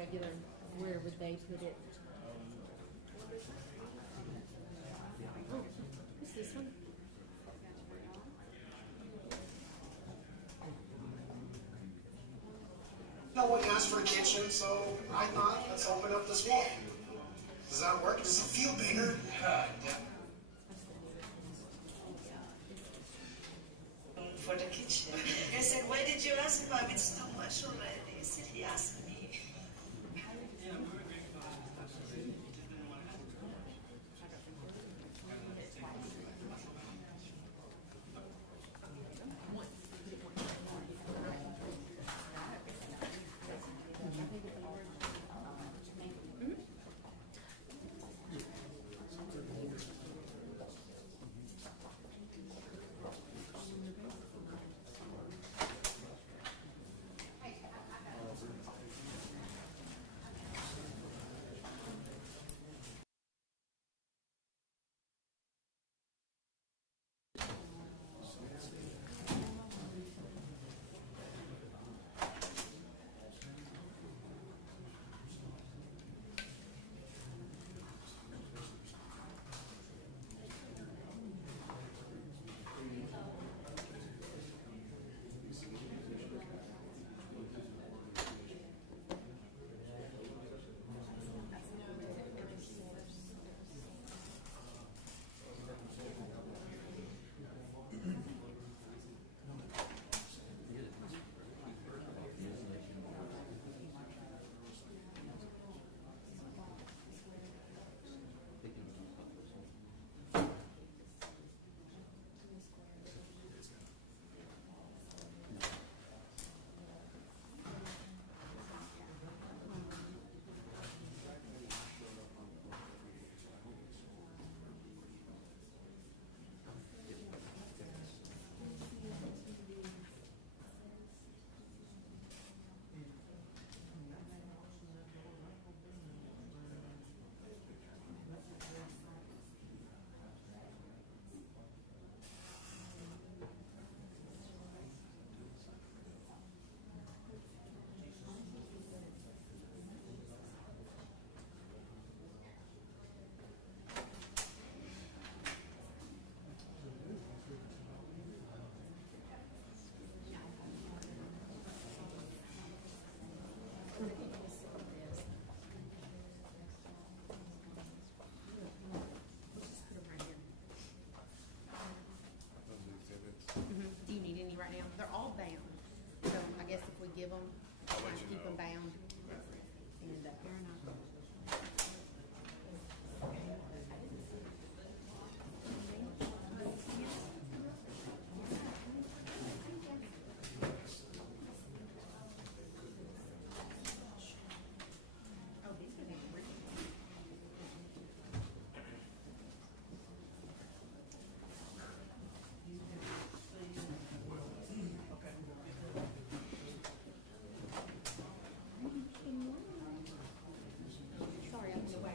regular, where would they put it? Oh, what's this one? No one asked for a kitchen, so I thought, let's open up this wall. Does that work? Does it feel bigger? Yeah. For the kitchen. I said, why did you ask him? It's too much already. He said, he asked me. Do you need any right now? They're all bound. So I guess if we give them, keep them bound. And fair enough. Sorry, I'm away.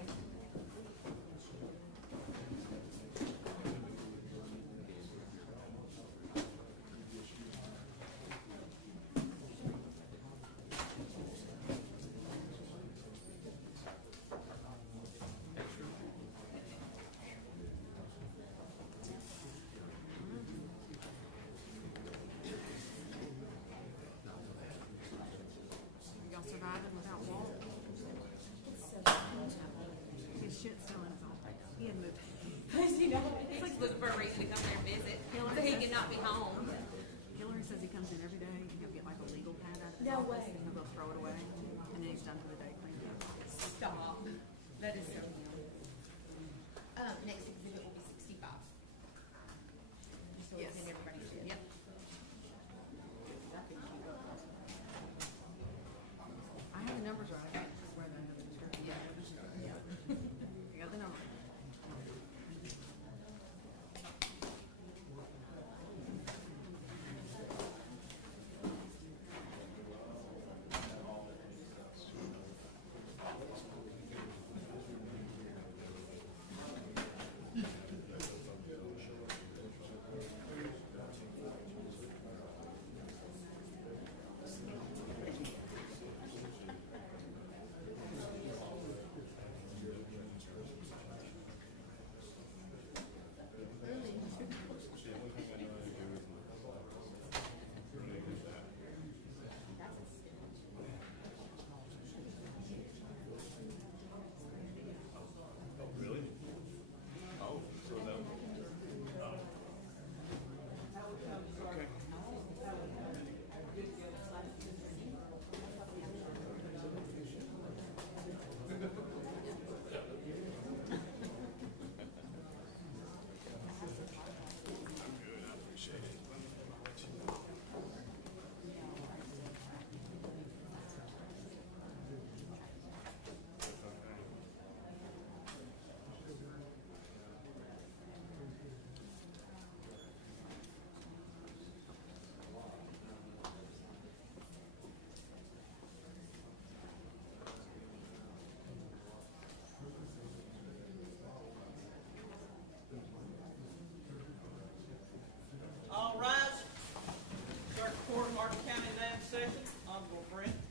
Y'all surviving without Walt? His shit's still in his office. He had moved. You know, he's like looking for a reason to come there and visit, so he cannot be home. Hillary says he comes in every day and he'll get like a legal pad out of his No office way. and he'll go throw it away. And then he's done for the day cleaning up. Stop. That is so next exhibit will be 65. So Yes. it's in everybody's head. Yep. I have the numbers right. I can't just wear the description. Yeah. You got the number.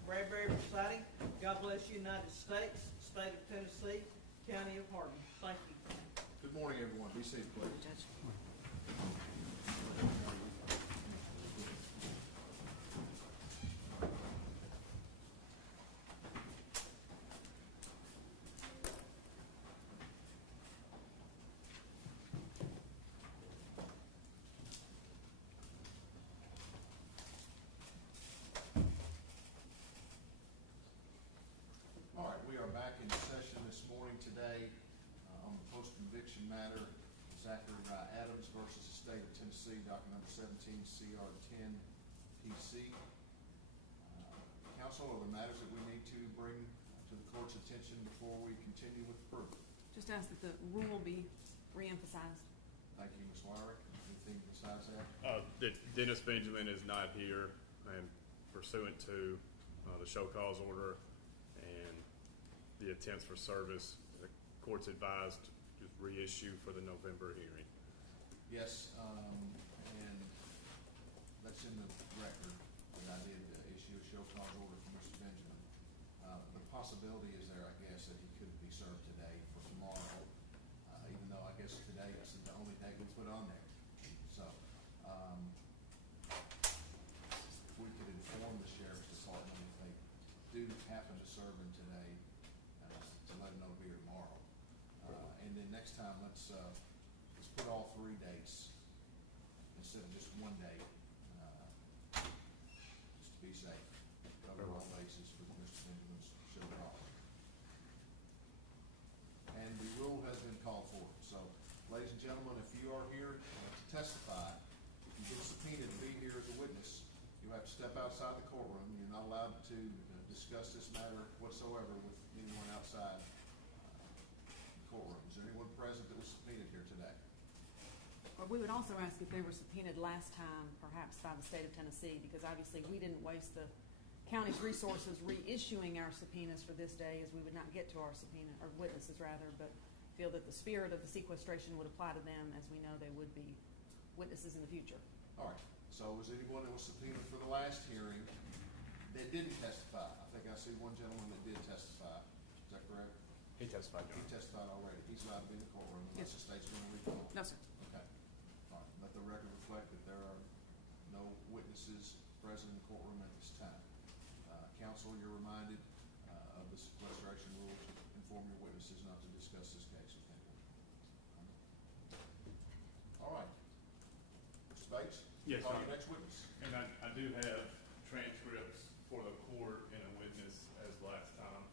Bradbury reciting. God bless the United States, State of Tennessee, County of Hardin. Thank you. Good morning, everyone. Be seated, please. All right, we are back in session this morning today on the post-conviction matter, Zachary Adams versus the State of Tennessee, docket number 17 CR 10 PC. Counsel, are there matters that we need to bring to the court's attention before we continue with the proof? Just ask that the rule be reemphasized. Thank you, Ms. Wyrick. Anything besides that? That Dennis Benjamin is not here and pursuant to the show cause order and the attempts for service, the court's advised to reissue for the November hearing. Yes, and that's in the record that I did issue a show cause order for Mr. Benjamin. The possibility is there, I guess, that he could be served today for tomorrow, even though I guess today is the only day we put on there. So, if we could inform the sheriff's department if they do happen to serve him today, to let him know it'll be here tomorrow. And then next time, let's put all 3 dates instead of just one day, just to be safe. Cover all bases for Mr. Benjamin's show cause. And the rule has been called for. So, ladies and gentlemen, if you are here to testify, if you get subpoenaed to be here as a witness, you have to step outside the courtroom. You're not allowed to discuss this matter whatsoever with anyone outside the courtroom. Is there anyone present that was subpoenaed here today? Or we would also ask if they were subpoenaed last time, perhaps by the state of Tennessee, because obviously we didn't waste the county's resources reissuing our subpoenas for this day, as we would not get to our subpoena, or witnesses rather, but feel that the spirit of the sequestration would apply to them, as we know they would be witnesses in the future. All right, so was anyone that was subpoenaed for the last hearing that didn't testify? I think I see one gentleman that did testify. Is that correct? He testified, Your He Honor. testified already. He's allowed to be in the courtroom unless Yes. the state's going to recall. No, sir. Okay. All right, let the record reflect that there are no witnesses present in the courtroom at this time. Counsel, you're reminded of the sequestration rules. Inform your witnesses not to discuss this case with anyone. All right. Mr. Bates? Yes, Call Your your Honor. next witness. And I do have transcripts for the court and a witness as last time.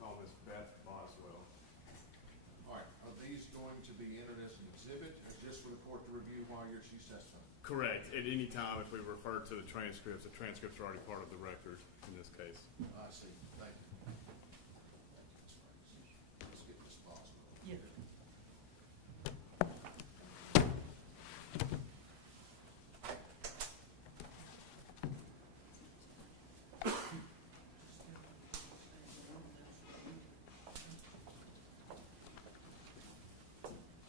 Call Ms. Beth Boswell. All right, are these going to be entered as an exhibit or just for the court to review while she's testifying? Correct. At any time, if we refer to the transcripts are already part of the record in this case. I see. Thank you. Let's get Ms. Boswell. Yeah.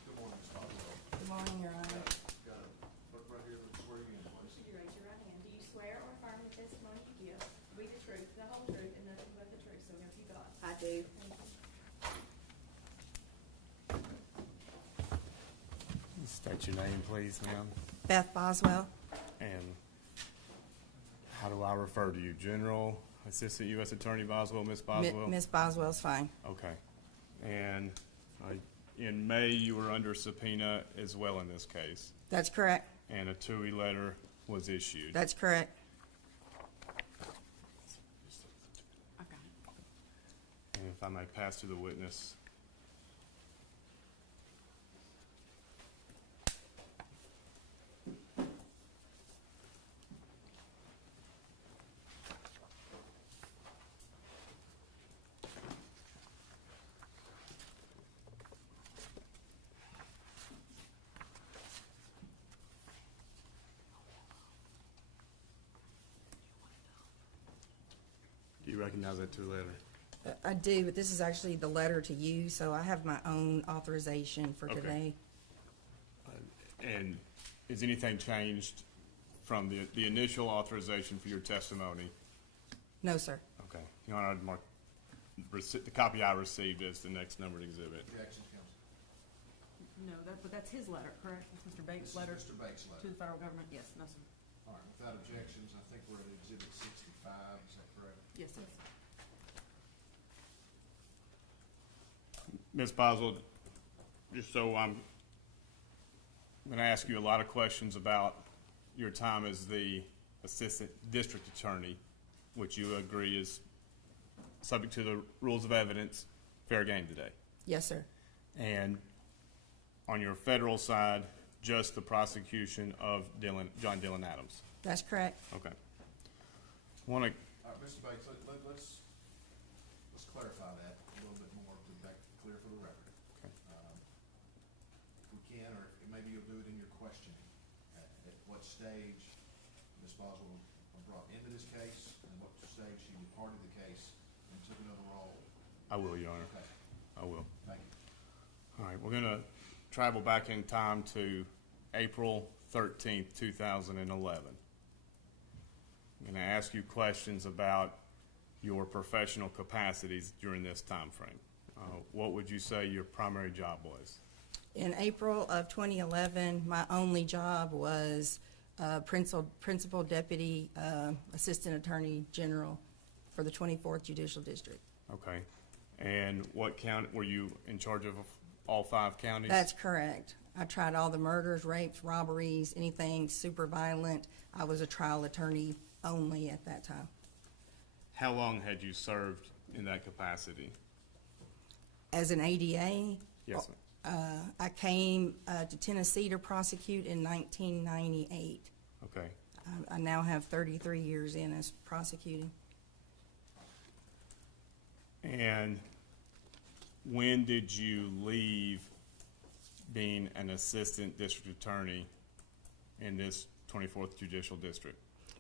Good morning, Ms. Boswell. Good morning, Your Honor. Got a book right here that swear you in, please. Would you raise your right hand? Do you swear or affirm the testimony you give will be the truth, the whole truth, and nothing but the truth, so help you God? I do. Thank you. State your name, please, ma'am. Beth Boswell. And how do I refer to you? General Assistant U.S. Attorney Boswell, Miss Boswell? Miss Boswell's fine. Okay. And in May, you were under subpoena as well in this case, That's correct. and a TUI letter was issued. That's correct. Okay. And if I may pass to the witness. Do you recognize that TUI letter? I do, but this is actually the letter to you, so I have my own authorization for Okay. today. And is anything changed from the initial authorization for your testimony? No, sir. Okay. Your Honor, I'd mark the copy I received as the next numbered exhibit. Objections, counsel. No, but that's his letter, correct? That's Mr. Bates' This is letter Mr. Bates' to letter. the federal government? Yes, no, sir. All right, without objections, I think we're at exhibit 65, is that correct? Yes, sir. Ms. Boswell, just so I'm going to ask you a lot of questions about your time as the assistant district attorney, which you agree is subject to the rules of evidence, fair game today. Yes, sir. And on your federal side, just the prosecution of John Dylan Adams. That's correct. Okay. Want to, All right, Mr. Bates, let's clarify that a little bit more to make it clear for the record. Okay. If we can, or maybe you'll do it in your questioning. At what stage Ms. Boswell was brought into this case, and what stage she departed the case and took another role? I will, Your Honor. Okay, I will. thank you. All right, we're going to travel back in time to April 13th, 2011. I'm going to ask you questions about your professional capacities during this time frame. What would you say your primary job was? In April of 2011, my only job was principal deputy assistant attorney general for the 24th Judicial District. Okay. And what county, were you in charge of all 5 counties? That's correct. I tried all the murders, rapes, robberies, anything super violent. I was a trial attorney only at that time. How long had you served in that capacity? As an ADA, Yes, ma'am. I came to Tennessee to prosecute in 1998. Okay. I now have 33 years in as prosecuting. And when did you leave being an assistant district attorney in this 24th Judicial District?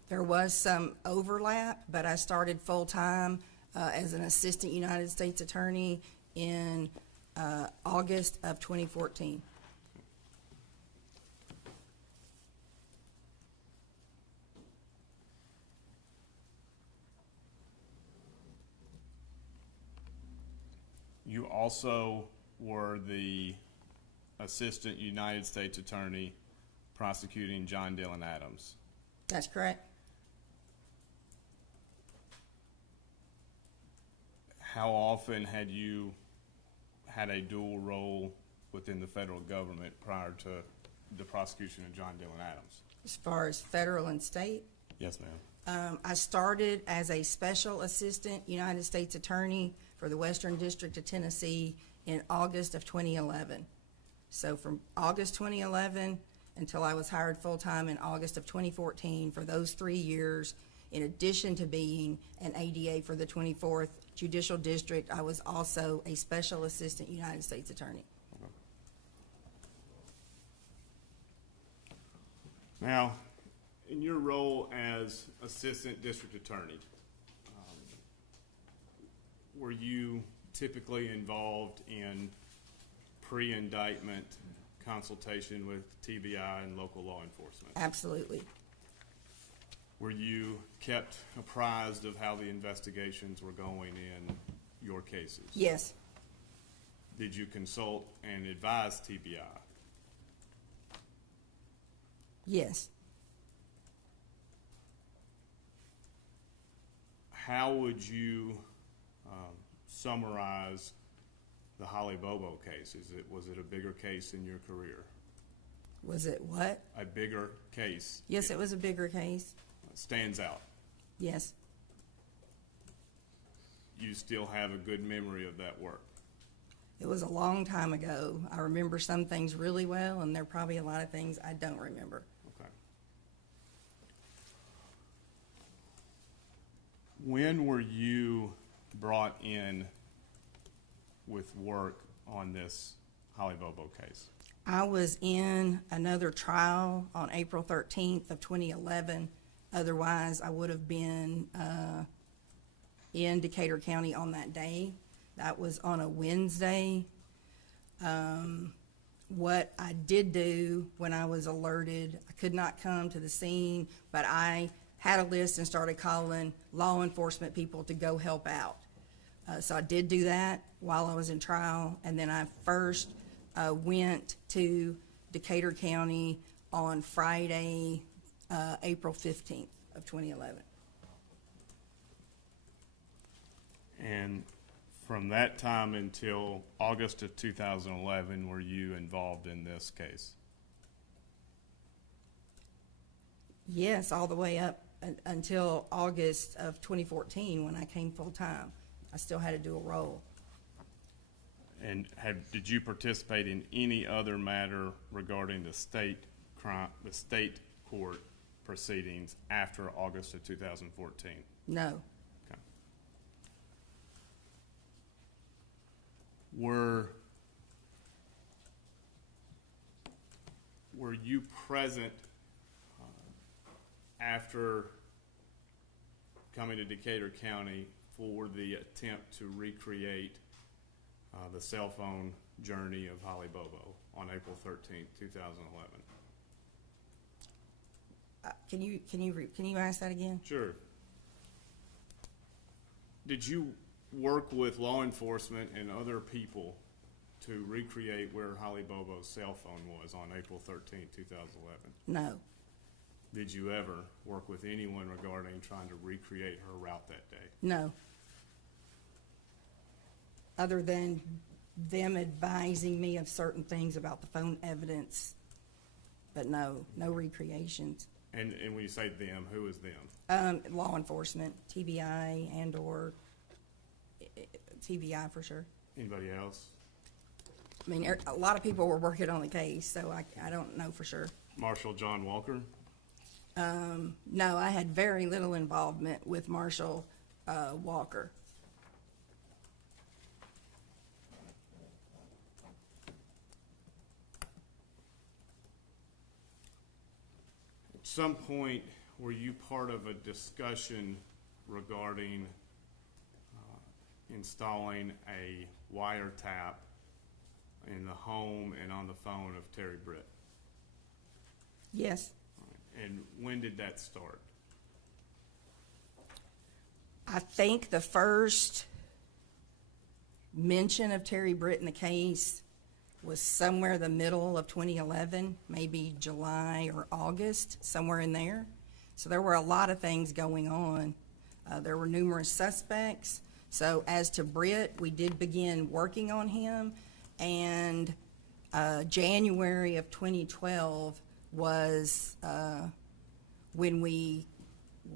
There was some overlap, but I started full-time as an assistant United States attorney in August of 2014. You also were the assistant United States attorney prosecuting John Dylan Adams. That's correct. How often had you had a dual role within the federal government prior to the prosecution of John Dylan Adams? As far as federal and state, Yes, ma'am. I started as a special assistant United States attorney for the Western District of Tennessee in August of 2011. So from August 2011 until I was hired full-time in August of 2014, for those 3 years, in addition to being an ADA for the 24th Judicial District, I was also a special assistant United States attorney. Now, in your role as assistant district attorney, were you typically involved in pre-indictment consultation with TBI and local law enforcement? Absolutely. Were you kept apprised of how the investigations were going in your cases? Yes. Did you consult and advise TBI? Yes. How would you summarize the Holly Bobo case? Was it a bigger case in your career? Was it what? A bigger case? Yes, it was a bigger case. Stands out. Yes. You still have a good memory of that work? It was a long time ago. I remember some things really well, and there are probably a lot of things I don't remember. Okay. When were you brought in with work on this Holly Bobo case? I was in another trial on April 13th of 2011. Otherwise, I would have been in Decatur County on that day. That was on a Wednesday. What I did do when I was alerted, I could not come to the scene, but I had a list and started calling law enforcement people to go help out. So I did do that while I was in trial, and then I first went to Decatur County on Friday, April 15th of 2011. And from that time until August of 2011, were you involved in this case? Yes, all the way up until August of 2014 when I came full-time. I still had to do a role. And did you participate in any other matter regarding the state court proceedings after August of 2014? No. Okay. Were you present after coming to Decatur County for the attempt to recreate the cell phone journey of Holly Bobo on April 13th, 2011? Can you ask that again? Sure. Did you work with law enforcement and other people to recreate where Holly Bobo's cell phone was on April 13th, 2011? No. Did you ever work with anyone regarding trying to recreate her route that day? No. Other than them advising me of certain things about the phone evidence, but no recreations. And when you say them, who is them? Law enforcement, TBI and/or TBI for sure. Anybody else? I mean, a lot of people were working on the case, so I don't know for sure. Marshal John Walker? No, I had very little involvement with Marshal Walker. At some point, were you part of a discussion regarding installing a wiretap in the home and on the phone of Terry Britt? Yes. And when did that start? I think the first mention of Terry Britt in the case was somewhere the middle of 2011, maybe July or August, somewhere in there. So there were a lot of things going on. There were numerous suspects. So as to Britt, we did begin working on him, and January of 2012 was when we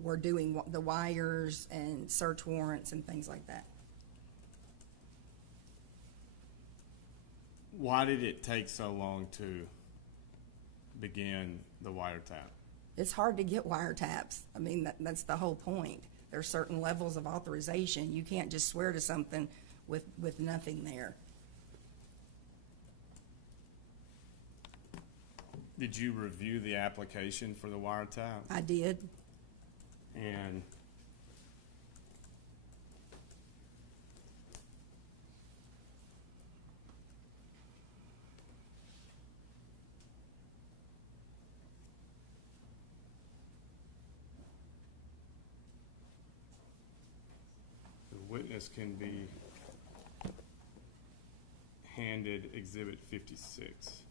were doing the wires and search warrants and things like that. Why did it take so long to begin the wiretap? It's hard to get wiretaps. I mean, that's the whole point. There are certain levels of authorization. You can't just swear to something with nothing there. Did you review the application for the wiretap? I did. And the witness can be handed Exhibit 56.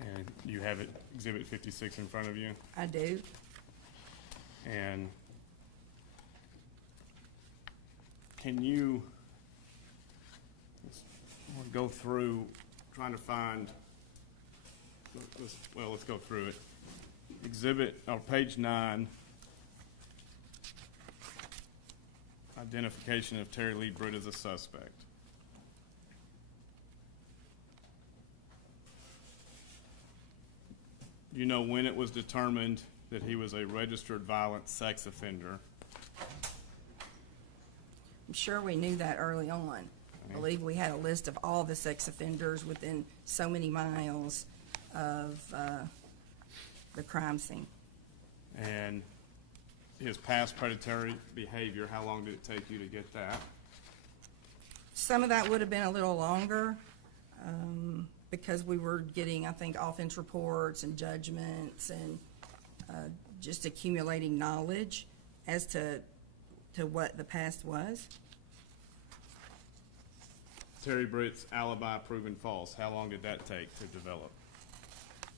And you have it, Exhibit 56 in front of you? I do. And can you go through trying to find, let's go through it. Exhibit, or page 9, identification of Terry Lee Britt as a suspect. You know when it was determined that he was a registered violent sex offender? I'm sure we knew that early on. I believe we had a list of all the sex offenders within so many miles of the crime scene. And his past predatory behavior, how long did it take you to get that? Some of that would have been a little longer because we were getting, I think, offense reports and judgments and just accumulating knowledge as to what the past was. Terry Britt's alibi proven false. How long did that take to develop?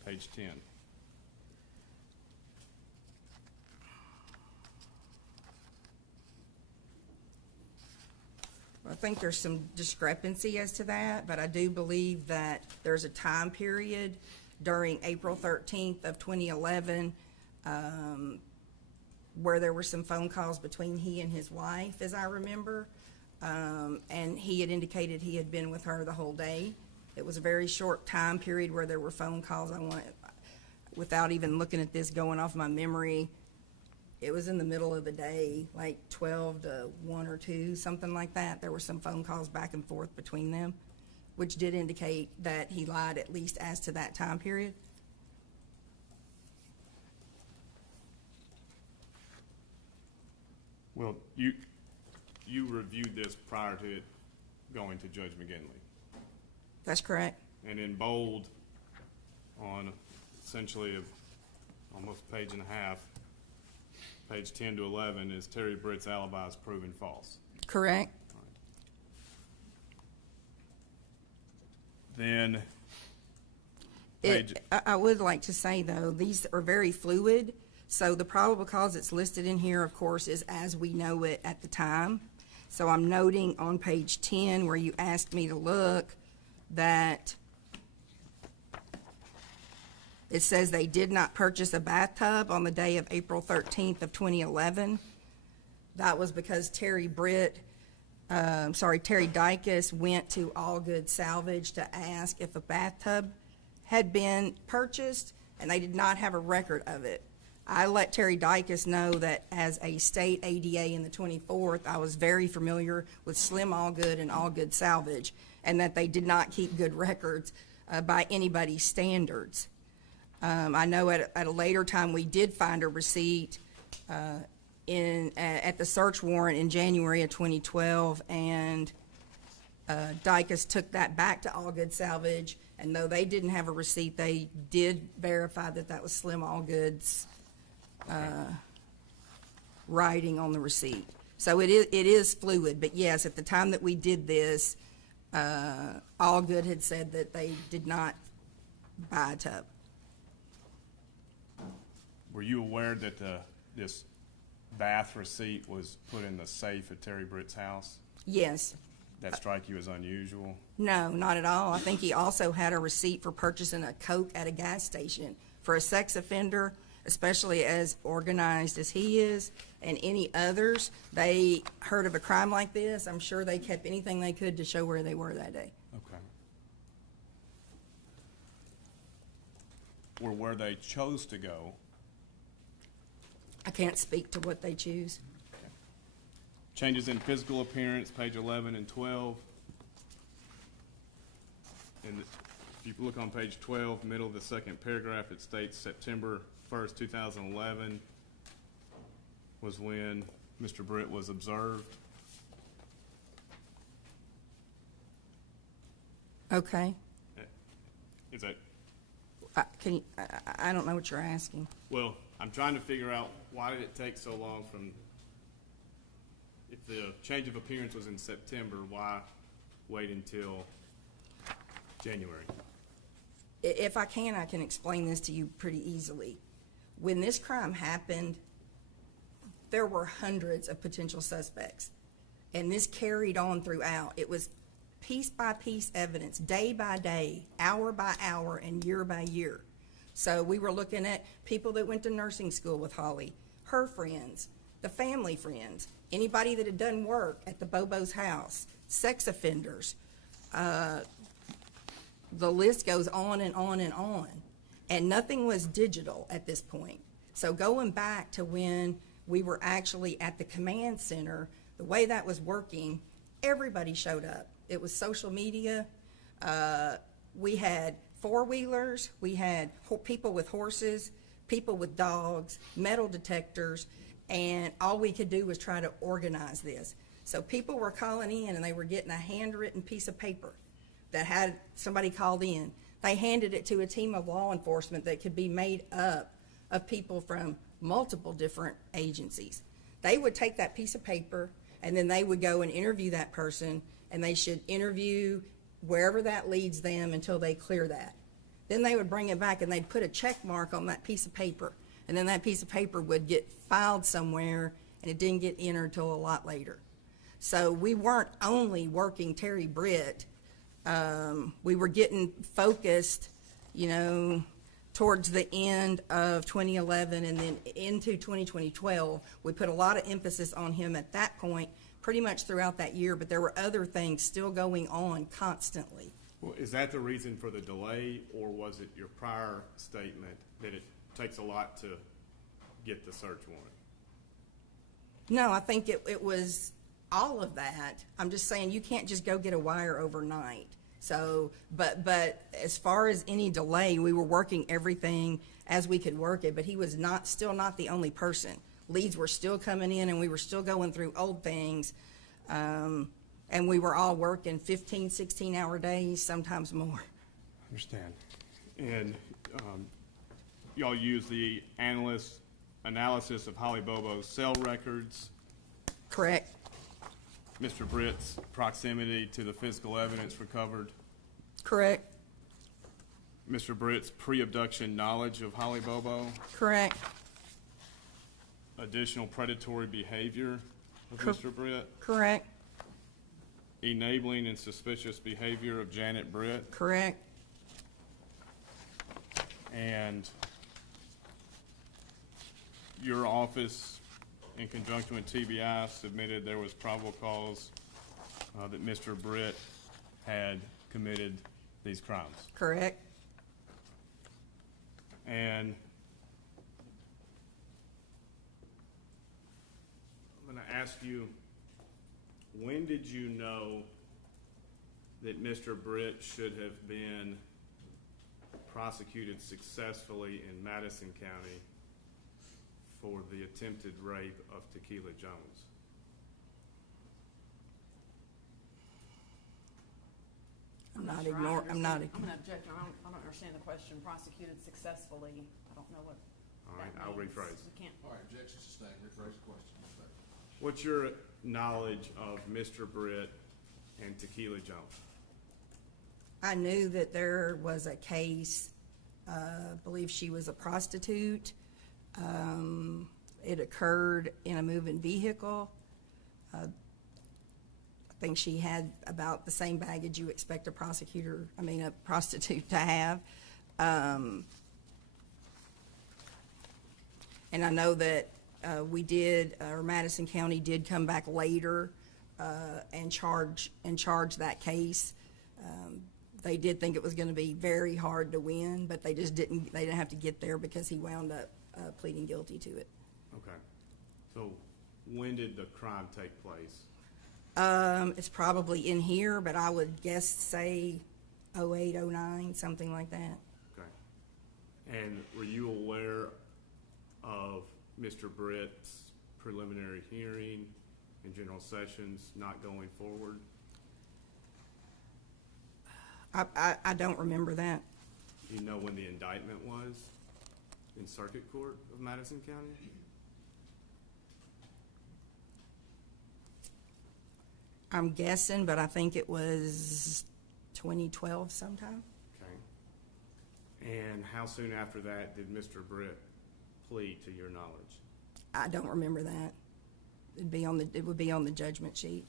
Page 10. I think there's some discrepancy as to that, but I do believe that there's a time period during April 13th of 2011 where there were some phone calls between he and his wife, as I remember, and he had indicated he had been with her the whole day. It was a very short time period where there were phone calls. Without even looking at this, going off my memory, it was in the middle of the day, like 12 to 1 or 2, something like that. There were some phone calls back and forth between them, which did indicate that he lied at least as to that time period. Well, you reviewed this prior to it going to Judge McGinley. That's correct. And in bold, on essentially almost a page and a half, page 10 to 11, is Terry Britt's alibi is proven false. Correct. Then, I would like to say, though, these are very fluid. So the probable cause that's listed in here, of course, is as we know it at the time. So I'm noting on page 10 where you asked me to look that it says they did not purchase a bathtub on the day of April 13th of 2011. That was because Terry Dykes went to All Good Salvage to ask if a bathtub had been purchased, and they did not have a record of it. I let Terry Dykes know that as a state ADA in the 24th, I was very familiar with Slim Allgood and All Good Salvage, and that they did not keep good records by anybody's standards. I know at a later time we did find a receipt at the search warrant in January of 2012, and Dykes took that back to All Good Salvage, and though they didn't have a receipt, they did verify that that was Slim Allgood's writing on the receipt. So it is fluid, but yes, at the time that we did this, Allgood had said that they did not buy a tub. were you aware that this bath receipt was put in the safe at Terry Britt's house? Yes. That strike you as unusual? No, not at all. I think he also had a receipt for purchasing a Coke at a gas station. For a sex offender, especially as organized as he is, and any others, they heard of a crime like this, I'm sure they kept anything they could to show where they were that day. Okay. Or where they chose to go? I can't speak to what they choose. Changes in physical appearance, page 11 and 12. And if you look on page 12, middle of the second paragraph, it states September 1st, 2011 was when Mr. Britt was observed. Okay. Is that, I don't know what you're asking. well, I'm trying to figure out why did it take so long from, if the change of appearance was in September, why wait until January? If I can explain this to you pretty easily. When this crime happened, there were hundreds of potential suspects, and this carried on throughout. It was piece by piece evidence, day by day, hour by hour, and year by year. So we were looking at people that went to nursing school with Holly, her friends, the family friends, anybody that had done work at the Bobo's house, sex offenders. The list goes on and on and on. And nothing was digital at this point. So going back to when we were actually at the command center, the way that was working, everybody showed up. It was social media. We had four-wheelers. We had people with horses, people with dogs, metal detectors, and all we could do was try to organize this. So people were calling in, and they were getting a handwritten piece of paper that had somebody called in. They handed it to a team of law enforcement that could be made up of people from multiple different agencies. They would take that piece of paper, and then they would go and interview that person, and they should interview wherever that leads them until they clear that. Then they would bring it back, and they'd put a check mark on that piece of paper, and then that piece of paper would get filed somewhere, and it didn't get entered until a lot later. So we weren't only working Terry Britt. We were getting focused, towards the end of 2011 and then into 2012. We put a lot of emphasis on him at that point, pretty much throughout that year, but there were other things still going on constantly. Well, is that the reason for the delay, or was it your prior statement that it takes a lot to get the search warrant? No, I think it was all of that. I'm just saying you can't just go get a wire overnight. So, but as far as any delay, we were working everything as we could work it, but he was still not the only person. Leads were still coming in, and we were still going through old things, and we were all working 15, 16-hour days, sometimes more. Understand. And y'all use the analysis of Holly Bobo's cell records. Correct. Mr. Britt's proximity to the physical evidence recovered. Correct. Mr. Britt's pre-abduction knowledge of Holly Bobo. Correct. Additional predatory behavior of Mr. Britt. Correct. Enabling and suspicious behavior of Janet Britt. Correct. And your office, in conjunction with TBI, submitted there was probable cause that Mr. Britt had committed these crimes. Correct. And I'm going to ask you, when did you know that Mr. Britt should have been prosecuted successfully in Madison County for the attempted rape of Tequila Jones? I'm not sure ignoring. I'm not. I'm going to object. I don't understand the question. Prosecuted successfully. I don't know what. All right, that I'll means. rephrase. We can't. All right, objection sustained. Rephrase the question. What's your knowledge of Mr. Britt and Tequila Jones? I knew that there was a case. I believe she was a prostitute. It occurred in a moving vehicle. I think she had about the same baggage you expect a prostitute to have. And I know that Madison County did come back later and charge that case. They did think it was going to be very hard to win, but they didn't have to get there because he wound up pleading guilty to it. Okay. So when did the crime take place? It's probably in here, but I would guess say 08, 09, something like that. Okay. And were you aware of Mr. Britt's preliminary hearing in general sessions not going forward? I don't remember that. Do you know when the indictment was in Circuit Court of Madison County? I'm guessing, but I think it was 2012 sometime. Okay. And how soon after that did Mr. Britt plead, to your knowledge? I don't remember that. It would be on the judgment sheet.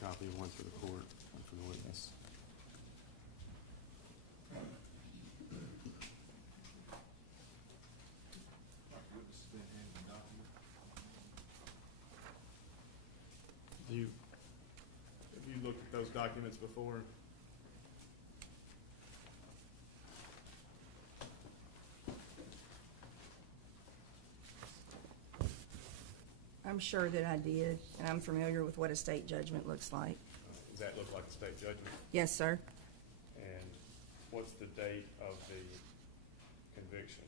a copy of one for the court and for the witness. Witness has been handed the document. Have you looked at those documents before? I'm sure that I did, and I'm familiar with what a state judgment looks like. Does that look like a state judgment? Yes, sir. And what's the date of the conviction?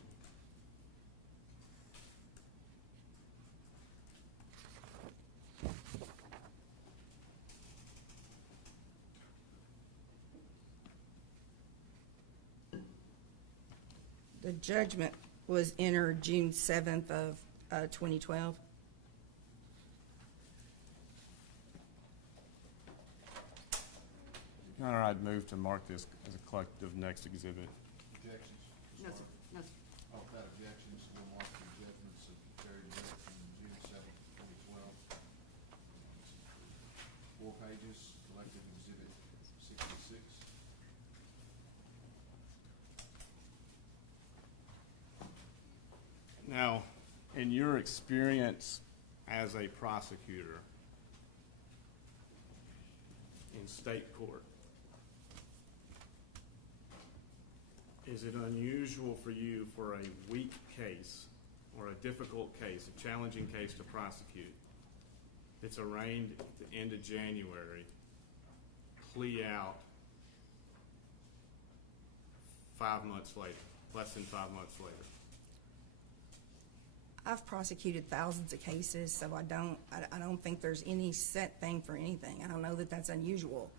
The judgment was entered June 7th of 2012. Your Honor, I'd move to mark this as a collective next exhibit. Objections? No, sir. No, sir. Oh, without objections, we'll mark the judgments of Terry Britt from June 7th, 2012. 4 pages, collective exhibit 66. Now, in your experience as a prosecutor in state court, is it unusual for you for a weak case or a difficult case, a challenging case to prosecute, that's arraigned at the end of January, plea out 5 months later, less than 5 months later? I've prosecuted thousands of cases, so I don't think there's any set thing for anything. I don't know that that's unusual.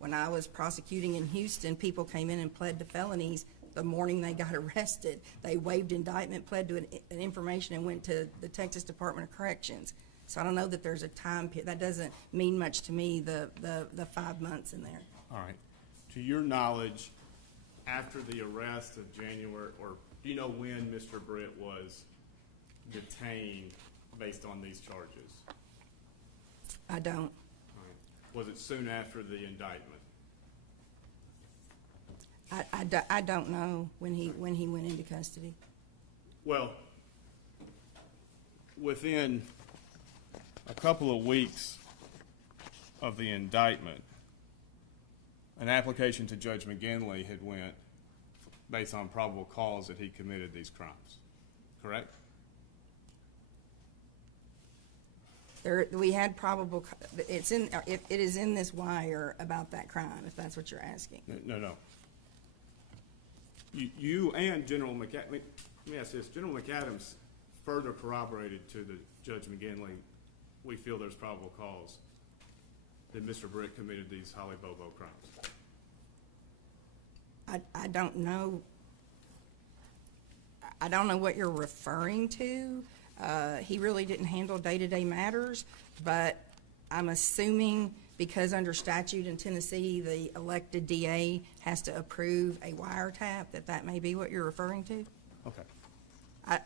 When I was prosecuting in Houston, people came in and pled to felonies the morning they got arrested. They waived indictment, pled to an information, and went to the Texas Department of Corrections. So I don't know that there's a time period. That doesn't mean much to me, the 5 months in there. All right. To your knowledge, after the arrest of January, or do you know when Mr. Britt was detained based on these charges? I don't. All right. Was it soon after the indictment? I don't know when he went into custody. Well, within a couple of weeks of the indictment, an application to Judge McGinley had went based on probable cause that he committed these crimes, correct? We had probable. It is in this wire about that crime, if that's what you're asking. No. You and General McAdams, let me ask this, General McAdams further corroborated to the Judge McGinley, we feel there's probable cause that Mr. Britt committed these Holly Bobo crimes. I don't know. I don't know what you're referring to. He really didn't handle day-to-day matters, but I'm assuming because under statute in Tennessee, the elected DA has to approve a wiretap, that may be what you're referring to. Okay.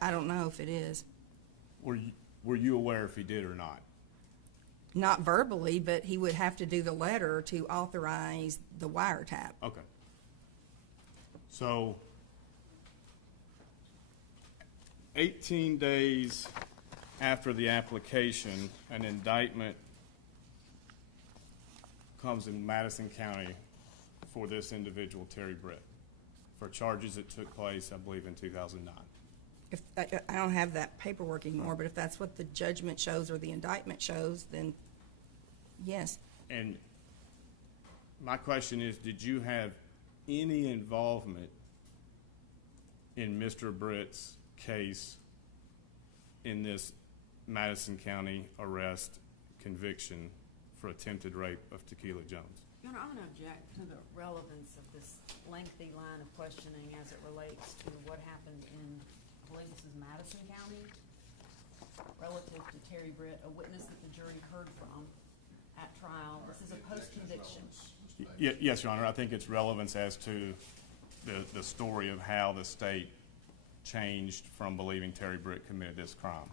I don't know if it is. Were you aware if he did or not? Not verbally, but he would have to do the letter to authorize the wiretap. Okay. So 18 days after the application, an indictment comes in Madison County for this individual, Terry Britt, for charges that took place, I believe, in 2009. If I don't have that paperwork anymore, but if that's what the judgment shows or the indictment shows, then yes. And my question is, did you have any involvement in Mr. Britt's case in this Madison County arrest conviction for attempted rape of Tequila Jones? Your Honor, I'm going to object to the relevance of this lengthy line of questioning as it relates to what happened in, I believe this is Madison County, relative to Terry Britt, a witness that the jury heard from at trial. This is a post-conviction. Yes, Your Honor. I think it's relevance as to the story of how the state changed from believing Terry Britt committed this crime.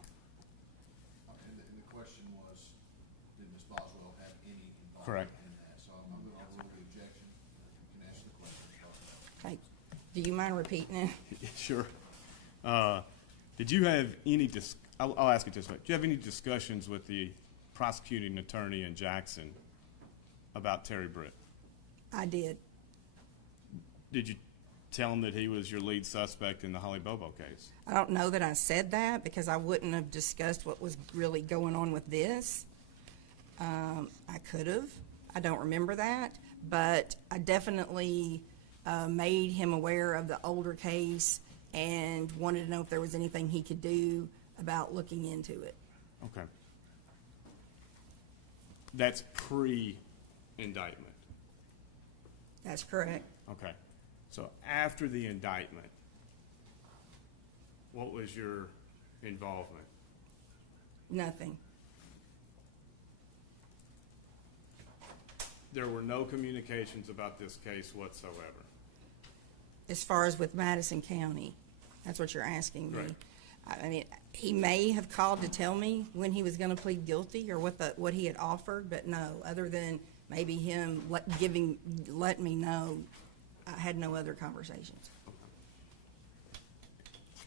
And the question was, did Ms. Boswell have any involvement involved Correct. in that. So I'll rule the objection. You can ask the question. Okay, do you mind repeating it? Sure. Did you have any I'll ask it this way. Did you have any discussions with the prosecuting attorney in Jackson about Terry Britt? I did. Did you tell him that he was your lead suspect in the Holly Bobo case? I don't know that I said that because I wouldn't have discussed what was really going on with this. I could have. I don't remember that, but I definitely made him aware of the older case and wanted to know if there was anything he could do about looking into it. Okay. That's pre-indictment. That's correct. Okay. So after the indictment, what was your involvement? Nothing. There were no communications about this case whatsoever. As far as with Madison County, that's what you're asking me. Right. I mean, he may have called to tell me when he was going to plead guilty or what he had offered, but no, other than maybe him letting me know, I had no other conversations.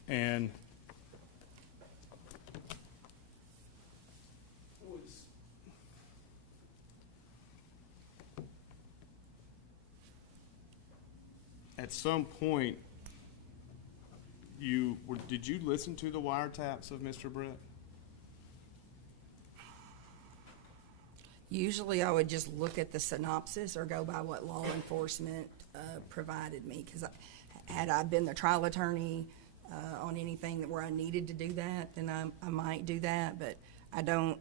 And at some point, did you listen to the wiretaps of Mr. Britt? Usually I would just look at the synopsis or go by what law enforcement provided me, because had I been the trial attorney on anything where I needed to do that, then I might do that, but I don't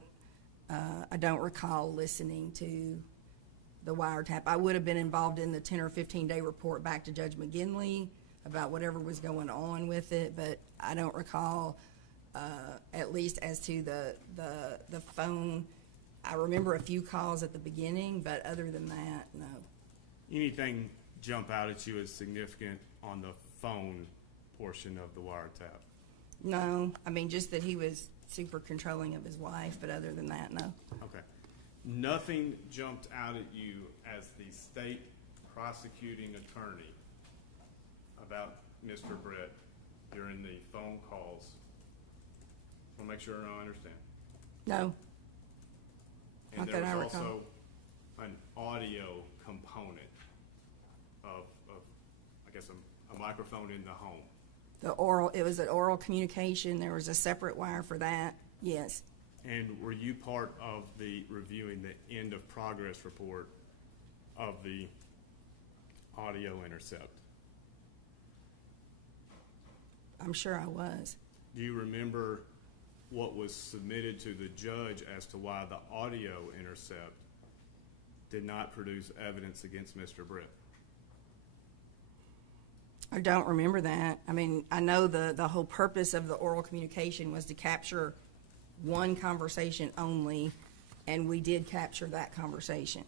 recall listening to the wiretap. I would have been involved in the 10 or 15 day report back to Judge McGinley about whatever was going on with it, but I don't recall, at least as to the phone. I remember a few calls at the beginning, but other than that, no. Anything jump out at you as significant on the phone portion of the wiretap? No, I mean, just that he was super controlling of his wife, but other than that, no. Okay. Nothing jumped out at you as the state prosecuting attorney about Mr. Britt during the phone calls? I want to make sure I understand. No. And Not there that I was recall. also an audio component of I guess, a microphone in the home. It was an oral communication. There was a separate wire for that, yes. And were you part of the reviewing the end of progress report of the audio intercept? I'm sure I was. Do you remember what was submitted to the judge as to why the audio intercept did not produce evidence against Mr. Britt? I don't remember that. I mean, I know the whole purpose of the oral communication was to capture one conversation only, and we did capture that conversation.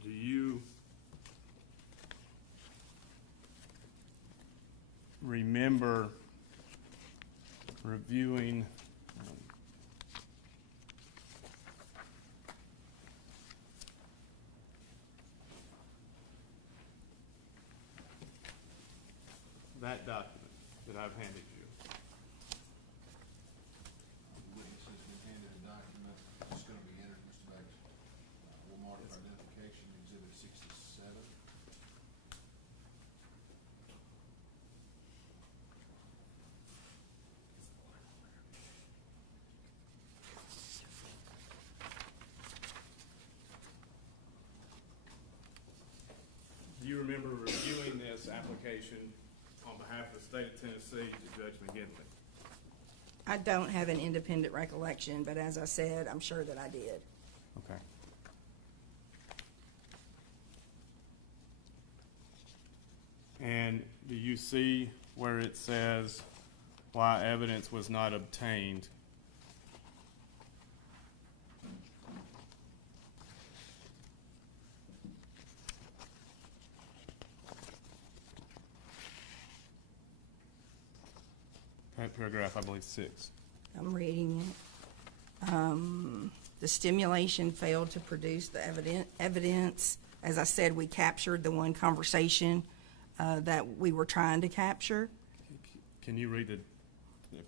Do you remember reviewing that document that I've handed you? The witness has been handed a document. It's going to be entered, Mr. Bates. We'll mark for identification exhibit 67. Do you remember reviewing this application on behalf of the state of Tennessee to Judge McGinley? I don't have an independent recollection, but as I said, I'm sure that I did. Okay. see where it says why evidence was not obtained? Paragraph, I believe, 6. I'm reading it. The stimulation failed to produce the evidence. As I said, we captured the one conversation that we were trying to capture. Can you read the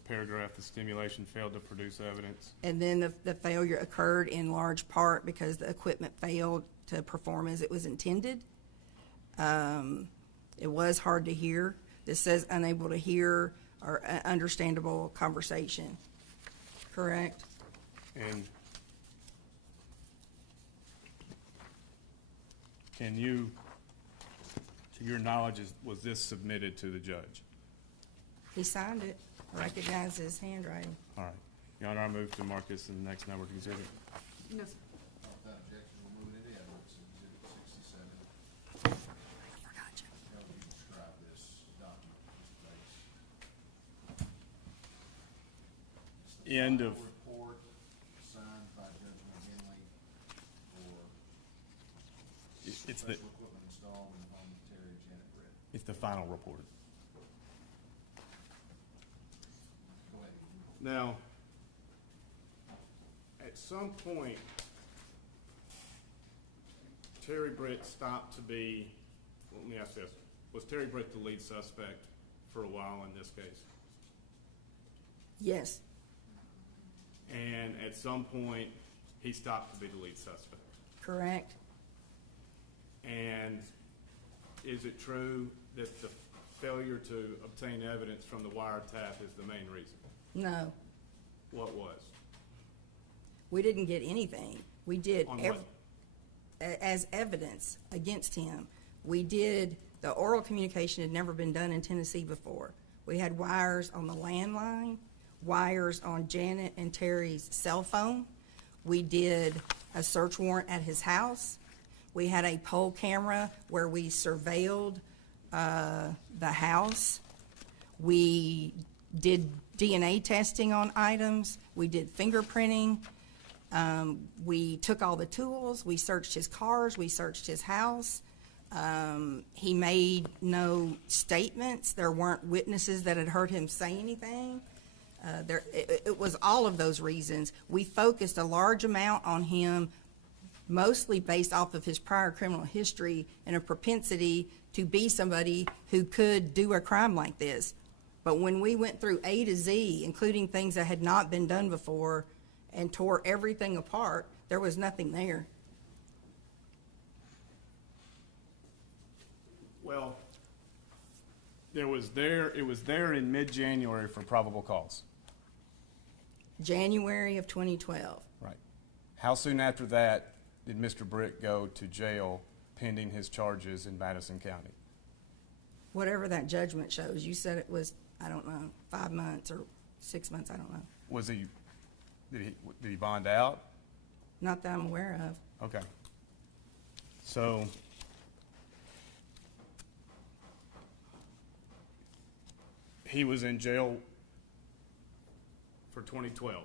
paragraph, the stimulation failed to produce evidence? And then the failure occurred in large part because the equipment failed to perform as it was intended. It was hard to hear. This says unable to hear or understandable conversation. Correct? And can you, to your knowledge, was this submitted to the judge? He signed it. I recognize his handwriting. All right. Your Honor, I move to mark this in the next network exhibit. No, sir. Without objection, we'll move it into evidence, exhibit 67. I forgot you. How would you describe this document, this place? It's the End final of- report signed by Judge McGinley for It's the, special equipment installed in the home of Terry and Janet Britt. it's the final report. Go ahead. Now, at some point, Terry Britt stopped to be, well, let me ask this, was Terry Britt the lead suspect for a while in this case? Yes, And at some point, he stopped to be the lead suspect. correct. And is it true that the failure to obtain evidence from the wiretap is the main reason? No, What was? we didn't get anything. We did On what? as evidence against him. We did, the oral communication had never been done in Tennessee before. We had wires on the landline, wires on Janet and Terry's cell phone. We did a search warrant at his house. We had a poll camera where we surveilled the house. We did DNA testing on items. We did fingerprinting. We took all the tools. We searched his cars. We searched his house. He made no statements. There weren't witnesses that had heard him say anything. It was all of those reasons. We focused a large amount on him, mostly based off of his prior criminal history and a propensity to be somebody who could do a crime like this. But when we went through A to Z, including things that had not been done before, and tore everything apart, there was nothing there. Well, it was there in mid-January for probable cause. January of 2012. Right. How soon after that did Mr. Britt go to jail pending his charges in Madison County? Whatever that judgment shows. You said it was, I don't know, 5 months or 6 months, I don't know. Was he, did he bond out? Not that I'm aware of. Okay. So, he was in jail for 2012,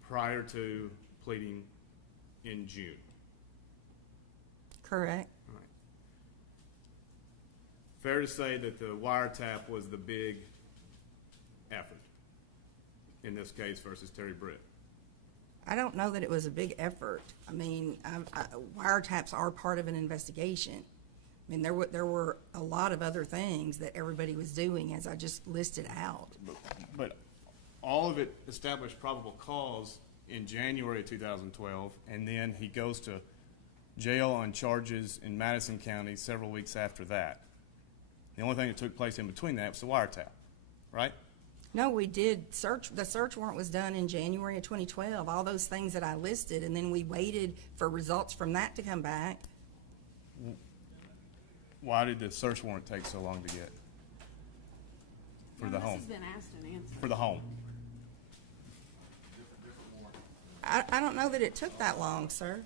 prior to pleading in June. Correct. All right. Fair to say that the wiretap was the big effort in this case versus Terry Britt? I don't know that it was a big effort. I mean, wiretaps are part of an investigation. I mean, there were a lot of other things that everybody was doing, as I just listed out. But all of it established probable cause in January of 2012, and then he goes to jail on charges in Madison County several weeks after that. The only thing that took place in between that was the wiretap, right? No, we did the search warrant was done in January of 2012, all those things that I listed, and then we waited for results from that to come back. Why did the search warrant take so long to get? For the home? This has been asked and answered. For the home? I don't know that it took that long, sir.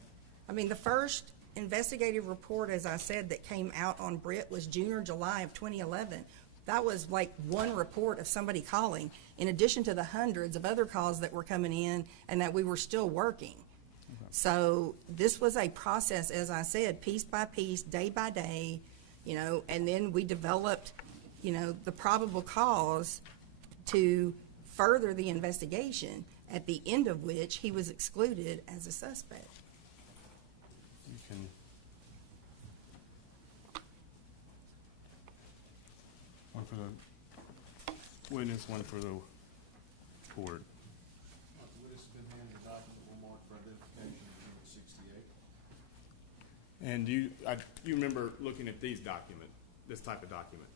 I mean, the first investigative report, as I said, that came out on Britt was June or July of 2011. That was like one report of somebody calling, in addition to the hundreds of other calls that were coming in and that we were still working. So this was a process, as I said, piece by piece, day by day, you know, and then we developed, you know, the probable cause to further the investigation, at the end of which he was excluded as a suspect. You can. One for the witness, one for the court. The witness has been handed a document will mark for identification of Exhibit 68. And you remember looking at these documents, this type of document?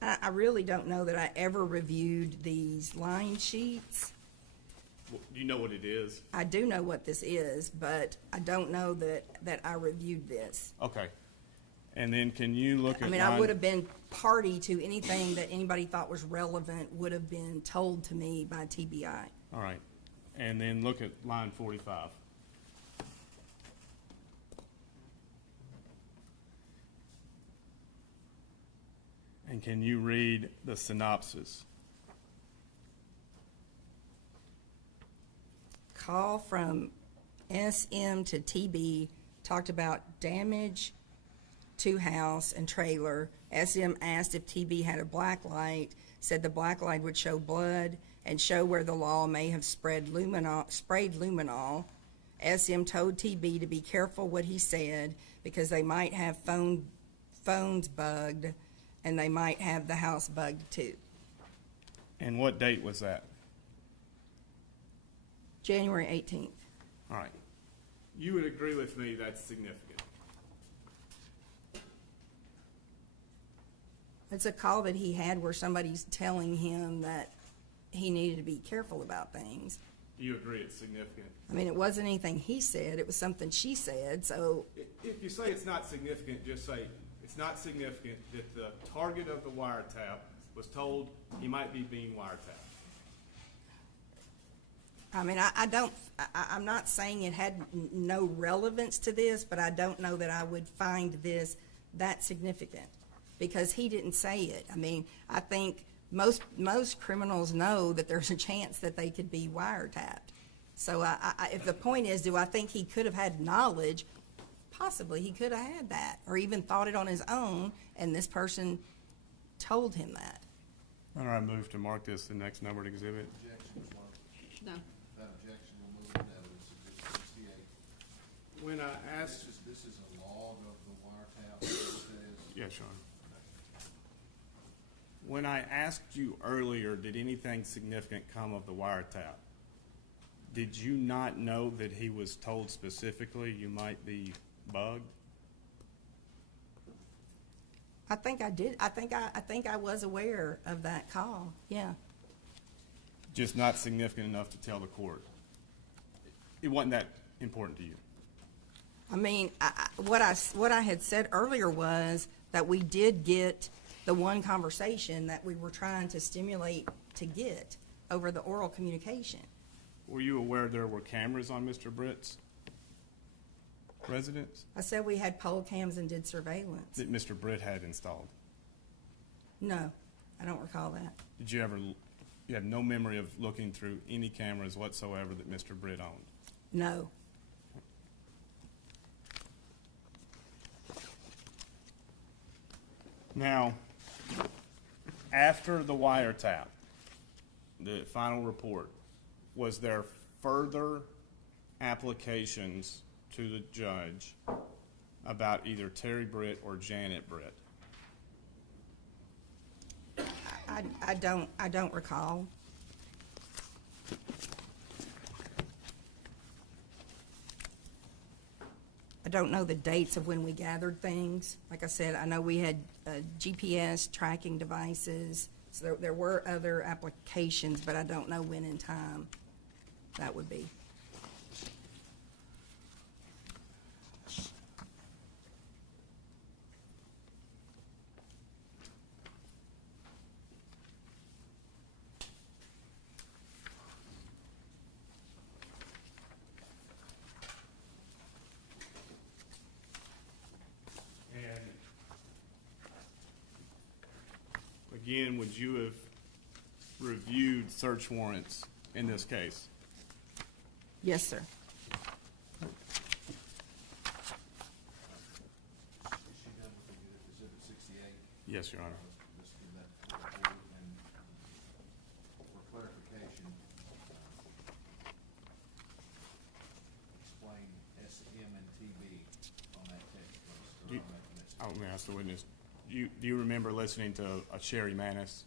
I really don't know that I ever reviewed these line sheets. Well, do you know what it is? I do know what this is, but I don't know that I reviewed this. Okay. And then can you look at I mean, I would have been party to anything that anybody thought was relevant would have been told to me by TBI. All right. And then look at line 45. And can you read the synopsis? Call from SM to TB talked about damage to house and trailer. SM asked if TB had a black light, said the black light would show blood and show where the law may have sprayed luminol. SM told TB to be careful what he said because they might have phones bugged and they might have the house bugged too. And what date was that? January 18th. All right. You would agree with me that's significant. It's a call that he had where somebody's telling him that he needed to be careful about things. Do you agree it's significant? I mean, it wasn't anything he said, it was something she said, so If you say it's not significant, just say it's not significant that the target of the wiretap was told he might be being wiretapped. I mean, I'm not saying it had no relevance to this, but I don't know that I would find this that significant because he didn't say it. I mean, I think most criminals know that there's a chance that they could be wiretapped. So if the point is, do I think he could have had knowledge? Possibly he could have had that or even thought it on his own, and this person told him that. All right, move to mark this the next numbered exhibit. Objection, Ms. Martin. No. That objection will move to evidence Exhibit 68. When I asked, This is a log of the wiretap. Is that what that is? yeah, Sean. When I asked you earlier, did anything significant come of the wiretap? Did you not know that he was told specifically you might be bugged? I think I did. I think I was aware of that call. Yeah. Just not significant enough to tell the court. It wasn't that important to you. I mean, what I had said earlier was that we did get the one conversation that we were trying to stimulate to get over the oral communication. Were you aware there were cameras on Mr. Britt's residence I said we had poll cams and did surveillance. that Mr. Britt had installed? No, I don't recall that. Did you have no memory of looking through any cameras whatsoever that Mr. Britt owned? No. Now, after the wiretap, the final report, was there further applications to the judge about either Terry Britt or Janet Britt? I don't recall. I don't know the dates of when we gathered things. Like I said, I know we had GPS tracking devices. So there were other applications, but I don't know when in time that would be. begin, would you have reviewed search warrants in this case? Yes, sir. Is she done with Exhibit 68? Yes, Your Honor. Let's do that forward. And for clarification, explain SM and TB on that text, please, or You- on that message. I'm going to ask the witness. Do you remember listening to a Sherry Manis?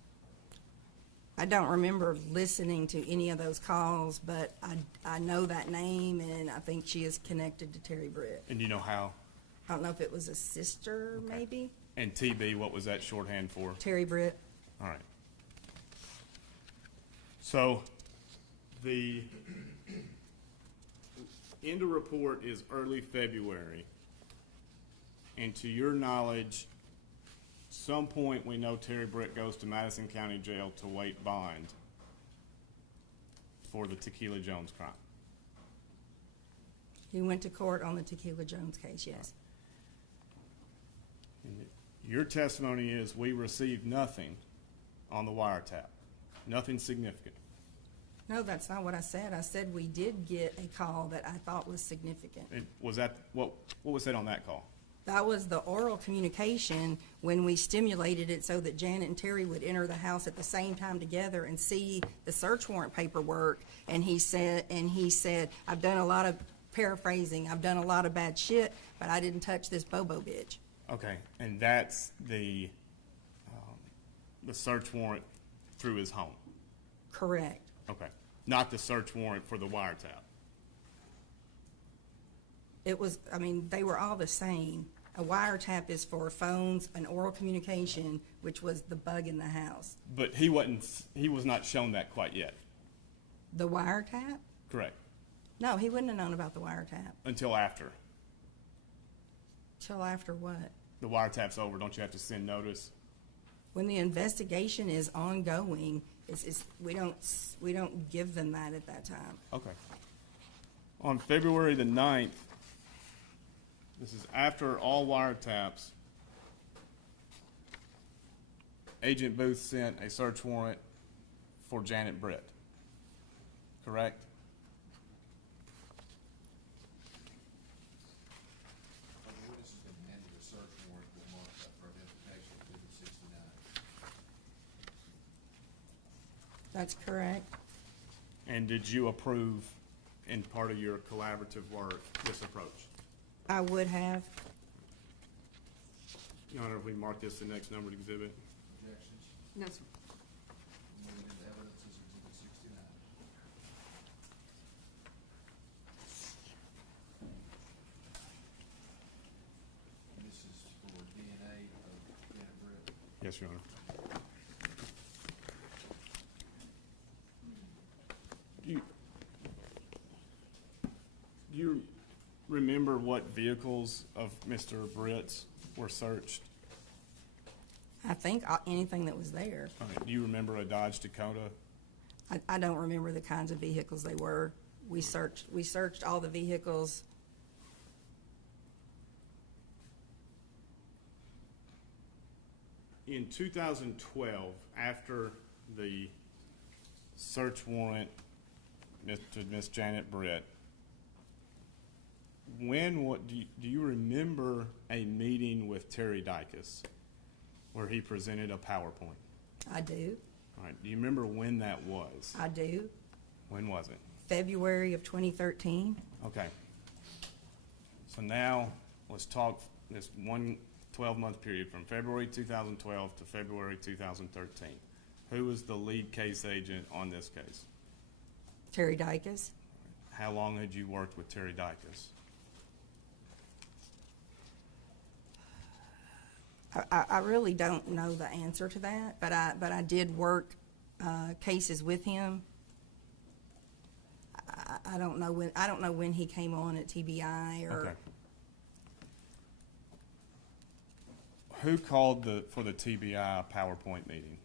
I don't remember listening to any of those calls, but I know that name, and I think she is connected to Terry Britt. And do you know how? I don't know if it was a sister, Okay. maybe? And TB, what was that shorthand for? Terry Britt. All right. So the end of report is early February. And to your knowledge, some point we know Terry Britt goes to Madison County Jail to wait bond for the Tequila Jones crime. He went to court on the Tequila Jones case, yes. And your testimony is we received nothing on the wiretap, nothing significant. No, that's not what I said. I said we did get a call that I thought was significant. And was that, what was said on that call? That was the oral communication when we stimulated it so that Janet and Terry would enter the house at the same time together and see the search warrant paperwork. And he said, I've done a lot of paraphrasing, I've done a lot of bad shit, but I didn't touch this Bobo bitch. Okay, and that's the search warrant through his home? Correct. Okay, not the search warrant for the wiretap? It was, I mean, they were all the same. A wiretap is for phones, an oral communication, which was the bug in the house. But he was not shown that quite yet, The wiretap? correct? No, he wouldn't have known about the wiretap. Until after. Till after what? The wiretap's over, don't you have to send notice? When the investigation is ongoing, we don't give them that at that time. Okay. On February the 9th, this is after all wiretaps, Agent Booth sent a search warrant for Janet Britt, correct? The witness has been handed a search warrant with marked up for identification, Exhibit 69. That's correct. And did you approve, in part of your collaborative work, this approach? I would have. Your Honor, if we mark this the next numbered exhibit? Objections? No, sir. Moving into evidence is Exhibit 69. And this is for DNA of Janet Britt. Yes, Your Honor. Do you remember what vehicles of Mr. Britt's were searched? I think anything that was there. Okay, do you remember a Dodge Dakota? I don't remember the kinds of vehicles they were. We searched all the vehicles. In 2012, after the search warrant to Miss Janet Britt, do you remember a meeting with Terry Dykes where he presented a PowerPoint? I do. All right, do you remember when that was? I do. When was it? February of 2013. Okay. So now, let's talk this 12-month period from February 2012 to February 2013. Who was the lead case agent on this case? Terry Dykes. How long had you worked with Terry Dykes? I really don't know the answer to that, but I did work cases with him. I don't know when he came on at TBI or. Okay. Who called for the TBI PowerPoint meeting?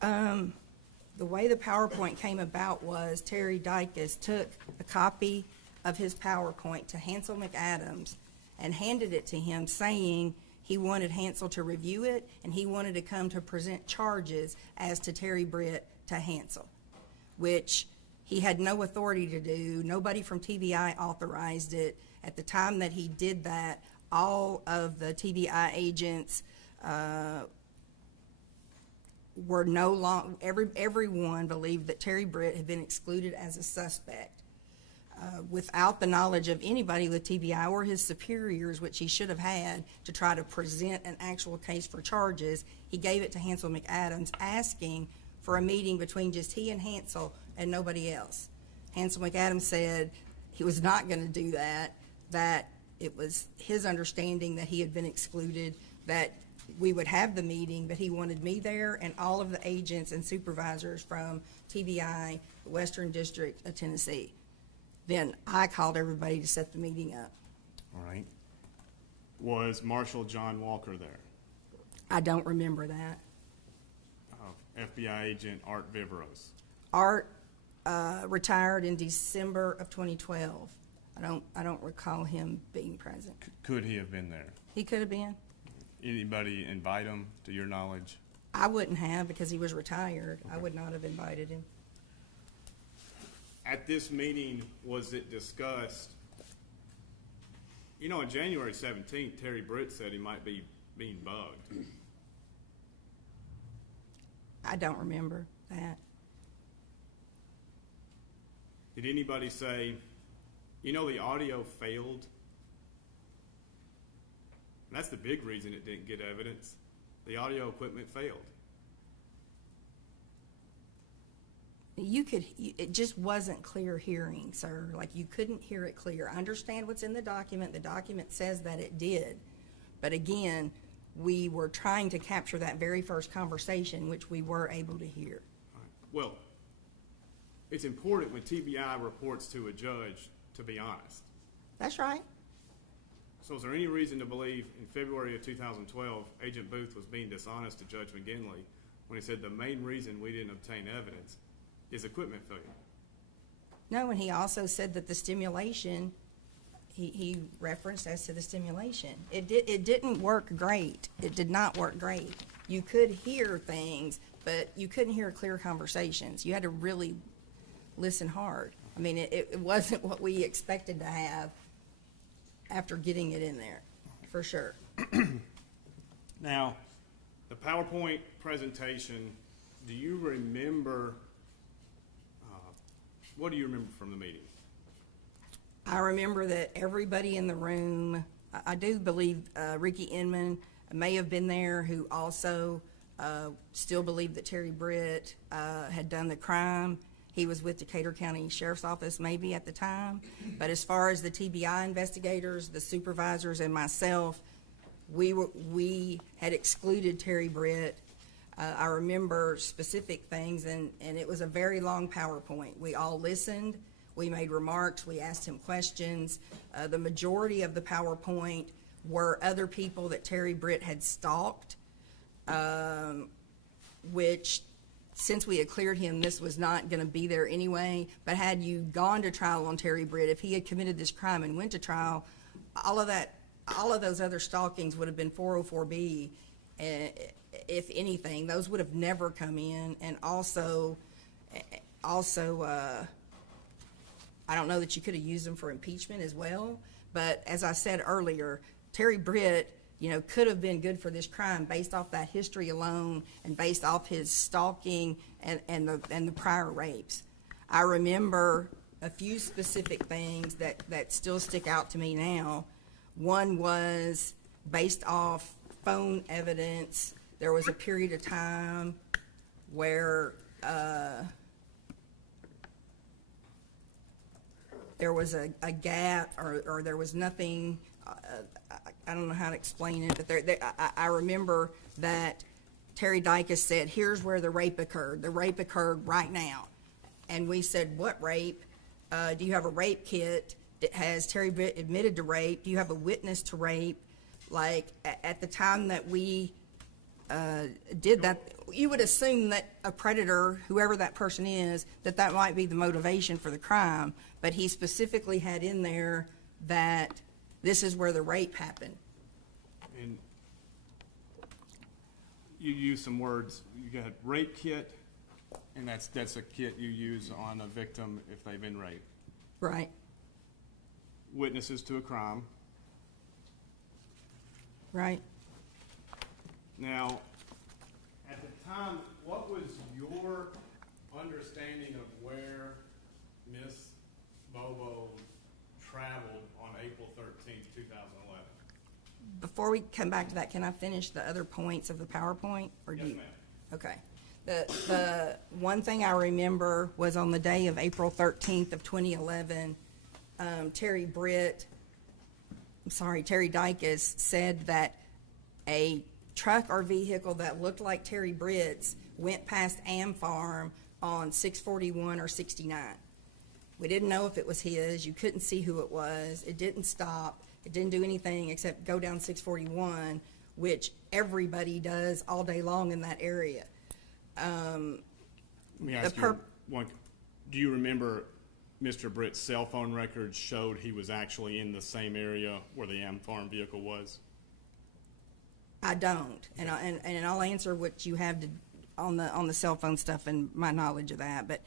The way the PowerPoint came about was Terry Dykes took a copy of his PowerPoint to Hansel McAdams and handed it to him, saying He wanted Hansel to review it, and he wanted to come to present charges as to Terry Britt to Hansel, which he had no authority to do. Nobody from TBI authorized it. At the time that he did that, all of the TBI agents were no long. Everyone believed that Terry Britt had been excluded as a suspect. Without the knowledge of anybody with TBI or his superiors, which he should have had to try to present an actual case for charges, he gave it to Hansel McAdams, asking for a meeting between just he and Hansel and nobody else. Hansel McAdams said he was not going to do that, that it was his understanding that he had been excluded, that we would have the meeting, but he wanted me there and all of the agents and supervisors from TBI, the Western District of Tennessee. Then I called everybody to set the meeting up. All right. Was Marshal John Walker there? I don't remember that. FBI agent Art Vivros? Art retired in December of 2012. I don't recall him being present. Could he have been there? He could have been. Anybody invite him, to your knowledge? I wouldn't have, because he was retired. I would not have invited him. At this meeting, was it discussed, on January 17th, Terry Britt said he might be being bugged. I don't remember that. Did anybody say, the audio failed? And that's the big reason it didn't get evidence. The audio equipment failed. It just wasn't clear hearing, sir. Like, you couldn't hear it clear. I understand what's in the document. The document says that it did. But again, we were trying to capture that very first conversation, which we were able to hear. All right. Well, it's important when TBI reports to a judge to be honest. That's right. So is there any reason to believe in February of 2012, Agent Booth was being dishonest to Judge McGinley when he said the main reason we didn't obtain evidence is equipment failure? No, and he also said that the stimulation, he referenced as to the stimulation. It didn't work great. It did not work great. You could hear things, but you couldn't hear clear conversations. You had to really listen hard. I mean, it wasn't what we expected to have after getting it in there, for sure. Now, the PowerPoint presentation, do you remember, what do you remember from the meeting? I remember that everybody in the room, I do believe Ricky Inman may have been there, who also still believed that Terry Britt had done the crime. He was with Decatur County Sheriff's Office maybe at the time. But as far as the TBI investigators, the supervisors, and myself, we had excluded Terry Britt. I remember specific things, and it was a very long PowerPoint. We all listened. We made remarks. We asked him questions. The majority of the PowerPoint were other people that Terry Britt had stalked, which, since we had cleared him, this was not going to be there anyway. But had you gone to trial on Terry Britt, if he had committed this crime and went to trial, all of those other stalkings would have been 404B. If anything, those would have never come in. And also, I don't know that you could have used them for impeachment as well. But as I said earlier, Terry Britt, could have been good for this crime based off that history alone and based off his stalking and the prior rapes. I remember a few specific things that still stick out to me now. One was based off phone evidence. There was a period of time where there was a gap, or there was nothing. I don't know how to explain it, but I remember that Terry Dykes said, "Here's where the rape occurred. The rape occurred right now." And we said, "What rape? Do you have a rape kit? Has Terry Britt admitted to rape? Do you have a witness to rape?" Like, at the time that we did that, you would assume that a predator, whoever that person is, that might be the motivation for the crime. But he specifically had in there that this is where the rape happened. And you use some words. You got rape kit, and that's a kit you use on a victim if they've been raped. Right, Witnesses to a crime. right. Now, at the time, what was your understanding of where Miss Bobo traveled on April 13th, 2011? Before we come back to that, can I finish the other points of the PowerPoint? Or do Yes, you? ma'am. Okay. The one thing I remember was on the day of April 13th of 2011, Terry Dykes said that a truck or vehicle that looked like Terry Britt's went past Am Farm on 641 or 69. We didn't know if it was his. You couldn't see who it was. It didn't stop. It didn't do anything except go down 641, which everybody does all day long in that area. Let me ask you one. Do you remember Mr. Britt's cell phone records showed he was actually in the same area where the Am Farm vehicle was? I don't, and I'll answer what you have to, on the cell phone stuff and my knowledge of that. But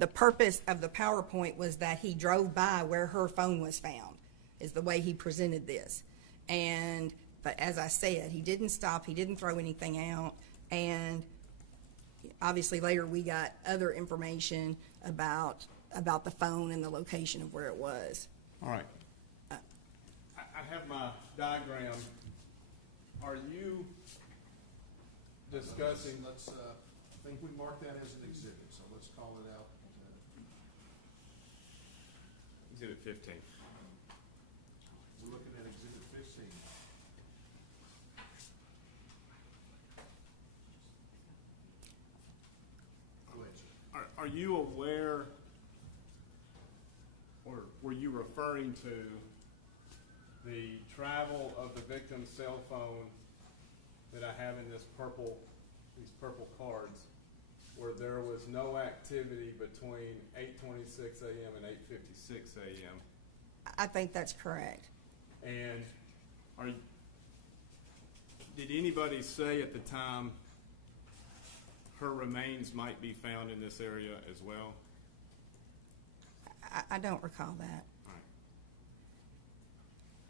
the purpose of the PowerPoint was that he drove by where her phone was found, is the way he presented this. But as I said, he didn't stop. He didn't throw anything out, and obviously later we got other information about the phone and the location of where it was. All right. I have my diagram. Are you discussing? Let's, I think we marked that as an exhibit, so let's call it out. Exhibit 15. We're looking at exhibit 15. Go ahead, sir. Are you aware, or were you referring to the travel of the victim's cell phone that I have in these purple cards, where there was no activity between 8:26 a.m. and 8:56 a.m.? I think that's correct. And did anybody say at the time her remains might be found in this area as well? I don't recall that. All right.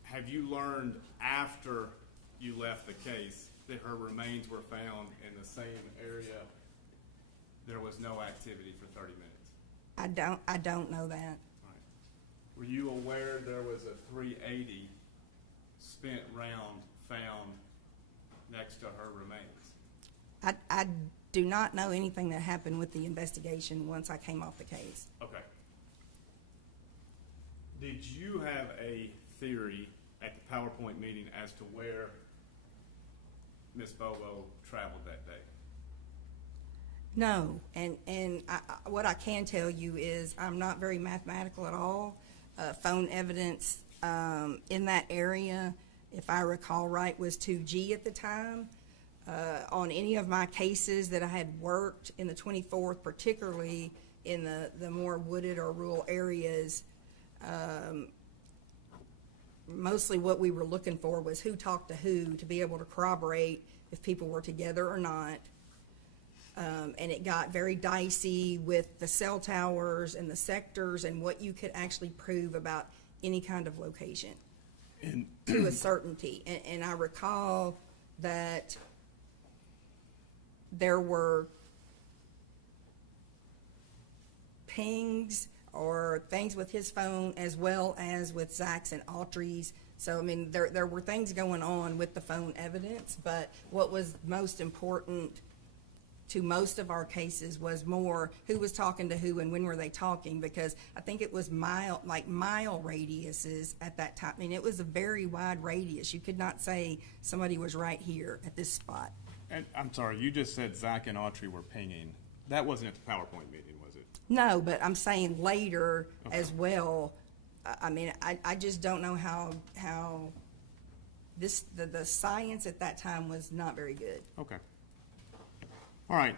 Have you learned after you left the case that her remains were found in the same area? There was no activity for 30 minutes. I don't know that. All right. Were you aware there was a .380 spent round found next to her remains? I do not know anything that happened with the investigation once I came off the case. Okay. Did you have a theory at the PowerPoint meeting as to where Miss Bobo traveled that day? No, and what I can tell you is I'm not very mathematical at all. Phone evidence in that area, if I recall right, was 2G at the time. On any of my cases that I had worked in the 24th, particularly in the more wooded or rural areas, mostly what we were looking for was who talked to who to be able to corroborate if people were together or not. And it got very dicey with the cell towers and the sectors and what you could actually prove about any kind of location to a certainty. And I recall that there were pings or things with his phone as well as with Zach's and Autry's. So, I mean, there were things going on with the phone evidence, but what was most important to most of our cases was more who was talking to who and when were they talking, because I think it was mile radiuses at that time. I mean, it was a very wide radius. You could not say somebody was right here at this spot. And I'm sorry, you just said Zach and Autry were pinging. That wasn't at the PowerPoint meeting, was it? No, but I'm saying later as well. I mean, I just don't know how the science at that time was not very good. Okay. All right.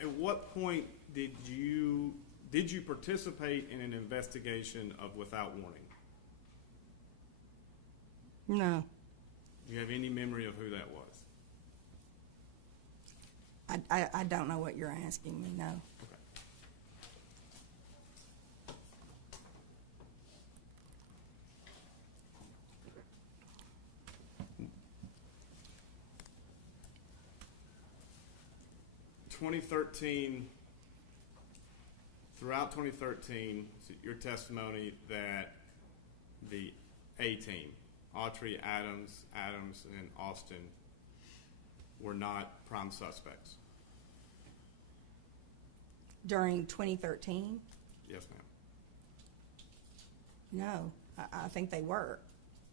At what point did you participate in an investigation of without warning? No. Do you have any memory of who that was? I don't know what you're asking me, no. Okay. Throughout 2013, your testimony that the A team, Autry, Adams, and Austin, were not prime suspects. During 2013? Yes, ma'am. No, I think they were.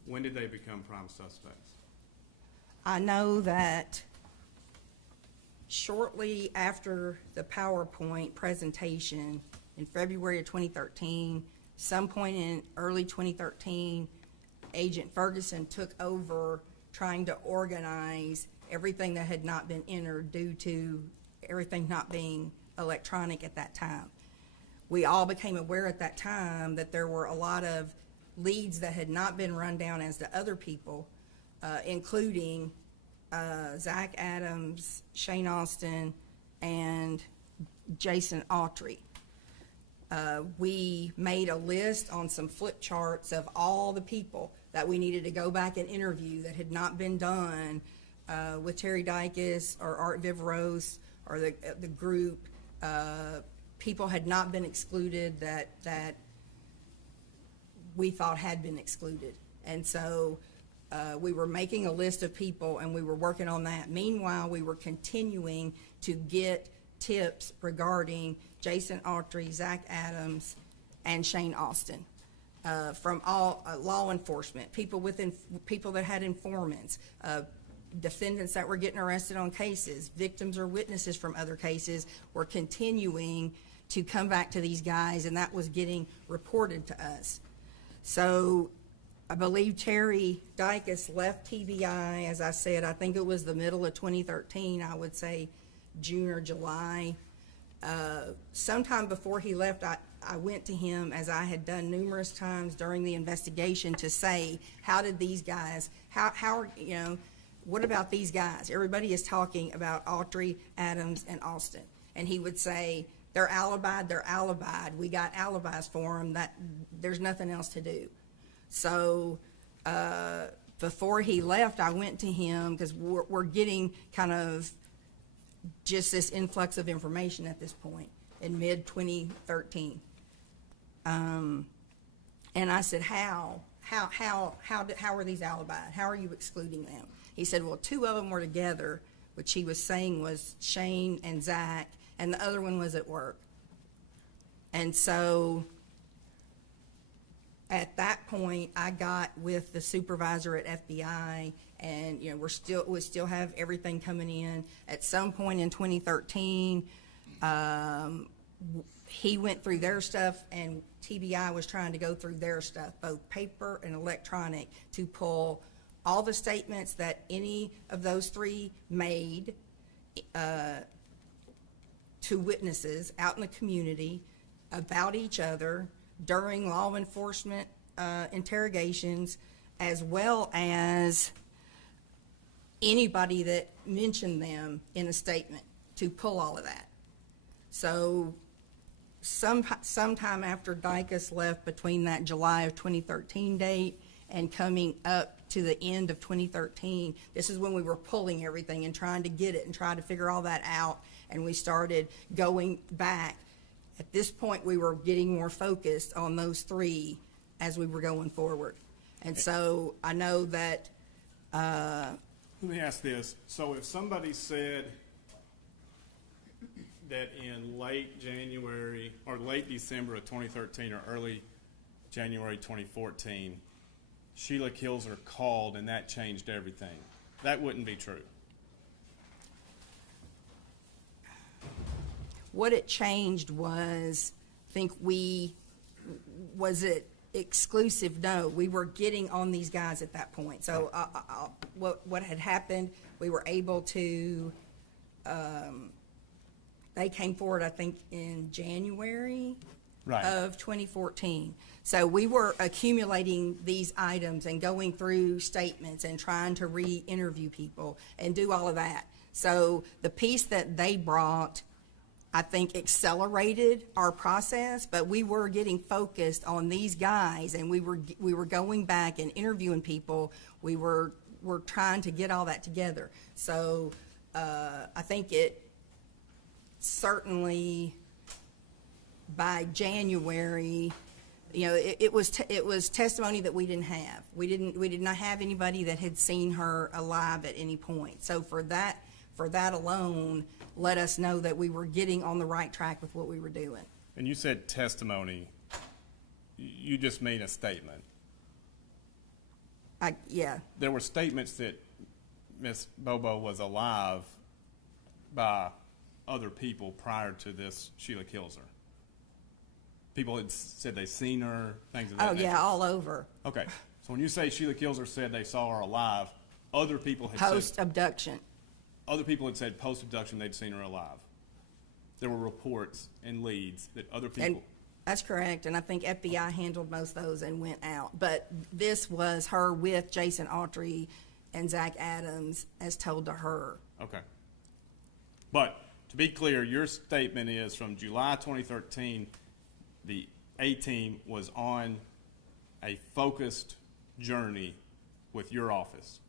When did they become prime suspects? I know that shortly after the PowerPoint presentation in February of 2013, some point in early 2013, Agent Ferguson took over trying to organize everything that had not been entered due to everything not being electronic at that time. We all became aware at that time that there were a lot of leads that had not been run down as the other people, including Zach Adams, Shane Austin, and Jason Autry. We made a list on some flip charts of all the people that we needed to go back and interview that had not been done with Terry Dykes or Art Viveros or the group. People had not been excluded that we thought had been excluded. And so we were making a list of people and we were working on that. Meanwhile, we were continuing to get tips regarding Jason Autry, Zach Adams, and Shane Austin from all law enforcement, people that had informants, defendants that were getting arrested on cases, victims or witnesses from other cases were continuing to come back to these guys, and that was getting reported to us. So I believe Terry Dykes left TBI, as I said, I think it was the middle of 2013, I would say June or July. Sometime before he left, I went to him, as I had done numerous times during the investigation, to say, how did these guys, what about these guys? Everybody is talking about Autry, Adams, and Austin. And he would say, they're alibied. We got alibis for them. There's nothing else to do. So before he left, I went to him, because we're getting kind of just this influx of information at this point in mid-2013. And I said, how are these alibied? How are you excluding them? He said, well, two of them were together, which he was saying was Shane and Zach, and the other one was at work. And so at that point, I got with the supervisor at FBI, and we still have everything coming in. At some point in 2013, he went through their stuff, and TBI was trying to go through their stuff, both paper and electronic, to pull all the statements that any of those three made to witnesses out in the community about each other during law enforcement interrogations, as well as anybody that mentioned them in a statement, to pull all of that. So sometime after Dykes left, between that July of 2013 date and coming up to the end of 2013, this is when we were pulling everything and trying to get it and try to figure all that out, and we started going back. At this point, we were getting more focused on those three as we were going forward. And so I know that let me ask this. So if somebody said that in late January or late December of 2013 or early January 2014, Sheila Kilser called and that changed everything, that wouldn't be true. What it changed was, was it exclusive? No, we were getting on these guys at that point. So what had happened, we were able to, they came forward, I think, in January Right. of 2014. So we were accumulating these items and going through statements and trying to re-interview people and do all of that. So the piece that they brought, I think, accelerated our process, but we were getting focused on these guys, and we were going back and interviewing people. We're trying to get all that together. So I think it certainly by January, you know, it was testimony that we didn't have. We did not have anybody that had seen her alive at any point. So for that alone, let us know that we were getting on the right track with what we were doing. And you said testimony. You just made a statement. Yeah. There were statements that Miss Bobo was alive by other people prior to this Sheila kills her. People had said they seen her, things of that nature. Oh, yeah, all over. Okay. So when you say Sheila kills her said they saw her alive, other people had Post-abduction. Other people had said post-abduction they'd seen her alive. There were reports and leads that other people... And that's correct, and I think FBI handled most of those and went out. But this was her with Jason Autry and Zach Adams as told to her. Okay. But to be clear, your statement is from July 2013, the A-team was on a focused journey with your office.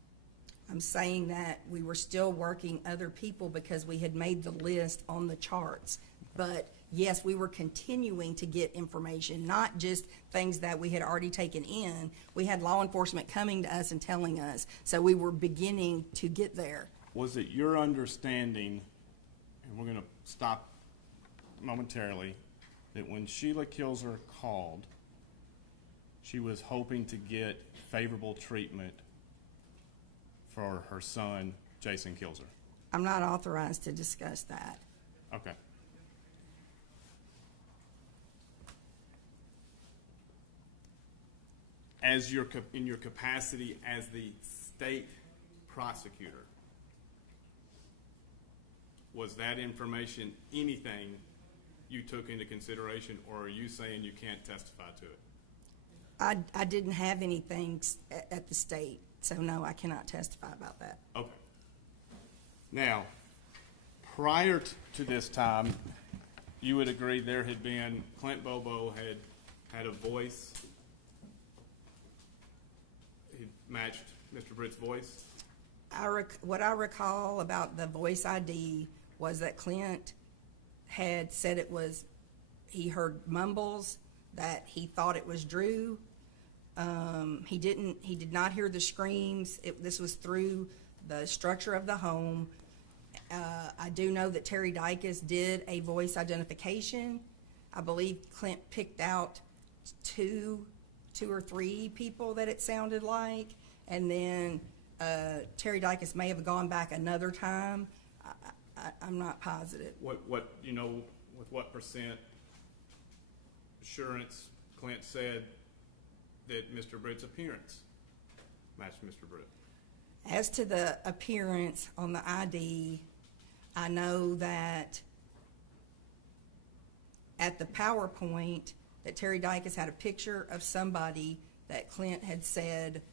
I'm saying that we were still working other people because we had made the list on the charts. But yes, we were continuing to get information, not just things that we had already taken in. We had law enforcement coming to us and telling us. So we were beginning to get there. Was it your understanding, and we're going to stop momentarily, that when Sheila kills her called, she was hoping to get favorable treatment for her son, Jason kills her? I'm not authorized to discuss that. Okay. As in your capacity as the state prosecutor, was that information anything you took into consideration, or are you saying you can't testify to it? I didn't have anything at the state, so no, I cannot testify about that. Okay. Now, prior to this time, you would agree there had been, Clint Bobo had a voice, he matched Mr. Britt's voice? What I recall about the voice ID was that Clint had said it was, he heard mumbles, that he thought it was Drew. He did not hear the screams. This was through the structure of the home. I do know that Terry Dykes did a voice identification. I believe Clint picked out two or three people that it sounded like, and then Terry Dykes may have gone back another time. I'm not positive. What you know, with what percent assurance Clint said that Mr. Britt's appearance matched Mr. Britt? As to the appearance on the ID, I know that at the PowerPoint that Terry Dykes had a picture of somebody that Clint had said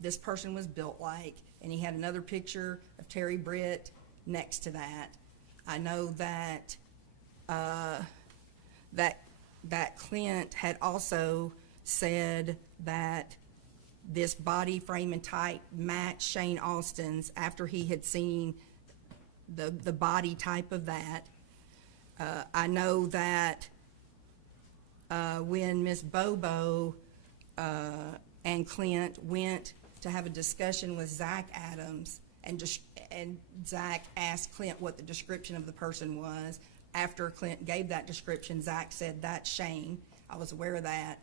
this person was built like, and he had another picture of Terry Britt next to that. I know that that Clint had also said that this body frame and type matched Shane Austin's after he had seen the body type of that. I know that when Miss Bobo and Clint went to have a discussion with Zach Adams, and Zach asked Clint what the description of the person was. After Clint gave that description, Zach said, "That's Shane." I was aware of that.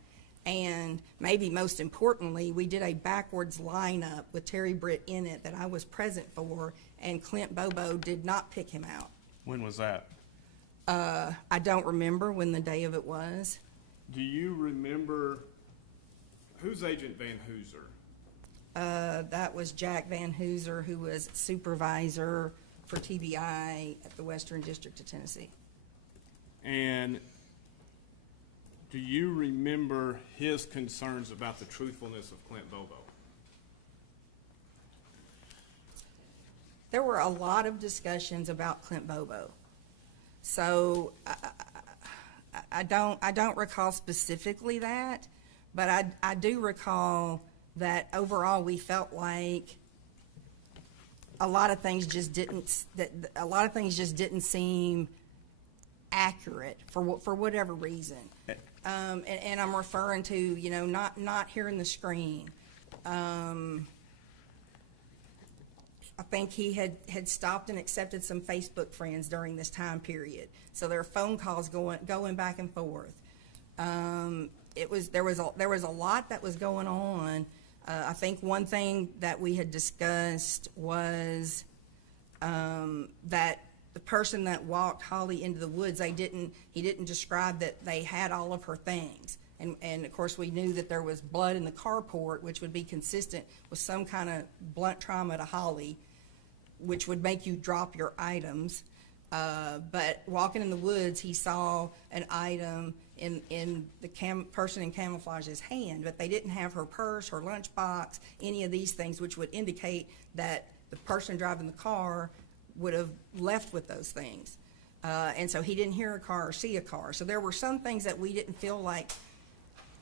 And maybe most importantly, we did a backwards lineup with Terry Britt in it that I was present for, and Clint Bobo did not pick him out. When was that? I don't remember when the day of it was. Do you remember, who's Agent Van Hooser? That was Jack Van Hooser, who was supervisor for TBI at the Western District of Tennessee. And Do you remember his concerns about the truthfulness of Clint Bobo? There were a lot of discussions about Clint Bobo. So I don't recall specifically that, but I do recall that overall we felt like a lot of things just didn't seem accurate for whatever reason. And I'm referring to, not hearing the screen. I think he had stopped and accepted some Facebook friends during this time period. So there are phone calls going back and forth. There was a lot that was going on. I think one thing that we had discussed was that the person that walked Holly into the woods, he didn't describe that they had all of her things. And of course, we knew that there was blood in the carport, which would be consistent with some kind of blunt trauma to Holly, which would make you drop your items. But walking in the woods, he saw an item in the person in camouflage's hand, but they didn't have her purse, her lunchbox, any of these things, which would indicate that the person driving the car would have left with those things. And so he didn't hear a car or see a car. So there were some things that we didn't feel like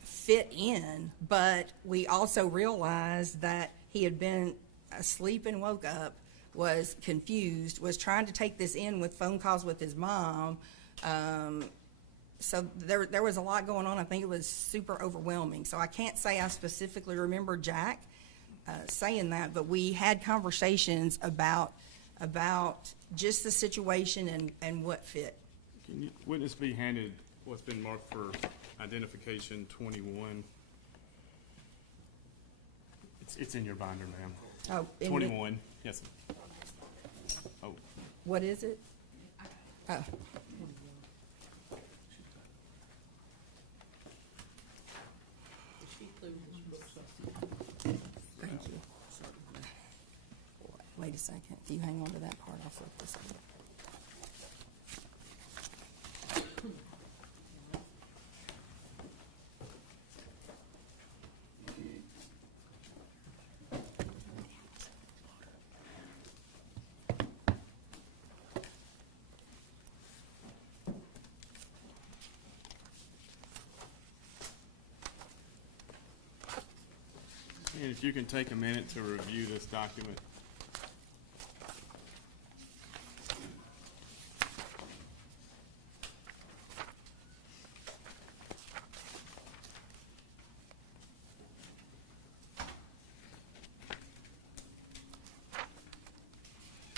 fit in, but we also realized that he had been asleep and woke up, was confused, was trying to take this in with phone calls with his mom. So there was a lot going on. I think it was super overwhelming. So I can't say I specifically remember Jack saying that, but we had conversations about just the situation and what fit. Can you, witness be handed what's been marked for identification 21? It's in your binder, ma'am. Oh, 21, yes. Oh. What is it? Oh. Thank you. Wait a second. If you hang on to that part, I'll flip this over. And if you can take a minute to review this document.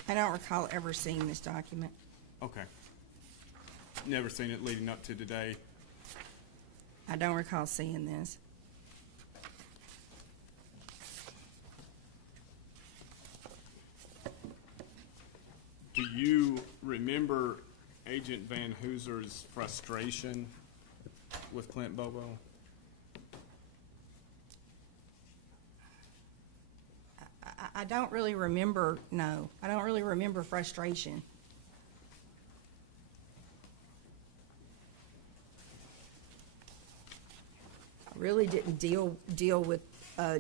I don't recall ever seeing this document. Okay. Never seen it leading up to today. I don't recall seeing this. Do you remember Agent Van Hooser's frustration with Clint Bobo? I don't really remember, no. I don't really remember frustration. I really didn't deal with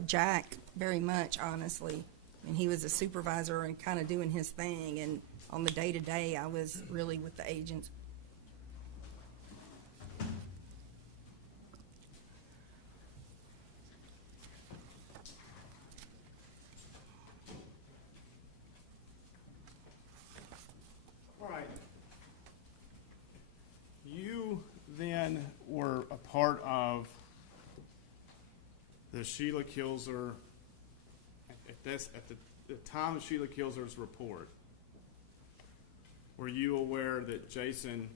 Jack very much, honestly. I mean, he was a supervisor and kind of doing his thing, and on the day-to-day, I was really with the agents. All right. You then were a part of the Sheila Kilzer, at the time of Sheila Kilzer's report. Were you aware that Jason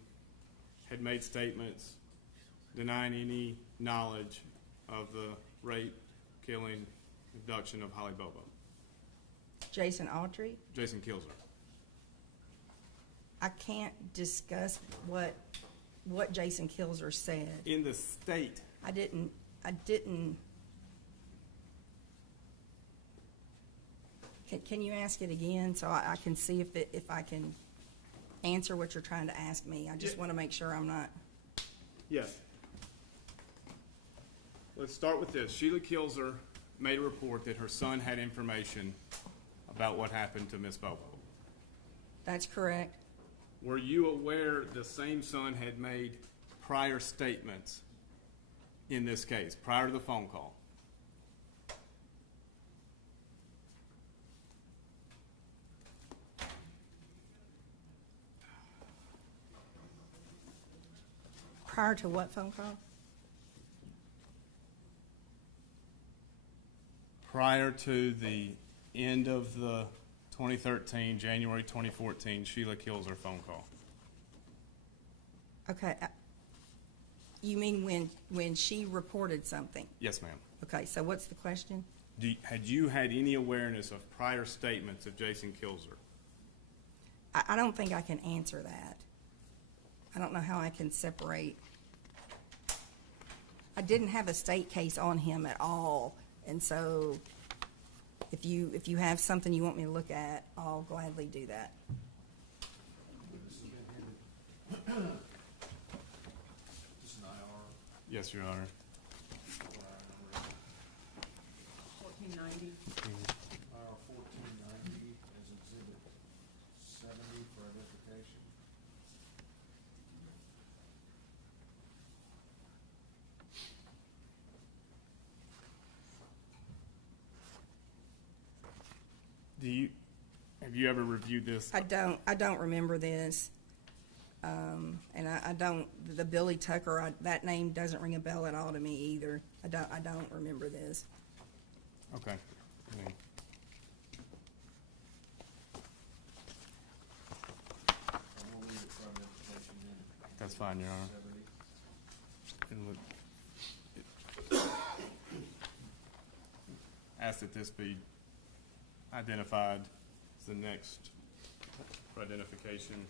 had made statements denying any knowledge of the rape, killing, abduction of Holly Bobo? Jason Autry? Jason Kilzer. I can't discuss what Jason Kilzer said. In the state. I didn't. Can you ask it again so I can see if I can answer what you're trying to ask me? I just want to make sure I'm not. Yes. let's start with this. Sheila Kilzer made a report that her son had information about what happened to Miss Bobo. That's correct. Were you aware the same son had made prior statements in this case, prior to the phone call? Prior to what phone call? Prior to the end of the 2013, January 2014, Sheila Kilzer phone call. Okay. You mean when she reported something? Yes, ma'am. Okay, so what's the question? Had you had any awareness of prior statements of Jason Kilzer? I don't think I can answer that. I don't know how I can separate. I didn't have a state case on him at all, and so if you have something you want me to look at, I'll gladly do that. Just an IR. Yes, Your Honor. 1490. IR 1490 as exhibit 70 for identification. Have you ever reviewed this? I don't remember this. And I don't, the Billy Tucker, that name doesn't ring a bell at all to me either. I don't remember this. Okay. We'll leave it for identification then. That's fine, Your Honor. 70. And ask that this be identified as the next for identification.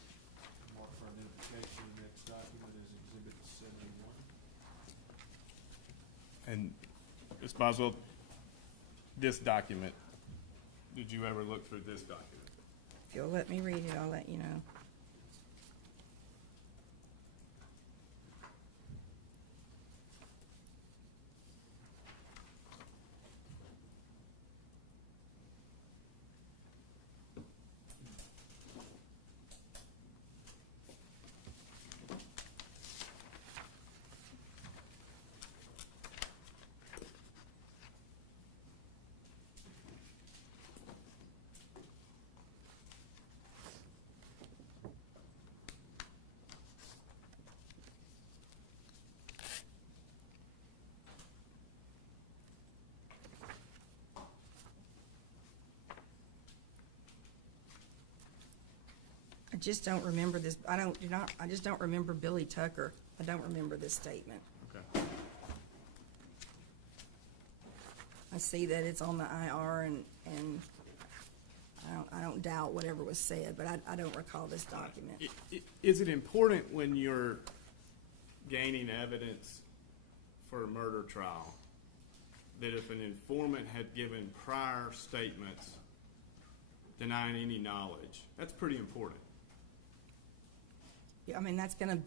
Mark for identification, the next document is exhibit 71. And Ms. Boswell, this document, did you ever look through this document? If you'll let me read it, I'll let you know. I just don't remember this. I just don't remember Billy Tucker. I don't remember this statement. Okay. I see that it's on the IR and I don't doubt whatever was said, but I don't recall this document. Is it important when you're gaining evidence for a murder trial that if an informant had given prior statements denying any knowledge, that's pretty important? Yeah, I mean, that's gonna,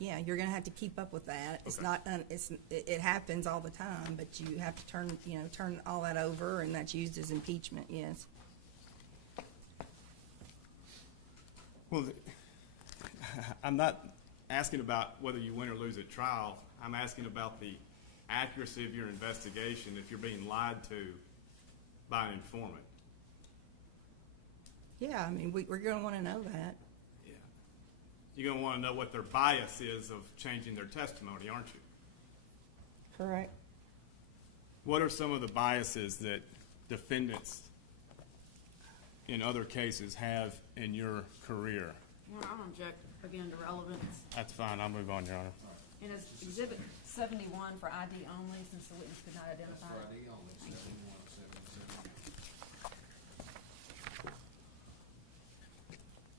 yeah, you're gonna have to keep up with that. It's Okay. not, it happens all the time, but you have to turn all that over, and that's used as impeachment, yes. Well, I'm not asking about whether you win or lose at trial. I'm asking about the accuracy of your investigation if you're being lied to by an informant. Yeah, I mean, we're gonna wanna know that. Yeah. You're going to want to know what their bias is of changing their testimony, aren't you? Correct. What are some of the biases that defendants in other cases have in your career? Well, I'll object again to relevance. That's fine. I'll move on, Your Honor. And it's exhibit 71 for ID only, since the witness could not That's identify for it. ID only, 71, 77.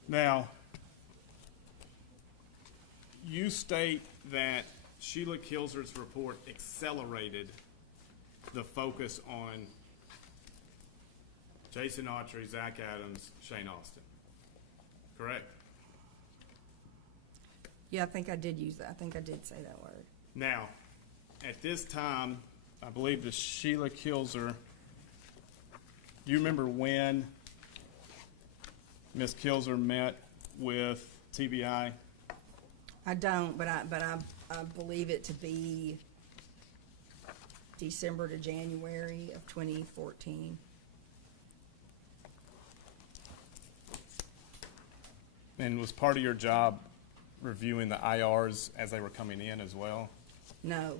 Now, you state that Sheila Kilzer's report accelerated the focus on Jason Autry, Zach Adams, Shane Austin. Correct? Yeah, I think I did use that. I think I did say that word. Now, at this time, I believe the Sheila Kilzer, do you remember when Ms. Kilzer met with TBI? I don't, but I believe it to be December to January of 2014. And was part of your job reviewing the IRs as they were coming in as well? No.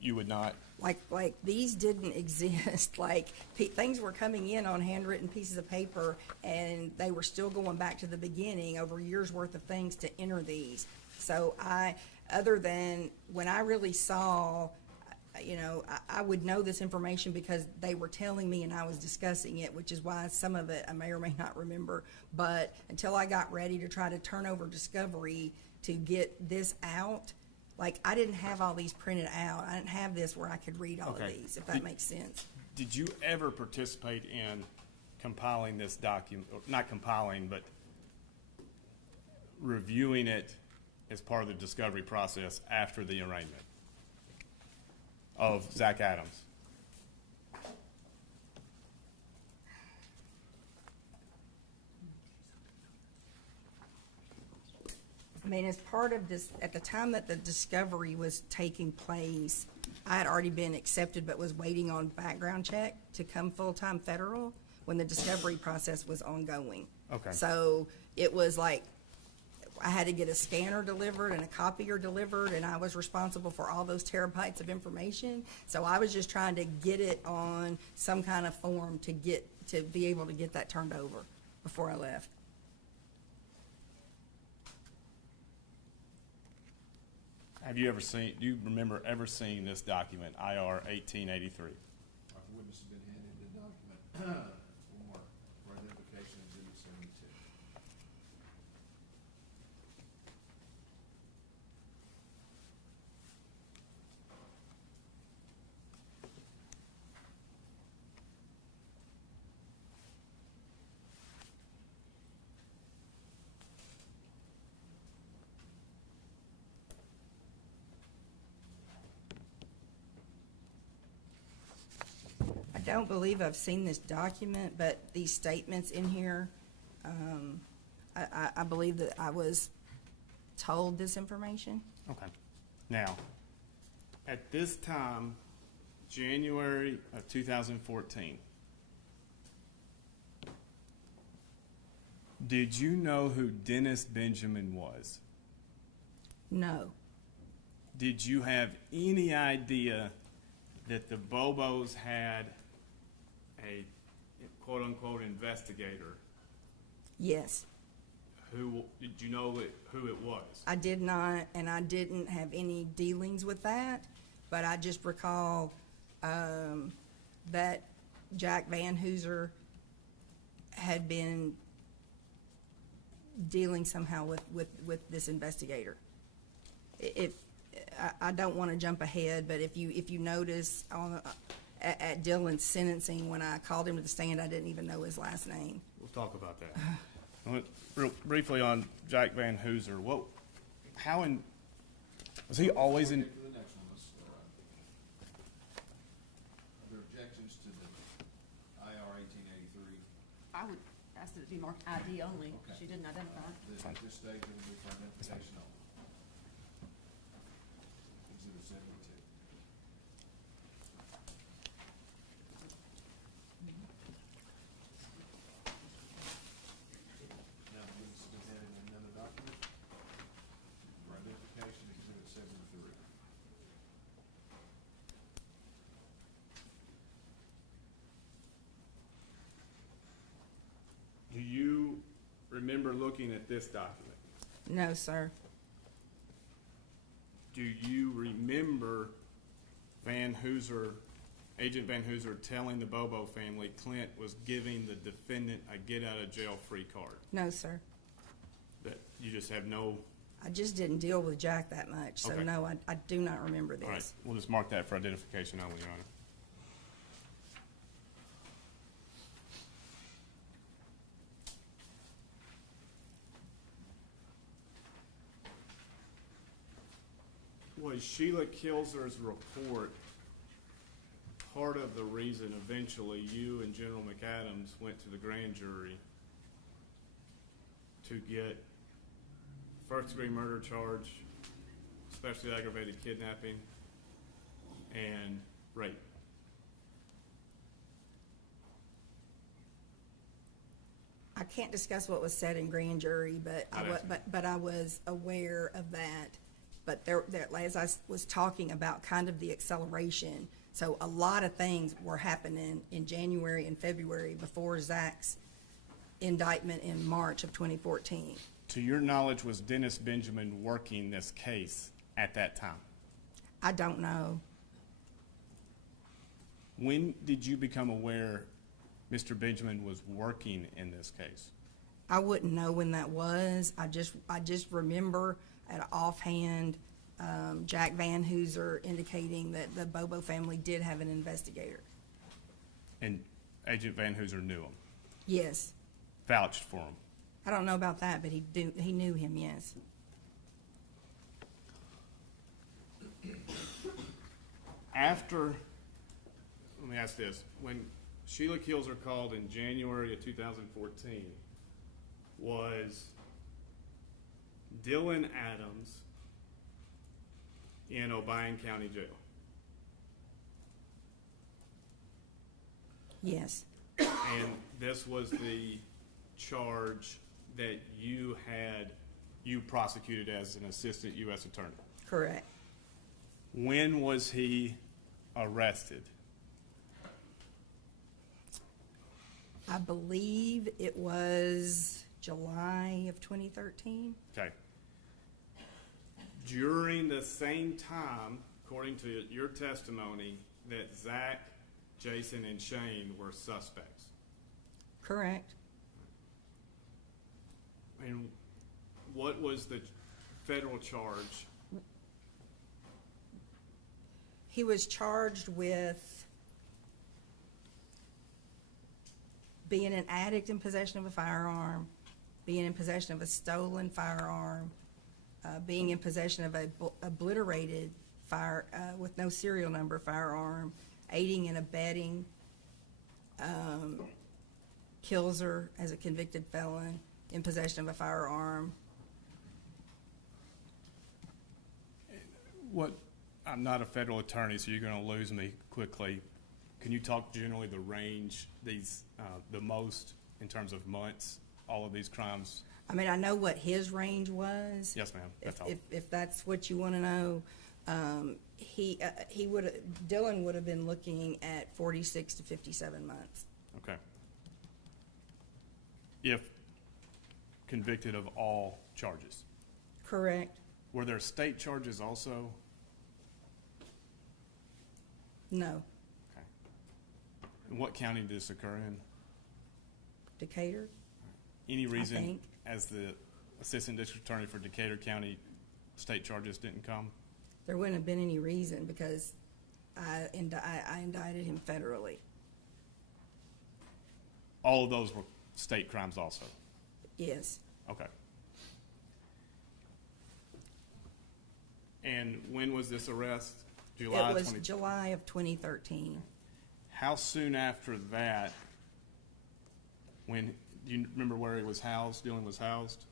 You would not? Like these didn't exist. Like things were coming in on handwritten pieces of paper, and they were still going back to the beginning over years worth of things to enter these. So other than when I really saw, I would know this information because they were telling me and I was discussing it, which is why some of it I may or may not remember. But until I got ready to try to turn over discovery to get this out, like I didn't have all these printed out. I didn't have this where I could read all of these, if that makes sense. Did you ever participate in compiling this document, or not compiling, but reviewing it as part of the discovery process after the arraignment of Zach Adams? I mean, as part of this, at the time that the discovery was taking place, I had already been accepted but was waiting on background check to come full-time federal when the discovery process was ongoing. Okay. So it was like I had to get a scanner delivered and a copier delivered, and I was responsible for all those terabytes of information. So I was just trying to get it on some kind of form to be able to get that turned over before I left. Have you ever seen, do you remember ever seeing this document, IR 1883? Our witness has been handed the document for identification exhibit 72. I don't believe I've seen this document, but these statements in here, I believe that I was told this information. Okay. Now, at this time, January of 2014, did you know who Dennis Benjamin was? No. Did you have any idea that the Bobos had a quote-unquote investigator? Yes. Did you know who it was? I did not, and I didn't have any dealings with that, but I just recall that Jack Van Hooser had been dealing somehow with this investigator. If I don't want to jump ahead, but if you notice at Dylan's sentencing, when I called him to the stand, I didn't even know his last name. We'll talk about that. Real briefly on Jack Van Hooser. Was he always in? The next one was, are there objections to the IR 1883? I would ask that it be marked ID only. Okay. She didn't identify. At this stage, it will be for identification only. Exhibit 72. Now, this has been handed in another document for identification, exhibit 73. Do you remember looking at this document? No, sir. Do you remember Agent Van Hooser telling the Bobo family Clint was giving the defendant a get-out-of-jail-free card? No, sir. That you just have no... I just didn't deal with Jack that much, so Okay. no, I do not remember this. All right, we'll just mark that for identification only, Your Honor. Was Sheila Kilser's report part of the reason eventually you and General McAdams went to the grand jury to get first-degree murder charge, especially aggravated kidnapping, and rape? I can't discuss what was said in grand jury, but I was aware of that. But there, as I was talking about, kind of the acceleration. So a lot of things were happening in January and February before Zach's indictment in March of 2014. To your knowledge, was Dennis Benjamin working this case at that time? I don't know. When did you become aware Mr. Benjamin was working in this case? I wouldn't know when that was. I just remember at offhand, Jack Van Hooser indicating that the Bobo family did have an investigator. And Agent Van Hooser knew him? Yes. Vouched for him? I don't know about that, but he knew him, yes. After, let me ask this, when Sheila Kilser called in January of 2014, was Dylan Adams in Obion County Jail? Yes. And this was the charge that you prosecuted as an assistant U.S. attorney? Correct. When was he arrested? I believe it was July of 2013. Okay. During the same time, according to your testimony, that Zach, Jason, and Shane were suspects. Correct. And what was the federal charge? He was charged with being an addict in possession of a firearm, being in possession of a stolen firearm, being in possession of a obliterated with no serial number firearm, aiding and abetting Kilser as a convicted felon in possession of a firearm. I'm not a federal attorney, so you're going to lose me quickly. Can you talk generally the range, the most in terms of months, all of these crimes? I mean, I know what his range was. Yes, ma'am. That's all. If that's what you want to know, Dylan would have been looking at 46 to 57 months. Okay. If convicted of all charges. Correct. Were there state charges also? No. Okay. And what county did this occur in? Decatur. Any reason, think. as the assistant district attorney for Decatur County, state charges didn't come? There wouldn't have been any reason because I indicted him federally. All of those were state crimes also? Yes. Okay. And when was this arrest? July? It was July of 2013. How soon after that, do you remember where he was housed, Dylan was housed?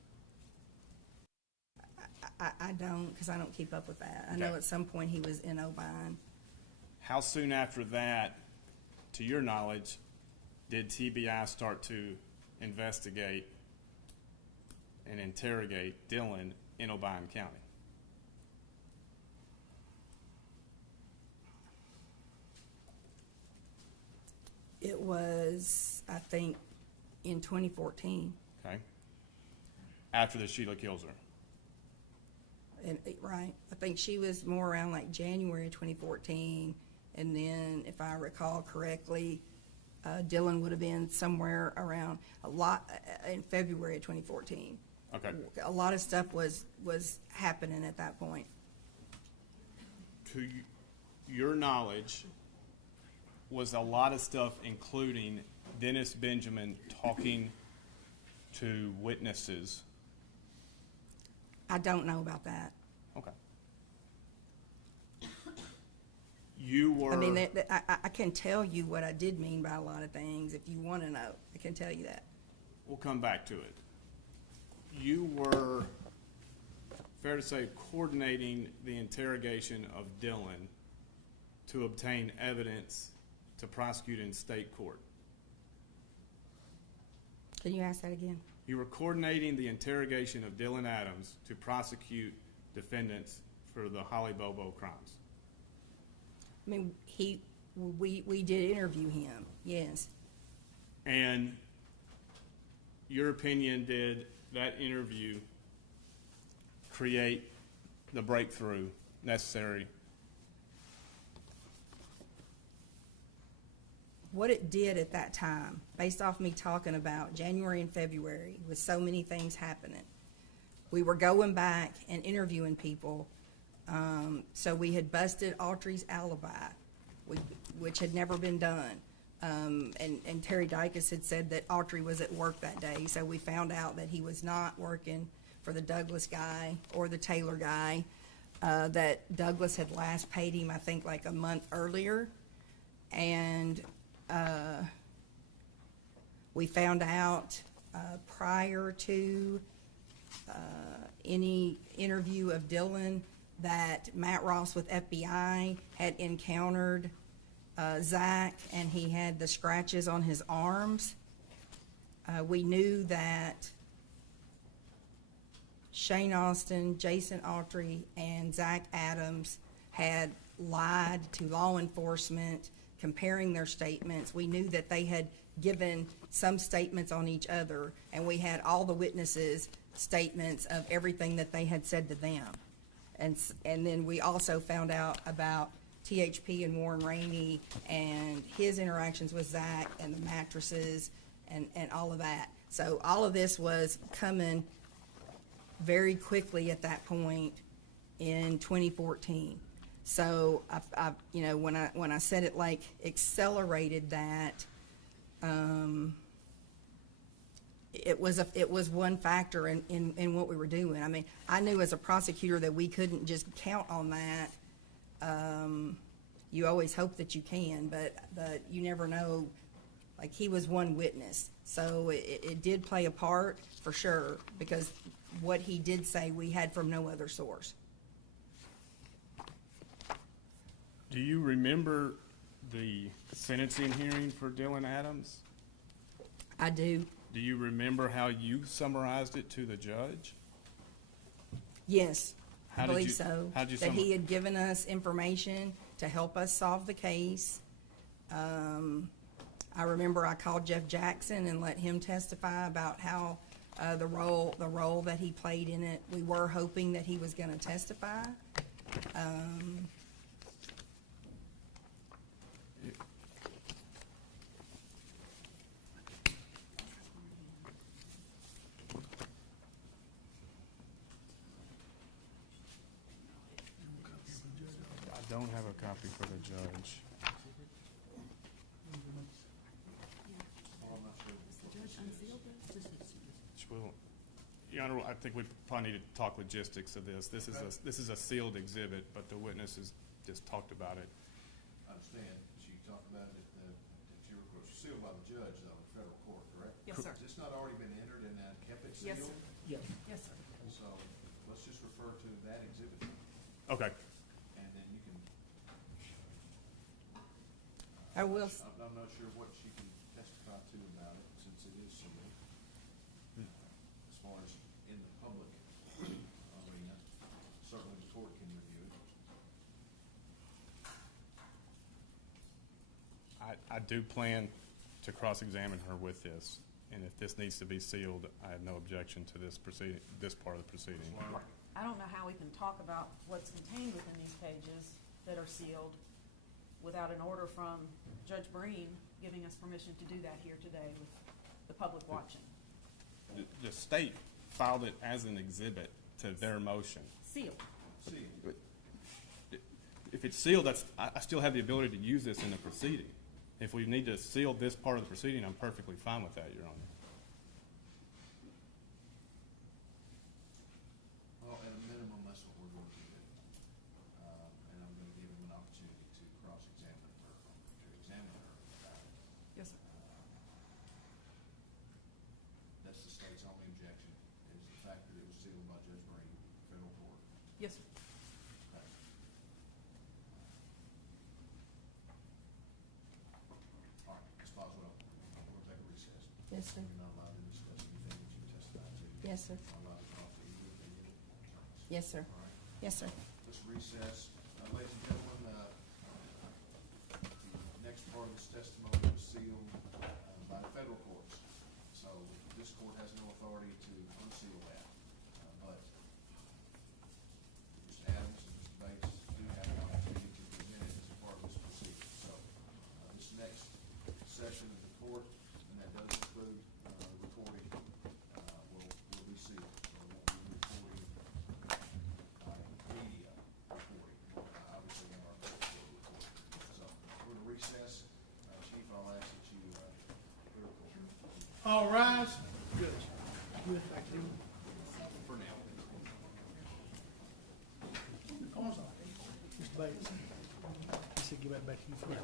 I don't, because I don't keep up with that. I Okay. know at some point he was in Obion. How soon after that, to your knowledge, did TBI start to investigate and interrogate Dylan in Obion County? It was, I think, in 2014. Okay. After the Sheila Kilser. Right. I think she was more around like January 2014. And then, if I recall correctly, Dylan would have been somewhere around in February of 2014. Okay. A lot of stuff was happening at that point. To your knowledge, was a lot of stuff including Dennis Benjamin talking to witnesses? I don't know about that. Okay. You were. I mean, I can tell you what I did mean by a lot of things. If you want to know, I can tell you that. We'll come back to it. You were, fair to say, coordinating the interrogation of Dylan to obtain evidence to prosecute in state court. Can you ask that again? You were coordinating the interrogation of Dylan Adams to prosecute defendants for the Holly Bobo crimes. I mean, we did interview him, yes. And your opinion, did that interview create the breakthrough necessary? What it did at that time, based off me talking about January and February, with so many things happening, we were going back and interviewing people. So we had busted Autry's alibi, which had never been done. And Terry Dykes had said that Autry was at work that day, so we found out that he was not working for the Douglas guy or the Taylor guy, that Douglas had last paid him, I think, like a month earlier. And we found out prior to any interview of Dylan that Matt Ross with FBI had encountered Zach, and he had the scratches on his arms. We knew that Shane Austin, Jason Autry, and Zach Adams had lied to law enforcement, comparing their statements. We knew that they had given some statements on each other, and we had all the witnesses' statements of everything that they had said to them. And then we also found out about THP and Warren Rainey and his interactions with Zach and the mattresses and all of that. So all of this was coming very quickly at that point in 2014. So I you know, when I said it like accelerated that, it was one factor in what we were doing. I mean, I knew as a prosecutor that we couldn't just count on that. You always hope that you can, but you never know. Like, he was one witness, so it did play a part for sure, because what he did say we had from no other source. Do you remember the sentencing hearing for Dylan Adams? I do. Do you remember how you summarized it to the judge? Yes, I How did believe you- so. how'd you That he had given us information to help us solve the case. I remember I called Jeff Jackson and let him testify about how the role that he played in it. We were hoping that he was going to testify. I don't have a copy for the judge. Well, Your Honor, I think we probably need to talk logistics of this. This is a sealed exhibit, but the witnesses just talked about it. I understand, she talked about it, that you were sealed by the judge, though, in federal court, correct? Yes, sir. Has this not already been entered and kept it Yes, sealed? sir. Yes. Yes, sir. So, let's just refer to that exhibit, Okay. and then you can, I will. I'm not sure what she can testify to about it, since it is sealed. As far as in the public arena, certainly the court can review it. I do plan to cross-examine her with this, and if this needs to be sealed, I have no objection to this proceeding, this part of the proceeding. I don't know how we can talk about what's contained within these pages that are sealed without an order from Judge Breen giving us permission to do that here today with the public watching. The state filed it as an exhibit to their motion. Sealed. Sealed. If it's sealed, I still have the ability to use this in the proceeding. If we need to seal this part of the proceeding, I'm perfectly fine with that, Your Honor. Well, at a minimum, that's what we're going to do. And I'm going to give him an opportunity to cross Yes, sir. All right, Ms. Boswell, we'll take a recess. Yes, sir. You're not allowed to discuss anything that you testified to. Yes, sir. You're not allowed to talk to either opinion. Yes, sir. All right, Yes, sir. let's recess. Ladies and gentlemen, the next part of this testimony was sealed by the federal courts. So this court has no authority to unseal that. But Mr. Adams and Mr. Bates do have an opportunity to present it as a part of this proceeding. So this next session of the court, and that does include recording, will be sealed. So it won't be recording by media recording, obviously in our court recording. So we're going to recess. Chief, I'll ask that you clear the court. All rise. Good. Good, thank you. For now. Oh, I'm sorry. Mr. Bates. He said give that back to you for that.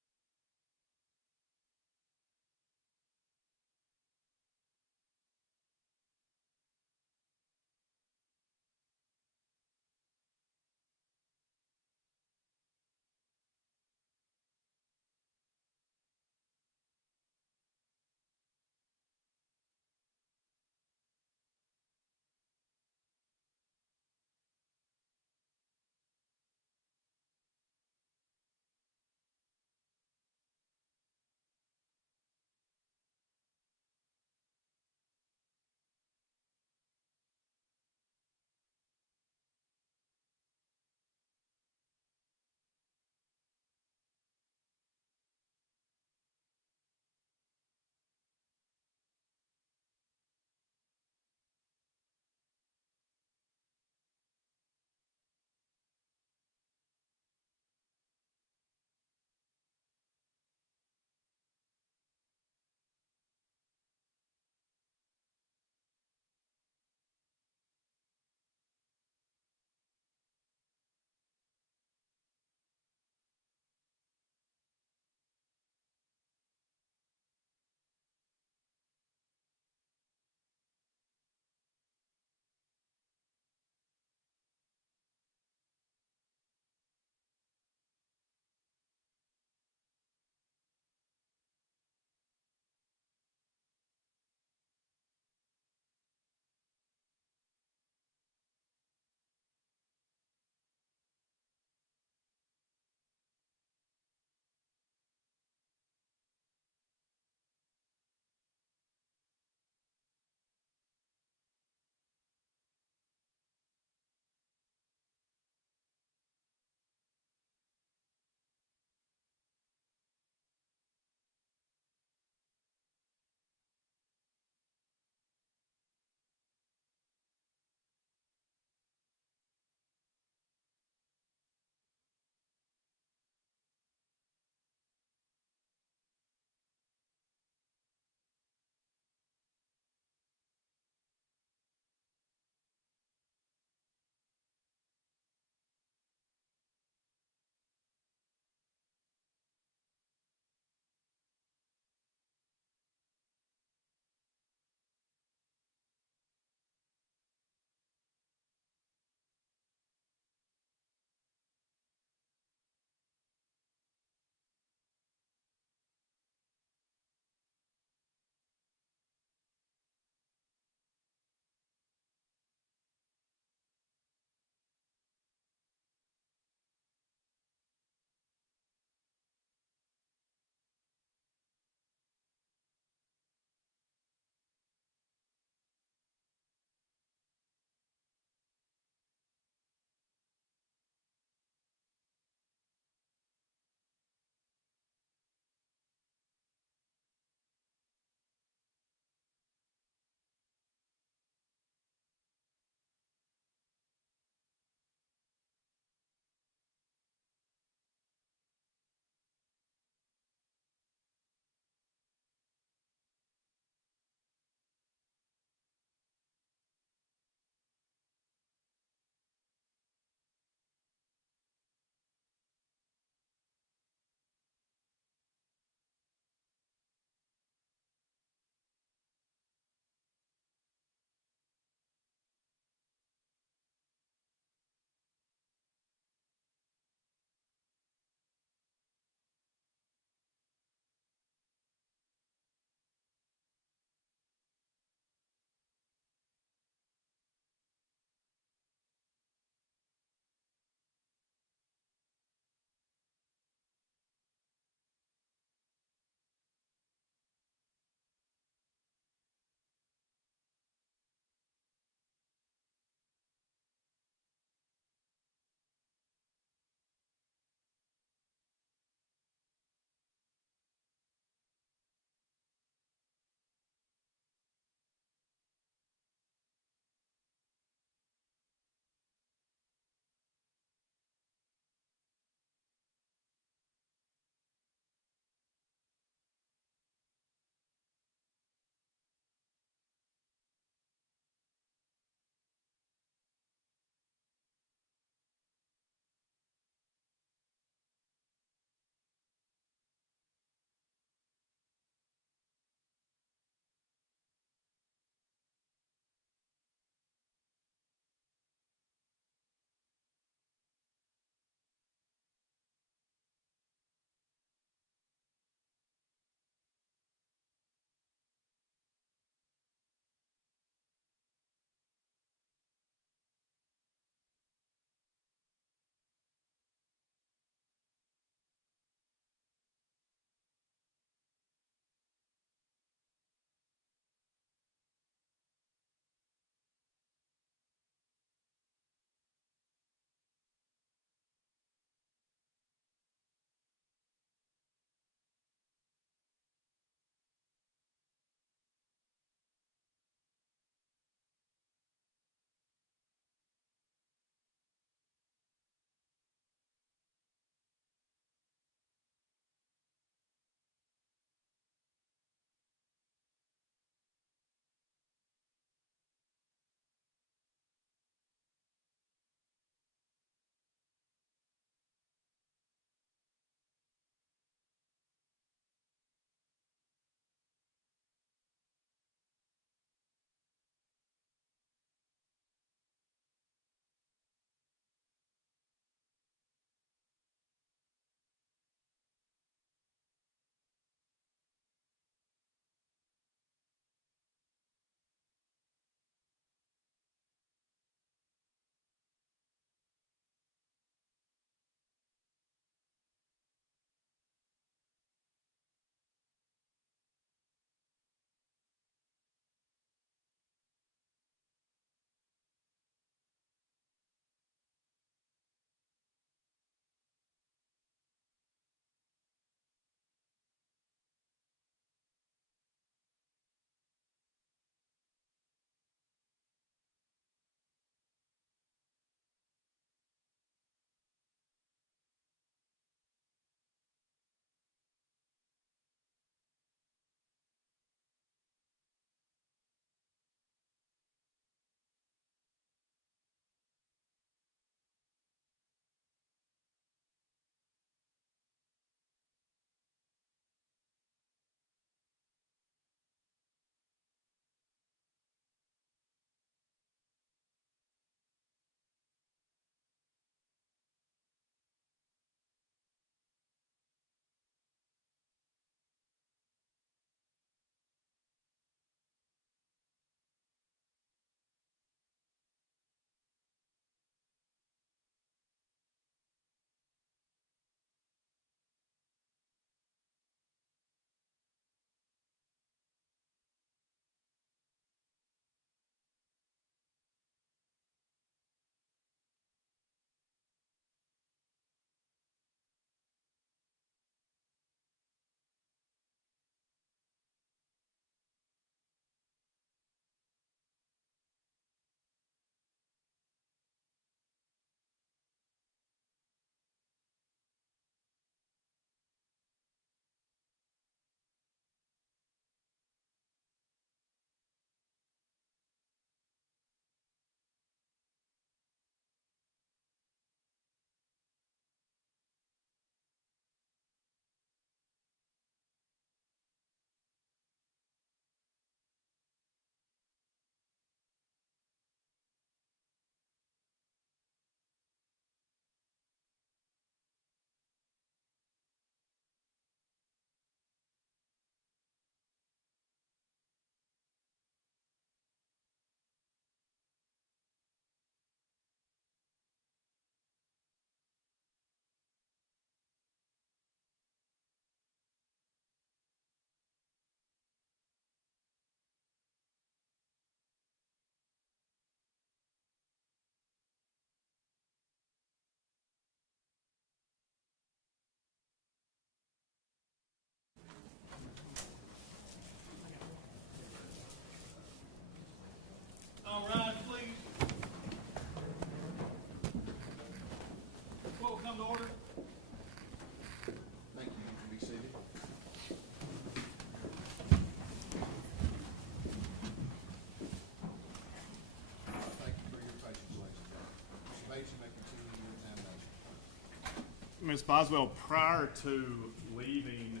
Ms. Boswell, prior to leaving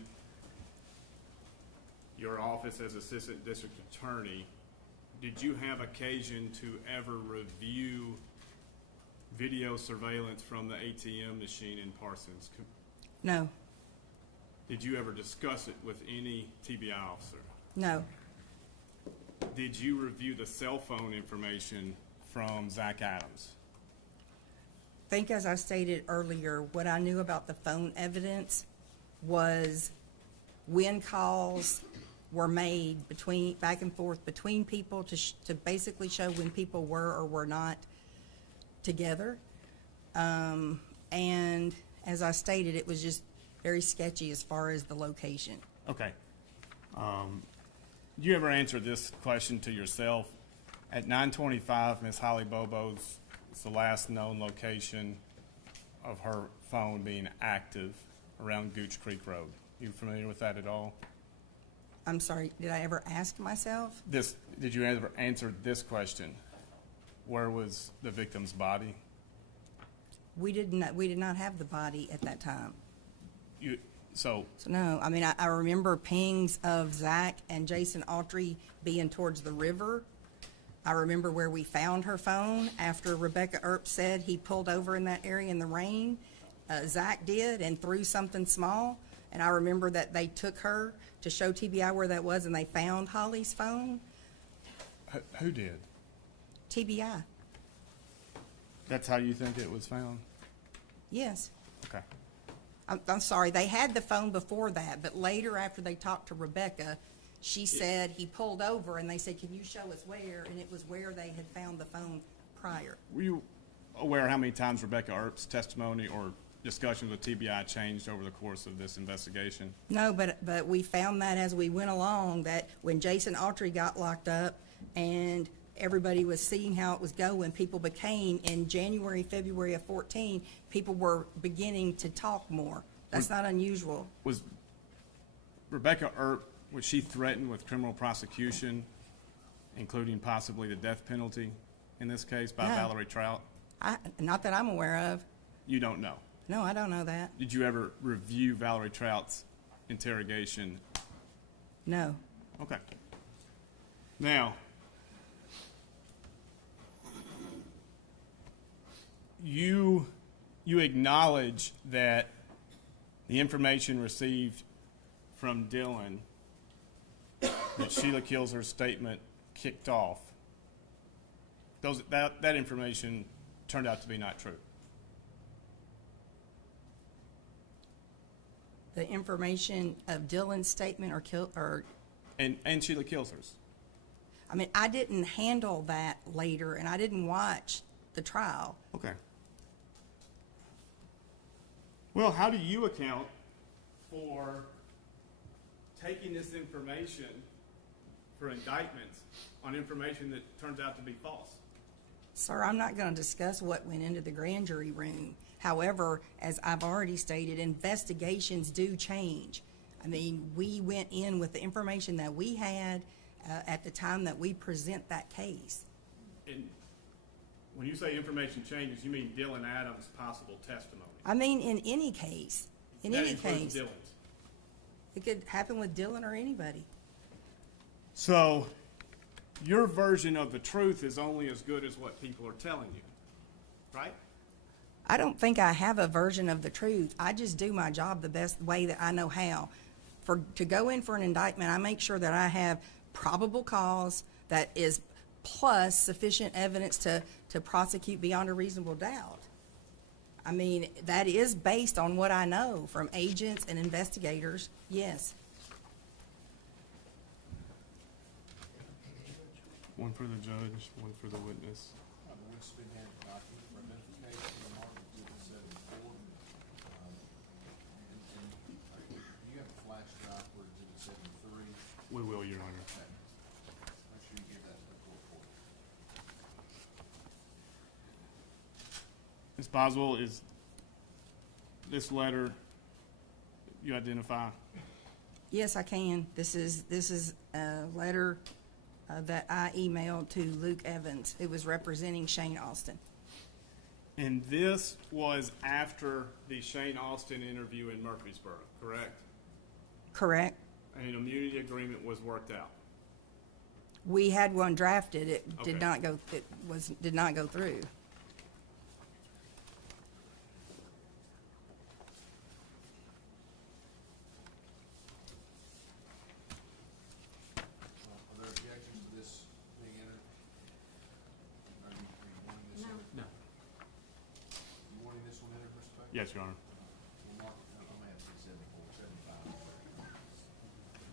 your office as Assistant District Attorney, did you have occasion to ever review video surveillance from the ATM machine in Parsons? No, Did you ever discuss it with any TBI officer? no, Did you review the cell phone information from Zach Adams? I think as I stated earlier, what I knew about the phone evidence was when calls were made back and forth between people to basically show when people were or were not together. And as I stated, it was just very sketchy as far as the location. Okay. You ever answered this question to yourself? At 925, Miss Holly Bobo's is the last known location of her phone being active around Gooch Creek Road. You familiar with that at all? I'm sorry, did I ever ask myself? Did you ever answer this question? Where was the victim's body? We did not have the body at that time. So So no, I mean, I remember pings of Zach and Jason Autry being towards the river. I remember where we found her phone after Rebecca Earp said he pulled over in that area in the rain. Zach did and threw something small. And I remember that they took her to show TBI where that was and they found Holly's phone. who did? TBI, That's how you think it was found? yes. Okay. I'm sorry, they had the phone before that, but later after they talked to Rebecca, she said he pulled over and they said, can you show us where? And it was where they had found the phone prior. Were you aware how many times Rebecca Earp's testimony or discussions with TBI changed over the course of this investigation? No, but we found that as we went along, that when Jason Autry got locked up and everybody was seeing how it was going, people became, in January, February of 14, people were beginning to talk more. That's not unusual. Was Rebecca Earp, was she threatened with criminal prosecution, including possibly the death penalty in this case by No. Valerie Trout? Not that I'm aware of. You don't know. No, I don't know that. Did you ever review Valerie Trout's interrogation? No. Okay. Now, you acknowledge that the information received from Dylan that Sheila Kilser's statement kicked off, that information turned out to be not true. The information of Dylan's statement And Sheila Kilser's. I mean, I didn't handle that later, and I didn't watch the trial. Okay. Well, how do you account for taking this information for indictments on information that turns out to be false? Sir, I'm not going to discuss what went into the grand jury room. However, as I've already stated, investigations do change. I mean, we went in with the information that we had at the time that we present that case. And when you say information changes, you mean Dylan Adams' possible testimony? I mean, in any case. In That any includes case. Dylan's. It could happen with Dylan or anybody. So, your version of the truth is only as good as what people are telling you, right? I don't think I have a version of the truth. I just do my job the best way that I know how. To go in for an indictment, I make sure that I have probable cause that is plus sufficient evidence to prosecute beyond a reasonable doubt. I mean, that is based on what I know from agents and investigators, yes. One for the judge, one for the witness. You have a flash drive for Exhibit 73. We will, Your Honor. Okay. Make sure you give that to the court for Ms. Boswell, is this letter you identify? Yes, I can. This is a letter that I emailed to Luke Evans, who was representing Shane Austin. And this was after the Shane Austin interview in Murfreesboro, correct? Correct. And an immunity agreement was worked out. We had one drafted. It Okay. did not go. Did not go through. Are there objections to this being entered? Are you wanting this entered? No. You wanting this one entered, Mr. Bates? Yes, Your Honor. We'll mark it, I'm gonna have to say 74, 75.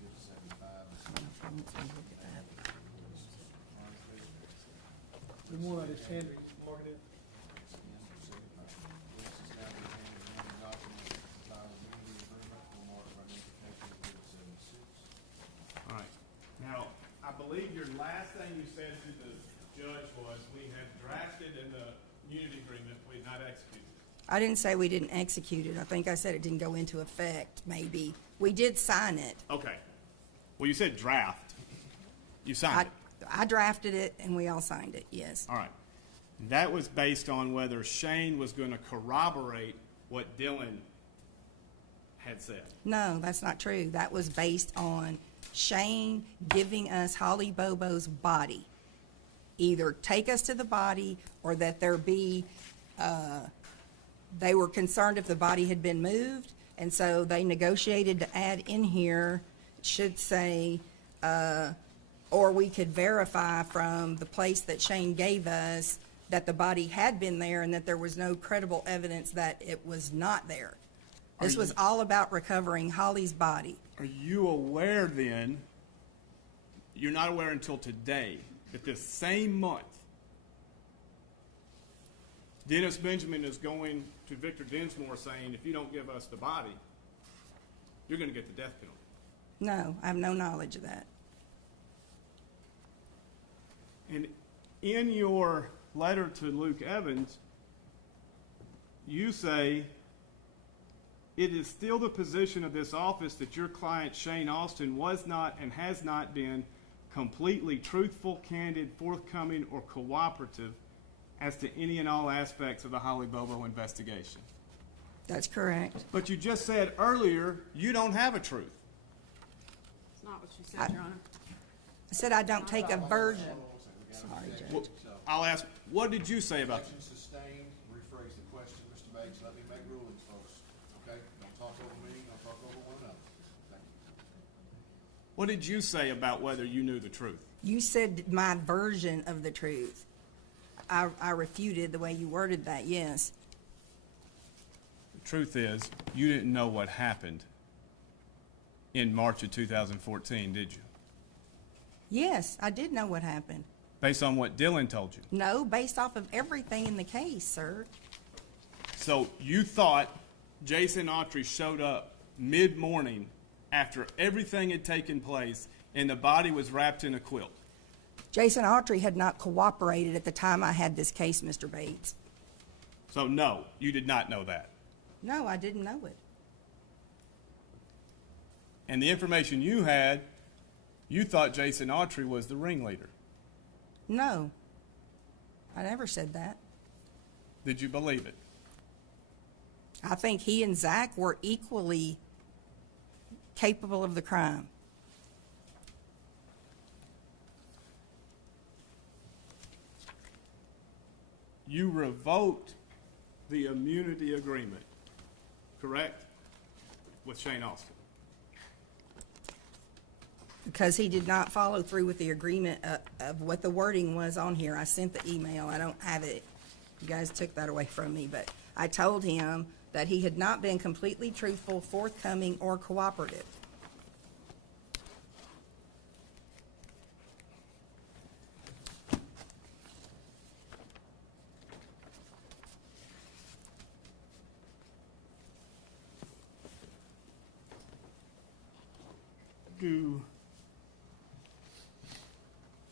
Give us 75. The one I just handed, mark it in. All right. Now, I believe your last thing you said to the judge was we had drafted in the immunity agreement, we had not executed. I didn't say we didn't execute it. I think I said it didn't go into effect. Maybe we did sign it. Okay. Well, you said draft. You signed it. I drafted it, and we all signed it. Yes. All right. That was based on whether Shane was going to corroborate what Dylan had said. No, that's not true. That was based on Shane giving us Holly Bobo's body. Either take us to the body or that there be, they were concerned if the body had been moved, and so they negotiated to add in here, should say, or we could verify from the place that Shane gave us that the body had been there and that there was no credible evidence that it was not there. This was all about recovering Holly's body. Are you aware then, you're not aware until today, that this same month, Dennis Benjamin is going to Victor Densmore saying, if you don't give us the body, you're going to get the death penalty? No, I have no knowledge of that. And in your letter to Luke Evans, you say, it is still the position of this office that your client Shane Austin was not and has not been completely truthful, candid, forthcoming, or cooperative as to any and all aspects of the Holly Bobo investigation. That's correct. But you just said earlier you don't have a truth. It's not what you said, Your Honor. I said I don't take a version. Sorry, Well, Judge. I'll ask, what did you say about Objection sustained, rephrase the question, Mr. Bates, let me make rulings, folks, okay? Don't talk over me, don't talk over one another. Thank you. what did you say about whether you knew the truth? You said my version of the truth. I refuted the way you worded that, yes. The truth is, you didn't know what happened in March of 2014, did you? Yes, I did know what happened. Based on what Dylan told you. No, based off of everything in the case, sir. So you thought Jason Autry showed up mid-morning after everything had taken place and the body was wrapped in a quilt? Jason Autry had not cooperated at the time I had this case, Mr. Bates. So no, you did not know that. No, I didn't know it. And the information you had, you thought Jason Autry was the ringleader. No, I never said that. Did you believe it? I think he and Zach were equally capable of the crime. You revoked the immunity agreement, correct? With Shane Austin. Because he did not follow through with the agreement of what the wording was on here. I sent the email. I don't have it. You guys took that away from me. But I told him that he had not been completely truthful, forthcoming, or cooperative.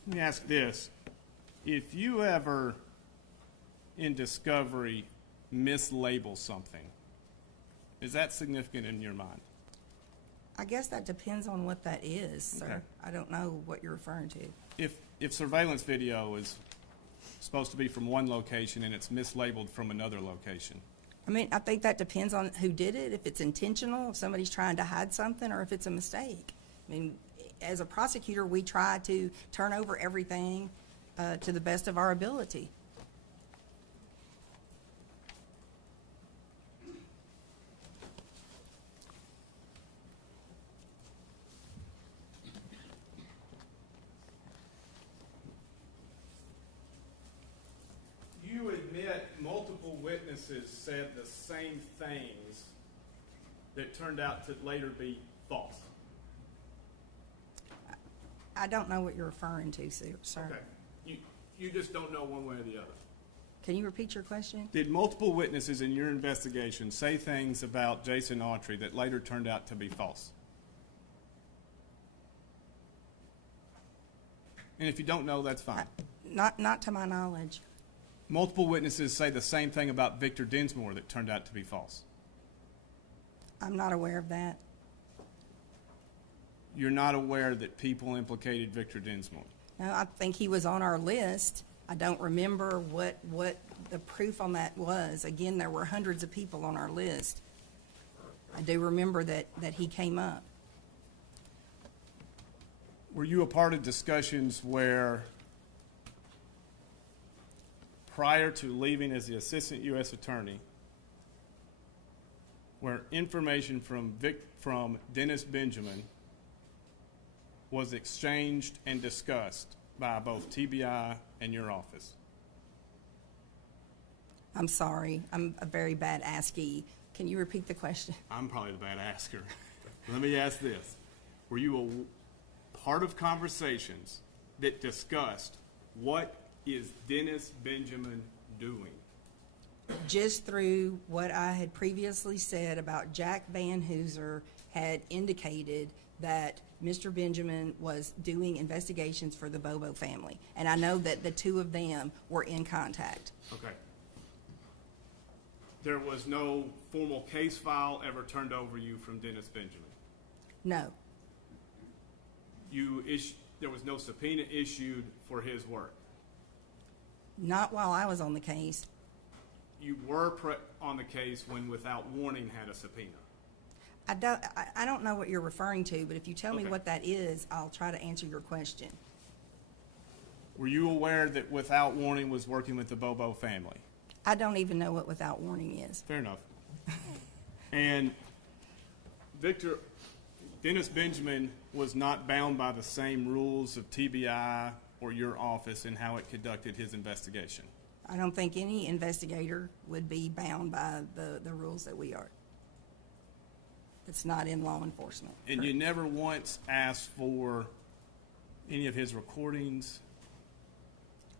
Let me ask this. If you ever, in discovery, mislabel something, is that significant in your mind? I guess that depends on what that is, sir. Okay. I don't know what you're referring to. If surveillance video is supposed to be from one location and it's mislabeled from another location? I mean, I think that depends on who did it, if it's intentional, if somebody's trying to hide something, or if it's a mistake. I mean, as a prosecutor, we try to turn over everything to the best of our ability. You admit multiple witnesses said the same things that turned out to later be false. I don't know what you're referring to, sir. Okay. You just don't know one way or the other. Can you repeat your question? Did multiple witnesses in your investigation say things about Jason Autry that later turned out to be false? And if you don't know, that's fine. Not to my knowledge. Multiple witnesses say the same thing about Victor Dinsmore that turned out to be false. I'm not aware of that. You're not aware that people implicated Victor Dinsmore? No, I think he was on our list. I don't remember what the proof on that was. Again, there were hundreds of people on our list. I do remember that he came up. Were you a part of discussions where, prior to leaving as the assistant U.S. attorney, where information from Dennis Benjamin was exchanged and discussed by both TBI and your office? I'm sorry. I'm a very bad askee. Can you repeat the question? I'm probably the bad asker. Let me ask this. Were you a part of conversations that discussed what is Dennis Benjamin doing? Just through what I had previously said about Jack Van Hooser had indicated that Mr. Benjamin was doing investigations for the Bobo family. And I know that the two of them were in contact. Okay. There was no formal case file ever turned over you from Dennis Benjamin? No. There was no subpoena issued for his work? Not while I was on the case. You were on the case when Without Warning had a subpoena? I don't know what you're referring to, but if you tell me Okay. what that is, I'll try to answer your question. Were you aware that Without Warning was working with the Bobo family? I don't even know what Without Warning is. Fair enough. And Dennis Benjamin was not bound by the same rules of TBI or your office in how it conducted his investigation? I don't think any investigator would be bound by the rules that we are. It's not in law enforcement. And you never once asked for any of his recordings?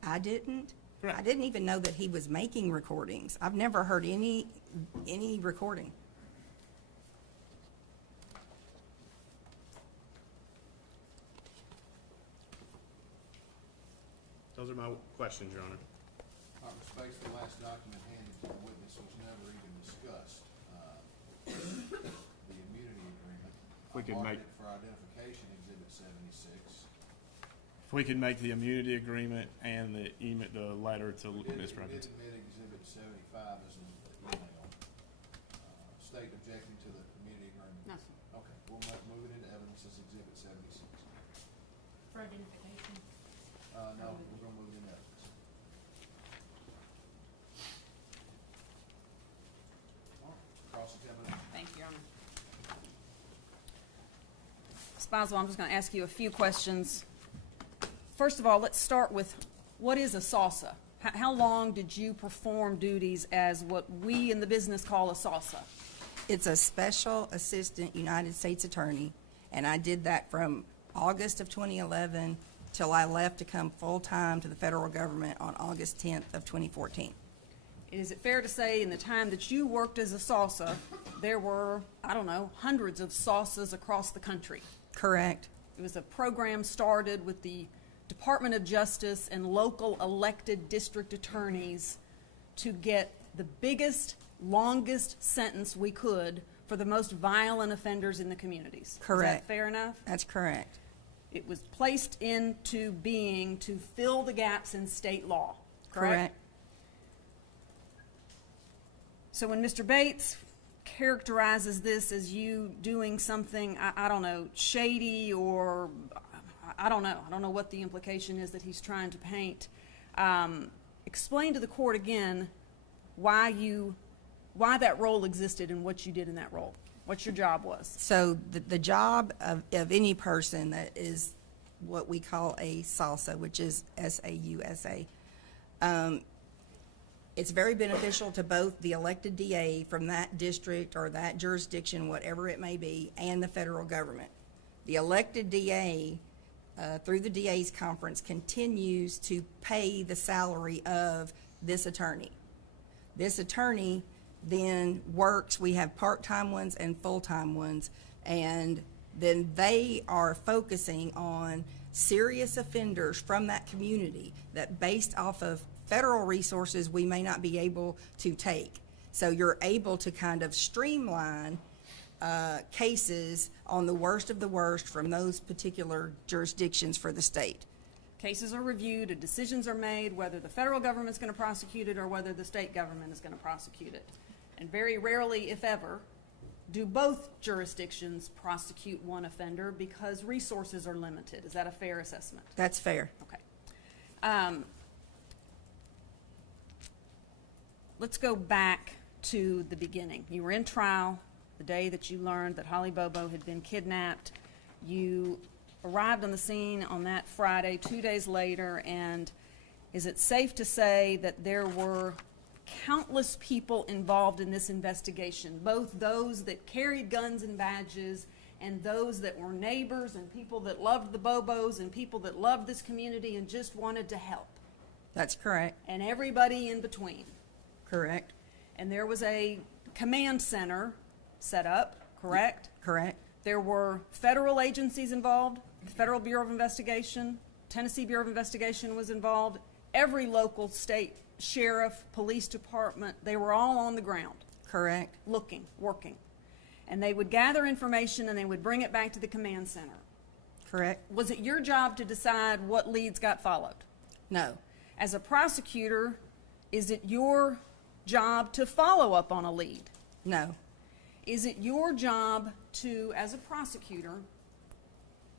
I didn't. Correct. I didn't even know that he was making recordings. I've never heard any recording. Those are my questions, Your Honor. Our respect for the last document handed to the witness was never even discussed. The immunity agreement. We could I make- marked it for identification, Exhibit 76. If we could make the immunity agreement and the letter to We did Ms. Robbins. admit Exhibit 75 as an email. State objecting to the immunity agreement? No, sir. Okay, we'll move it into evidence as Exhibit 76. For identification. No, we're gonna move it into evidence. All right, cross-examination. Thank you, Your Honor. Ms. Boswell, I'm just going to ask you a few questions. First of all, let's start with, what is a SASA? How long did you perform duties as what we in the business call a SASA? It's a Special Assistant United States Attorney, and I did that from August of 2011 till I left to come full-time to the federal government on August 10th of 2014. Is it fair to say in the time that you worked as a SASA, there were, I don't know, hundreds of SASAs across the country? Correct. It was a program started with the Department of Justice and local elected district attorneys to get the biggest, longest sentence we could for the most violent offenders in the communities. Correct. Is that fair enough? That's correct. It was placed into being to fill the gaps in state law. correct? So when Mr. Bates characterizes this as you doing something, I don't know, shady, or I don't know what the implication is that he's trying to paint. Explain to the court again why that role existed and what you did in that role. What your job was. So the job of any person that is what we call a SAUSA, which is SAUSA, it's very beneficial to both the elected DA from that district or that jurisdiction, whatever it may be, and the federal government. The elected DA, through the DA's conference, continues to pay the salary of this attorney. This attorney then works, we have part-time ones and full-time ones, and then they are focusing on serious offenders from that community that, based off of federal resources, we may not be able to take. So you're able to kind of streamline cases on the worst of the worst from those particular jurisdictions for the state. Cases are reviewed and decisions are made whether the federal government's going to prosecute it or whether the state government is going to prosecute it. And very rarely, if ever, do both jurisdictions prosecute one offender because resources are limited. Is that a fair assessment? That's fair. Okay. Let's go back to the beginning. You were in trial the day that you learned that Holly Bobo had been kidnapped. You arrived on the scene on that Friday, 2 days later, and is it safe to say that there were countless people involved in this investigation, both those that carried guns and badges and those that were neighbors and people that loved the Bobos and people that loved this community and just wanted to help? That's correct. And everybody in between. Correct. And there was a command center set up, correct? Correct. There were federal agencies involved, the Federal Bureau of Investigation, Tennessee Bureau of Investigation was involved, every local state sheriff, police department, they were all on the ground. Correct. Looking, working. And they would gather information and they would bring it back to the command center. Correct. Was it your job to decide what leads got followed? No. As a prosecutor, is it your job to follow up on a lead? No. Is it your job to, as a prosecutor,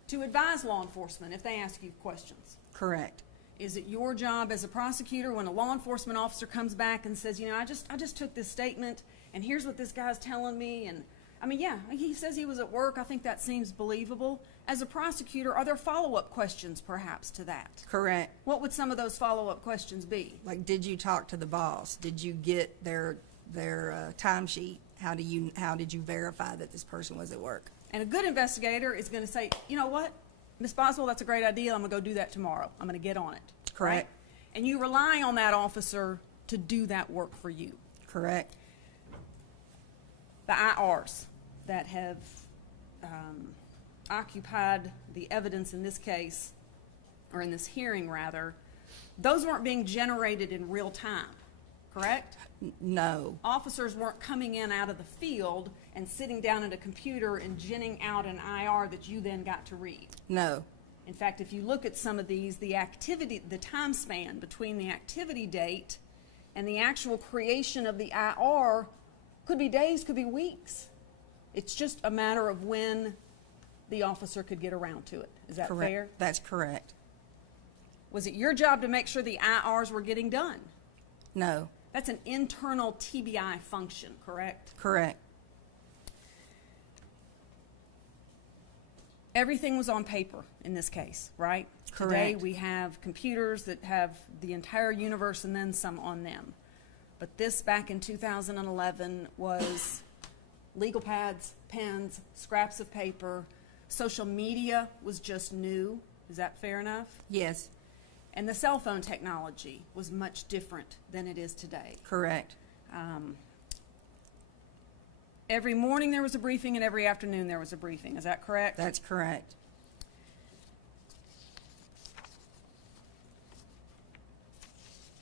to advise law enforcement if they ask you questions? Correct. Is it your job as a prosecutor when a law enforcement officer comes back and says, you know, I just took this statement and here's what this guy's telling me, and I mean, yeah, he says he was at work. I think that seems believable. As a prosecutor, are there follow-up questions perhaps to that? Correct. What would some of those follow-up questions be? Like, did you talk to the boss? Did you get their timesheet? How did you verify that this person was at work? And a good investigator is going to say, you know what, Ms. Boswell, that's a great idea. I'm going to go do that tomorrow. I'm going to get on it. Correct. Right? And you rely on that officer to do that work for you. Correct. The IRs that have occupied the evidence in this case, or in this hearing rather, those weren't being generated in real time, correct? No. Officers weren't coming in out of the field and sitting down at a computer and ginning out an IR that you then got to read. No. In fact, if you look at some of these, the time span between the activity date and the actual creation of the IR could be days, could be weeks. It's just a matter of when the officer could get around to it. Is that Correct. fair? That's correct. Was it your job to make sure the IRs were getting done? No. That's an internal TBI function, correct? Correct. Everything was on paper in this case, right? Correct. Today we have computers that have the entire universe and then some on them. But this back in 2011 was legal pads, pens, scraps of paper. Social media was just new. Is that fair enough? Yes. And the cell phone technology was much different than it is today. Correct. Every morning there was a briefing and every afternoon there was a briefing. Is that correct? That's correct.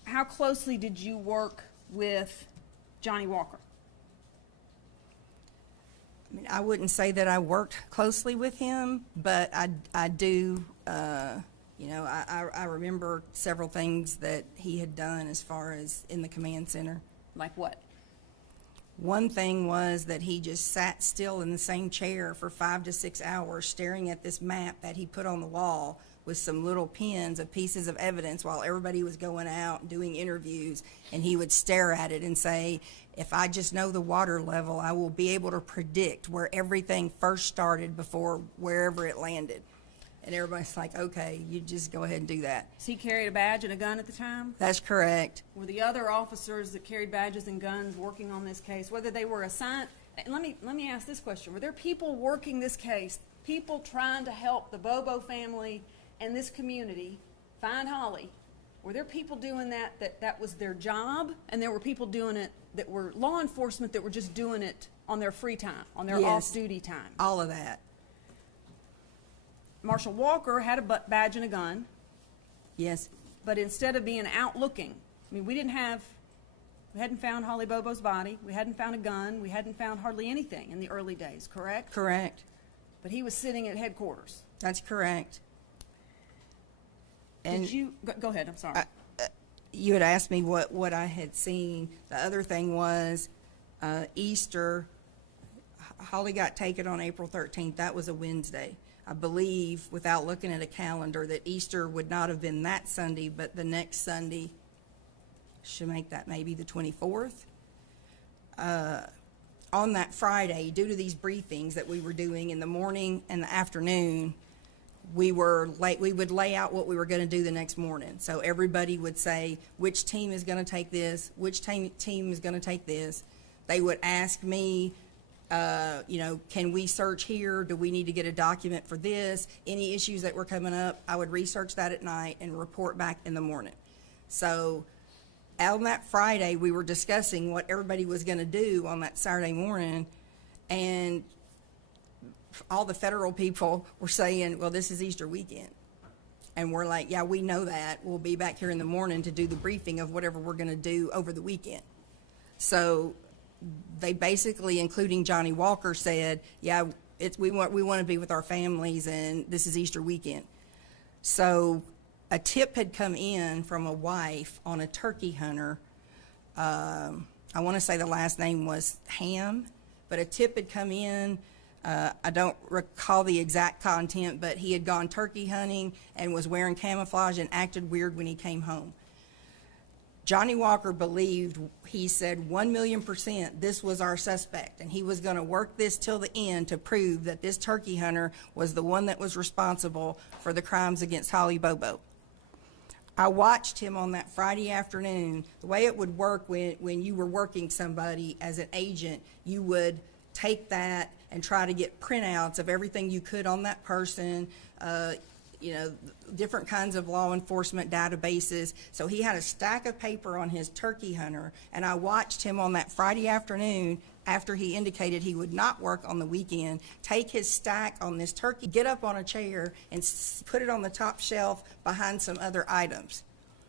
How closely did you work with Johnny Walker? I mean, I wouldn't say that I worked closely with him, but I do You know, I remember several things that he had done as far as in the command center. Like what? One thing was that he just sat still in the same chair for 5 to 6 hours staring at this map that he put on the wall with some little pins of pieces of evidence while everybody was going out and doing interviews, and he would stare at it and say, if I just know the water level, I will be able to predict where everything first started before wherever it landed. And everybody's like, okay, you just go ahead and do that. So he carried a badge and a gun at the time? That's correct. Were the other officers that carried badges and guns working on this case, whether they were assigned, and let me ask this question, were there people working this case, people trying to help the Bobo family and this community find Holly? Were there people doing that was their job, and there were people doing it that were law enforcement that were just doing it on their free time, on their Yes. off-duty time? All of that. Marshall Walker had a badge and a gun, Yes. but instead of being out looking, I mean, we hadn't found Holly Bobo's body, we hadn't found a gun, we hadn't found hardly anything in the early days, correct? Correct. But he was sitting at headquarters. That's correct. And Did you, go ahead, I'm sorry. you had asked me what I had seen. The other thing was Easter. Holly got taken on April 13th. That was a Wednesday. I believe, without looking at a calendar, that Easter would not have been that Sunday, but the next Sunday should make that maybe the 24th. On that Friday, due to these briefings that we were doing in the morning and the afternoon, we would lay out what we were going to do the next morning. So everybody would say, which team is going to take this, which team is going to take this. They would ask me, can we search here? Do we need to get a document for this? Any issues that were coming up, I would research that at night and report back in the morning. So on that Friday, we were discussing what everybody was going to do on that Saturday morning, and all the federal people were saying, well, this is Easter weekend. And we're like, yeah, we know that. We'll be back here in the morning to do the briefing of whatever we're going to do over the weekend. So they basically, including Johnny Walker, said, yeah, we want to be with our families, and this is Easter weekend. So a tip had come in from a wife on a turkey hunter. I want to say the last name was Ham, but a tip had come in. I don't recall the exact content, but he had gone turkey hunting and was wearing camouflage and acted weird when he came home. Johnny Walker believed, he said 1,000,000% this was our suspect, and he was going to work this till the end to prove that this turkey hunter was the one that was responsible for the crimes against Holly Bobo. I watched him on that Friday afternoon. The way it would work when you were working somebody as an agent, you would take that and try to get printouts of everything you could on that person, different kinds of law enforcement databases. So he had a stack of paper on his turkey hunter, and I watched him on that Friday afternoon, after he indicated he would not work on the weekend, take his stack on this turkey, get up on a chair, and put it on the top shelf behind some other items,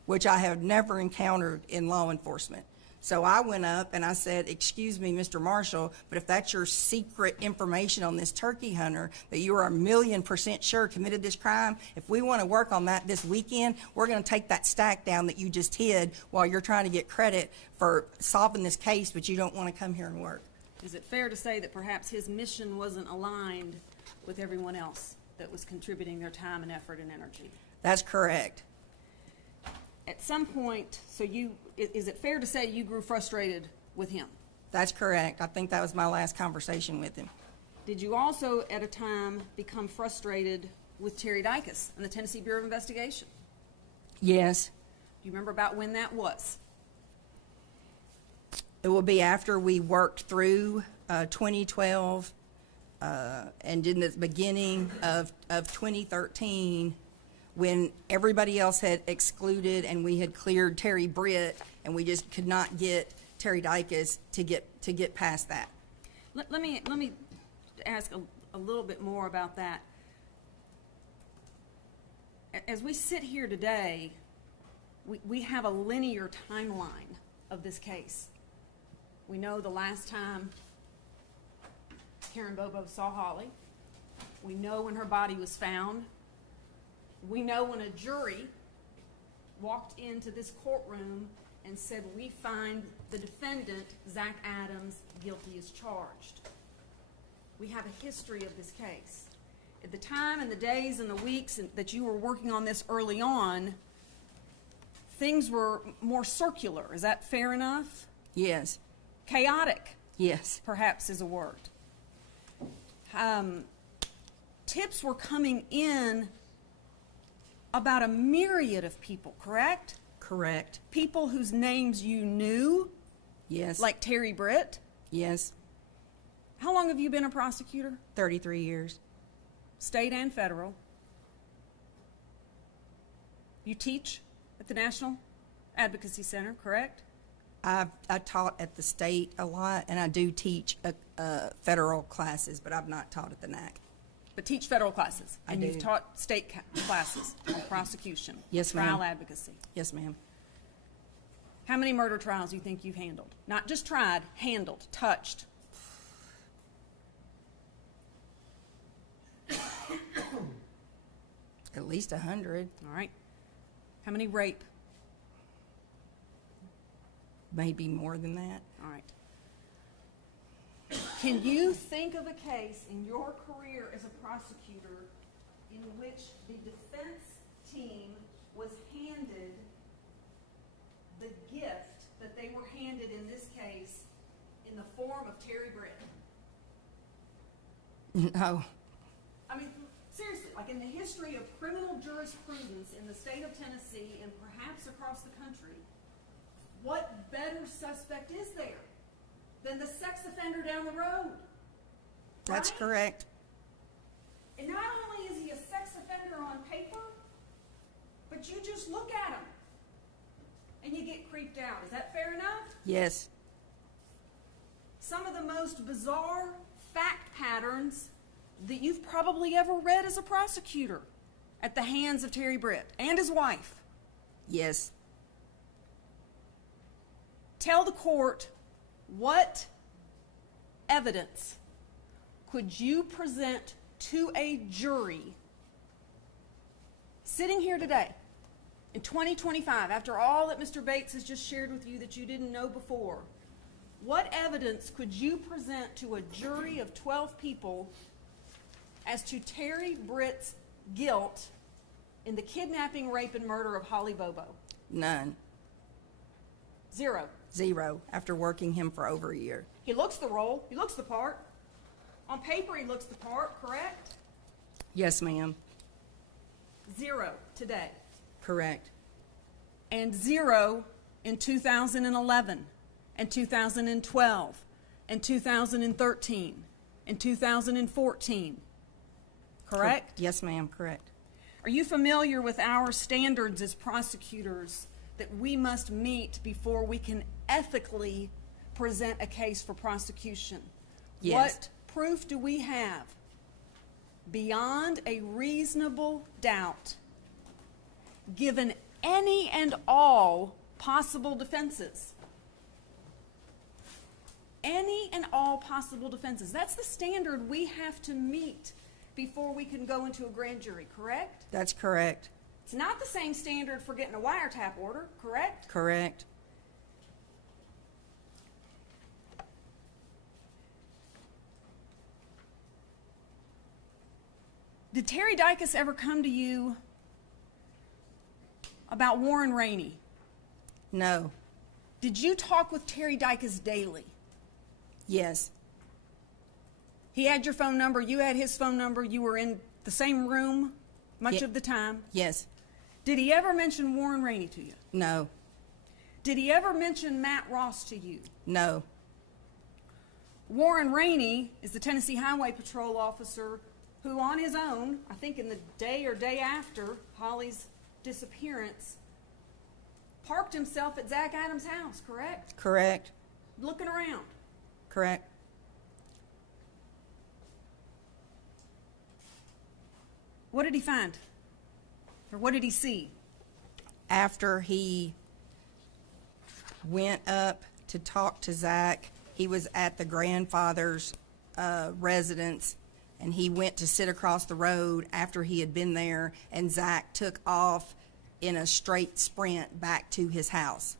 which I have never encountered in law enforcement. So I went up and I said, excuse me, Mr. Marshall, but if that's your secret information on this turkey hunter, that you are 1,000,000% sure committed this crime, if we want to work on that this weekend, we're going to take that stack down that you just hid while you're trying to get credit for solving this case, but you don't want to come here and work. Is it fair to say that perhaps his mission wasn't aligned with everyone else that was contributing their time and effort and energy? That's correct. At some point, is it fair to say you grew frustrated with him? That's correct. I think that was my last conversation with him. Did you also, at a time, become frustrated with Terry Dicus and the Tennessee Bureau of Investigation? Yes. Do you remember about when that was? It will be after we worked through 2012 and in the beginning of 2013, when everybody else had excluded and we had cleared Terry Britt, and we just could not get Terry Dicus to get past that. Let me ask a little bit more about that. As we sit here today, we have a linear timeline of this case. We know the last time Karen Bobo saw Holly. We know when her body was found. We know when a jury walked into this courtroom and said, we find the defendant, Zach Adams, guilty as charged. We have a history of this case. At the time and the days and the weeks that you were working on this early on, things were more circular. Is that fair enough? Yes. Chaotic, Yes. perhaps, is a word. Tips were coming in about a myriad of people, correct? Correct. People whose names you knew, Yes. like Terry Britt. Yes. How long have you been a prosecutor? 33 years. State and federal. You teach at the National Advocacy Center, correct? I taught at the state a lot, and I do teach federal classes, but I've not taught at the NAC. But teach federal classes. I And you've do. taught state classes on prosecution. Yes, ma'am. Trial advocacy. Yes, ma'am. How many murder trials do you think you've handled? Not just tried, handled, touched. At least 100, All right. How many rape? maybe more than that. All right. Can you think of a case in your career as a prosecutor in which the defense team was handed the gift that they were handed in this case in the form of Terry Britt? No. I mean, seriously, like in the history of criminal jurisprudence in the state of Tennessee and perhaps across the country, what better suspect is there than the sex offender down the road? That's Right? correct. And not only is he a sex offender on paper, but you just look at him and you get creeped out. Is that fair enough? Yes. Some of the most bizarre fact patterns that you've probably ever read as a prosecutor at the hands of Terry Britt and his wife. Yes. Tell the court, what evidence could you present to a jury sitting here today in 2025, after all that Mr. Bates has just shared with you that you didn't know before? What evidence could you present to a jury of 12 people as to Terry Britt's guilt in the kidnapping, rape, and murder of Holly Bobo? None. Zero. 0, after working him for over a year. He looks the role. He looks the part. On paper, he looks the part, correct? Yes, ma'am. 0 today. Correct. And 0 in 2011, and 2012, and 2013, and 2014. Correct? Yes, ma'am. Correct. Are you familiar with our standards as prosecutors that we must meet before we can ethically present a case for prosecution? Yes. What proof do we have beyond a reasonable doubt, given any and all possible defenses? Any and all possible defenses. That's the standard we have to meet before we can go into a grand jury, correct? That's correct. It's not the same standard for getting a wiretap order, correct? Correct. Did Terry Dicus ever come to you about Warren Rainey? No. Did you talk with Terry Dicus daily? Yes. He had your phone number, you had his phone number, you were in the same room much Ye- of the time. Yes. Did he ever mention Warren Rainey to you? No. Did he ever mention Matt Ross to you? No. Warren Rainey is the Tennessee Highway Patrol officer who on his own, I think in the day or day after Holly's disappearance, parked himself at Zach Adams' house, correct? Correct. Looking around. Correct. What did he find? Or what did he see? After he went up to talk to Zach, he was at the grandfather's residence, and he went to sit across the road after he had been there, and Zach took off in a straight sprint back to his house.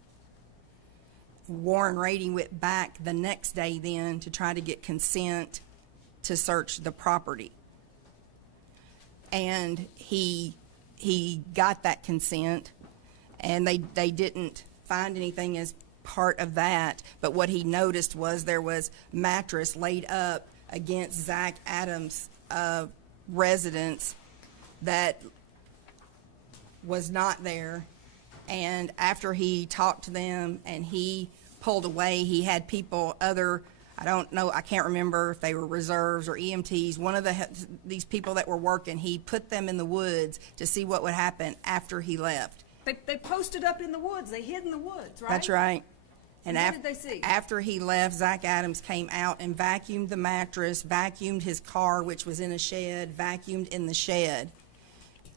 Warren Rady went back the next day then to try to get consent to search the property. And he got that consent, and they didn't find anything as part of that, but what he noticed was there was mattress laid up against Zach Adams' residence that was not there. And after he talked to them and he pulled away, he had people, I don't know, I can't remember if they were reserves or EMTs, one of these people that were working, he put them in the woods to see what would happen after he left. They posted up in the woods. They hid in the woods, right? That's right. And what did they see? After he left, Zach Adams came out and vacuumed the mattress, vacuumed his car, which was in a shed, vacuumed in the shed.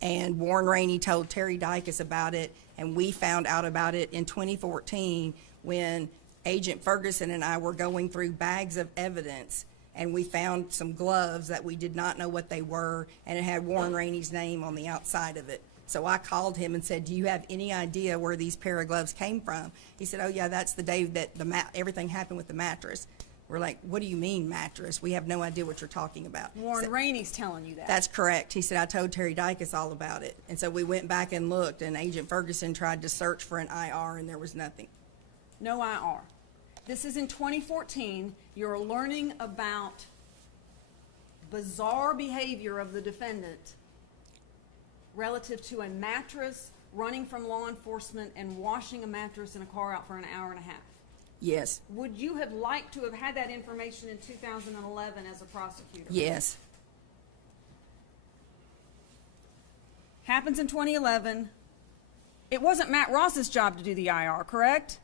And Warren Rainey told Terry Dicus about it, and we found out about it in 2014 when Agent Ferguson and I were going through bags of evidence, and we found some gloves that we did not know what they were, and it had Warren Rainey's name on the outside of it. So I called him and said, do you have any idea where these pair of gloves came from? He said, oh yeah, that's the day that everything happened with the mattress. We're like, what do you mean mattress? We have no idea what you're talking about. Warren Rainey's telling you that. That's correct. He said, I told Terry Dicus all about it. And so we went back and looked, and Agent Ferguson tried to search for an IR, and there was nothing. No IR. This is in 2014. You're learning about bizarre behavior of the defendant relative to a mattress, running from law enforcement and washing a mattress in a car out for an hour and a half. Yes. Would you have liked to have had that information in 2011 as a prosecutor? Yes. Happens in 2011. It wasn't Matt Ross's job to do the IR, correct?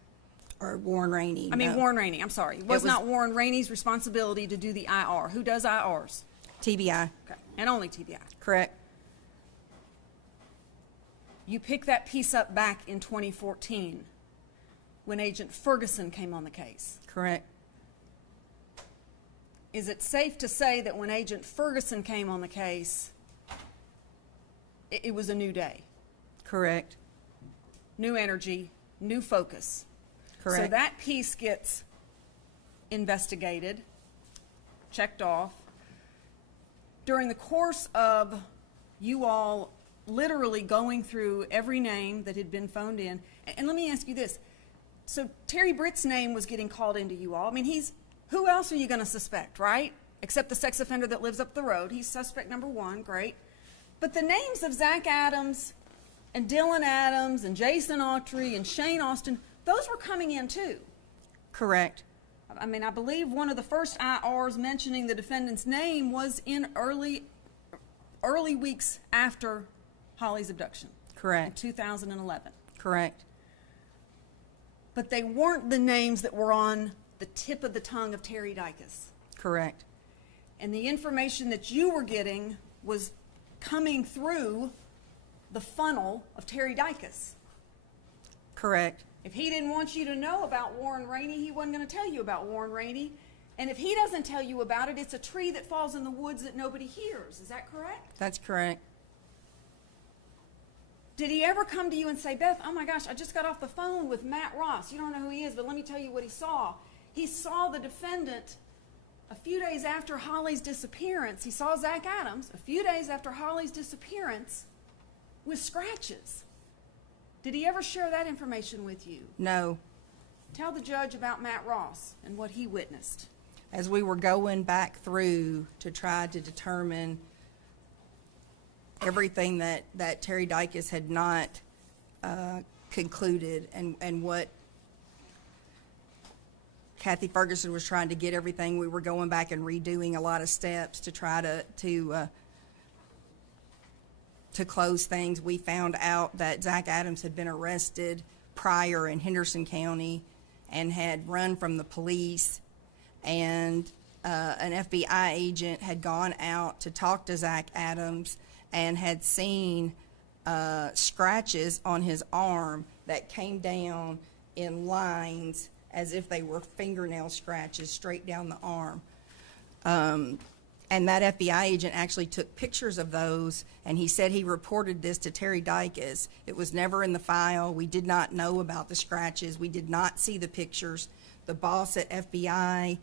Or Warren Rainey. I mean, no. Warren Rainey, I'm sorry. It was not Warren Rainey's responsibility to do the IR. Who does IRs? TBI. Okay. And only TBI. Correct. You pick that piece up back in 2014 when Agent Ferguson came on the case. Correct. Is it safe to say that when Agent Ferguson came on the case, it was a new day? Correct. New energy, new focus. Correct. So that piece gets investigated, checked off. During the course of you all literally going through every name that had been phoned in, and let me ask you this. So Terry Britt's name was getting called into you all. I mean, who else are you going to suspect, right? Except the sex offender that lives up the road. He's suspect number one, great. But the names of Zach Adams and Dylan Adams and Jason Autry and Shane Austin, those were coming in too. Correct. I mean, I believe one of the first IRs mentioning the defendant's name was in early weeks after Holly's abduction. Correct. In 2011. Correct. But they weren't the names that were on the tip of the tongue of Terry Dicus. Correct. And the information that you were getting was coming through the funnel of Terry Dicus. Correct. If he didn't want you to know about Warren Rainey, he wasn't going to tell you about Warren Rainey. And if he doesn't tell you about it, it's a tree that falls in the woods that nobody hears. Is that correct? That's correct. Did he ever come to you and say, Beth, oh my gosh, I just got off the phone with Matt Ross. You don't know who he is, but let me tell you what he saw. He saw the defendant a few days after Holly's disappearance. He saw Zach Adams a few days after Holly's disappearance with scratches. Did he ever share that information with you? No. Tell the judge about Matt Ross and what he witnessed. As we were going back through to try to determine everything that Terry Dicus had not concluded, and what Kathy Ferguson was trying to get everything, we were going back and redoing a lot of steps to try to close things. We found out that Zach Adams had been arrested prior in Henderson County and had run from the police, and an FBI agent had gone out to talk to Zach Adams and had seen scratches on his arm that came down in lines as if they were fingernail scratches straight down the arm. And that FBI agent actually took pictures of those, and he said he reported this to Terry Dykes. It was never in the file. We did not know about the scratches. We did not see the pictures. The boss at FBI,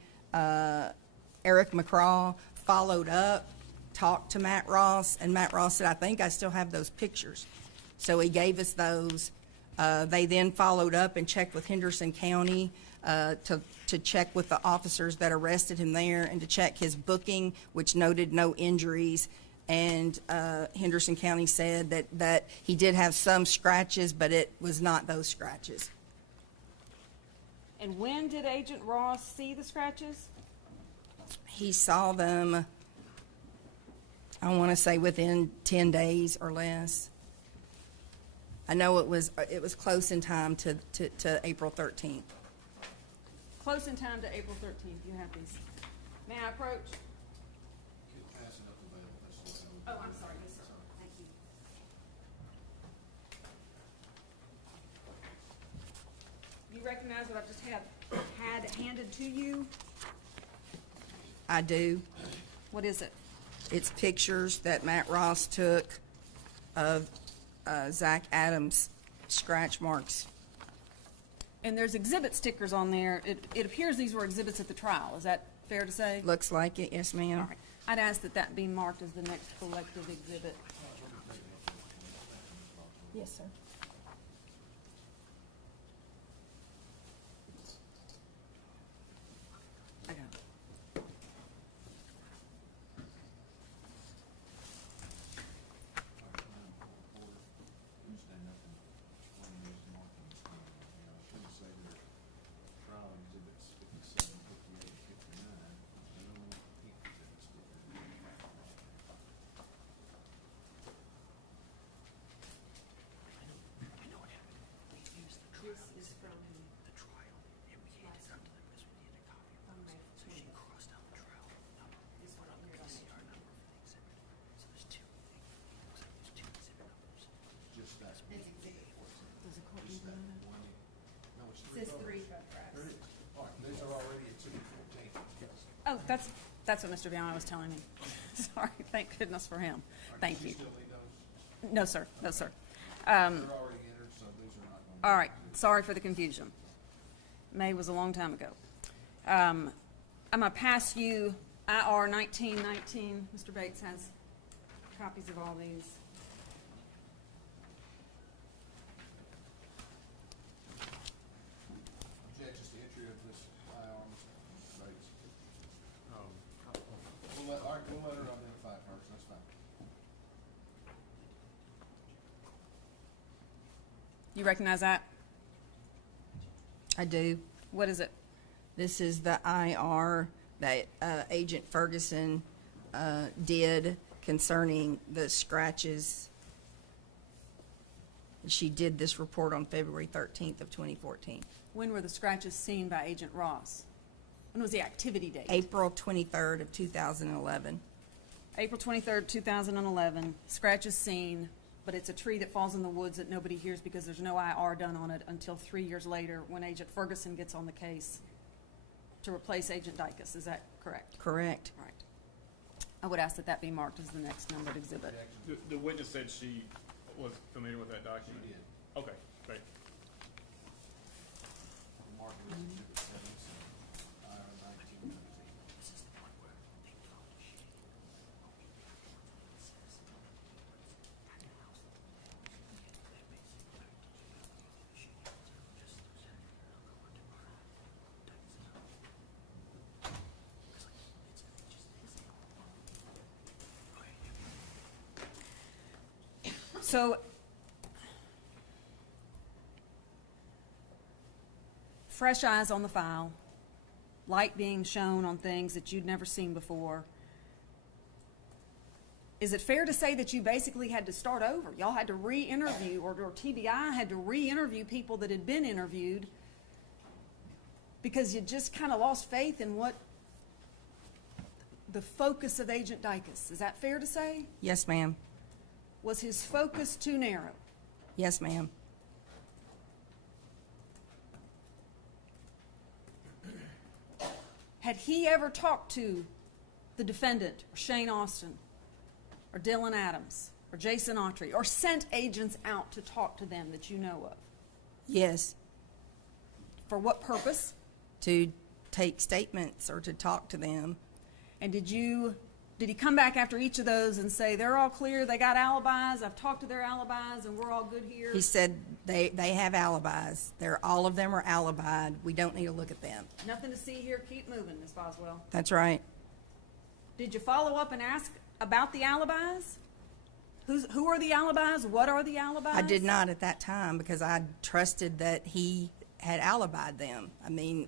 Eric McCraw, followed up, talked to Matt Ross, and Matt Ross said, I think I still have those pictures. So he gave us those. They then followed up and checked with Henderson County to check with the officers that arrested him there and to check his booking, which noted no injuries. And Henderson County said that he did have some scratches, but it was not those scratches. And when did Agent Ross see the scratches? He saw them, I want to say within 10 days or less. I know it was close in time to April 13th. Close in time to April 13th. You have these. May I approach? Keep passing up the bail. That's what Oh, I'm sorry. Yes, sir. Thank you. You recognize what I just had handed to you? I do. What is it? It's pictures that Matt Ross took of Zach Adams' scratch marks. And there's exhibit stickers on there. It appears these were exhibits at the trial. Is that fair to say? Looks like it, yes, ma'am. All right. I'd ask that be marked as the next collective exhibit. Yes, sir. I got it. You stand up and explain these markings. I shouldn't say they're trial exhibits 57, 58, 59. They don't want pink exhibits. This is from the trial. And we handed it up to them because we needed a copy of it. So she crossed out the trial number. This one up here. The CR number for the exhibit. So there's two. There's two exhibit numbers. Just that. Does the court Just need to that know that? one. No, it's Says three. three photographs. There it is. All right, these are already exhibit 14. Yes. Oh, that's what Mr. Bowman was telling me. Sorry, thank goodness for him. Thank you. Still need those? No, sir. No, sir. They're already entered, so these are not going to. All right. Sorry for the confusion. May was a long time ago. I'm going to pass you IR 1919. Mr. Bates has copies of all these. Judge, just the entry of this IR, Mr. Bates. We'll let her identify it first, that's fine. You recognize that? I do. What is it? This is the IR that Agent Ferguson did concerning the scratches. She did this report on February 13th of 2014. When were the scratches seen by Agent Ross? When was the activity date? April 23rd of 2011. April 23rd, 2011. Scratches seen, but it's a tree that falls in the woods that nobody hears because there's no IR done on it until 3 years later when Agent Ferguson gets on the case to replace Agent Dykes. Is that correct? Correct. Right. I would ask that be marked as the next numbered exhibit. The witness said she was familiar with that document? She did. Okay, great. Mark it as exhibit 7, IR 1919. So, fresh eyes on the file, light being shown on things that you'd never seen before. Is it fair to say that you basically had to start over? Y'all had to re-interview, or TBI had to re-interview people that had been interviewed because you just kind of lost faith in what the focus of Agent Dykes. Is that fair to say? Yes, ma'am. Was his focus too narrow? Yes, ma'am. Had he ever talked to the defendant, or Shane Austin, or Dylan Adams, or Jason Autry, or sent agents out to talk to them that you know of? Yes, For what purpose? to take statements or to talk to them. And did he come back after each of those and say, they're all clear, they got alibis, I've talked to their alibis, and we're all good here? He said they have alibis. All of them are alibied. We don't need to look at them. Nothing to see here, keep moving, Ms. Boswell. That's right. Did you follow up and ask about the alibis? Who are the alibis? What are the alibis? I did not at that time because I trusted that he had alibied them. I mean,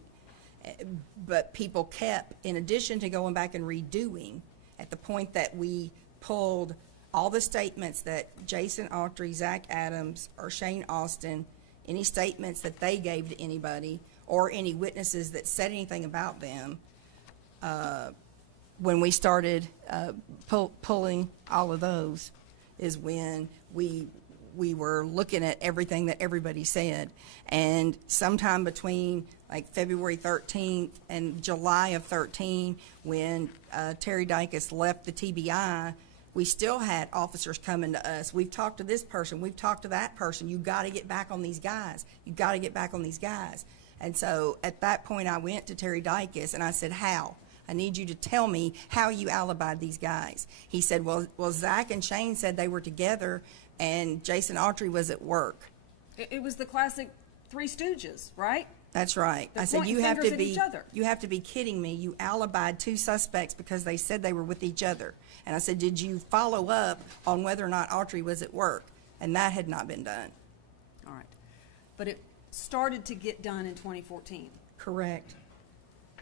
but people kept, in addition to going back and redoing, at the point that we pulled all the statements that Jason Autry, Zach Adams, or Shane Austin, any statements that they gave to anybody, or any witnesses that said anything about them, when we started pulling all of those is when we were looking at everything that everybody said. And sometime between like February 13th and July of 13, when Terry Dykes left the TBI, we still had officers coming to us. We've talked to this person. We've talked to that person. You got to get back on these guys. You got to get back on these guys. And so at that point, I went to Terry Dykes and I said, how? I need you to tell me how you alibied these guys. He said, well, Zach and Shane said they were together and Jason Autry was at work. It was the classic Three Stooges, right? That's right. They're I said, pointing you have fingers to at be, each other. you have to be kidding me. You alibied two suspects because they said they were with each other. And I said, did you follow up on whether or not Autry was at work? And that had not been done. All right. But it started to get done in 2014. Correct.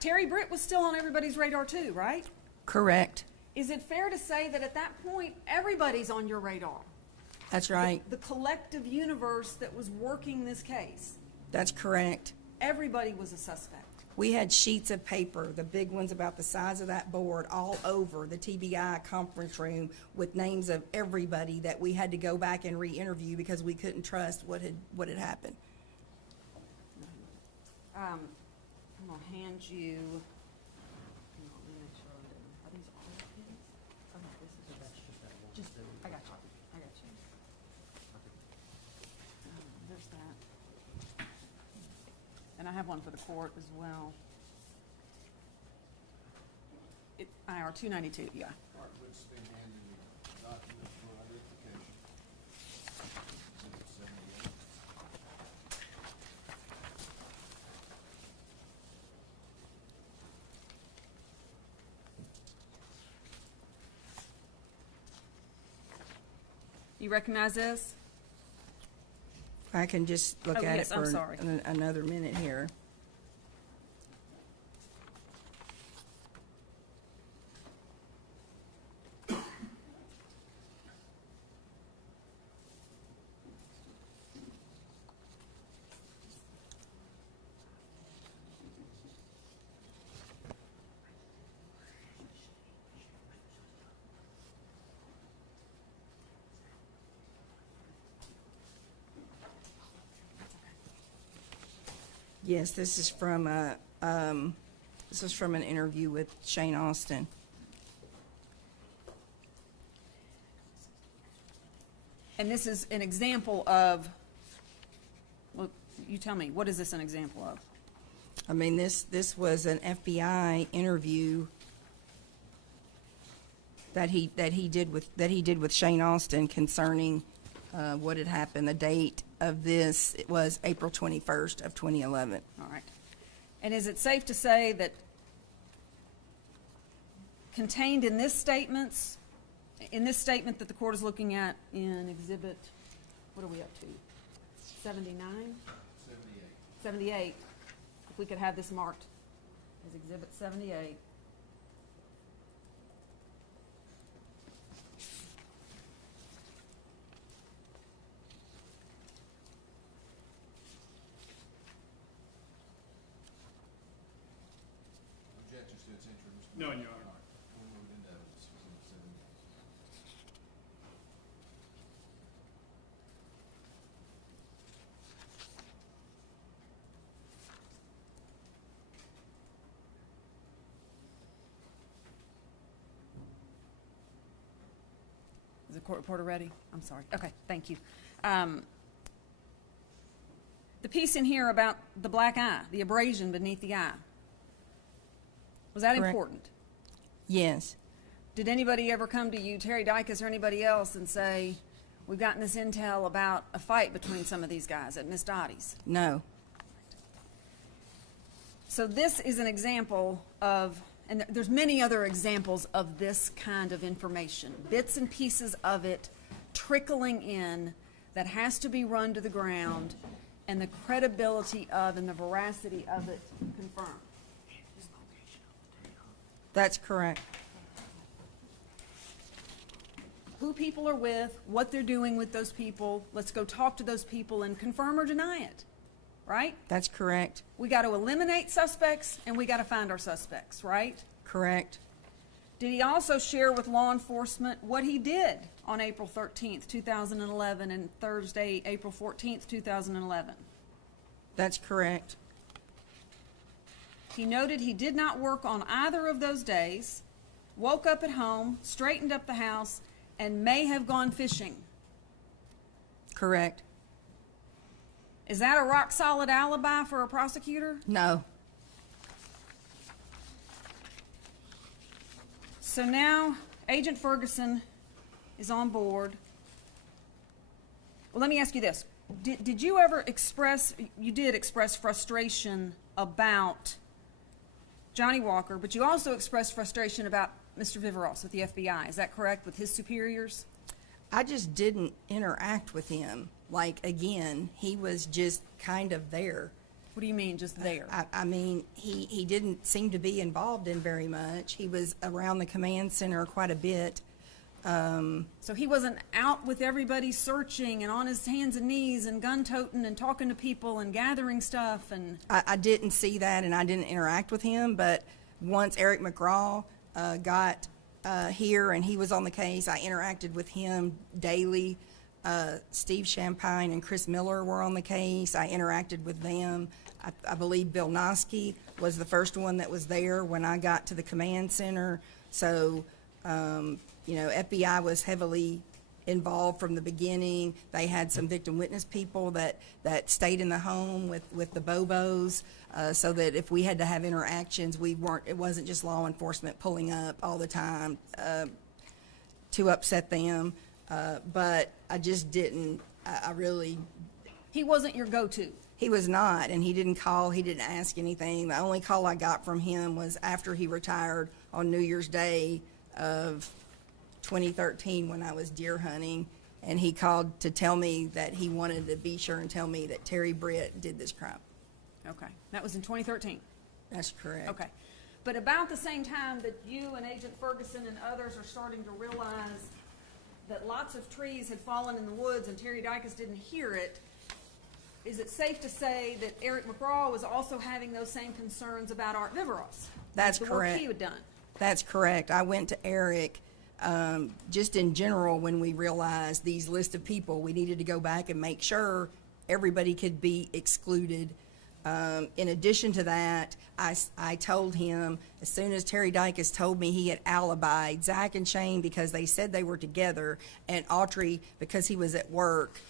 Terry Britt was still on everybody's radar too, right? Correct. Is it fair to say that at that point, everybody's on your radar? That's right. The collective universe that was working this case, That's correct. everybody was a suspect. We had sheets of paper, the big ones about the size of that board, all over the TBI conference room with names of everybody that we had to go back and re-interview because we couldn't trust what had happened. I'm gonna hand you. Hang on, let me make sure I'm doing. Are these all the pins? Oh, no, this is just. I got you. I got you. There's that. And I have one for the court as well. IR 292. Yeah. All right, let's be handing you documents for identification. Exhibit 78. You recognize this? I can just look Oh, at yes, it I'm for sorry. another minute here. Yes, this is from an interview with Shane Austin. And this is an example of. Well, you tell me. What is this an example of? I mean, this was an FBI interview that he did with Shane Austin concerning what had happened. The date of this, it was April 21st of 2011. All right. And is it safe to say that contained in this statement that the court is looking at in exhibit, what are we up to? 79? 78. If we could have this marked as exhibit 78. Objections to its entry, Mr. No, Mayor? Your Honor. All right, we'll move into evidence. Exhibit 78. court reporter ready? I'm sorry. Okay, thank you. The piece in here about the black eye, the abrasion beneath the eye, was that Correct. important? Yes. Did anybody ever come to you, Terry Dykes or anybody else, and say, we've gotten this intel about a fight between some of these guys at Miss Dottie's? No. So this is an example of, and there's many other examples of this kind of information, bits and pieces of it trickling in that has to be run to the ground, and the credibility of and the veracity of it confirmed. That's correct. Who people are with, what they're doing with those people. Let's go talk to those people and confirm or deny it, right? That's correct. We got to eliminate suspects and we got to find our suspects, right? Correct. Did he also share with law enforcement what he did on April 13th, 2011 and Thursday, April 14th, 2011? That's correct. He noted he did not work on either of those days, woke up at home, straightened up the house, and may have gone fishing. Correct. Is that a rock-solid alibi for a prosecutor? No. So now Agent Ferguson is on board. Well, let me ask you this. Did you ever express, you did express frustration about Johnny Walker, but you also expressed frustration about Mr. Viveros with the FBI. Is that correct, with his superiors? I just didn't interact with him. Like, again, he was just kind of there. What do you mean, just there? I mean, he didn't seem to be involved in very much. He was around the command center quite a bit. So he wasn't out with everybody searching and on his hands and knees and gun-toting and talking to people and gathering stuff and... I didn't see that, and I didn't interact with him, but once Eric McGraw got here and he was on the case, I interacted with him daily. Steve Champagne and Chris Miller were on the case. I interacted with them. I believe Bill Noski was the first one that was there when I got to the command center. So, you know, FBI was heavily involved from the beginning. They had some victim witness people that stayed in the home with the Bobos, so that if we had to have interactions, it wasn't just law enforcement pulling up all the time to upset them. But I just didn't, I really... He wasn't your go-to? He was not, and he didn't call, he didn't ask anything. The only call I got from him was after he retired on New Year's Day of 2013 when I was deer hunting, and he called to tell me that he wanted to be sure and tell me that Terry Britt did this crime. Okay. That was in 2013? That's correct. Okay. But about the same time that you and Agent Ferguson and others are starting to realize that lots of trees had fallen in the woods and Terry Dykes didn't hear it, is it safe to say that Eric McGraw was also having those same concerns about Art Viveros? That's the correct. work he had done? That's correct. I went to Eric just in general when we realized these list of people, we needed to go back and make sure everybody could be excluded. In addition to that, I told him as soon as Terry Dykes told me he had alibied Zach and Shane because they said they were together, and Autry because he was at work.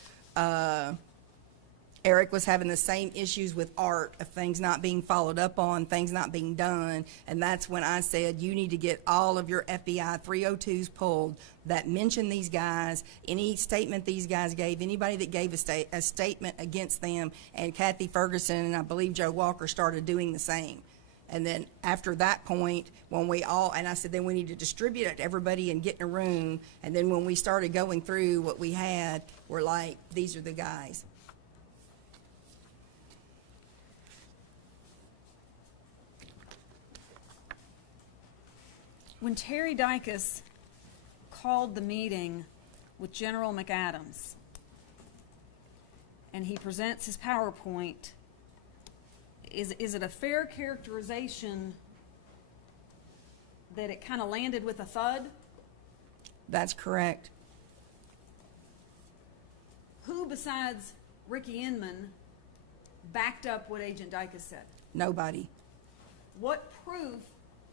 Eric was having the same issues with Art of things not being followed up on, things not being done, and that's when I said, you need to get all of your FBI 302s pulled that mention these guys, any statement these guys gave, anybody that gave a statement against them, and Kathy Ferguson and I believe Joe Walker started doing the same. And then after that point, when we all, and I said, then we need to distribute it to everybody and get in a room, and then when we started going through what we had, we're like, these are the guys. When Terry Dykes called the meeting with General McAdams and he presents his PowerPoint, is it a fair characterization that it kind of landed with a thud? That's correct. Who besides Ricky Inman backed up what Agent Dykes said? Nobody. What proof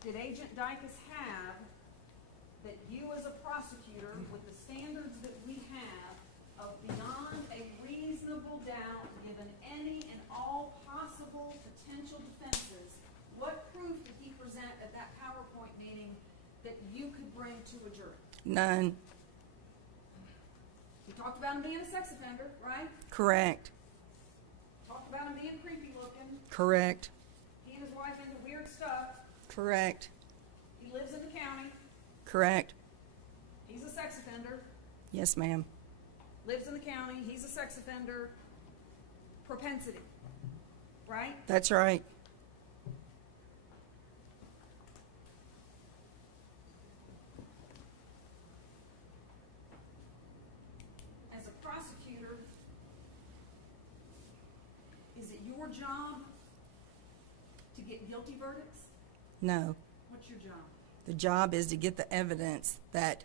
did Agent Dykes have that you as a prosecutor with the standards that we have of beyond a reasonable doubt, given any and all possible potential defenses, what proof did he present at that PowerPoint meeting that you could bring to a jury? None. We talked about him being a sex offender, right? Correct. Talked about him being creepy looking. Correct. He and his wife into weird stuff. Correct. He lives in the county. Correct. He's a sex offender. Yes, ma'am. Lives in the county. He's a sex offender. Propensity. Right? That's right. As a prosecutor, is it your job to get guilty verdicts? No. What's your job? The job is to get the evidence that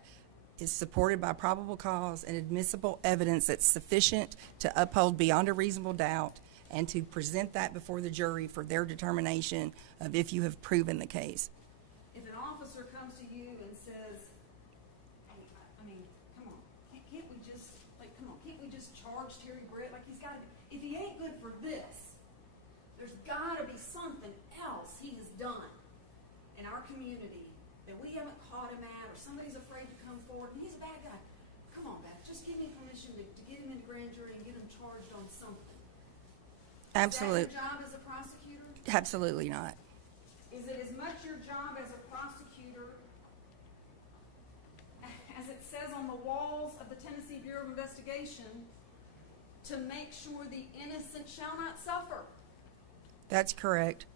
is supported by probable cause and admissible evidence that's sufficient to uphold beyond a reasonable doubt and to present that before the jury for their determination of if you have proven the case. If an officer comes to you and says, hey, I mean, come on, can't we just, like, come on, can't we just charge Terry Britt? Like, he's gotta be, if he ain't good for this, there's gotta be something else he has done in our community that we haven't caught him at, or somebody's afraid to come forward, and he's a bad guy. Come on, Beth, just give me permission to get him in grand jury and get him charged on something. Absolutely. Is that your job as a prosecutor? Absolutely not. Is it as much your job as a prosecutor as it says on the walls of the Tennessee Bureau of Investigation to make sure the innocent shall not suffer? That's correct.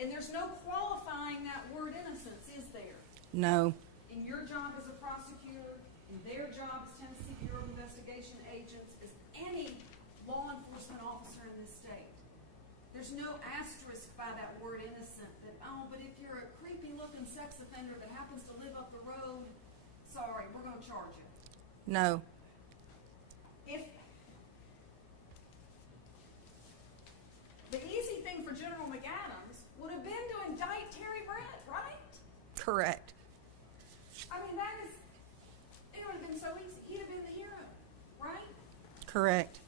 And there's no qualifying that word innocence, is there? No. In your job as a prosecutor, in their job as Tennessee Bureau of Investigation agents, as any law enforcement officer in this state, there's no asterisk by that word innocent that, oh, but if you're a creepy looking sex offender that happens to live up the road, sorry, we're going to charge you. No. If the easy thing for General McAdams would have been to indict Terry Britt, right? Correct. I mean, it would have been so easy. He'd have been the hero, right? Correct.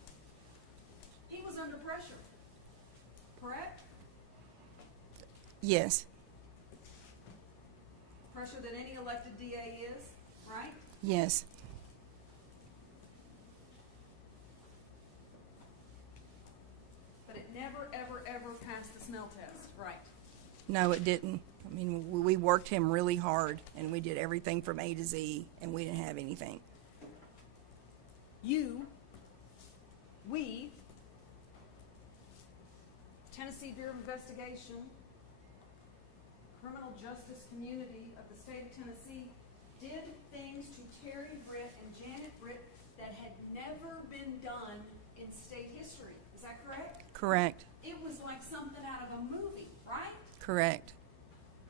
He was under pressure, correct? Yes. Pressure that any elected DA is, right? Yes. But it never, ever, ever passed the smell test, right? No, it didn't. I mean, we worked him really hard, and we did everything from A to Z, and we didn't have anything. We, Tennessee Bureau of Investigation, criminal justice community of the state of Tennessee, did things to Terry Britt and Janet Britt that had never been done in state history. Is that correct? Correct. It was like something out of a movie, right? Correct.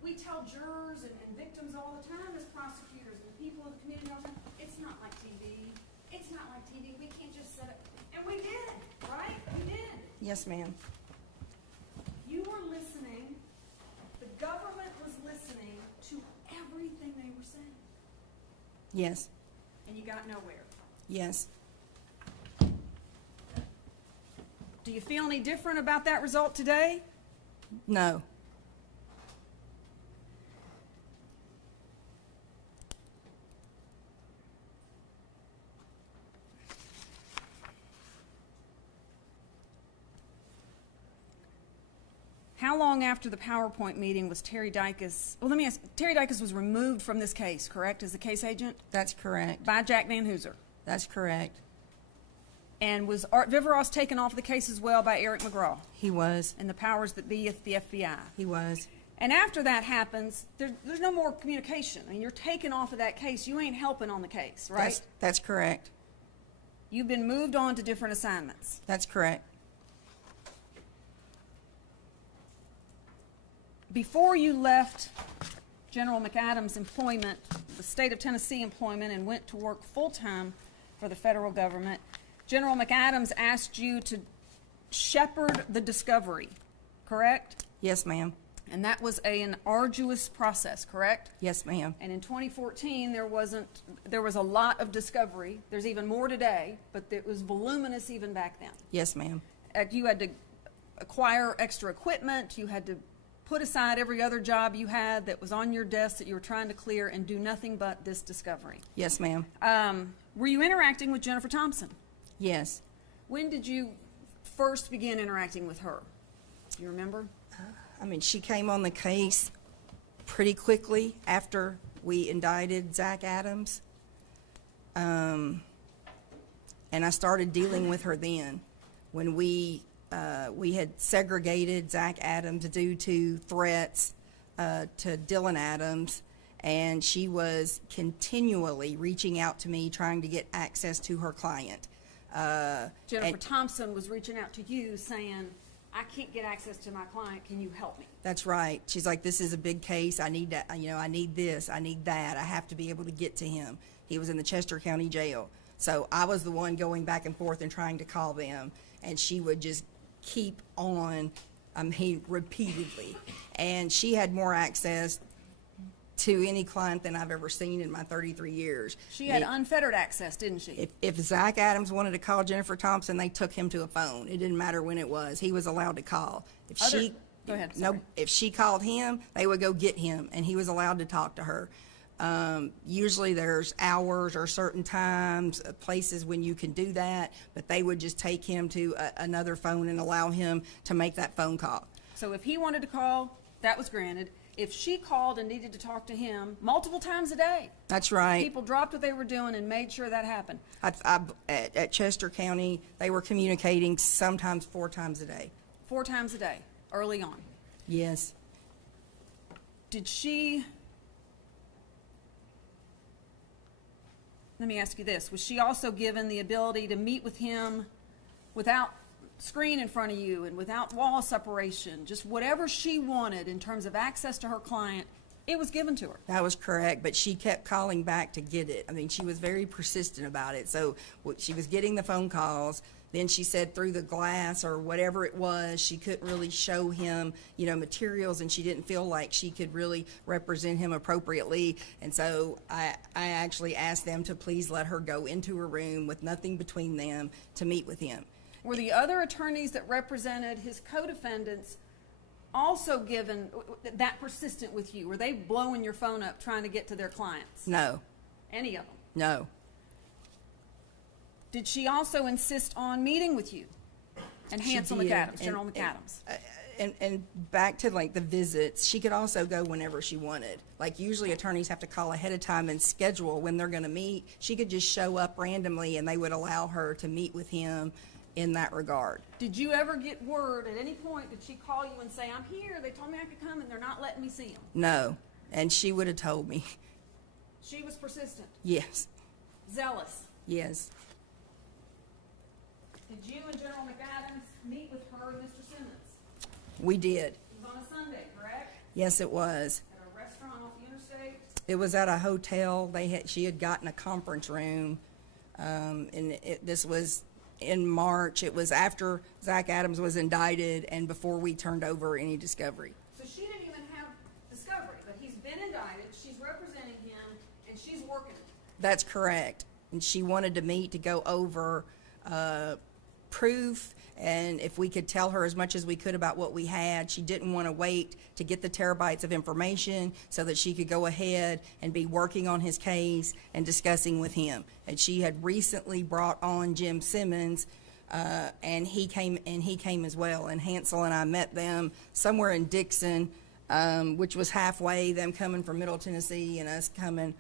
We tell jurors and victims all the time as prosecutors and people in the community all the time, it's not like TV. It's not like TV. We can't just set it. And we did, right? We did. Yes, ma'am. You were listening. The government was listening to everything they were saying. Yes. And you got nowhere. Yes. Do you feel any different about that result today? No. How long after the PowerPoint meeting was Terry Dicus? Well, let me ask. Terry Dicus was removed from this case, correct, as the case agent? That's correct. By Jack Van Hooser. That's correct. And was Art Viveros taken off the case as well by Eric McGraw? He was. And the powers that be at the FBI? He was. And after that happens, there's no more communication. I mean, you're taken off of that case. You ain't helping on the case, right? That's correct. You've been moved on to different assignments. That's correct. Before you left General McAdams' employment, the state of Tennessee employment, and went to work full-time for the federal government, General McAdams asked you to shepherd the discovery, correct? Yes, ma'am. And that was an arduous process, correct? Yes, ma'am. And in 2014, there was a lot of discovery. There's even more today, but it was voluminous even back then. Yes, ma'am. You had to acquire extra equipment. You had to put aside every other job you had that was on your desk that you were trying to clear and do nothing but this discovery. Yes, ma'am. Were you interacting with Jennifer Thompson? Yes. When did you first begin interacting with her? Do you remember? I mean, she came on the case pretty quickly after we indicted Zach Adams. And I started dealing with her then when we had segregated Zach Adams due to threats to Dylan Adams, and she was continually reaching out to me trying to get access to her client. Jennifer Thompson was reaching out to you saying, I can't get access to my client, can you help me? That's right. She's like, this is a big case. I need that, I need this, I need that. I have to be able to get to him. He was in the Chester County Jail. So I was the one going back and forth and trying to call them, and she would just keep on, repeatedly. And she had more access to any client than I've ever seen in my 33 years. She had unfettered access, didn't she? If Zach Adams wanted to call Jennifer Thompson, they took him to a phone. It didn't matter when it was. He was allowed to call. Go ahead, sorry. If she called him, they would go get him, and he was allowed to talk to her. Usually there's hours or certain times, places when you can do that, but they would just take him to another phone and allow him to make that phone call. So if he wanted to call, that was granted. If she called and needed to talk to him multiple times a day, that's right. People dropped what they were doing and made sure that happened. At Chester County, they were communicating sometimes 4 times a day. 4 times a day, early on. Yes. Did she... Let me ask you this. Was she also given the ability to meet with him without screen in front of you and without wall separation, just whatever she wanted in terms of access to her client, it was given to her? That was correct, but she kept calling back to get it. I mean, she was very persistent about it. So she was getting the phone calls. Then she said through the glass or whatever it was, she couldn't really show him, materials, and she didn't feel like she could really represent him appropriately. And so I actually asked them to please let her go into her room with nothing between them to meet with him. Were the other attorneys that represented his co-defendants also given that persistent with you? Were they blowing your phone up trying to get to their clients? No. Any of them? No. Did she also insist on meeting with you and Hansel McAdams, General McAdams? And back to the visits, she could also go whenever she wanted. Usually attorneys have to call ahead of time and schedule when they're going to meet. She could just show up randomly and they would allow her to meet with him in that regard. Did you ever get word at any point, did she call you and say, I'm here, they told me I could come and they're not letting me see him? No, and she would have told me. She was persistent? Yes. Zealous? Yes. Did you and General McAdams meet with her and Mr. Simmons? We did. It was on a Sunday, correct? Yes, it was. At a restaurant off the interstate? It was at a hotel. She had gotten a conference room, and this was in March. It was after Zach Adams was indicted and before we turned over any discovery. So she didn't even have discovery, but he's been indicted, she's representing him, and she's working it. That's correct. And she wanted to meet to go over proof, and if we could tell her as much as we could about what we had. She didn't want to wait to get the terabytes of information so that she could go ahead and be working on his case and discussing with him. And she had recently brought on Jim Simmons, and he came as well. And Hansel and I met them somewhere in Dixon, which was halfway, them coming from Middle Tennessee and us coming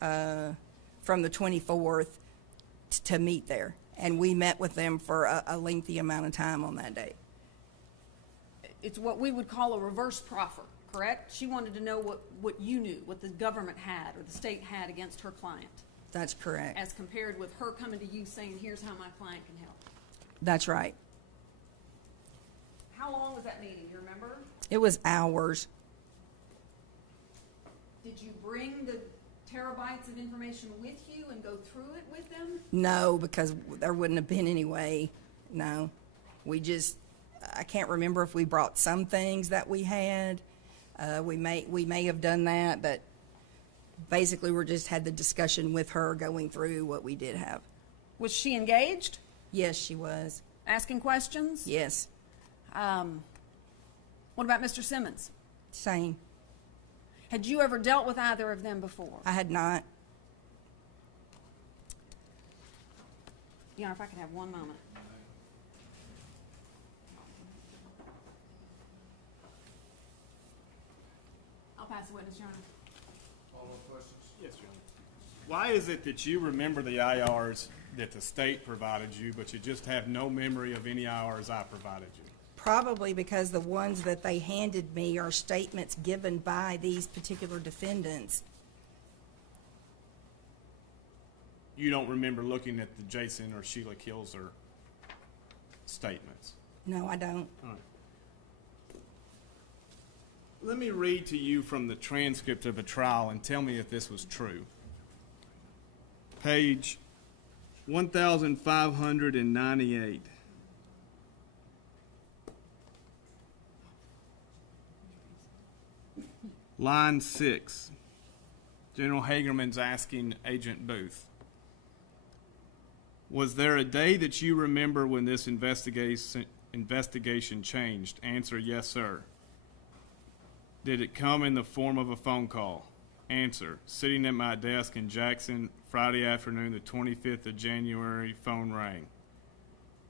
from the 24th to meet there. And we met with them for a lengthy amount of time on that day. It's what we would call a reverse proffer, correct? She wanted to know what you knew, what the government had or the state had against her client. That's correct. As compared with her coming to you saying, here's how my client can help. That's right. How long was that meeting, do you remember? It was hours. Did you bring the terabytes of information with you and go through it with them? No, because there wouldn't have been any way. No. I can't remember if we brought some things that we had. We may have done that, but basically we're just had the discussion with her going through what we did have. Was she engaged? Yes, she was. Asking questions? Yes, What about Mr. Simmons? same. Had you ever dealt with either of them before? I had not. Your Honor, if I could have one moment. I'll pass the witness, Your Honor. Follow-up questions? Yes, Your Honor. Why is it that you remember the IRs that the state provided you, but you just have no memory of any IRs I provided you? Probably because the ones that they handed me are statements given by these particular defendants. You don't remember looking at the Jason or Sheila Kilser statements? No, I don't. All right. Let me read to you from the transcript of a trial and tell me if this was true. Page 1598. Line 6. General Hagerman's asking Agent Booth, was there a day that you remember when this investigation changed? Answer, yes, sir. Did it come in the form of a phone call? Answer, sitting at my desk in Jackson, Friday afternoon, the 25th of January, phone rang.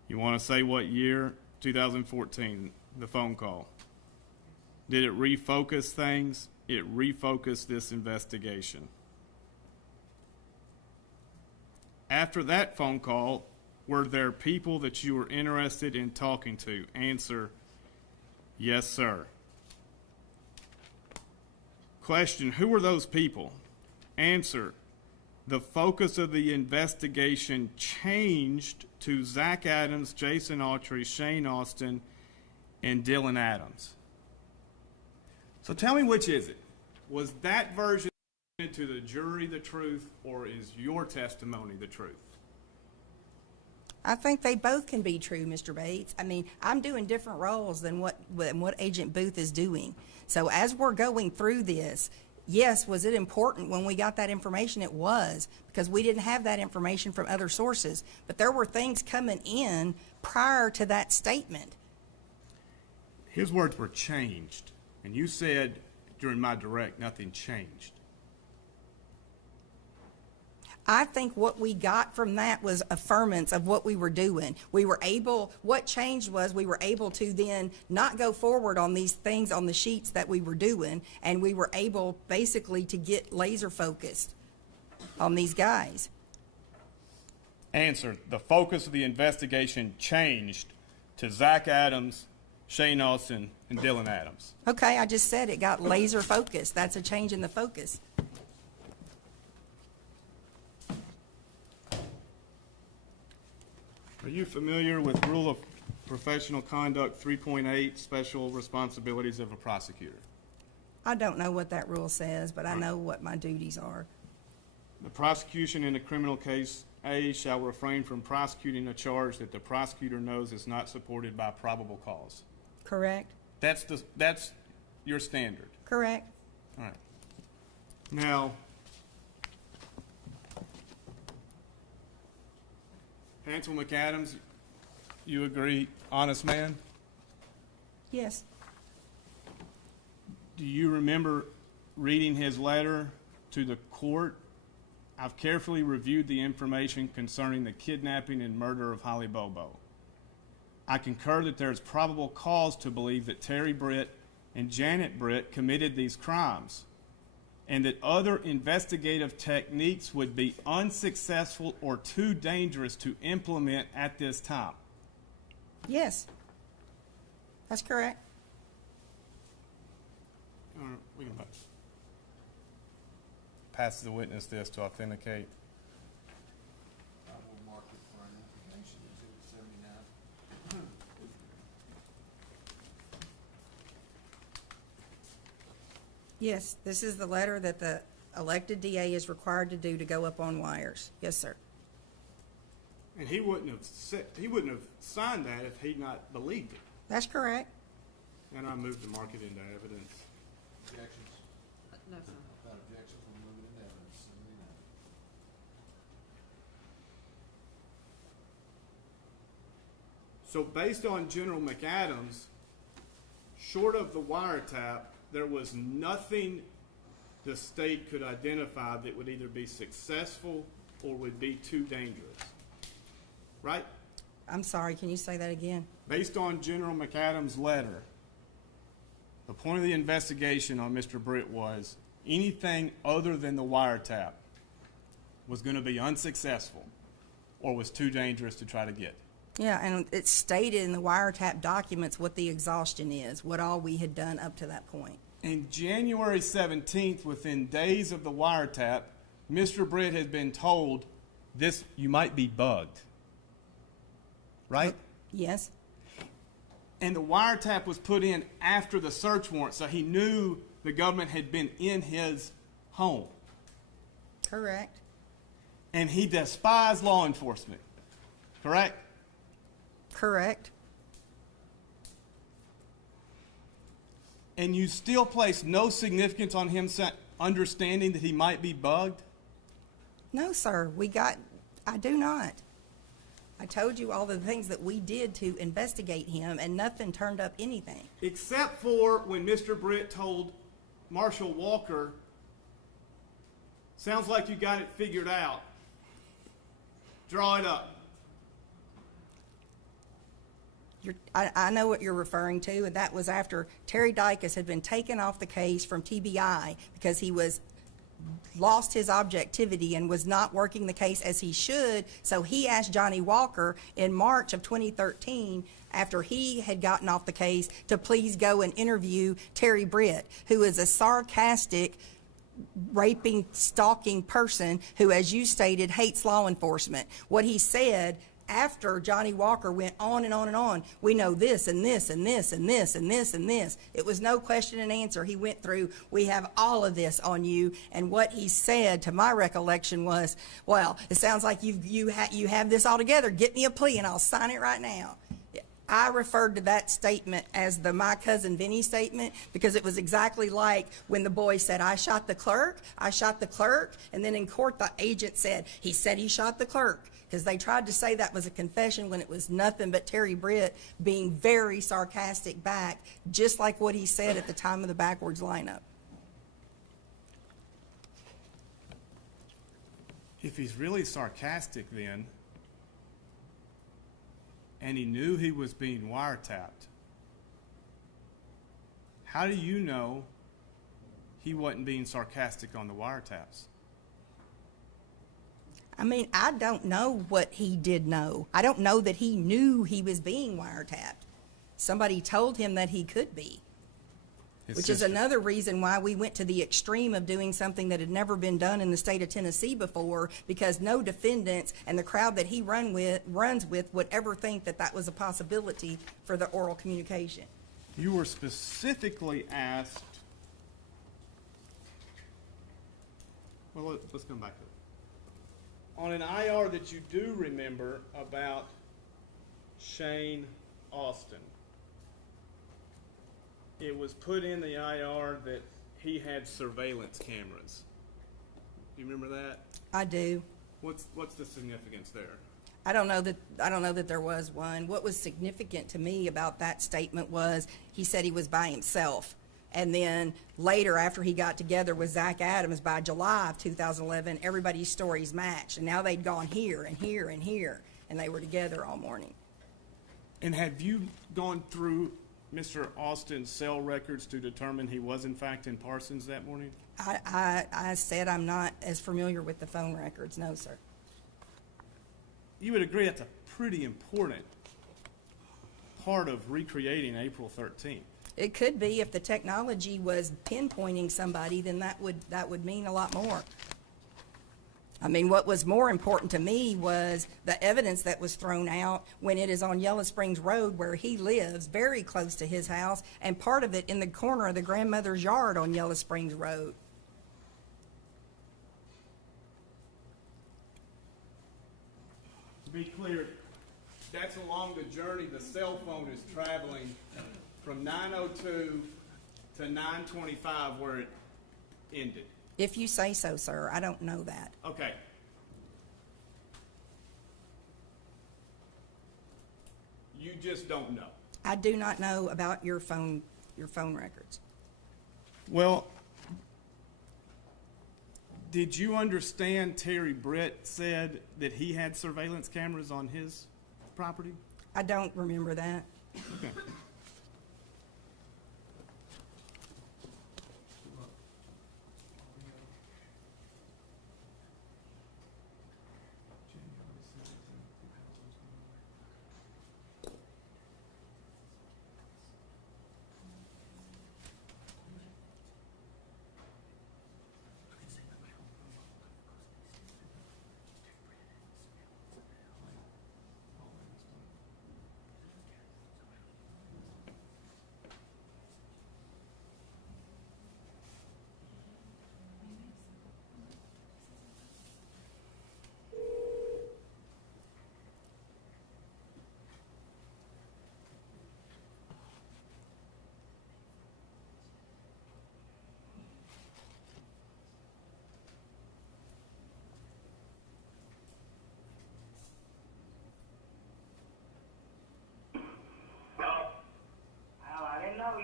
You want to say what year? 2014, the phone call. Did it refocus things? It refocused this investigation. After that phone call, were there people that you were interested in talking to? Answer, yes, sir. Question, who were those people? Answer, the focus of the investigation changed to Zach Adams, Jason Autry, Shane Austin, and Dylan Adams. So tell me, which is it? Was that version to the jury the truth, or is your testimony the truth? I think they both can be true, Mr. Bates. I mean, I'm doing different roles than what Agent Booth is doing. So as we're going through this, yes, was it important when we got that information? It was, because we didn't have that information from other sources. But there were things coming in prior to that statement. His words were changed, and you said during my direct, nothing changed. I think what we got from that was affirmance of what we were doing. What changed was we were able to then not go forward on these things on the sheets that we were doing, and we were able basically to get laser focused on these guys. Answer, the focus of the investigation changed to Zach Adams, Shane Austin, and Dylan Adams. Okay, I just said it got laser focused. That's a change in the focus. Are you familiar with Rule of Professional Conduct 3.8, Special Responsibilities of a Prosecutor? I don't know what that rule says, but I know what my duties are. The prosecution in a criminal case A shall refrain from prosecuting a charge that the prosecutor knows is not supported by probable cause. Correct? That's your standard. Correct. All right. Now, Hansel McAdams, you agree, honest man? Yes. Do you remember reading his letter to the court? I've carefully reviewed the information concerning the kidnapping and murder of Holly Bobo. I concur that there is probable cause to believe that Terry Britt and Janet Britt committed these crimes, and that other investigative techniques would be unsuccessful or too dangerous to implement at this time. Yes. That's correct. All right, we can pass the witness this to authenticate. I will mark it for identification, Exhibit 79. Yes, this is the letter that the elected DA is required to do to go up on wires. Yes, sir. And he wouldn't have signed that if he'd not believed it. That's correct. And I moved to mark it into evidence. Objections? No, sir. Without objections, we'll move it into evidence. 79. So based on General McAdams, short of the wiretap, there was nothing the state could identify that would either be successful or would be too dangerous. Right? I'm sorry, can you say that again? Based on General McAdams' letter, the point of the investigation on Mr. Britt was anything other than the wiretap was going to be unsuccessful or was too dangerous to try to get. Yeah, and it's stated in the wiretap documents what the exhaustion is, what all we had done up to that point. And January 17th, within days of the wiretap, Mr. Britt had been told this, you might be bugged. Right? Yes. And the wiretap was put in after the search warrant, so he knew the government had been in his home. Correct. And he despised law enforcement. Correct? Correct. And you still place no significance on him understanding that he might be bugged? No, sir, I do not. I told you all the things that we did to investigate him, and nothing turned up anything. Except for when Mr. Britt told Marshall Walker, sounds like you got it figured out. Draw it up. I know what you're referring to, and that was after Terry Dicus had been taken off the case from TBI because he lost his objectivity and was not working the case as he should. So he asked Johnny Walker in March of 2013, after he had gotten off the case, to please go and interview Terry Britt, who is a sarcastic, raping, stalking person who, as you stated, hates law enforcement. What he said after Johnny Walker went on and on and on, we know this and this and this and this and this and this. It was no question and answer. He went through, we have all of this on you. And what he said, to my recollection, was, well, it sounds like you have this all together. Get me a plea and I'll sign it right now. I referred to that statement as the my cousin Vinny statement because it was exactly like when the boy said, I shot the clerk, and then in court the agent said he shot the clerk, because they tried to say that was a confession when it was nothing but Terry Britt being very sarcastic back, just like what he said at the time of the backwards lineup. If he's really sarcastic then, and he knew he was being wiretapped, how do you know he wasn't being sarcastic on the wiretaps? I mean, I don't know what he did know. I don't know that he knew he was being wiretapped. Somebody told him that he could be. Which is another reason why we went to the extreme of doing something that had never been done in the state of Tennessee before, because no defendants and the crowd that he runs with would ever think that that was a possibility for the oral communication. You were specifically asked, well, let's come back to it. On an IR that you do remember about Shane Austin, it was put in the IR that he had surveillance cameras. You remember that? I do. What's the significance there? I don't know that there was one. What was significant to me about that statement was he said he was by himself. And then later, after he got together with Zach Adams by July of 2011, everybody's stories matched. And now they'd gone here and here and here, and they were together all morning. And have you gone through Mr. Austin's cell records to determine he was in fact in Parsons that morning? I said I'm not as familiar with the phone records. No, sir. You would agree that's a pretty important part of recreating April 13th. It could be. If the technology was pinpointing somebody, then that would mean a lot more. I mean, what was more important to me was the evidence that was thrown out when it is on Yellow Springs Road, where he lives, very close to his house, and part of it in the corner of the grandmother's yard on Yellow Springs Road. To be clear, that's along the journey the cell phone is traveling from 902 to 9:25 where it ended? If you say so, sir. I don't know that. Okay. You just don't know. I do not know about your phone records. Well, did you understand Terry Britt said that he had surveillance cameras on his property? I don't remember that. Okay.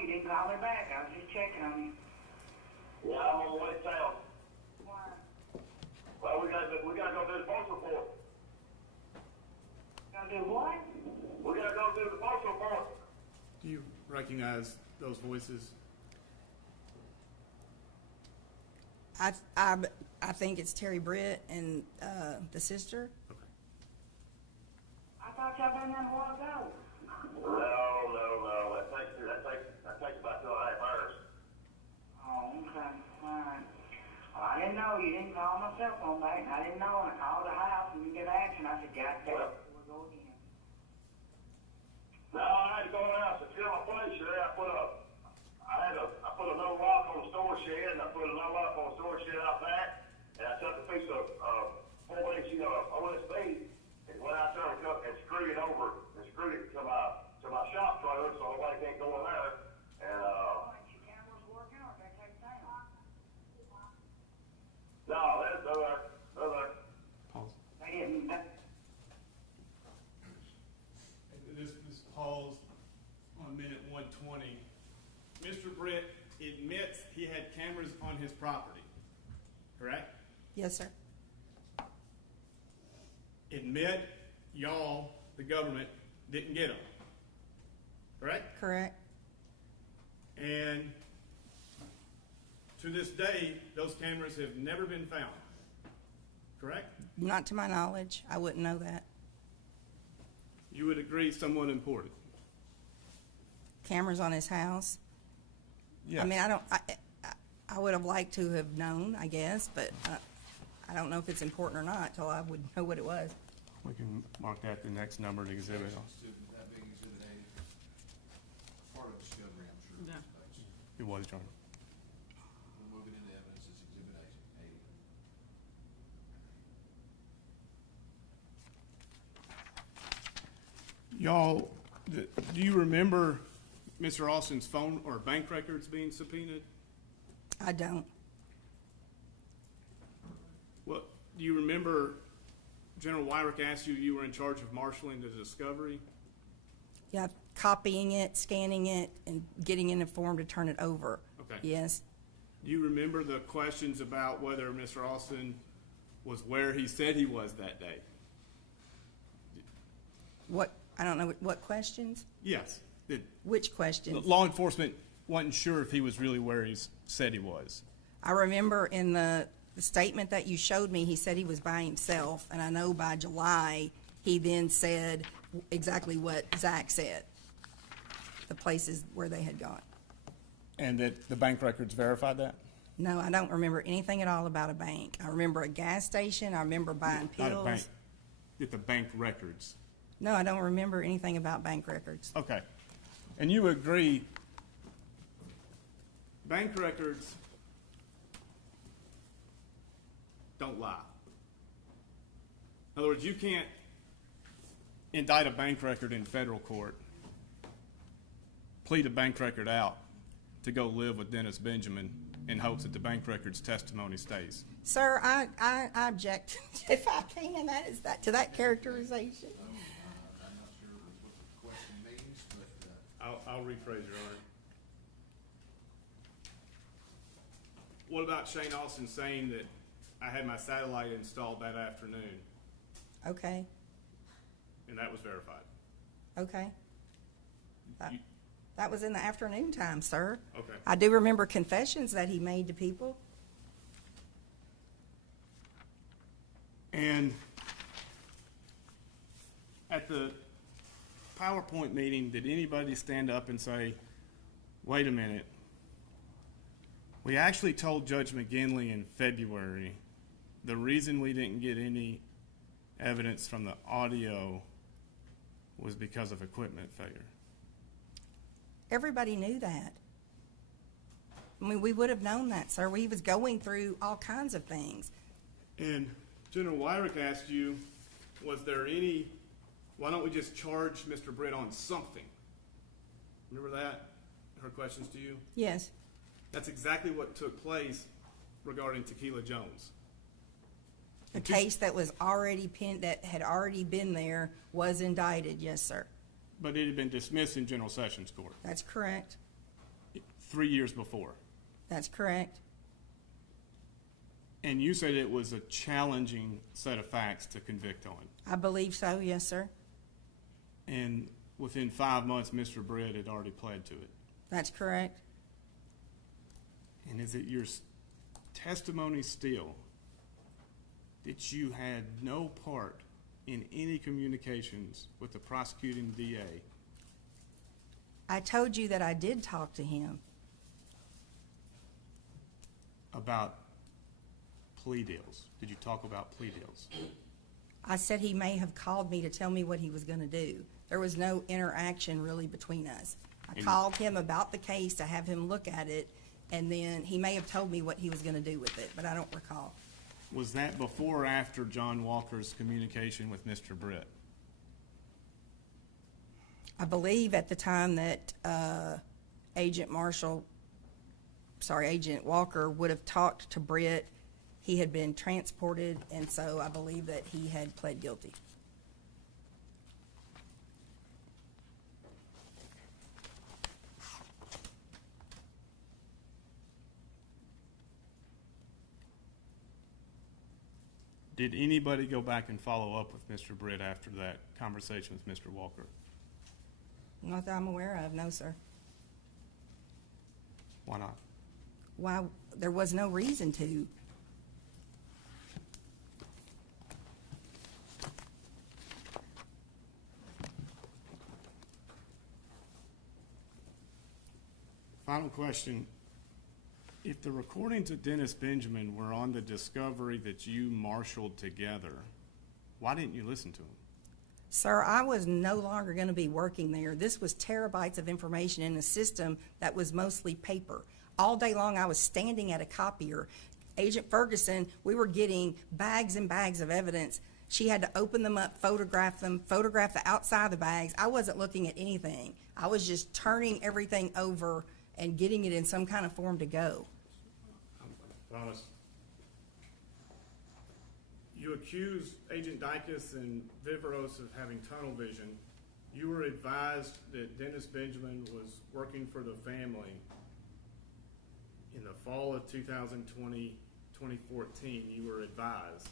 You didn't call me back. I was just checking on you. Yeah, I'm on the way to town. Why? Well, we gotta go do the post report. Gonna do what? We gotta go do the post report. Do you recognize those voices? I think it's Terry Britt and the sister. Okay. I thought y'all been there a while ago. No. That takes about 2.5 hours. Oh, okay. All right. Well, I didn't know. You didn't call my cell phone back. I didn't know. And I called the house and you get action. I said, God damn it. We'll go again. No, I had to go in the house and fill my place. I put another lock on the store shed, and I put another lock on the store shed out back, and I took a piece of 4-inch OSB and went out there and screwed it over and screwed it to my shop trailer so nobody can't go in there. And Ain't your cameras working or they take down? no, they're there. Pause. They didn't. This pause on minute 120. Mr. Britt admits he had cameras on his property, correct? Yes, sir. Admit y'all, the government, didn't get them, correct? Correct. And to this day, those cameras have never been found, correct? Not to my knowledge. I wouldn't know that. You would agree someone imported? Cameras on his house. Yes. I mean, I would have liked to have known, I guess, but I don't know if it's important or not till I would know what it was. We can mark that the next numbered exhibit. That being exhibit A, part of discovery, I'm sure. Yeah. It was, John. We're moving into evidence, it's exhibit A. Y'all, do you remember Mr. Austin's phone or bank records being subpoenaed? I don't. Well, do you remember General Wyrick asked you were in charge of marshaling the discovery? Yeah, copying it, scanning it, and getting in a form to turn it over. Okay. Yes. Do you remember the questions about whether Mr. Austin was where he said he was that day? What? I don't know. What questions? Yes. Which questions? Law enforcement wasn't sure if he was really where he said he was. I remember in the statement that you showed me, he said he was by himself, and I know by July he then said exactly what Zach said, the places where they had gone. And that the bank records verified that? No, I don't remember anything at all about a bank. I remember a gas station. I remember buying pills. Not a bank. Get the bank records. No, I don't remember anything about bank records. Okay. And you agree, bank records don't lie. In other words, you can't indict a bank record in federal court, plead a bank record out, to go live with Dennis Benjamin in hopes that the bank records testimony stays. Sir, I object if I can. To that characterization. I'm not sure what the question means, but, I'll rephrase, Your Honor. What about Shane Austin saying that I had my satellite installed that afternoon, Okay, and that was verified? okay. You- That was in the afternoon time, sir. Okay. I do remember confessions that he made to people. And at the PowerPoint meeting, did anybody stand up and say, wait a minute, we actually told Judge McGinley in February the reason we didn't get any evidence from the audio was because of equipment failure? Everybody knew that. I mean, we would have known that, sir. We was going through all kinds of things. And General Wyrick asked you, was there any, why don't we just charge Mr. Britt on something? Remember that? Her questions to you? Yes. That's exactly what took place regarding Tequila Jones. A case that was already that had already been there was indicted, yes, sir. But it had been dismissed in General Sessions Court That's correct. 3 years before. That's correct. And you said it was a challenging set of facts to convict on. I believe so, yes, sir. And within 5 months, Mr. Britt had already pled to it. That's correct. And is it your testimony still that you had no part in any communications with the prosecuting DA? I told you that I did talk to him. About plea deals? Did you talk about plea deals? I said he may have called me to tell me what he was going to do. There was no interaction really between us. I called him about the case to have him look at it, and then he may have told me what he was going to do with it, but I don't recall. Was that before or after John Walker's communication with Mr. Britt? I believe at the time that Agent Walker would have talked to Britt, he had been transported, and so I believe that he had pled guilty. Did anybody go back and follow up with Mr. Britt after that conversation with Mr. Walker? Not that I'm aware of, no, sir. Why not? Why? There was no reason to. Final question. If the recordings of Dennis Benjamin were on the discovery that you marshaled together, why didn't you listen to him? Sir, I was no longer going to be working there. This was terabytes of information in a system that was mostly paper. All day long I was standing at a copier. Agent Ferguson, we were getting bags and bags of evidence. She had to open them up, photograph them, photograph the outside of the bags. I wasn't looking at anything. I was just turning everything over and getting it in some kind of form to go. I promise. You accused Agent Dykus and Viveros of having tunnel vision. You were advised that Dennis Benjamin was working for the family in the fall of 2020, 2014. You were advised.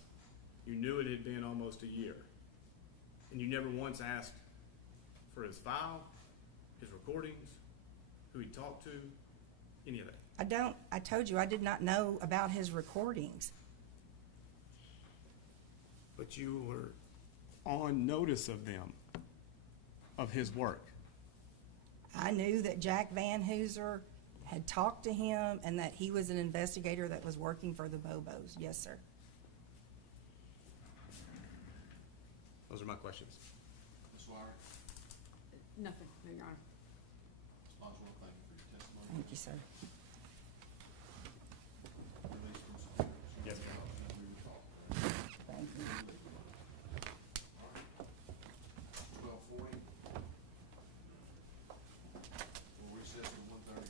You knew it had been almost a year. And you never once asked for his file, his recordings, who he talked to, any of that. I told you I did not know about his recordings. But you were on notice of them, of his work. I knew that Jack Van Hooser had talked to him and that he was an investigator that was working for the Bobos. Yes, sir. Those are my questions. Ms. Wyrick, Nothing, no, Your Honor. Ms. Boswell, thank you for your testimony. Thank you, sir. Release from security. Yes, ma'am. We will talk. Thank you. 12:40. We'll recess to 1:30.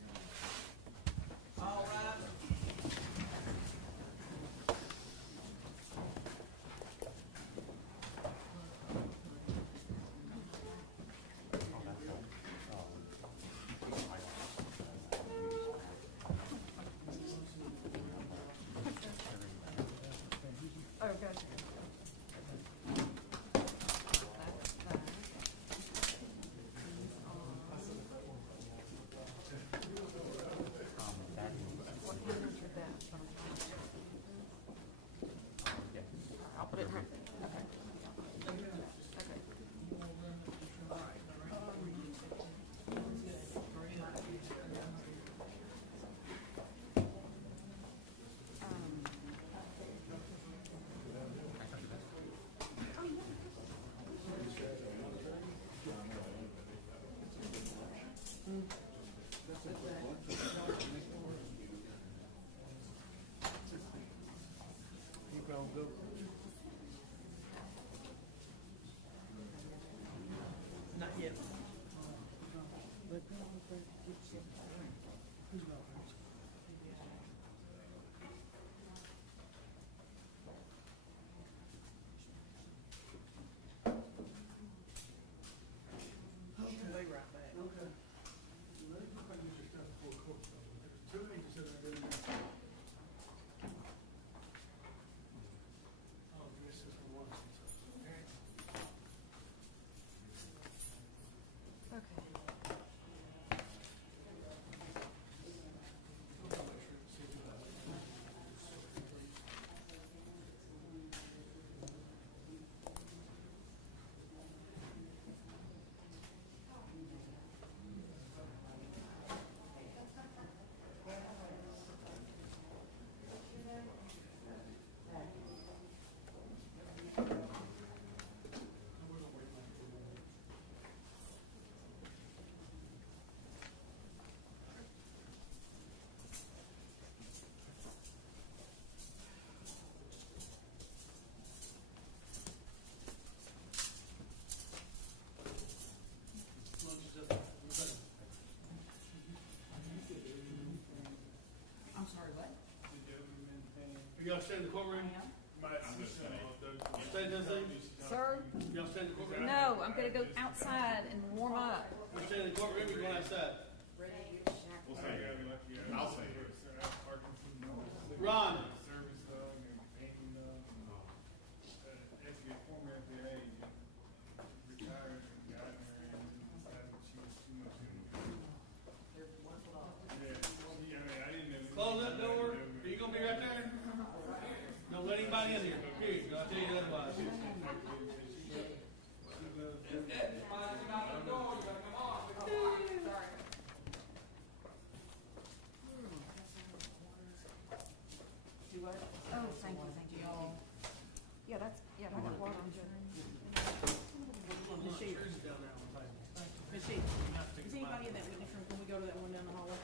y'all stay in the courtroom? Stay in Tennessee? Sir? Y'all stay in the courtroom? No, I'm gonna go outside and warm up. You stay in the courtroom or you going outside? I'll stay here. Ron? Close that door. Are you gonna be right there? Don't let anybody in here. Here, I'll tell you otherwise. Do what? Oh, thank you. Yeah, I got water on you. Ms. Sheet. Ms. Sheet, is anybody in that witness room? Can we go to that one down the hallway?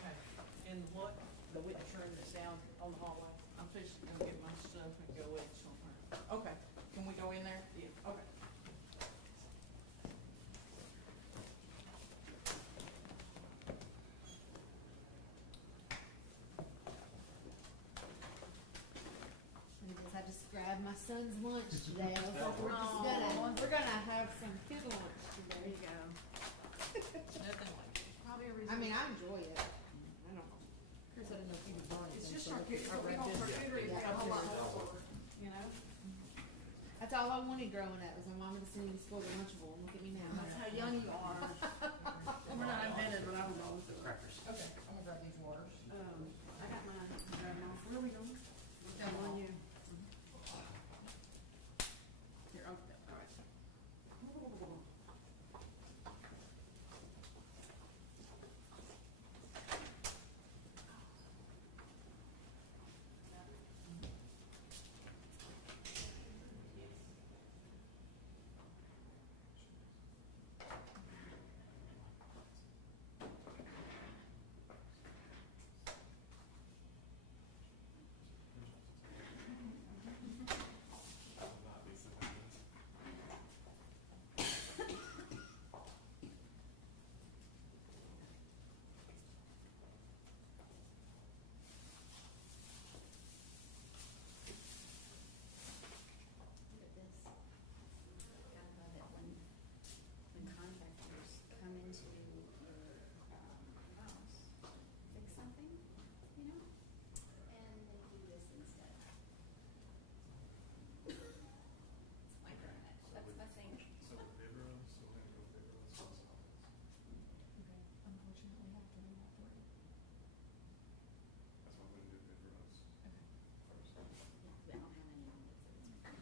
And what? The witness room that's down on the hallway? I'm fixing to go get my stuff and go in somewhere. Okay, can we go in there? Yeah. Okay. I just grabbed my son's lunch today. I was like, we're gonna have some kid lunch today. There you go. Nothing like it. Probably a reason. I mean, I enjoy it. I don't know. Chris, I didn't know if you would burn it. It's just so charcuterie. I We read don't this. charcuterie. We got a whole lot more. You know? That's all I wanted growing up was my mama to send me to school with Lunchable. And look at me now. That's how young you are. We're not invented, but I was always doing it. Okay, I'm gonna grab these waters. I got mine. Where are we going? Got one you. Here, all right. Look at this. Kind of love it when contractors come into your house, fix something, you know, and they do this instead. It's my garage. That's my sink. Okay. Unfortunately, I have to leave that for you. Yeah, I don't have any on it, so it's my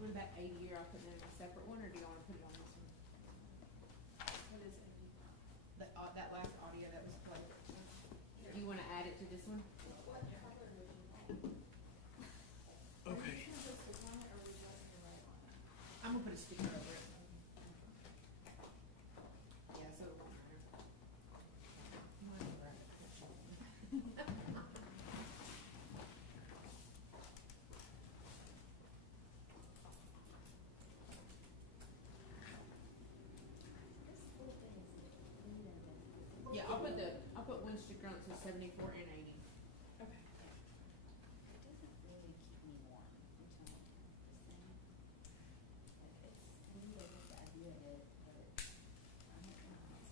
What about AD, I'll put that in a separate one, or do you wanna put it on this one? What is it? That last audio that was played. Do you wanna add it to this one? What color would you like? Okay. Are you gonna put stick on it or would you like to write on it? I'm gonna put a sticker over it. Yeah, so it won't hurt. This whole thing is independent. Yeah, I'll put one sticker on it, so 74 and 80. Okay. It doesn't really keep me warm, I'm telling you, this thing. Like, it's, to me, I get the idea of it, but I don't know.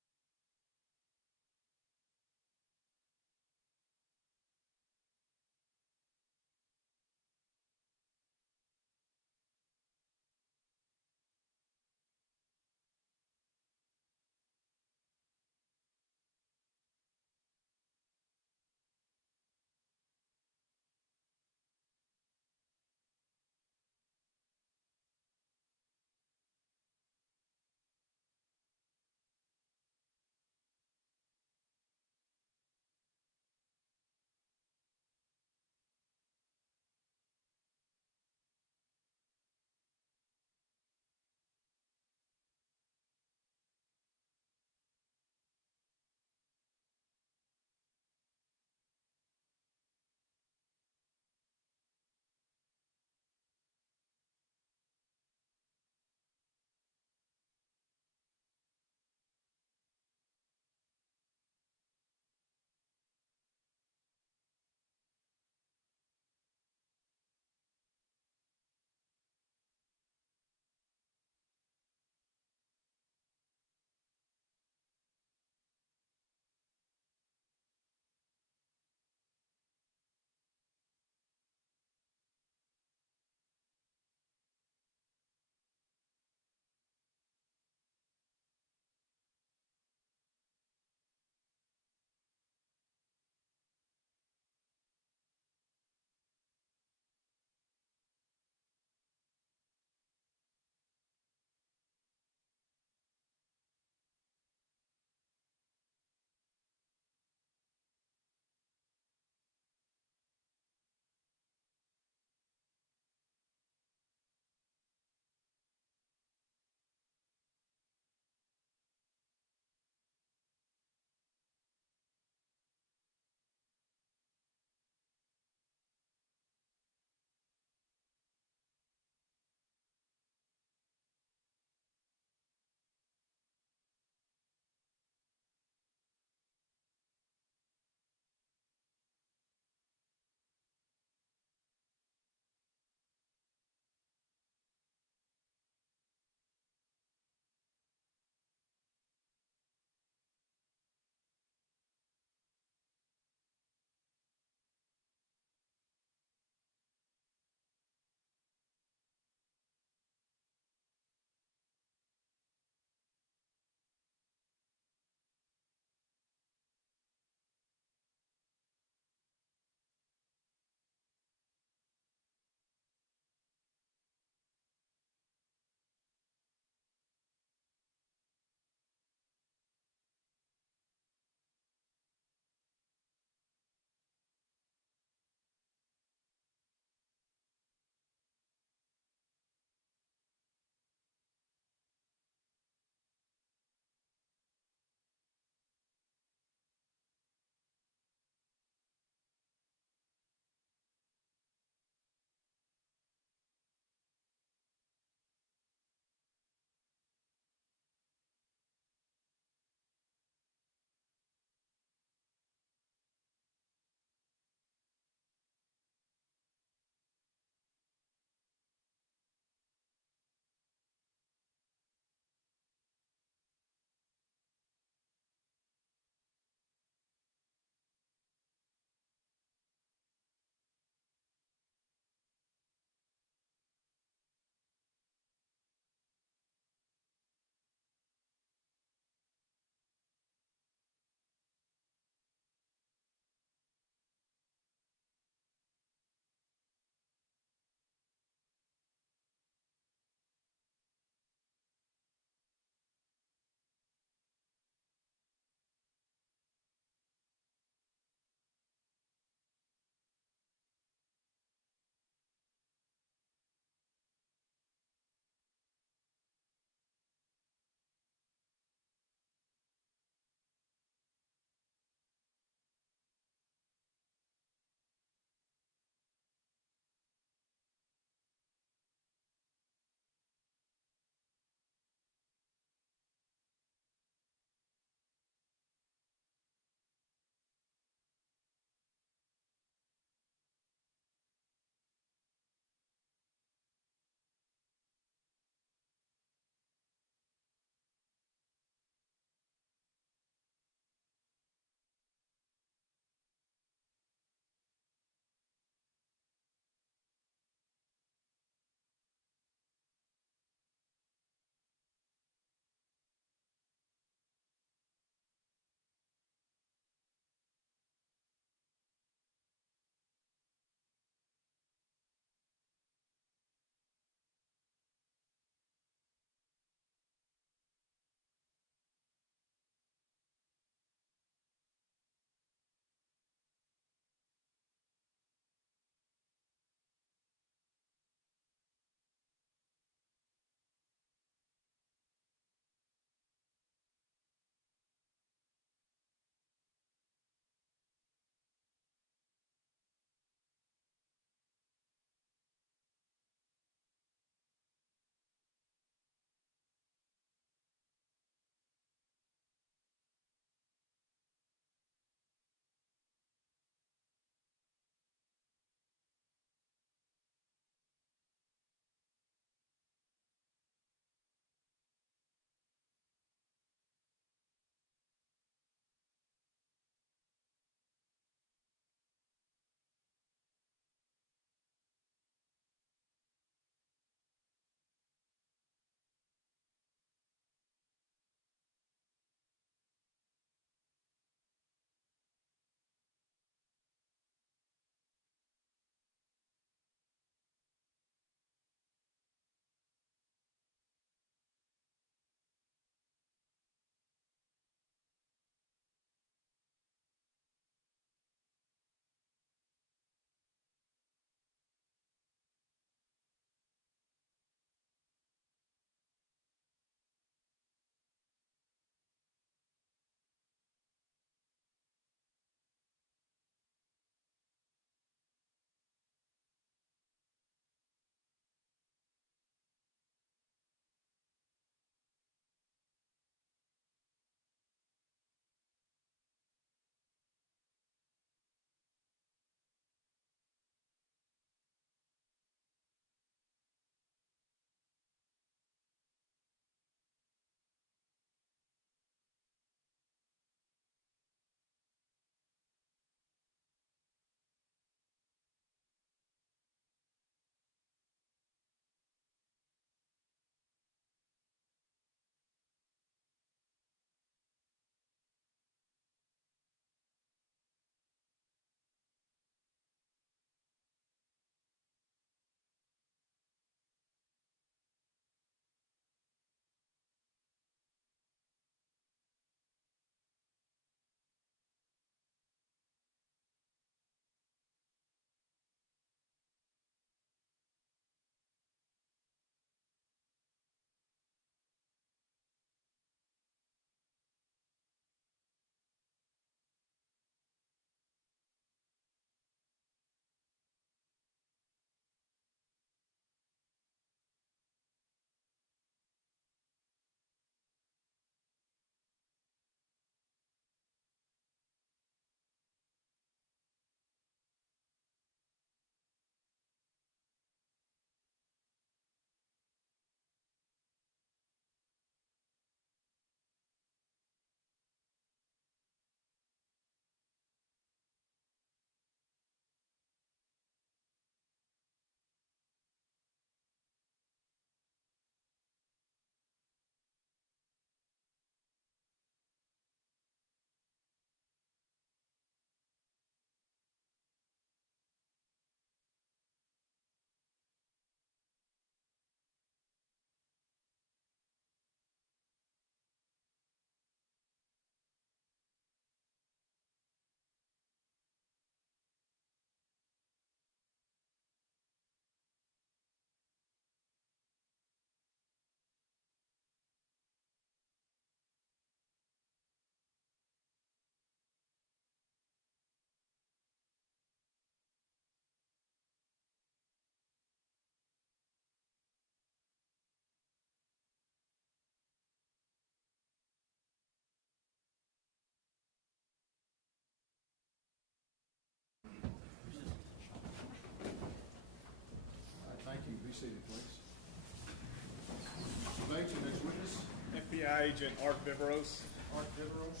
FBI agent Art Viveros. Art Viveros.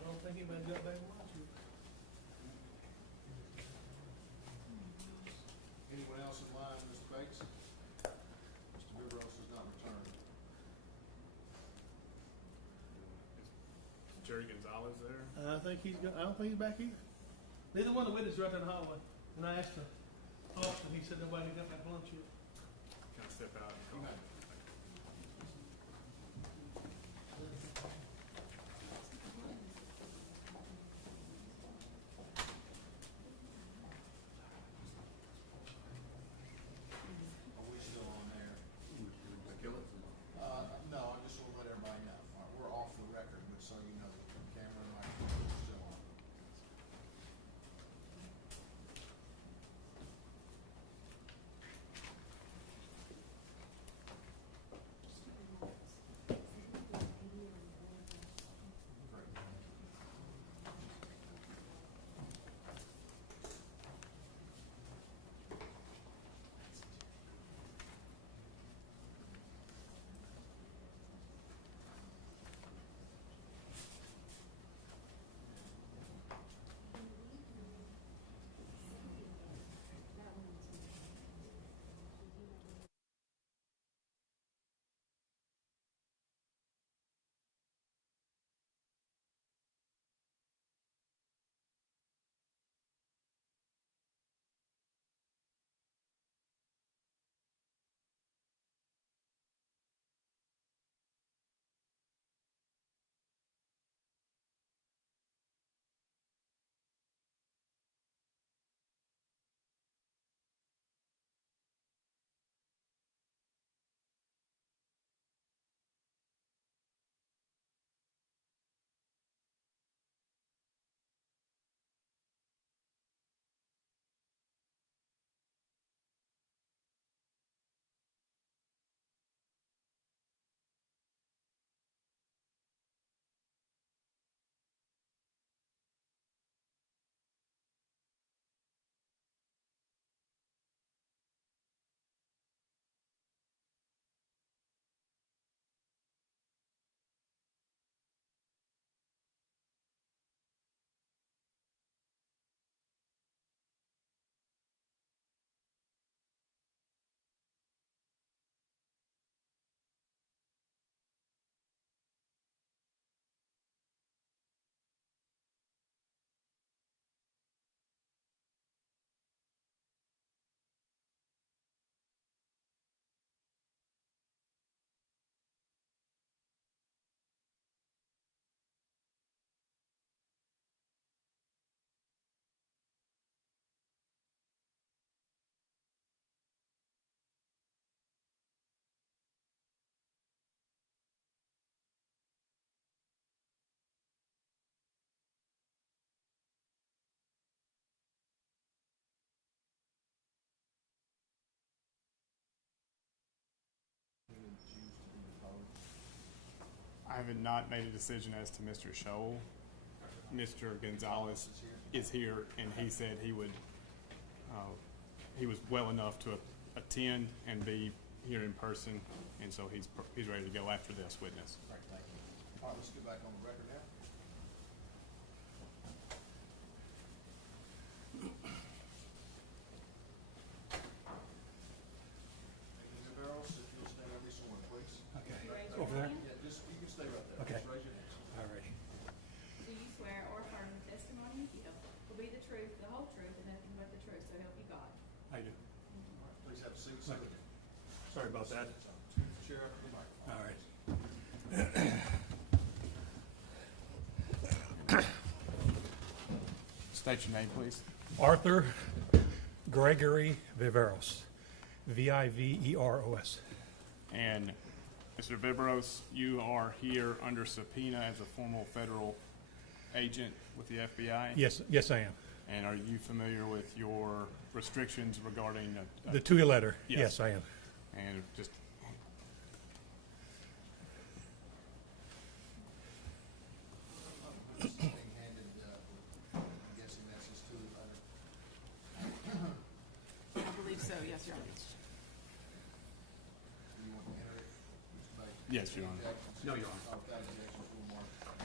I don't think anybody got back and watched it. Anyone else in line, Mr. Bates? Mr. Viveros has not returned. Is Jerry Gonzalez there? I think I don't think he's back here. Neither one of the witnesses right there in the hallway. And I asked Austin, he said nobody got back lunch yet. Can I step out and call? Okay. Are we still on there? Kill it? No, I just want to let everybody know. We're off the record, but so you know, the camera and microphone are still on. Great. I have not made a decision as to Mr. Scholl. Mr. Gonzalez is here, and he said he would, he was well enough to attend and be here in person, and so he's ready to go after this witness. Great, thank you. All right, let's get back on the record now. Mr. Barrows, if you'll stay on this one, please. Okay. Over there? Yeah, just, you can stay right there. Okay. Just raise your hands. All righty. Do you swear or affirm the testimony you give will be the truth, the whole truth, and nothing but the truth, so help you God? I do. Sorry about that. Sheriff, the mic. All right. State your name, please. Arthur Gregory Viveros, Viveros. And Mr. Vibros, you are here under subpoena as a formal federal agent with the FBI? Yes, I am. And are you familiar with your restrictions regarding The TUI letter. Yes. Yes, I am. And just This is being handed, I'm guessing that's his to letter. I believe so, yes, Your Honor. Do you want to enter it, Mr. Bates? Yes, Your Honor. Objections? No, Your Honor. Without objections, we'll mark Barrows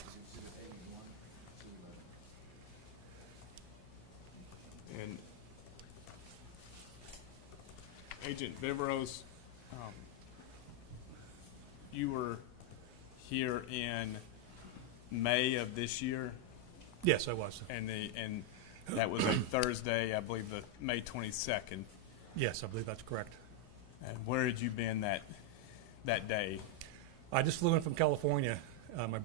as Exhibit 81 to the letter. And Agent Vivros, you were here in May of this year, Yes, I was. and that was a Thursday, I believe, the May 22nd. Yes, I believe that's correct. And where had you been that day? I just flew in from California. My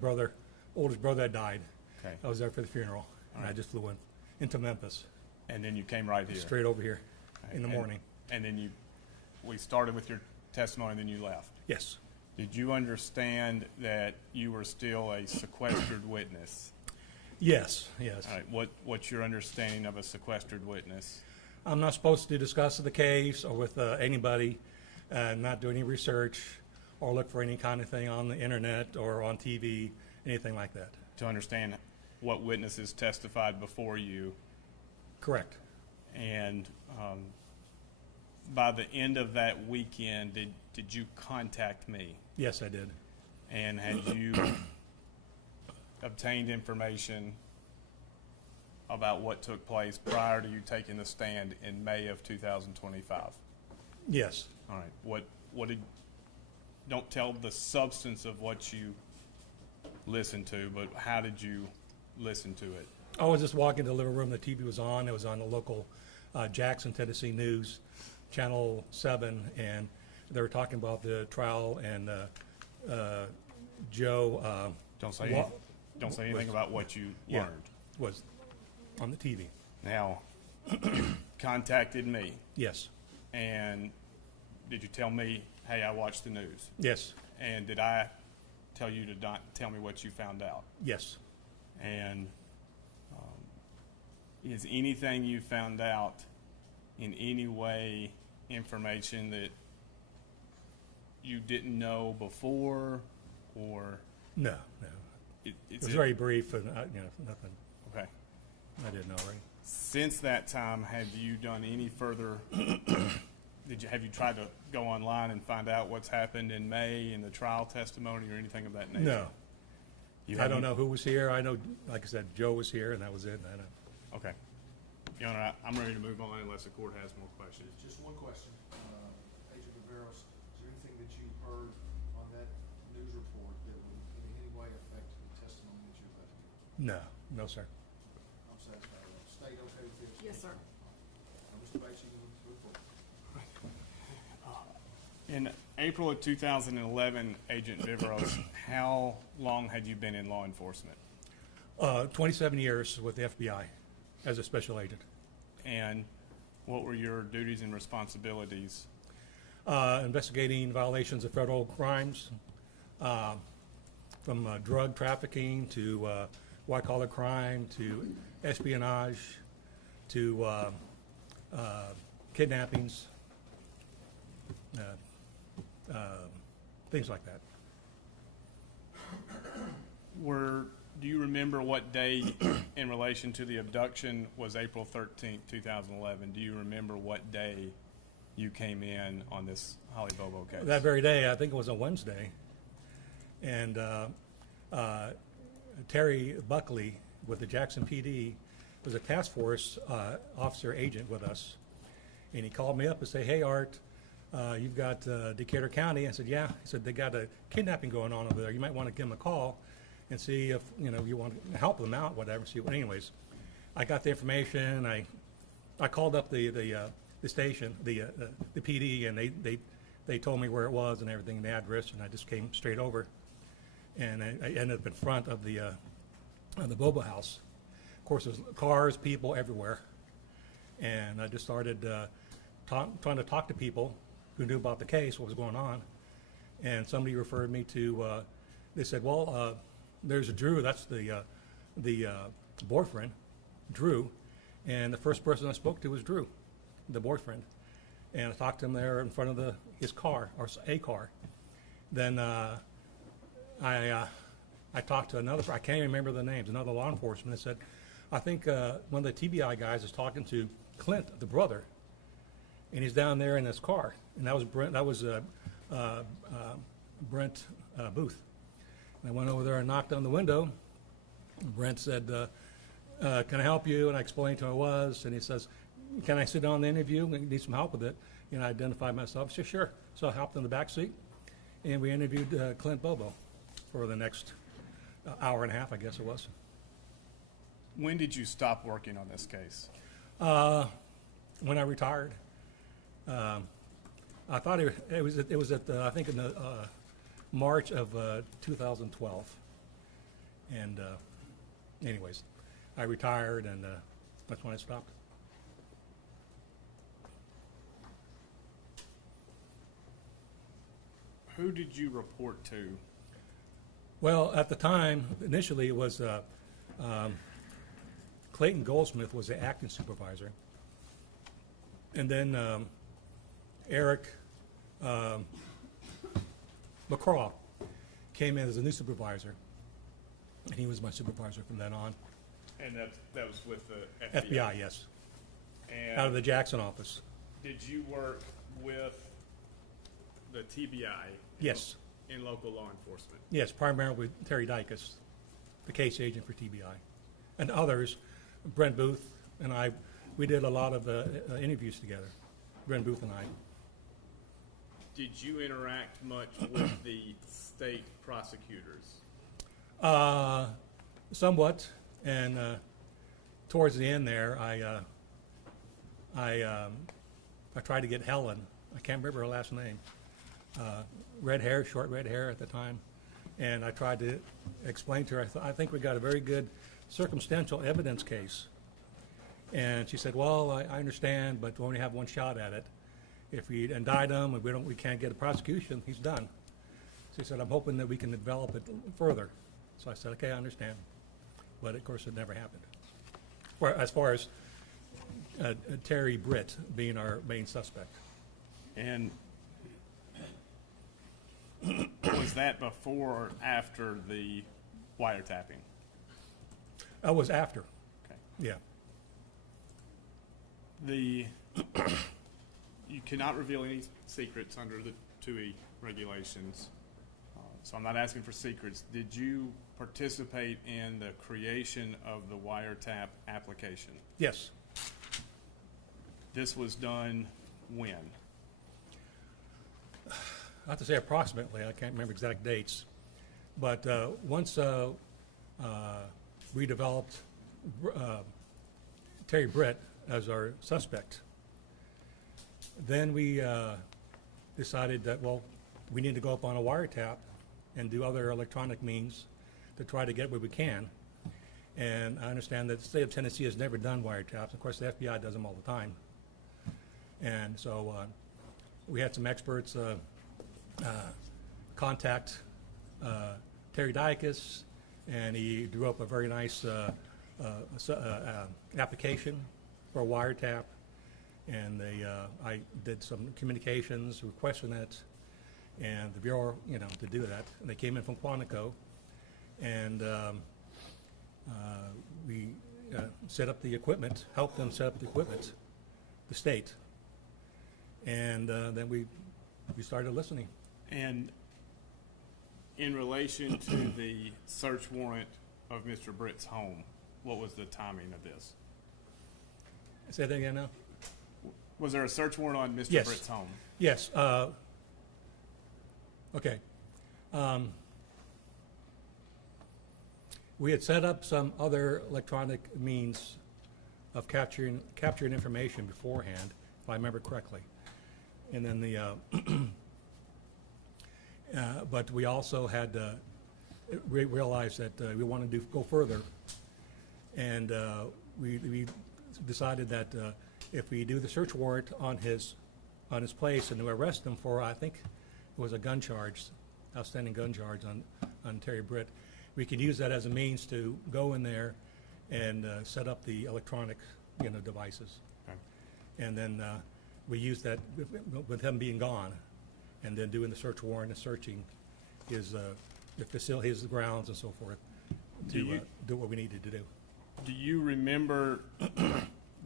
oldest brother had died. Okay. I was there for the funeral, and I right. just flew in into Memphis, And then you came right here. straight over here in the And- morning. And then we started with your testimony, and then you left. Yes. Did you understand that you were still a sequestered witness? Yes. All right, what's your understanding of a sequestered witness? I'm not supposed to discuss the case or with anybody, not do any research or look for any kind of thing on the internet or on TV, anything like that. To understand what witnesses testified before you, Correct. and by the end of that weekend, did you contact me? Yes, I did. And had you obtained information about what took place prior to you taking the stand in May of 2025? Yes. All right. What did? Don't tell the substance of what you listened to, but how did you listen to it? I was just walking to the living room. The TV was on. It was on the local Jackson, Tennessee News, Channel 7, and they were talking about the trial and Joe. Don't say anything about what you learned. Was on the TV. Now, contacted me, Yes. and did you tell me, hey, I watched the news? Yes. And did I tell you to not tell me what you found out? Yes. And is anything you found out in any way information that you didn't know before, or No. It was very brief and nothing okay? I didn't know already. Since that time, have you done any further? Have you tried to go online and find out what's happened in May in the trial testimony or anything of that nature? No. You I don't haven't? know who was here. I know, like I said, Joe was here, and that was it. I know. Okay. Your Honor, I'm ready to move on unless the court has more questions. Just one question. Agent Viveros, is there anything that you heard on that news report that would in any way affect the testimony that you're about to give? No, sir. I'm satisfied with that. State okay with this? Yes, sir. Now, Mr. Bates, you can move forward. In April of 2011, Agent Viveros, how long had you been in law enforcement? 27 years with the FBI as a special agent. And what were your duties and responsibilities? Investigating violations of federal crimes, from drug trafficking to white-collar crime to espionage to kidnappings, things like that. Do you remember what day in relation to the abduction was April 13th, 2011? Do you remember what day you came in on this Holly Bobo case? That very day, I think it was a Wednesday, and Terry Buckley with the Jackson PD was a task force officer agent with us, and he called me up and said, "Hey, Art, you've got Decatur County." I said, "Yeah." He said, "They got a kidnapping going on over there. You might want to give them a call and see if you want to help them out, whatever." See, anyways, I got the information. I called up the the station, the PD, and they told me where it was and everything, the address, and I just came straight over, and I ended up in front of the Bobo house. Of course, there's cars, people everywhere, and I just started trying to talk to people who knew about the case, what was going on, and somebody referred me to. They said, "Well, there's a Drew. That's the boyfriend, Drew," and the first person I spoke to was Drew, the boyfriend, and I talked to him there in front of his car, or a car. Then I talked to another. I can't even remember the names. Another law enforcement. They said, "I think one of the TBI guys is talking to Clint, the brother, and he's down there in his car." And that was Brent. That was Brent Booth. And I went over there and knocked on the window. Brent said, "Can I help you?" And I explained to him who I was, and he says, "Can I sit down on the interview? I need some help with it." And I identified myself. I said, "Sure." So I hopped in the back seat, and we interviewed Clint Bobo for the next hour and a half, I guess it was. When did you stop working on this case? When I retired. I thought it was at I think in the March of 2012. And anyways, I retired, and that's when I stopped. Who did you report to? Well, at the time, initially it was Clayton Goldsmith was the acting supervisor, and then Eric McCraw came in as a new supervisor, and he was my supervisor from then on. And that was with the FBI? FBI, yes. And out of the Jackson office. Did you work with the TBI? Yes. In local law enforcement? Yes, primarily with Terry Dykes, the case agent for TBI, and others. Brent Booth and I, we did a lot of interviews together, Brent Booth and I. Did you interact much with the state prosecutors? Somewhat, and towards the end there, I tried to get Helen. I can't remember her last name. Red hair, short red hair at the time, and I tried to explain to her. I think we got a very good circumstantial evidence case, and she said, "Well, I understand, but we only have one shot at it. If we indict him and we can't get a prosecution, he's done." She said, "I'm hoping that we can develop it further." So I said, "Okay, I understand," but of course it never happened. As far as Terry Britt being our main suspect. And was that before or after the wiretapping? That was after. Okay. Yeah. You cannot reveal any secrets under the 2E regulations, so I'm not asking for secrets. Did you participate in the creation of the wiretap application? Yes. This was done when? I have to say approximately. I can't remember exact dates. But once we developed Terry Britt as our suspect, then we decided that, well, we need to go up on a wiretap and do other electronic means to try to get what we can. And I understand that the state of Tennessee has never done wiretaps. Of course, the FBI does them all the time. And so we had some experts contact Terry Dykes, and he drew up a very nice application for a wiretap. And I did some communications requesting it, and the Bureau, to do that. And they came in from Quantico, and we set up the equipment, helped them set up the equipment, the state. And then we started listening. And in relation to the search warrant of Mr. Britt's home, what was the timing of this? Say that again now? Was there a search warrant on Mr. Britt's home? Yes. Okay. We had set up some other electronic means of capturing information beforehand I remember correctly. And then but we also had realized that we wanted to go further, and we decided that if we do the search warrant on his place and to arrest him for, I think it was a gun charge, outstanding gun charge on Terry Britt, we could use that as a means to go in there and set up the electronic, devices. Okay. And then we used that with him being gone, and then doing the search warrant and searching his the facility, his grounds and so forth, to do what we needed to do. Do you remember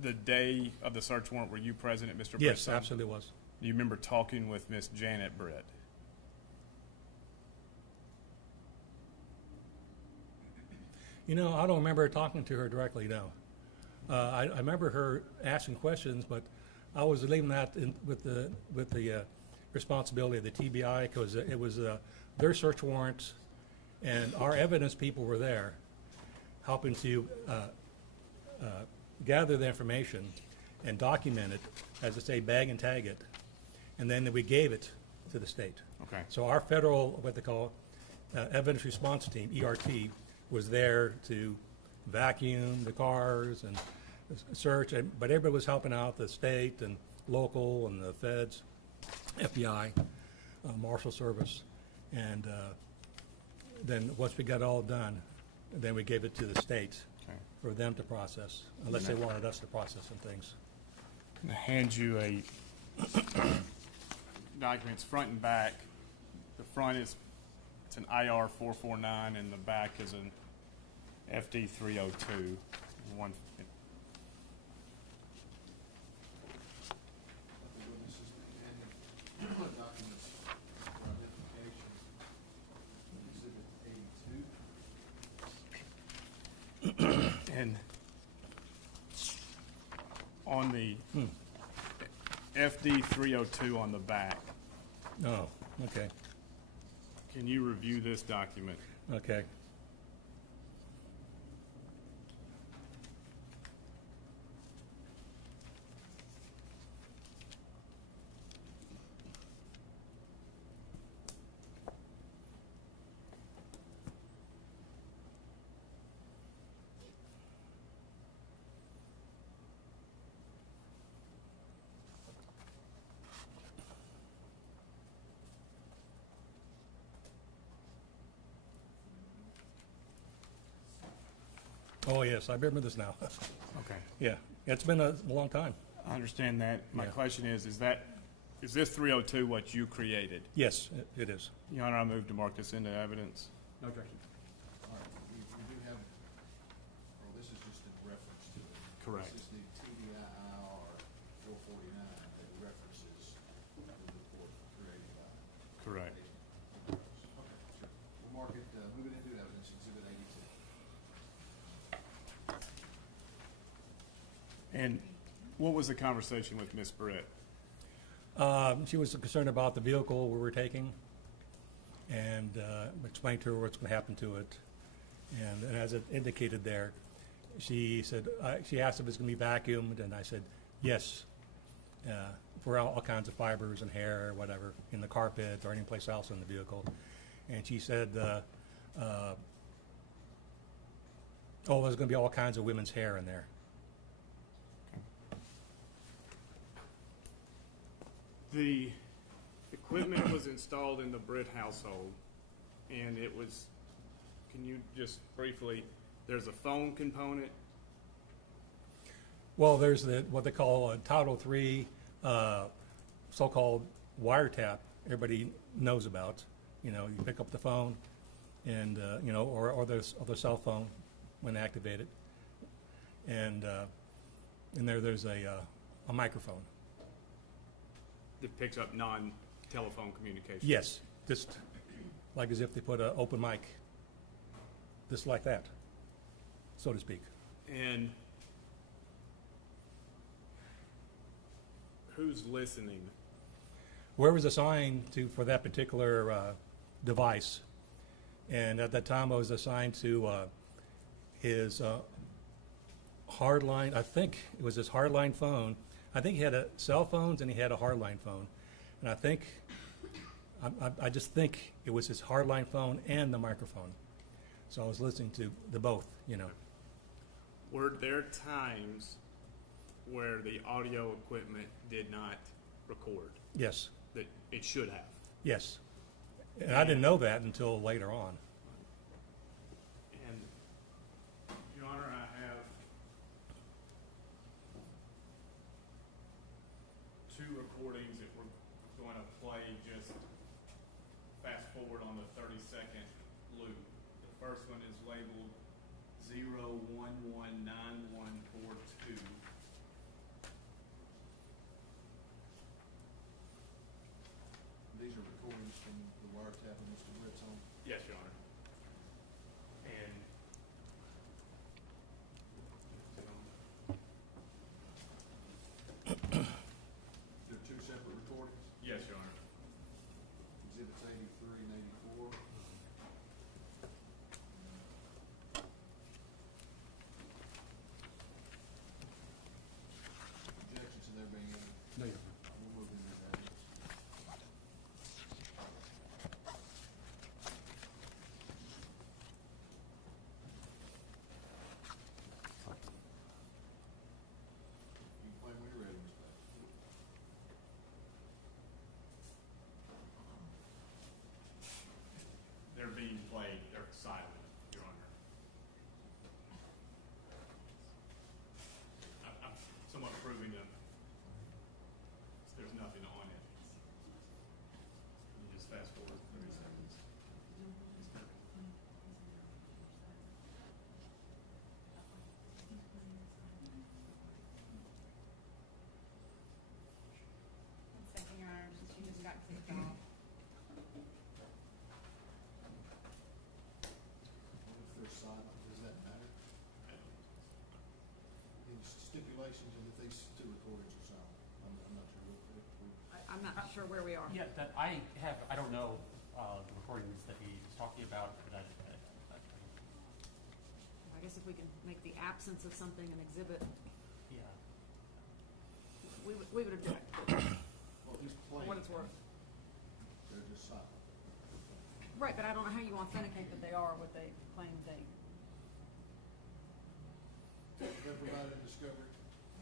the day of the search warrant? Were you present at Mr. Britt's Yes, home? absolutely was. Do you remember talking with Miss Janet Britt? I don't remember talking to her directly, no. I remember her asking questions, but I was leaving that with the responsibility of the TBI, because it was their search warrants, and our evidence people were there helping to gather the information and document it, as I say, bag and tag it, and then we gave it to the state. Okay. So our federal, what they call evidence response team, ERT, was there to vacuum the cars and search, but everybody was helping out, the state and local and the feds, FBI, Marshal Service, and then once we got it all done, then we gave it to the state for them to process, unless they wanted us to process some things. I'm going to hand you a document. It's front and back. The front is it's an IR 449, and the back is an FD 302. One. Documents for identification. Exhibit 82. And on the FD 302 on the back, Oh, okay, can you review this document? okay. Oh, yes, I remember this now. Okay. Yeah, it's been a long time. I understand that. My Yeah. question is this 302 what you created? Yes, it is. Your Honor, I move to mark this into evidence. No objection. All right, we do have, this is just a reference to it. Correct. This is the TDIR 449 that references the report created by. Correct. Okay, sure. We'll mark it, move it into evidence, exhibit 82. And what was the conversation with Miss Britt? She was concerned about the vehicle we were taking, and explained to her what's going to happen to it. And as it indicated there, she said, she asked if it's going to be vacuumed, and I said, yes, for all kinds of fibers and hair or whatever in the carpet or any place else in the vehicle. And she said, oh, there's going to be all kinds of women's hair in there. The equipment was installed in the Britt household, and it was, can you just briefly, there's a phone component? Well, there's what they call a Title III, so-called wiretap. Everybody knows about. You pick up the phone, and or their cell phone when activated, and there's a microphone. That picks up non-telephone communication? Yes, just like as if they put an open mic, just like that, so to speak. And who's listening? Whoever's assigned for that particular device, and at that time I was assigned to his hardline. I think it was his hardline phone. I think he had a cell phones and he had a hardline phone. And I think, I just think it was his hardline phone and the microphone. So I was listening to the both, you know. Were there times where the audio equipment did not record? Yes, That it should have? yes. And I didn't know that until later on. And, Your Honor, I have two recordings that we're going to play, just fast forward on the 30-second loop. The first one is labeled 0119142. These are recordings from the wiretap of Mr. Britt's home. Yes, Your Honor. And They're two separate recordings, yes, Your Honor. exhibits 83 and 84. Objection to there being any? No, Your We'll move into that. You can play when you're ready, Ms. Beck. They're being played, they're silent, Your Honor. I'm somewhat approving them. There's nothing on it. You just fast forward 30 seconds. Second, Your Honor, since you just got kicked off. What if they're silent, does that matter? These stipulations and if these two recordings are silent, I'm not sure I'm not sure where we are. Yeah, that I don't know the recordings that he's talking about. I guess if we can make the absence of something an exhibit, Yeah. we would object, Well, he's for playing. what it's worth. They're just silent. Right, but I don't know how you authenticate that they are what they claim they. They're provided in discovery.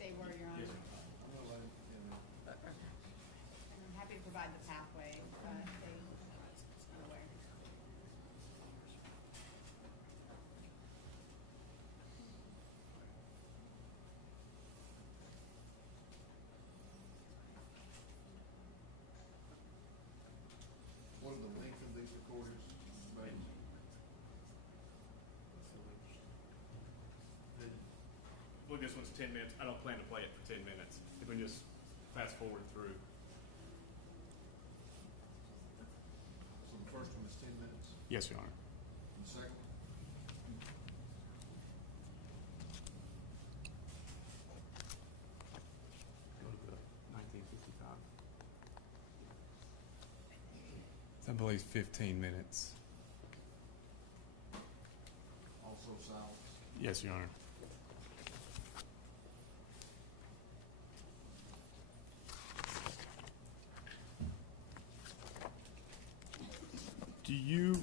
They were, Your Honor. Yes, I'm gonna let him, And I'm happy to provide the pathway, but they are aware. What are the length of these recordings? Right. I believe this one's 10 minutes. I don't plan to play it for 10 minutes. If we just fast forward through. So the first one is 10 minutes, Yes, Your Honor. and the second one? Go to the 1955. I believe 15 minutes. Also silent. Yes, Your Honor. Do you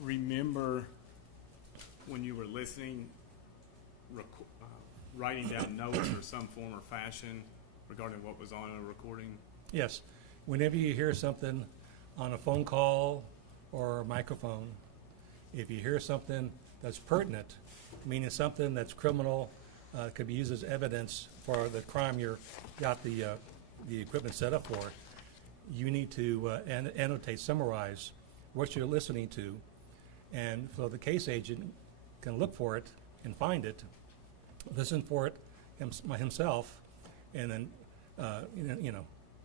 remember when you were listening, writing down notes or some form or fashion regarding what was on a recording? Yes. Whenever you hear something on a phone call or a microphone, if you hear something that's pertinent, meaning something that's criminal, could be used as evidence for the crime you're got the equipment set up for, you need to annotate, summarize what you're listening to, and so the case agent can look for it and find it, listen for it himself, and then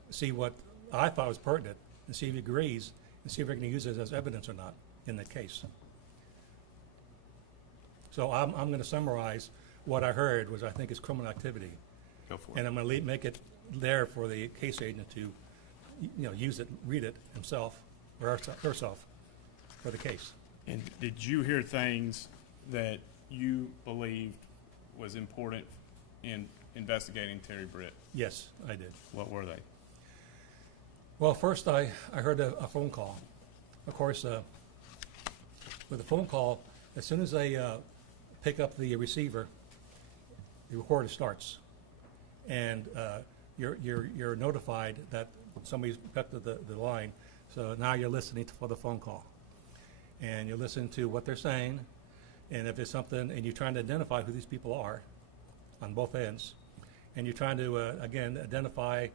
see what I thought was pertinent, and see if he agrees, and see if we're going to use it as evidence or not in the case. So I'm going to summarize what I heard was I think is criminal activity. Go for it. And I'm going to make it there for the case agent to, use it, read it himself or herself for the case. And did you hear things that you believed was important in investigating Terry Britt? Yes, I did. What were they? Well, first I heard a phone call. Of course, with a phone call, as soon as they pick up the receiver, the recorder starts, and you're notified that somebody's picked up the line. So now you're listening for the phone call, and you're listening to what they're saying, and if it's something, and you're trying to identify who these people are on both ends, and you're trying to again identify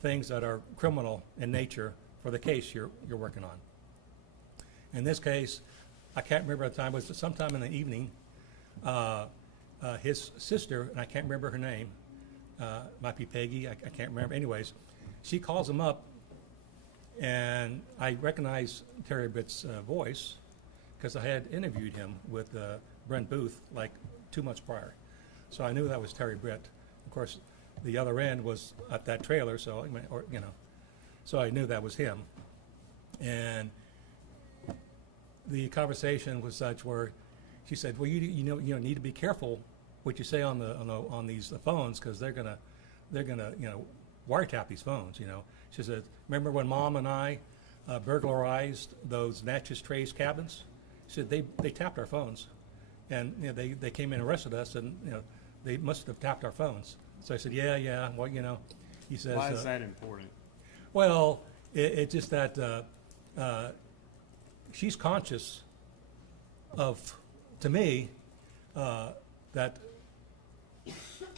things that are criminal in nature for the case you're working on. In this case, I can't remember the time. It was sometime in the evening. His sister, and I can't remember her name, might be Peggy. I can't remember. Anyways, she calls him up, and I recognize Terry Britt's voice because I had interviewed him with Brent Booth like 2 months prior, so I knew that was Terry Britt. Of course, the other end was at that trailer, so so I knew that was him. And the conversation was such where she said, "Well, you need to be careful what you say on these phones because they're gonna wiretap these phones." She said, "Remember when Mom and I burglarized those Natchez Trace cabins?" She said they tapped our phones, and they came in and arrested us, and they must have tapped our phones. So I said, yeah. Well, he says. Why is that important? Well, it's just that she's conscious of, to me, that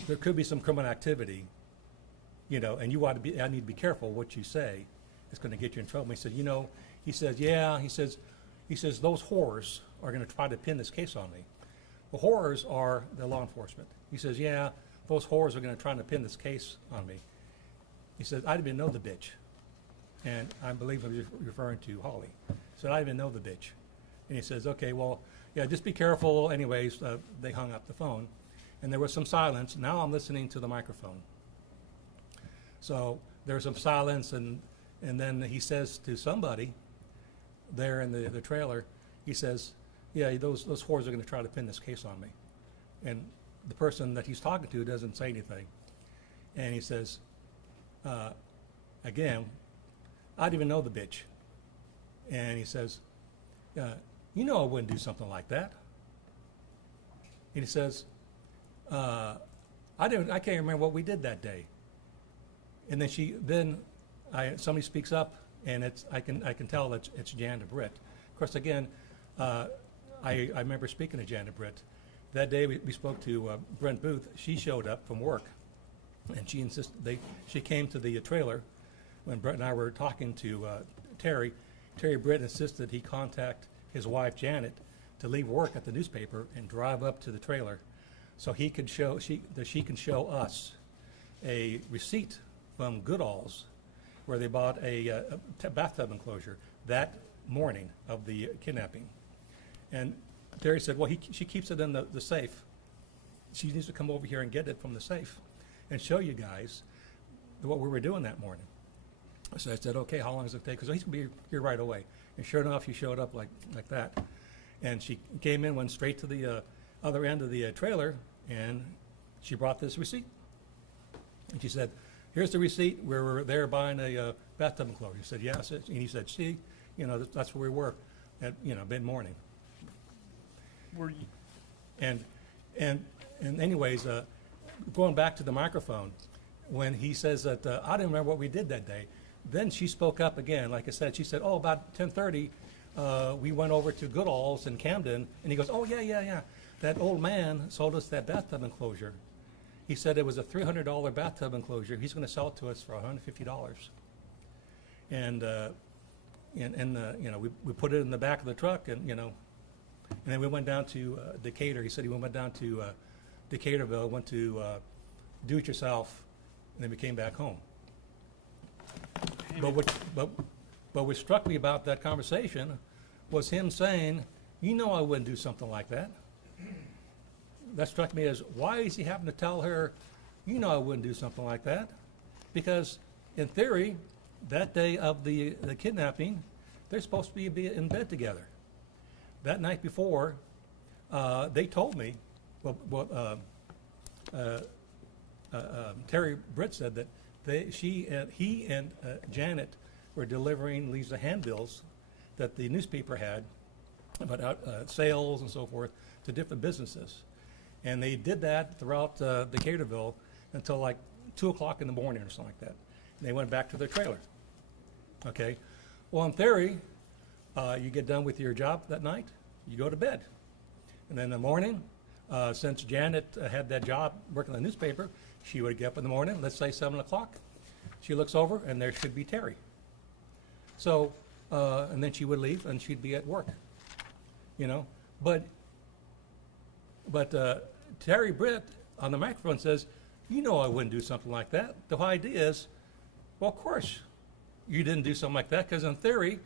there could be some criminal activity, and I need to be careful what you say. It's going to get you in trouble. He said, he says, those whores are going to try to pin this case on me. The whores are the law enforcement. He says, yeah, those whores are going to try to pin this case on me. He says, I didn't even know the bitch. And I believe he was referring to Holly. He said, I didn't even know the bitch. And he says, okay, well, yeah, just be careful. Anyways, they hung up the phone. And there was some silence. Now I'm listening to the microphone. So there was some silence, and then he says to somebody there in the trailer, he says, yeah, those whores are going to try to pin this case on me. And the person that he's talking to doesn't say anything. And he says, again, I didn't even know the bitch. And he says, I wouldn't do something like that. And he says, I can't remember what we did that day. And then somebody speaks up, and I can tell that it's Jana Britt. Of course, again, I remember speaking to Jana Britt. That day we spoke to Brent Booth. She showed up from work, and she insisted she came to the trailer when Brett and I were talking to Terry. Terry Britt insisted he contact his wife Janet to leave work at the newspaper and drive up to the trailer, so she can show us a receipt from Goodall's where they bought a bathtub enclosure that morning of the kidnapping. And Terry said, well, she keeps it in the safe. She needs to come over here and get it from the safe and show you guys what we were doing that morning. So I said, okay, how long does it take? Because he's going to be here right away. And sure enough, she showed up like that. And she came in, went straight to the other end of the trailer, and she brought this receipt. And she said, here's the receipt. We were there buying a bathtub enclosure. He said, yes. And he said, see, that's where we were at, mid-morning. Were you? And anyways, going back to the microphone, when he says that I didn't remember what we did that day, then she spoke up again. Like I said, she said, oh, about 10:30, we went over to Goodall's in Camden, and he goes, oh, yeah. That old man sold us that bathtub enclosure. He said it was a $300 bathtub enclosure. He's going to sell it to us for $150. And we put it in the back of the truck, and then we went down to Decatur. He said he went down to Decaturville, went to do-it-yourself, and then we came back home. But what struck me about that conversation was him saying, I wouldn't do something like that. That struck me as, why is he having to tell her, I wouldn't do something like that? Because in theory, that day of the kidnapping, they're supposed to be in bed together. That night before, they told me, Terry Britt said that he and Janet were delivering Lisa handbills that the newspaper had about sales and so forth to different businesses. And they did that throughout Decaturville until like 2 o'clock in the morning or something like that. And they went back to their trailer. Okay? Well, in theory, you get done with your job that night, you go to bed. And then in the morning, since Janet had that job working in the newspaper, she would get up in the morning, let's say 7 o'clock. She looks over, and there should be Terry. So, and then she would leave, and she'd be at work. You know? But Terry Britt on the microphone says, you know I wouldn't do something like that. The whole idea is, well, of course you didn't do something like that, because in theory,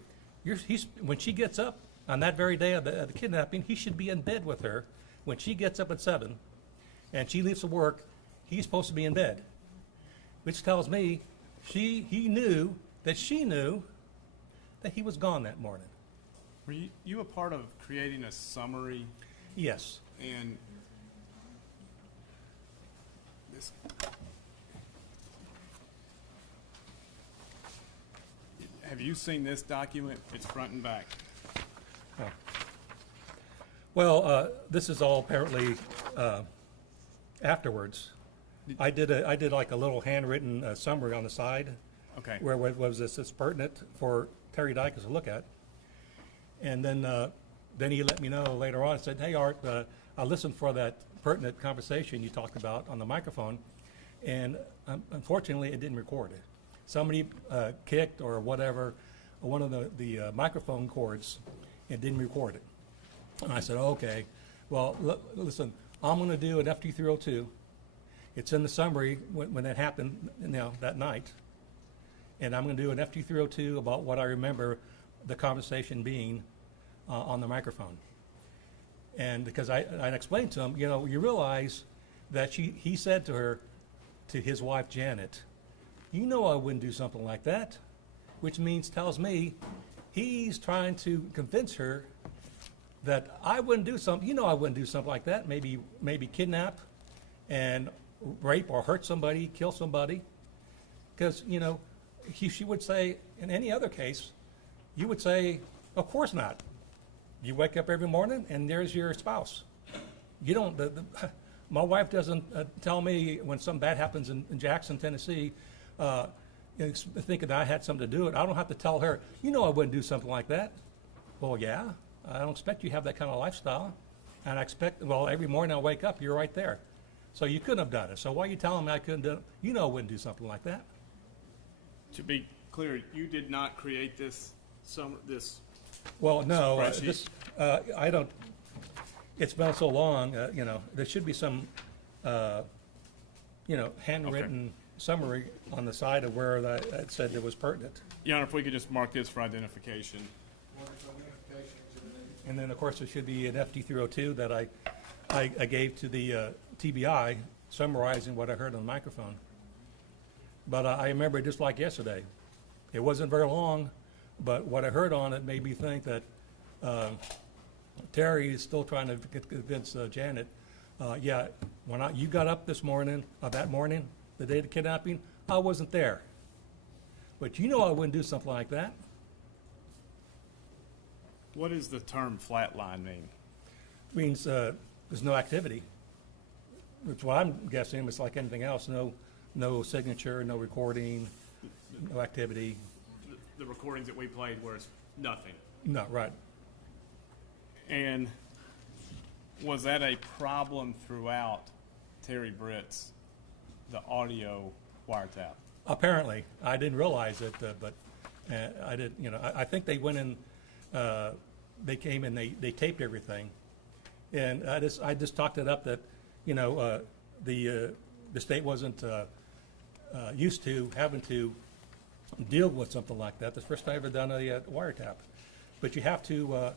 when she gets up on that very day of the kidnapping, he should be in bed with her. When she gets up at 7 and she leaves for work, he's supposed to be in bed, which tells me he knew that she knew that he was gone that morning. Were you a part of creating a summary? Yes. And this, have you seen this document? It's front and back. Oh. Well, this is all apparently afterwards. I did like a little handwritten summary on the side. Okay. Where was this pertinent for Terry Dykes to look at. And then he let me know later on and said, hey, Art, I listened for that pertinent conversation you talked about on the microphone, and unfortunately it didn't record it. Somebody kicked or whatever one of the microphone cords and didn't record it. And I said, okay, well, listen, I'm going to do an FT302. It's in the summary when that happened, that night. And I'm going to do an FT302 about what I remember the conversation being on the microphone. And because I explained to him, you realize that he said to her, to his wife Janet, I wouldn't do something like that, which tells me he's trying to convince her that I wouldn't do something, I wouldn't do something like that, maybe kidnap and rape or hurt somebody, kill somebody. Because, she would say, in any other case, you would say, of course not. You wake up every morning and there's your spouse. You don't, my wife doesn't tell me when something bad happens in Jackson, Tennessee, thinking that I had something to do with it. I don't have to tell her, I wouldn't do something like that. Well, yeah, I don't expect you to have that kind of lifestyle. And I expect, every morning I wake up, you're right there. So you couldn't have done it. So why are you telling me I couldn't do it? I wouldn't do something like that. To be clear, you did not create this Well, no, spreadsheet? I don't. It's been so long. There should be some, handwritten summary on the side of where that said it was pertinent. Your Honor, if we could just mark this for identification. And then, of course, there should be an FT302 that I gave to the TBI, summarizing what I heard on the microphone. But I remember it just like yesterday. It wasn't very long, but what I heard on it made me think that Terry is still trying to convince Janet, when you got up this morning, that morning, the day of the kidnapping, I wasn't there. But I wouldn't do something like that. What does the term flatline mean? It means there's no activity. That's what I'm guessing. It's like anything else. No signature, no recording, no activity. The recordings that we played where it's nothing. No, right. And was that a problem throughout Terry Britt's, the audio wiretap? Apparently. I didn't realize it, but I did. I think they went in, they came and they taped everything. And I just talked it up that, the state wasn't used to having to deal with something like that. That's the first time I've ever done a wiretap. But you have to,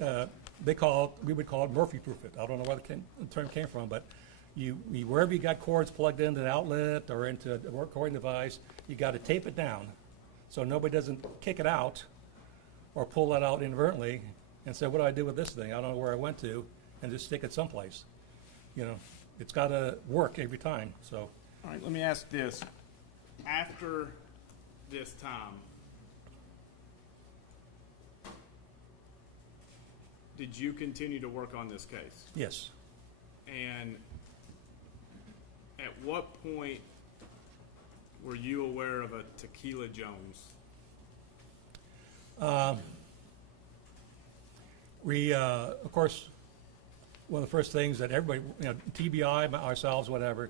we would call it Murphy-proof it. I don't know where the term came from, but you wherever you got cords plugged into an outlet or into a recording device, you got to tape it down so nobody doesn't kick it out or pull that out inadvertently and say, what do I do with this thing? I don't know where I went to, and just stick it someplace. It's got to work every time. So All right, let me ask this. After this time, did you continue to work on this case? Yes. And at what point were you aware of a Tequila Jones? Of course, one of the first things that everybody, TBI, ourselves, whatever,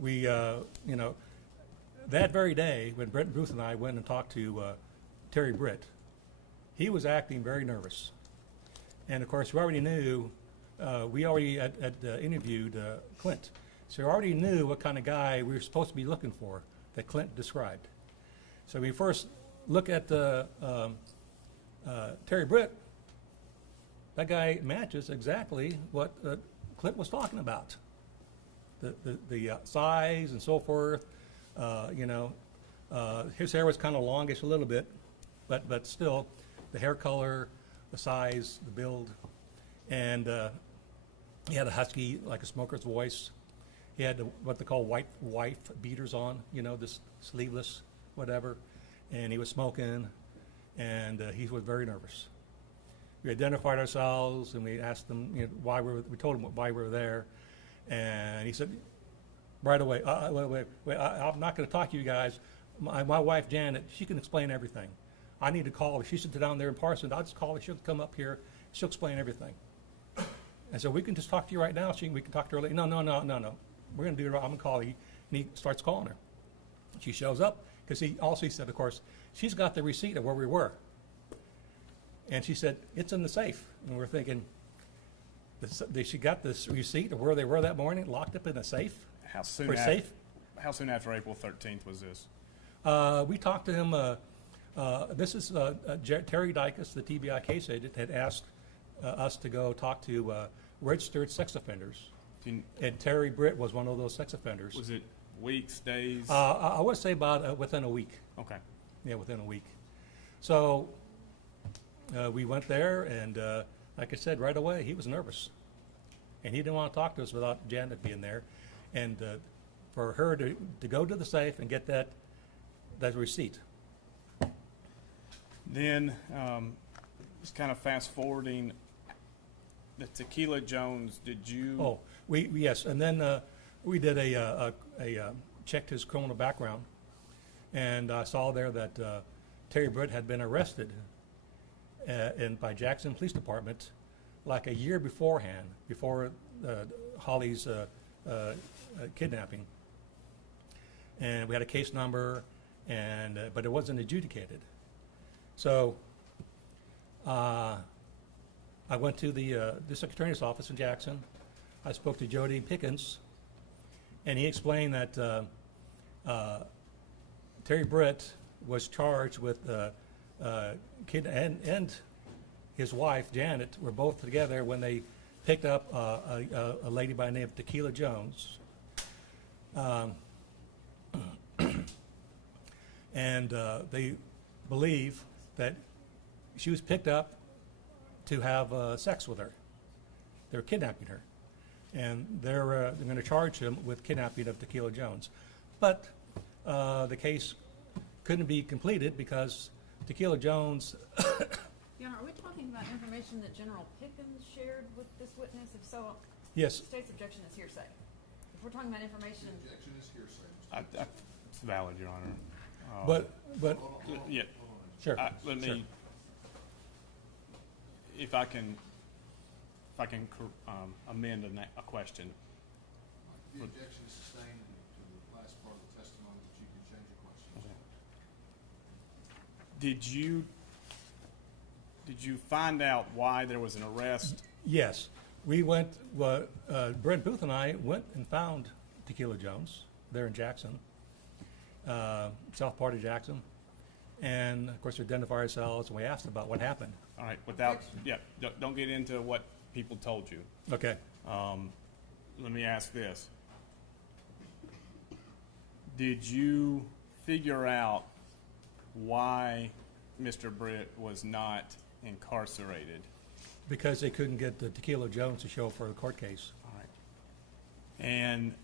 that very day when Britt and Ruth and I went and talked to Terry Britt, he was acting very nervous. And of course, we already knew, we already had interviewed Clint. So we already knew what kind of guy we were supposed to be looking for that Clint described. So we first look at Terry Britt. That guy matches exactly what Clint was talking about. The size and so forth. His hair was kind of longish a little bit, but still, the hair color, the size, the build, and he had a husky, like a smoker's voice. He had what they call white wife beaters on, this sleeveless, whatever, and he was smoking, and he was very nervous. We identified ourselves, and we asked him, why we told him why we were there, and he said, right away, wait, I'm not going to talk to you guys. My wife, Janet, she can explain everything. I need to call her. She sits down there in Parsons. I'll just call her. She'll come up here. She'll explain everything. And so we can just talk to you right now. We can talk to her later. No. We're going to do it right. I'm going to call you. And he starts calling her. She shows up because he said, of course, she's got the receipt of where we were. And she said, it's in the safe. And we're thinking, she got this receipt of where they were that morning, locked up in a safe? How soon after April 13th was this? We talked to him. This is Terry Dicus, the TBI case agent, had asked us to go talk to registered sex offenders. And Terry Britt was one of those sex offenders. Was it weeks, days? I would say about within a week. Okay. Yeah, within a week. So we went there, and like I said, right away, he was nervous. And he didn't want to talk to us without Janet being there. And for her to go to the safe and get that receipt. Then, just kind of fast forwarding, the Tequila Jones, did you? Oh, yes, and then we did checked his criminal background, and I saw there that Terry Britt had been arrested by Jackson Police Department like a year beforehand, before Holly's kidnapping, and we had a case number, and but it wasn't adjudicated. So I went to the district attorney's office in Jackson. I spoke to Jody Pickens, and he explained that Terry Britt was charged with kid and his wife Janet were both together when they picked up a lady by the name of Tequila Jones. And they believe that she was picked up to have sex with her. They were kidnapping her. And they're going to charge him with kidnapping of Tequila Jones. But the case couldn't be completed because Tequila Jones... Your Honor, are we talking about information that General Pickens shared with this witness? If so, yes. The state's objection is hearsay. If we're talking about information... The objection is hearsay. It's valid, Your Honor. But yeah. Sure. Let me, sure. if I can amend a question. The objection is sustained to the last part of the testimony that you can change your question. Did you find out why there was an arrest? Yes. We went, Brent Booth and I went and found Tequila Jones there in Jackson, south part of Jackson. And of course, we identified ourselves and we asked about what happened. All right, don't get into what people told you. Okay. Let me ask this. Did you figure out why Mr. Britt was not incarcerated? Because they couldn't get the Tequila Jones to show up for the court case. All right. And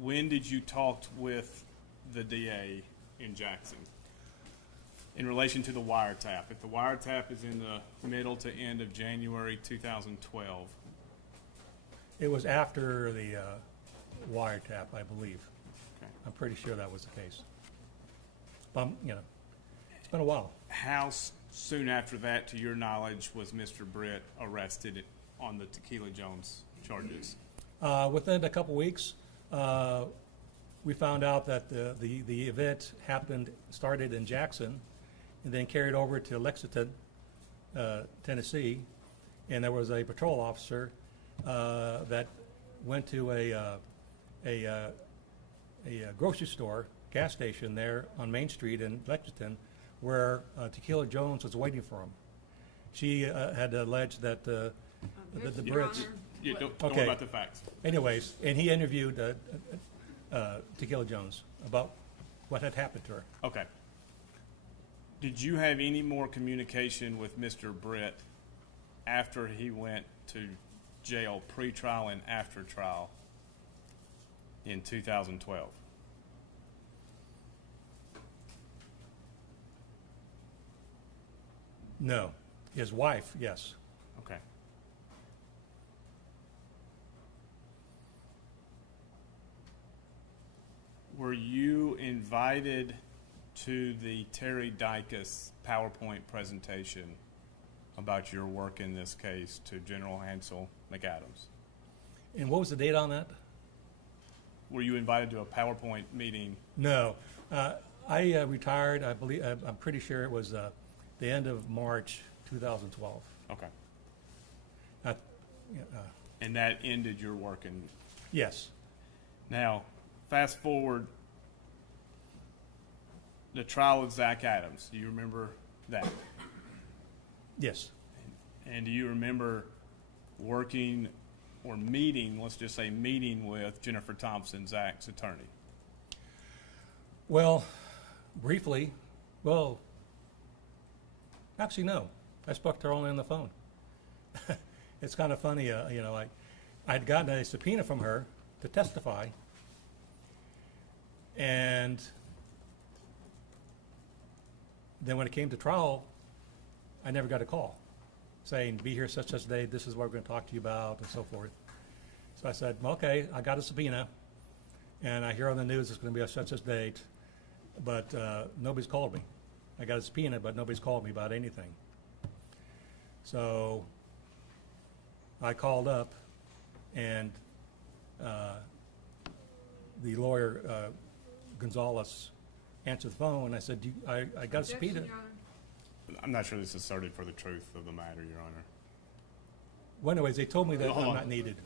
when did you talk with the DA in Jackson in relation to the wiretap? If the wiretap is in the middle to end of January 2012, It was after the wiretap, I believe. okay. I'm pretty sure that was the case. But, it's been a while. How soon after that, to your knowledge, was Mr. Britt arrested on the Tequila Jones charges? Within a couple weeks, we found out that the event started in Jackson and then carried over to Lexington, Tennessee, and there was a patrol officer that went to a grocery store, gas station there on Main Street in Lexington, where Tequila Jones was waiting for him. She had alleged that the Your Brits. Honor, don't Okay. worry about the facts. Anyways, and he interviewed Tequila Jones about what had happened to her. Okay. Did you have any more communication with Mr. Britt after he went to jail, pre-trial and after trial, in 2012? No. His wife, yes. Okay. Were you invited to the Terry Dicus PowerPoint presentation about your work in this case to General Hansel McAdams? And what was the date on that? Were you invited to a PowerPoint meeting? No. I retired, I believe, I'm pretty sure it was the end of March 2012. Okay. Uh, And that ended your work in... yes. Now, fast forward, the trial of Zach Adams. Do you remember that? Yes. And do you remember working or meeting, let's just say meeting with Jennifer Thompson, Zach's attorney? Well, briefly, well, actually, no. I spoke to her only on the phone. It's kind of funny, I'd gotten a subpoena from her to testify, and then when it came to trial, I never got a call saying, be here such day, this is what we're going to talk to you about, and so forth. So I said, well, okay, I got a subpoena, and I hear on the news it's going to be a such date, but nobody's called me. I got a subpoena, but nobody's called me about anything. So I called up, and the lawyer, Gonzalez, answered the phone, and I said, I got a subpoena. I'm not sure this is asserted for the truth of the matter, Your Honor. Well, anyways, they told me that Hold I'm on. not needed.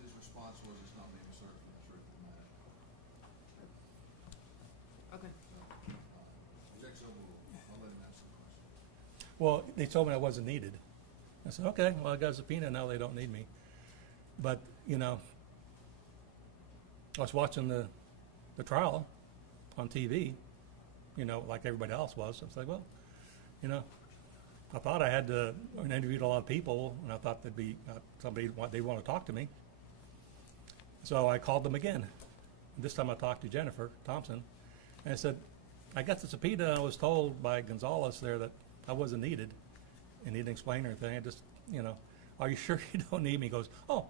His response was it's not being asserted for the truth of the matter. Okay. Objection overruled. I'll let him answer the question. Well, they told me I wasn't needed. I said, okay, well, I got a subpoena, now they don't need me. But, I was watching the trial on TV, like everybody else was. I was like, well, I thought I had interviewed a lot of people, and I thought there'd be they'd want to talk to me. So I called them again. This time I talked to Jennifer Thompson, and I said, I got the subpoena, and I was told by Gonzalez there that I wasn't needed, and he didn't explain anything. I just, are you sure you don't need me? He goes, oh.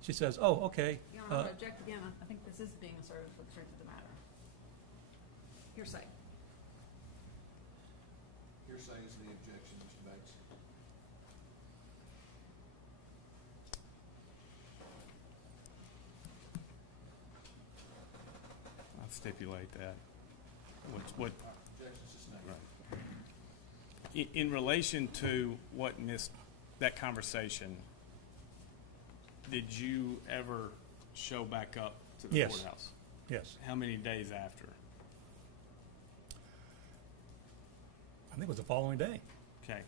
She says, oh, okay. Your Honor, I'm going to object again. I think this is being asserted for the truth of the matter. Hearsay. Hearsay is the objection, Mr. Bates. I'll stipulate that. What? Objection's sustained. Right. In relation to that conversation, did you ever show back up to the Yes. courthouse? Yes. How many days after? I think it was the following day. Okay.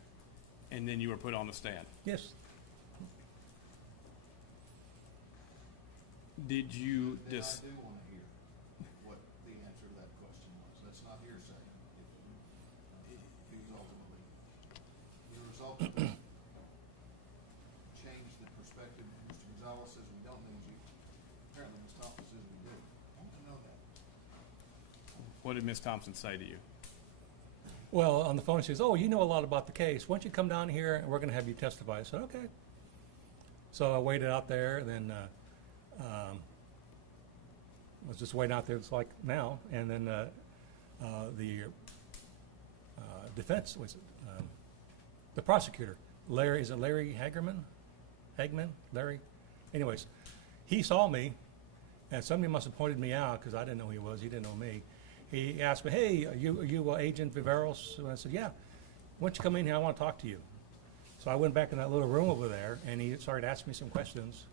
And then you were put on the stand. Yes. Did you Then I do want to hear what the answer to that question was. That's not hearsay. He was ultimately, the result of that changed the perspective. Mr. Gonzalez says we don't need you. Apparently, Ms. What did Ms. Thompson say to you? Well, on the phone, she says, "Oh, you know a lot about the case. Why don't you come down here and we're going to have you testify?" I said, "Okay." So I waited out there, and then was just waiting out there, just like now. And then the defense was the prosecutor, Larry. Is it Larry Hagman? Larry. Anyways, he saw me, and somebody must have pointed me out because I didn't know who he was. He didn't know me. He asked me, "Hey, are you Agent Viveros?" And I said, "Yeah." "Why don't you come in here? I want to talk to you." So I went back in that little room over there, and he started asking me some questions.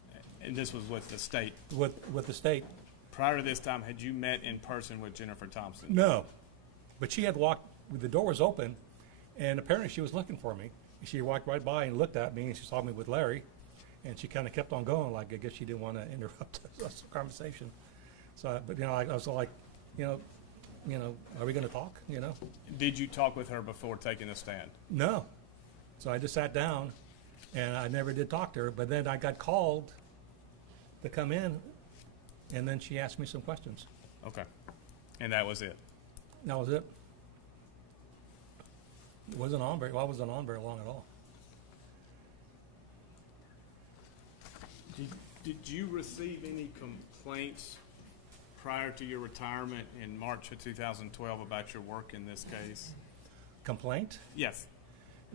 And this was with the state? With the state. Prior to this time, had you met in person with Jennifer Thompson? No. But she had walked, the door was open, and apparently she was looking for me. She walked right by and looked at me, and she saw me with Larry, and she kind of kept on going, like I guess she didn't want to interrupt the conversation. So, but I was like, are we going to talk? Did you talk with her before taking the stand? No. So I just sat down, and I never did talk to her. But then I got called to come in, and then she asked me some questions. Okay. And that was it? That was it. It wasn't on very, well, I wasn't on very long at all. Did you receive any complaints prior to your retirement in March of 2012 about your work in this case? Complaint? Yes.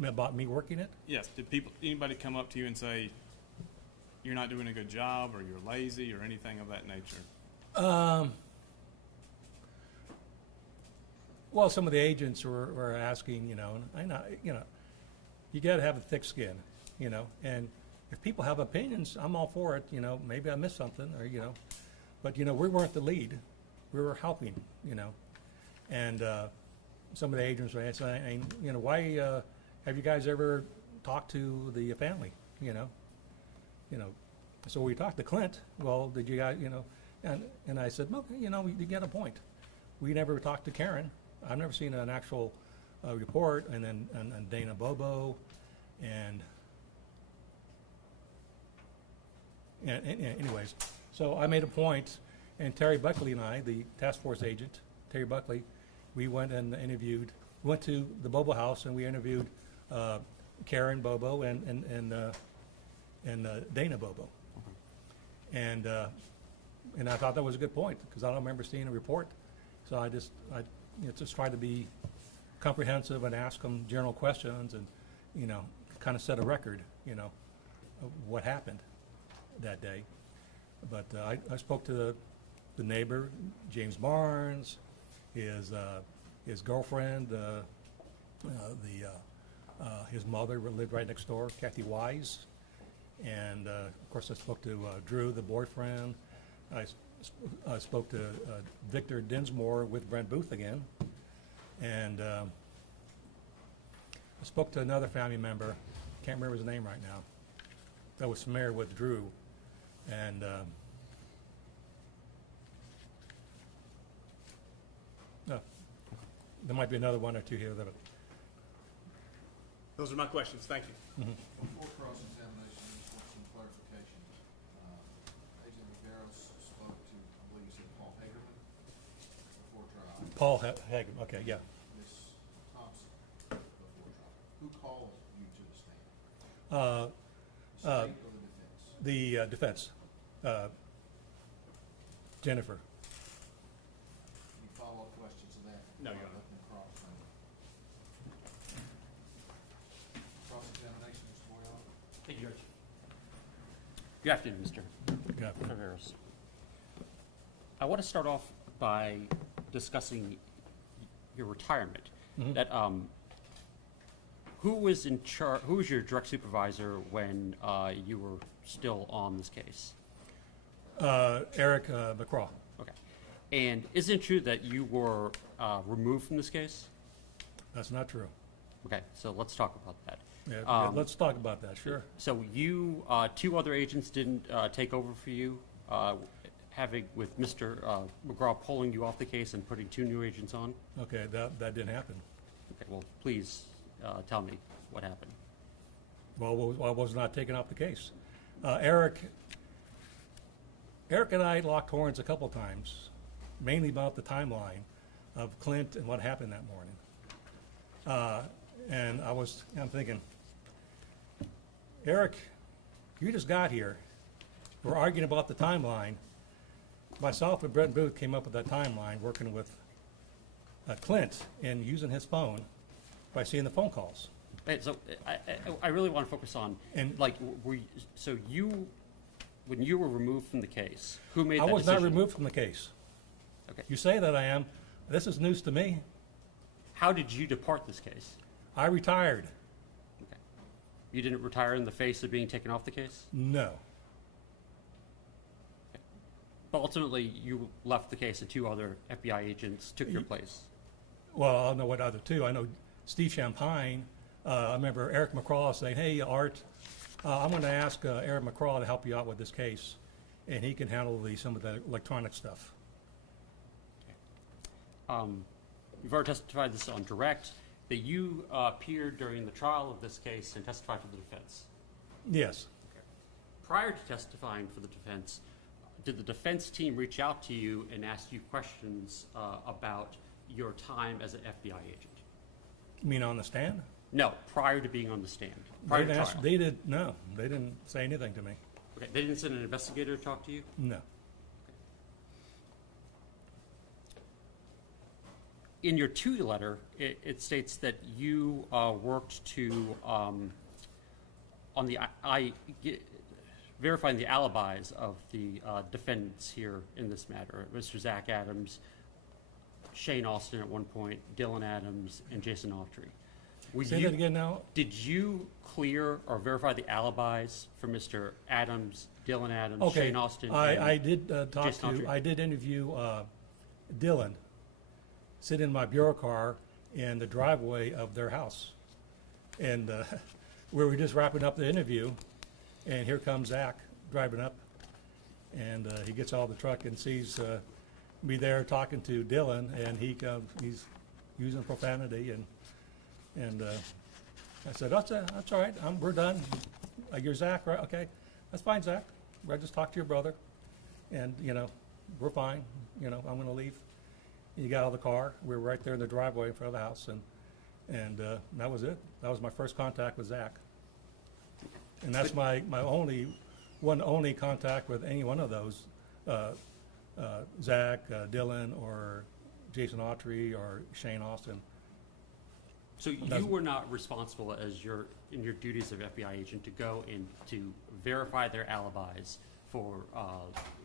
About me working it? Yes. Did anybody come up to you and say, you're not doing a good job, or you're lazy, or anything of that nature? Well, some of the agents were asking, and I know, you got to have a thick skin, and if people have opinions, I'm all for it, maybe I missed something, or, but, we weren't the lead. We were helping, and some of the agents were asking, why have you guys ever talked to the family, So we talked to Clint. Well, did you guys, and I said, well, you get a point. We never talked to Karen. I've never seen an actual report. And then and Dana Bobo, and anyways, so I made a point, and Terry Buckley and I, the task force agent, Terry Buckley, we went and went to the Bobo house, and we interviewed Karen Bobo and Dana Bobo. And I thought that was a good point, because I don't remember seeing a report. So I just tried to be comprehensive and ask them general questions, and kind of set a record, of what happened that day. But I spoke to the neighbor, James Barnes, his girlfriend, his mother lived right next door, Kathy Wise. And, of course, I spoke to Drew, the boyfriend. I spoke to Victor Dinsmore with Brent Booth again. And I spoke to another family member, can't remember his name right now, that was familiar with Drew. And there might be another one or two here. Those are my questions. Thank you. Mm-hmm. Before cross-examination, I just want some clarification. Agent Viveros spoke to, I believe you said Paul Hagerman before trial. Paul Hagen, okay, yeah. Ms. Thompson before trial. Who called you to the stand? The state or the defense? The defense. Jennifer. Any follow-up questions to that? No, Your Honor. Let them cross. Cross-examination, Mr. Boyle. Thank you, Judge. Good afternoon, Mr. Good afternoon. Viveros. I want to start off by discussing your retirement. Mhm. That who was in charge? Who was your direct supervisor when you were still on this case? Eric McCraw. Okay. And isn't it true that you were removed from this case? That's not true. Okay, so let's talk about that. Yeah, let's talk about that, sure. So you, two other agents didn't take over for you, having with Mr. McGraw pulling you off the case and putting two new agents on? Okay, that didn't happen. Okay, well, please tell me what happened. Well, I was not taken off the case. Eric and I locked horns a couple times, mainly about the timeline of Clint and what happened that morning. And I'm thinking, Eric, you just got here. We're arguing about the timeline. Myself and Brett Booth came up with that timeline, working with Clint and using his phone by seeing the phone calls. Right, so I really want to focus on, And- like, so you, when you were removed from the case, who made that I decision? was not removed from the case. Okay. You say that I am. This is news to me. How did you depart this case? I retired. Okay. You didn't retire in the face of being taken off the case? No. But ultimately, you left the case and 2 other FBI agents took your place. Well, I don't know what other two. I know Steve Champagne. I remember Eric McCraw saying, "Hey, Art, I'm going to ask Eric McCraw to help you out with this case, and he can handle some of the electronic stuff." You've already testified this on direct, that you appeared during the trial of this case and testified for the defense. Yes. Prior to testifying for the defense, did the defense team reach out to you and ask you questions about your time as an FBI agent? You mean on the stand? No, prior to being on the stand. Prior to trial. They didn't say anything to me. Okay, they didn't send an investigator to talk to you? No. In your to letter, it states that you worked to on the verifying the alibis of the defendants here in this matter, Mr. Zach Adams, Shane Austin at one point, Dylan Adams, and Jason Autry. Say that again now. Did you clear or verify the alibis for Mr. Adams, Dylan Adams, Okay. Shane Austin? I did talk Jason to. Autry? I did interview Dylan. Sit in my bureau car in the driveway of their house, and we were just wrapping up the interview, and here comes Zach driving up, and he gets out of the truck and sees me there talking to Dylan, and he's using profanity, and I said, that's all right, we're done. You're Zach, right? Okay, that's fine, Zach. I just talked to your brother, and we're fine. I'm going to leave. He got out of the car. We were right there in the driveway in front of the house, and that was it. That was my first contact with Zach, and that's my only contact with any one of those, Zach, Dylan, or Jason Autry, or Shane Austin. So you were not responsible in your duties of FBI agent to go and to verify their alibis for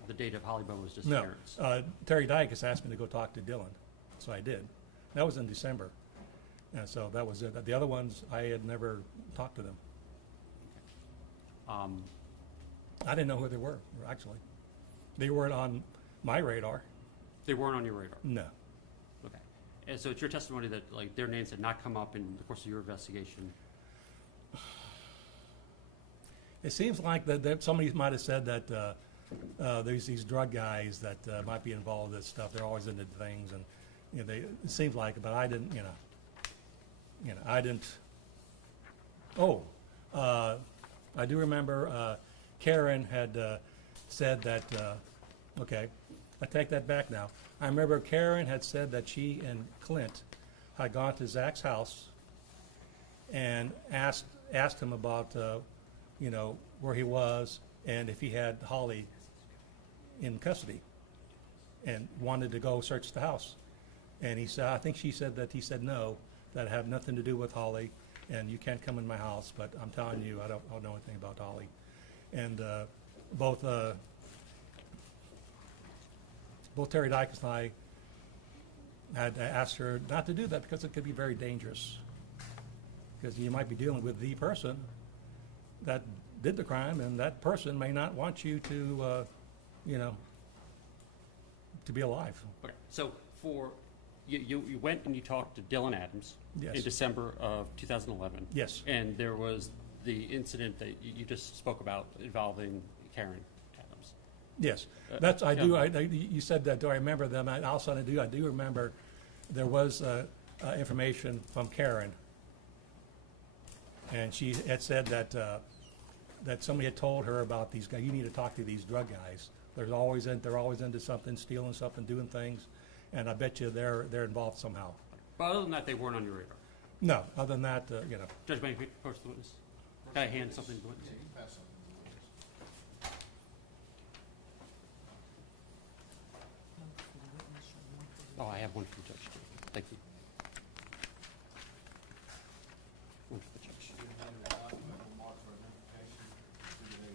the date of Holly Bobo's disappearance? No. Terry Dykes asked me to go talk to Dylan, so I did. That was in December, and so that was it. The other ones, I had never talked to them. I didn't know who they were, actually. They weren't on my radar. They weren't on your radar? No. Okay. And so it's your testimony that their names had not come up in the course of your investigation? It seems like that somebody might have said that there's these drug guys that might be involved in this stuff. They're always into things, and it seems like it, but I didn't. I didn't. Oh, I do remember Karen had said that. Okay, I take that back now. I remember Karen had said that she and Clint had gone to Zach's house and asked him about where he was and if he had Holly in custody, and wanted to go search the house. And he said, I think she said that he said no, that had nothing to do with Holly, and you can't come in my house. But I'm telling you, I don't know anything about Holly. And both Terry Dykes and I had asked her not to do that because it could be very dangerous. Because you might be dealing with the person that did the crime, and that person may not want you to, to be alive. Okay. So you went and you talked to Dylan Adams Yes. in December of 2011. Yes. And there was the incident that you just spoke about involving Karen Adams. Yes, you said that. Do I remember them? I do remember. There was information from Karen, and she had said that somebody had told her about these guys. You need to talk to these drug guys. They're always into something, stealing something, doing things, and I bet you they're involved somehow. But other than that, they weren't on your radar. No, other than that, you know. Judge Benny, approach the witness. Can I hand something to the witness? Yeah, you can pass something to the witness. Oh, I have one for the judge. Thank you. One for the judge. You have a document marked for identification, Exhibit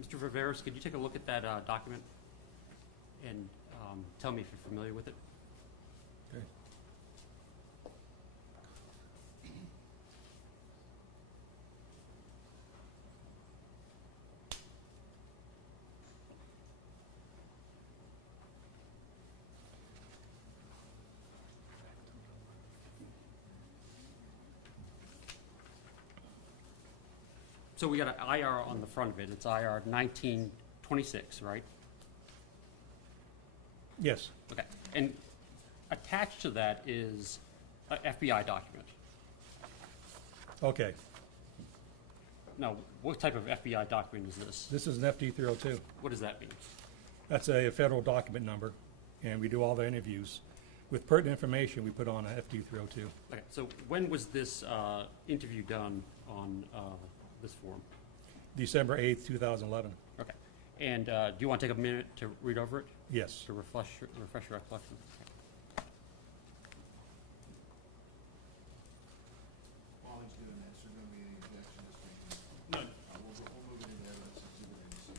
86. Mr. Viveras, could you take a look at that document and tell me if you're familiar with it? Okay. So we got an IR on the front of it. It's IR 1926, right? Yes. Okay. And attached to that is an FBI document. Okay. Now, what type of FBI document is this? This is an FD 302. What does that mean? That's a federal document number, and we do all the interviews. With pertinent information, we put on a FD 302. Okay. So when was this interview done on this form? December 8th, 2011. Okay. And do you want to take a minute to read over it? Yes. To refresh your recollection? Molly's good in that. Is there going to be any objection this weekend? None. We'll move it in there. That's Exhibit 86.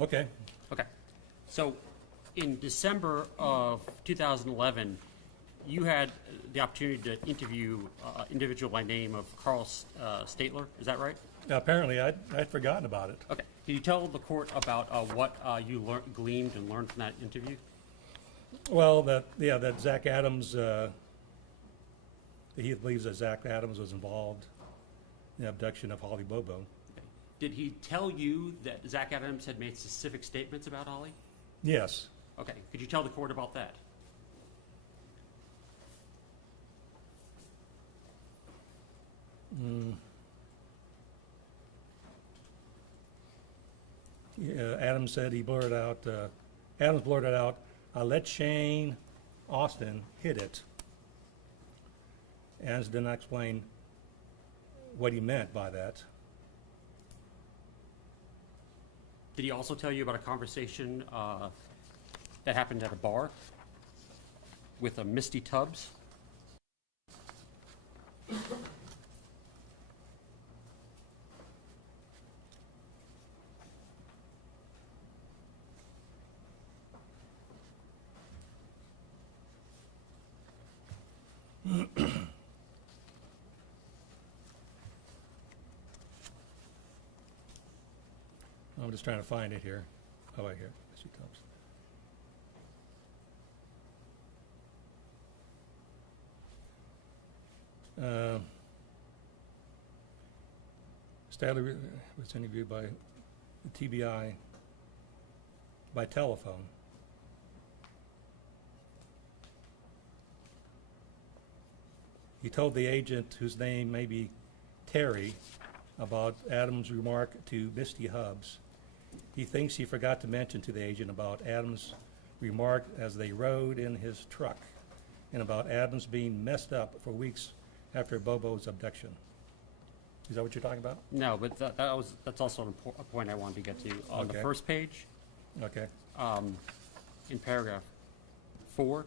Okay. Okay. So in December of 2011, you had the opportunity to interview an individual by name of Carl Statler. Is that right? Apparently, I'd forgotten about it. Okay. Can you tell the court about what you gleaned and learned from that interview? Well, that Zach Adams, he believes that Zach Adams was involved in the abduction of Holly Bobo. Okay. Did he tell you that Zach Adams had made specific statements about Holly? Yes. Okay. Could you tell the court about that? Adams said he blurted out, Adams blurted out, I let Shane Austin hit it. Adams did not explain what he meant by that. Did he also tell you about a conversation that happened at a bar with a Misty Tubbs? I'm just trying to find it here. Oh, right here. Misty Tubbs. Stadler was interviewed by the TBI by telephone. He told the agent, whose name may be Terry, about Adams' remark to Misty Tubbs. He thinks he forgot to mention to the agent about Adams' remark as they rode in his truck, and about Adams being messed up for weeks after Bobo's abduction. Is that what you're talking about? No, but that's also a point I wanted to get to. On the Okay. first page, Okay. in paragraph 4,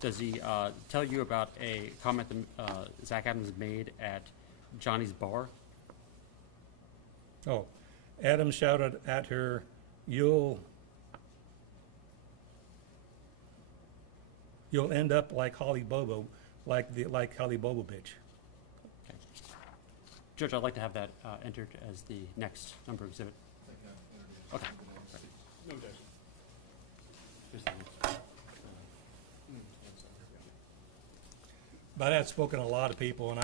does he tell you about a comment that Zach Adams made at Johnny's bar? Oh, Adams shouted at her, you'll end up like Holly Bobo, like Holly Bobo bitch. Okay. Judge, I'd like to have that entered as the next number exhibit. Okay. No objection. Here's the next. But I had spoken to a lot of people, and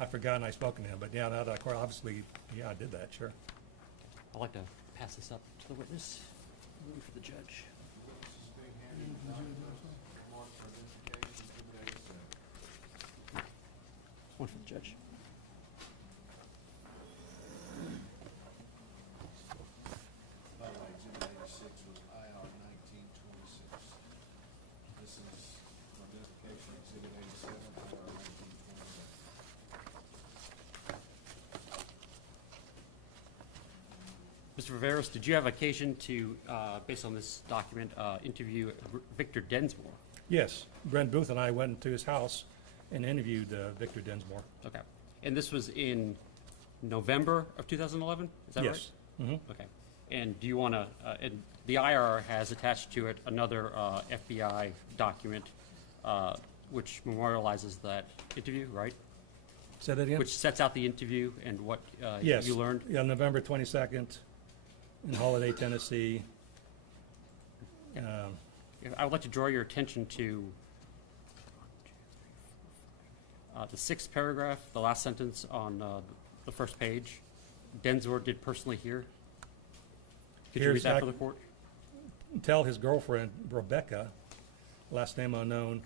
I forgotten I spoken to him. But yeah, now that obviously, yeah, I did that. Sure. I'd like to pass this up to the witness. One for the judge. One for the judge. By the way, Exhibit 86 was IR 1926. This is identification Exhibit 87, IR 1928. Mr. Viveros, did you have occasion to, based on this document, interview Victor Densmore? Yes, Brent Booth and I went to his house and interviewed Victor Densmore. Okay. And this was in November of 2011? Is that right? Yes. Mm-hmm. Okay. And do you want to, and the IR has attached to it another FBI document which memorializes that interview, right? Say that again? Which sets out the interview and what Yes. you learned? Yeah, November 22nd in Holiday, Tennessee. I would like to draw your attention to the 6th paragraph, the last sentence on the first page. Densmore did personally hear. Could you read that for the court? Tell his girlfriend, Rebecca, last name unknown,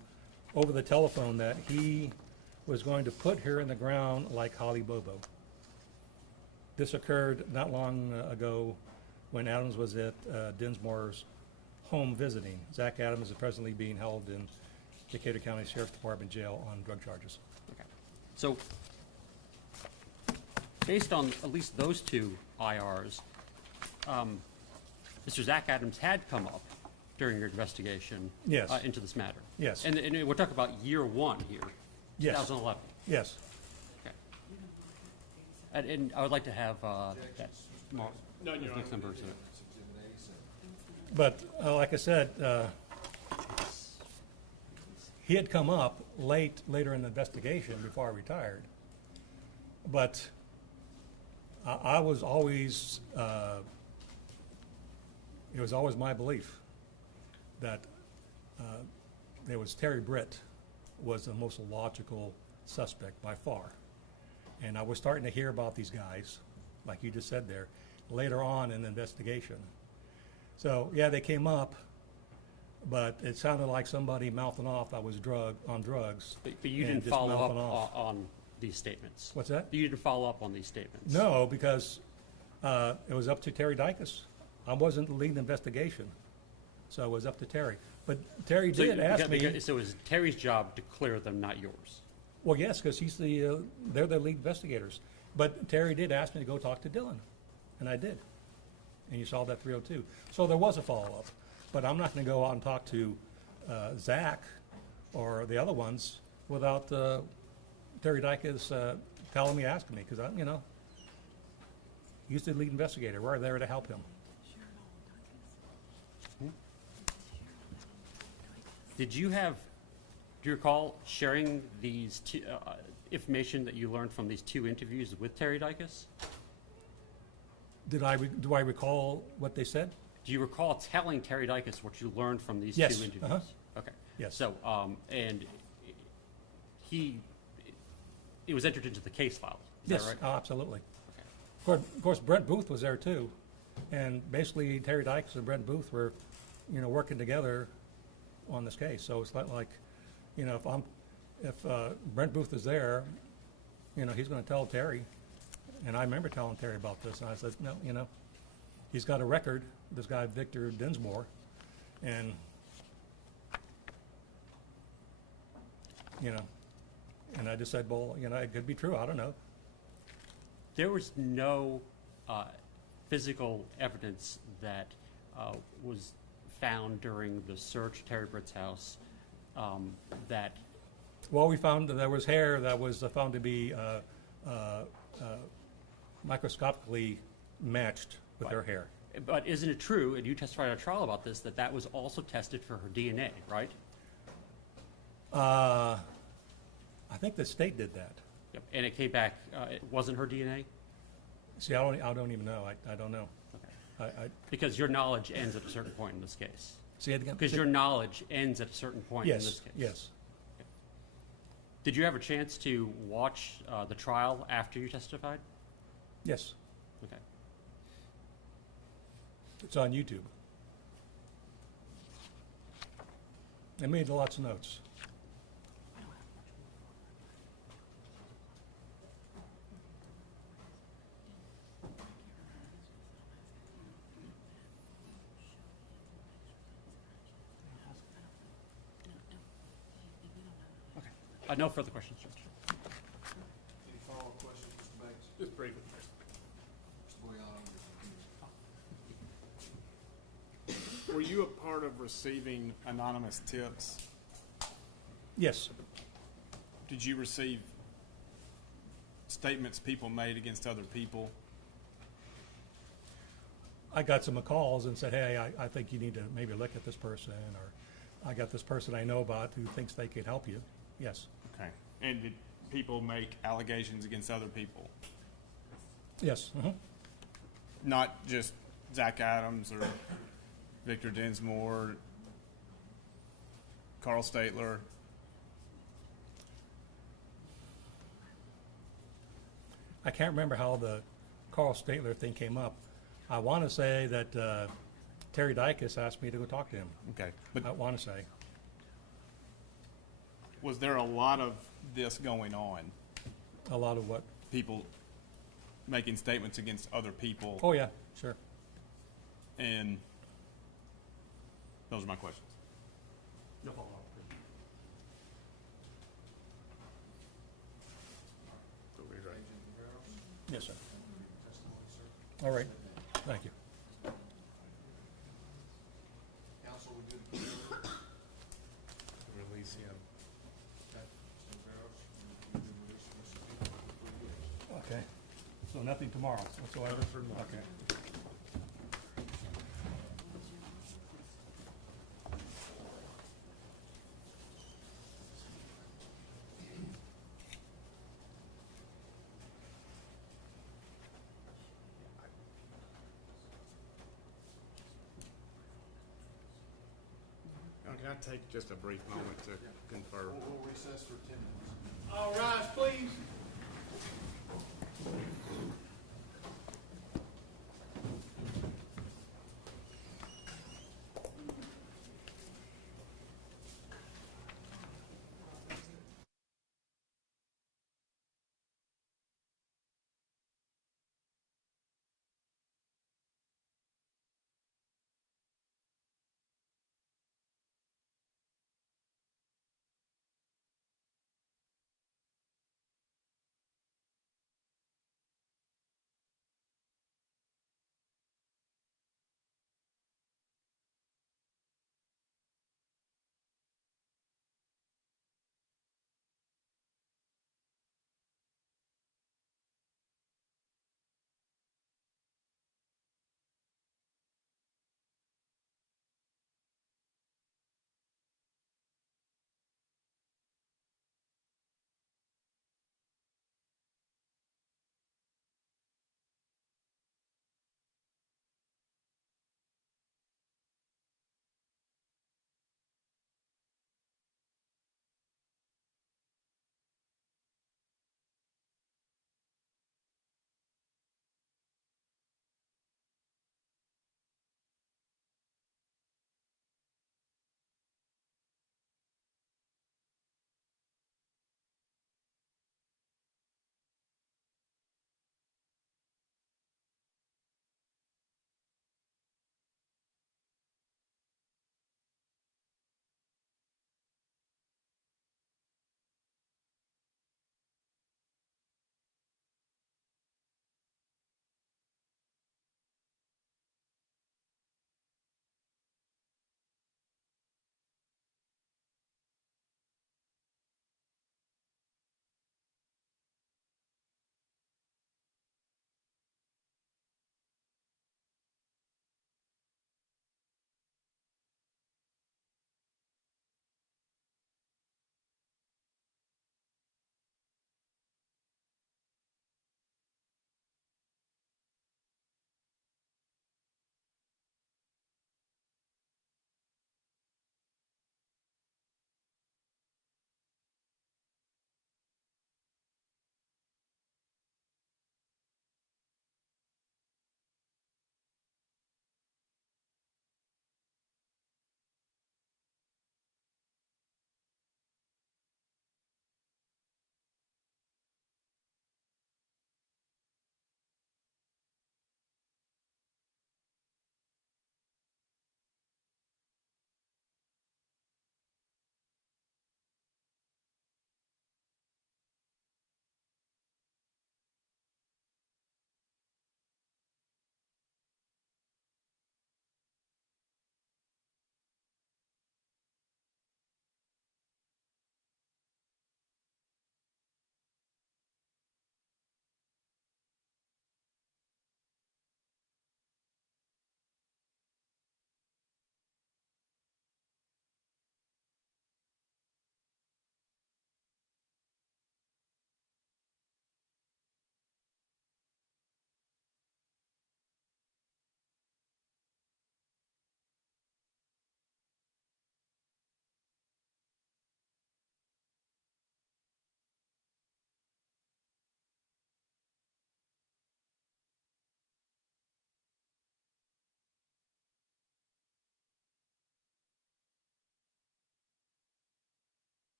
over the telephone that he was going to put her in the ground like Holly Bobo. This occurred not long ago when Adams was at Densmore's home visiting. Zach Adams is presently being held in Decatur County Sheriff's Department jail on drug charges. Okay. So, based on at least those two IRs, Mr. Zach Adams had come up during your investigation Yes. Into this matter. Yes. And we're talking about year 1 here, Yes. 2011. Yes. Okay. And I would like to have that mark, No, Your next Honor. number to it. It's Exhibit 87. But like I said, he had come up later in the investigation before I retired. But I was always, it was always my belief that there was Terry Britt was the most logical suspect by far. And I was starting to hear about these guys, like you just said there, later on in the investigation. So, yeah, they came up, but it sounded like somebody mouthing off I was on drugs. But you and didn't just follow mouthing up off. on these statements. What's that? You didn't follow up on these statements. No, because it was up to Terry Dicus. I wasn't leading the investigation. So it was up to Terry. But Terry So did ask me. So it was Terry's job to clear them, not yours. Well, yes, because they're the lead investigators. But Terry did ask me to go talk to Dylan, and I did. And you saw that 302. So there was a follow-up. But I'm not going to go out and talk to Zach or the other ones without Terry Dykes telling me, asking me, because he's the lead investigator. We're there to help him. Do you recall sharing these two, information that you learned from these two interviews with Terry Dykes? Do I recall what they said? Do you recall telling Terry Dykes what you learned from these Yes, two interviews? uh-huh. Okay. Yes. So, and it was entered into the case file. Is Yes, that right? oh, absolutely. Of course, Brent Booth was there too, and basically Terry Dykes and Brent Booth were, working together on this case. So it's not like, if Brent Booth is there, he's going to tell Terry. And I remember telling Terry about this, and I said, no, he's got a record, this guy Victor Dinsmore, and and I just said, well, it could be true. I don't know. There was no physical evidence that was found during the search of Terry Britt's house that. Well, we found that there was hair that was found to be microscopically matched with her hair. But isn't it true, and you testified at a trial about this, that was also tested for her DNA, right? I think the state did that. Yep. And it came back, it wasn't her DNA? See, I don't even know. I don't know. Okay. Because your knowledge ends at a certain point in this case. See it again? Because your knowledge ends at a certain point in this case. Yes. Okay. Did you have a chance to watch the trial after you testified? Yes. Okay. It's on YouTube. I made lots of notes. No further questions, Judge. Any follow-up questions, Mr. Banks? Just briefly. Mr. Boyano? Were you a part of receiving anonymous tips? Yes. Did you receive statements people made against other people? I got some calls and said, hey, I think you need to maybe look at this person, or I got this person I know about who thinks they could help you. Yes. Okay. And did people make allegations against other people? Yes. Mm-hmm. Not just Zach Adams or Victor Dinsmore, Carl Statler? I can't remember how the Carl Statler thing came up. I want to say that Terry Dykes asked me to go talk to him. Okay. But I want to say. was there a lot of this going on? A lot of what? People making statements against other people? Oh, yeah, sure. And those are my questions. No follow-up. Yes, sir. All right. Thank you. Counsel, we good to go? Release him. Okay. Mr. Barrows, you can release Mr. Peter for 3 years. Okay. So nothing tomorrow whatsoever? Okay. Can I take just a brief moment to confer? We'll recess for 10 minutes. All rise, please.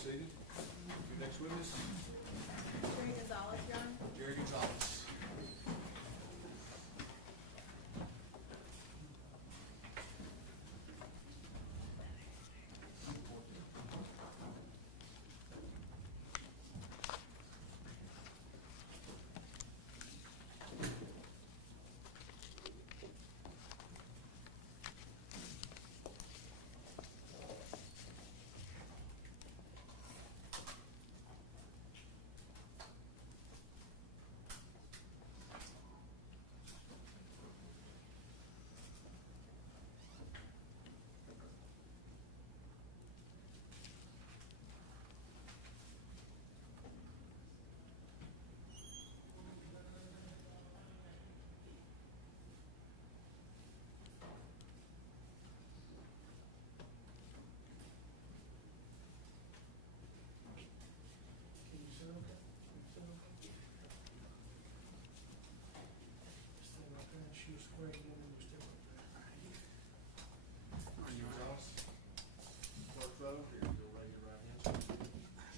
seated. Your next witness, Jerry Gonzalez, Your Honor. Jerry Gonzalez. Do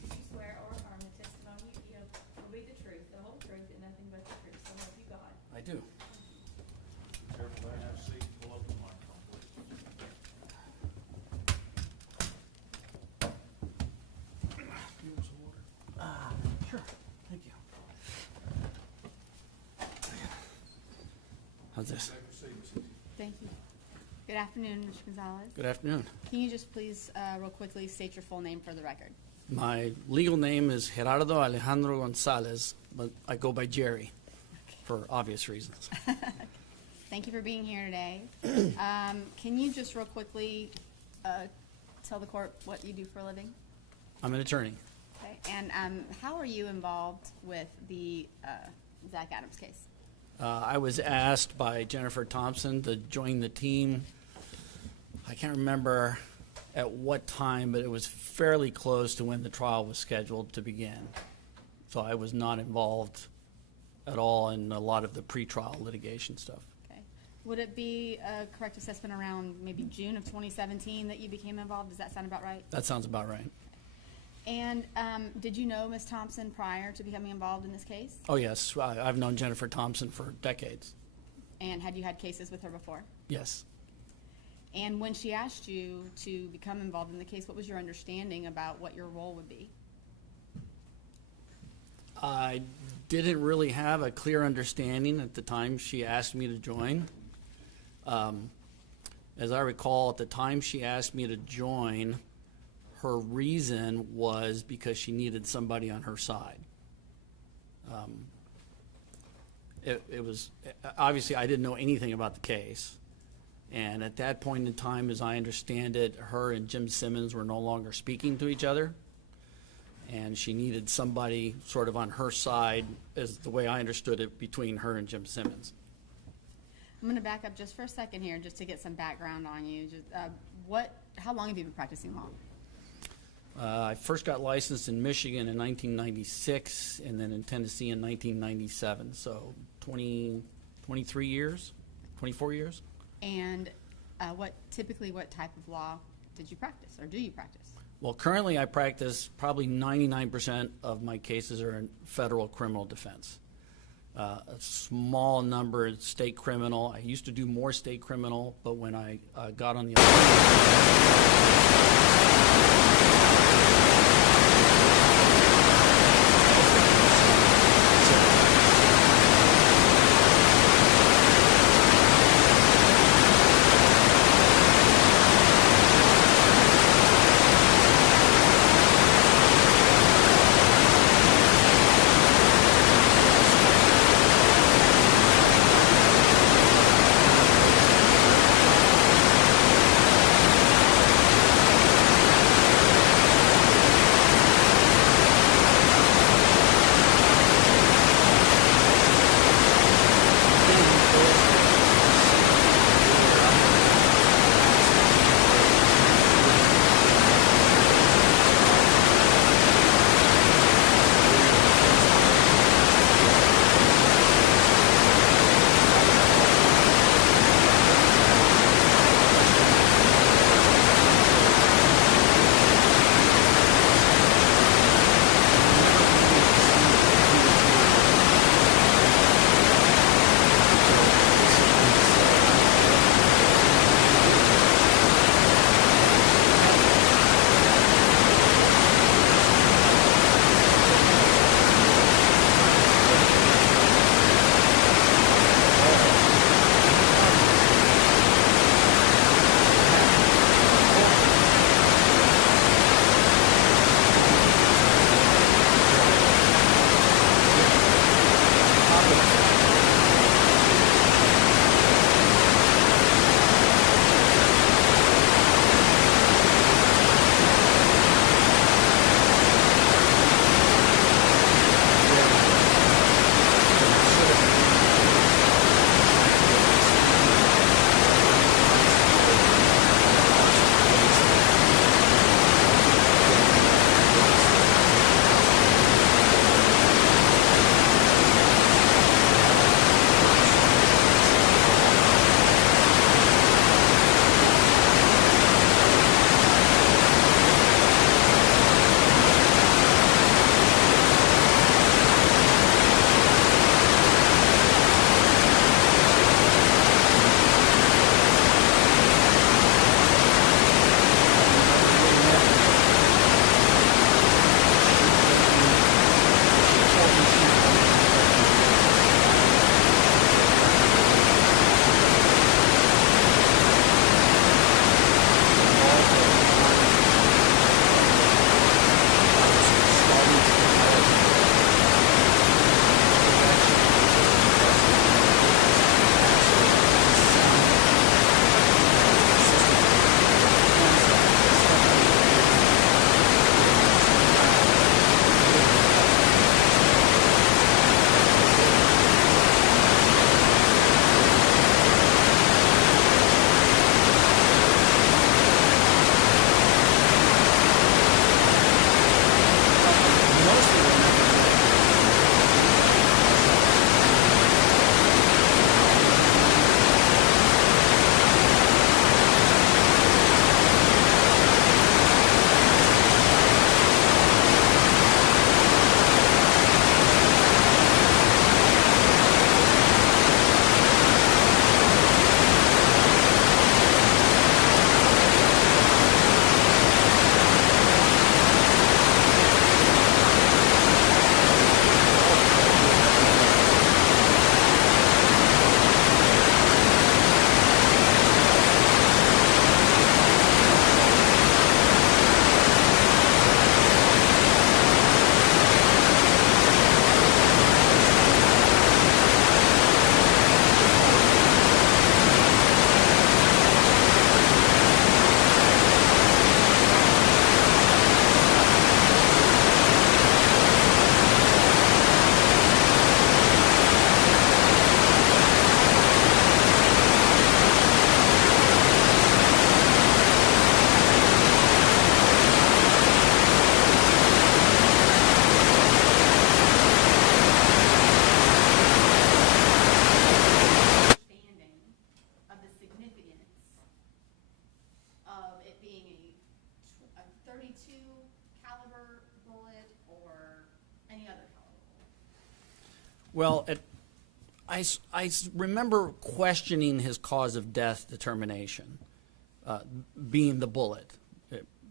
you swear or affirm the testimony you give will be the truth, the whole truth, and nothing but the truth, so help you God? I do. Everybody have a seat, pull up the microphone, please. Sure, thank you. How's this? Take your seat, Ms. Easy. Thank you. Good afternoon, Mr. Gonzalez. Good afternoon. Can you just please, real quickly, state your full name for the record? My legal name is Gerardo Alejandro Gonzalez, but I go by Jerry for obvious reasons. Thank you for being here today. Can you just real quickly tell the court what you do for a living? I'm an attorney. Okay. And how are you involved with the Zach Adams case? I was asked by Jennifer Thompson to join the team. I can't remember at what time, but it was fairly close to when the trial was scheduled to begin. So I was not involved at all in a lot of the pretrial litigation stuff. Okay. Would it be a correct assessment around maybe June of 2017 that you became involved? Does that sound about right? That sounds about right. And did you know Ms. Thompson prior to becoming involved in this case? Oh, yes. I've known Jennifer Thompson for decades. And had you had cases with her before? Yes. And when she asked you to become involved in the case, what was your understanding about what your role would be? I didn't really have a clear understanding at the time she asked me to join. As I recall, at the time she asked me to join, her reason was because she needed somebody on her side. It was, obviously I didn't know anything about the case. And at that point in time, as I understand it, her and Jim Simmons were no longer speaking to each other. And she needed somebody sort of on her side, as the way I understood it, between her and Jim Simmons. I'm going to back up just for a second here, just to get some background on you. Just, how long have you been practicing law? I first got licensed in Michigan in 1996, and then in Tennessee in 1997. So 23 years, 24 years. And what type of law did you practice, or do you practice? Well, currently I practice probably 99% of my cases are in federal criminal defense. A small number in state criminal. I used to do more state criminal, but when I got on the Well, I remember questioning his cause of death determination, being the bullet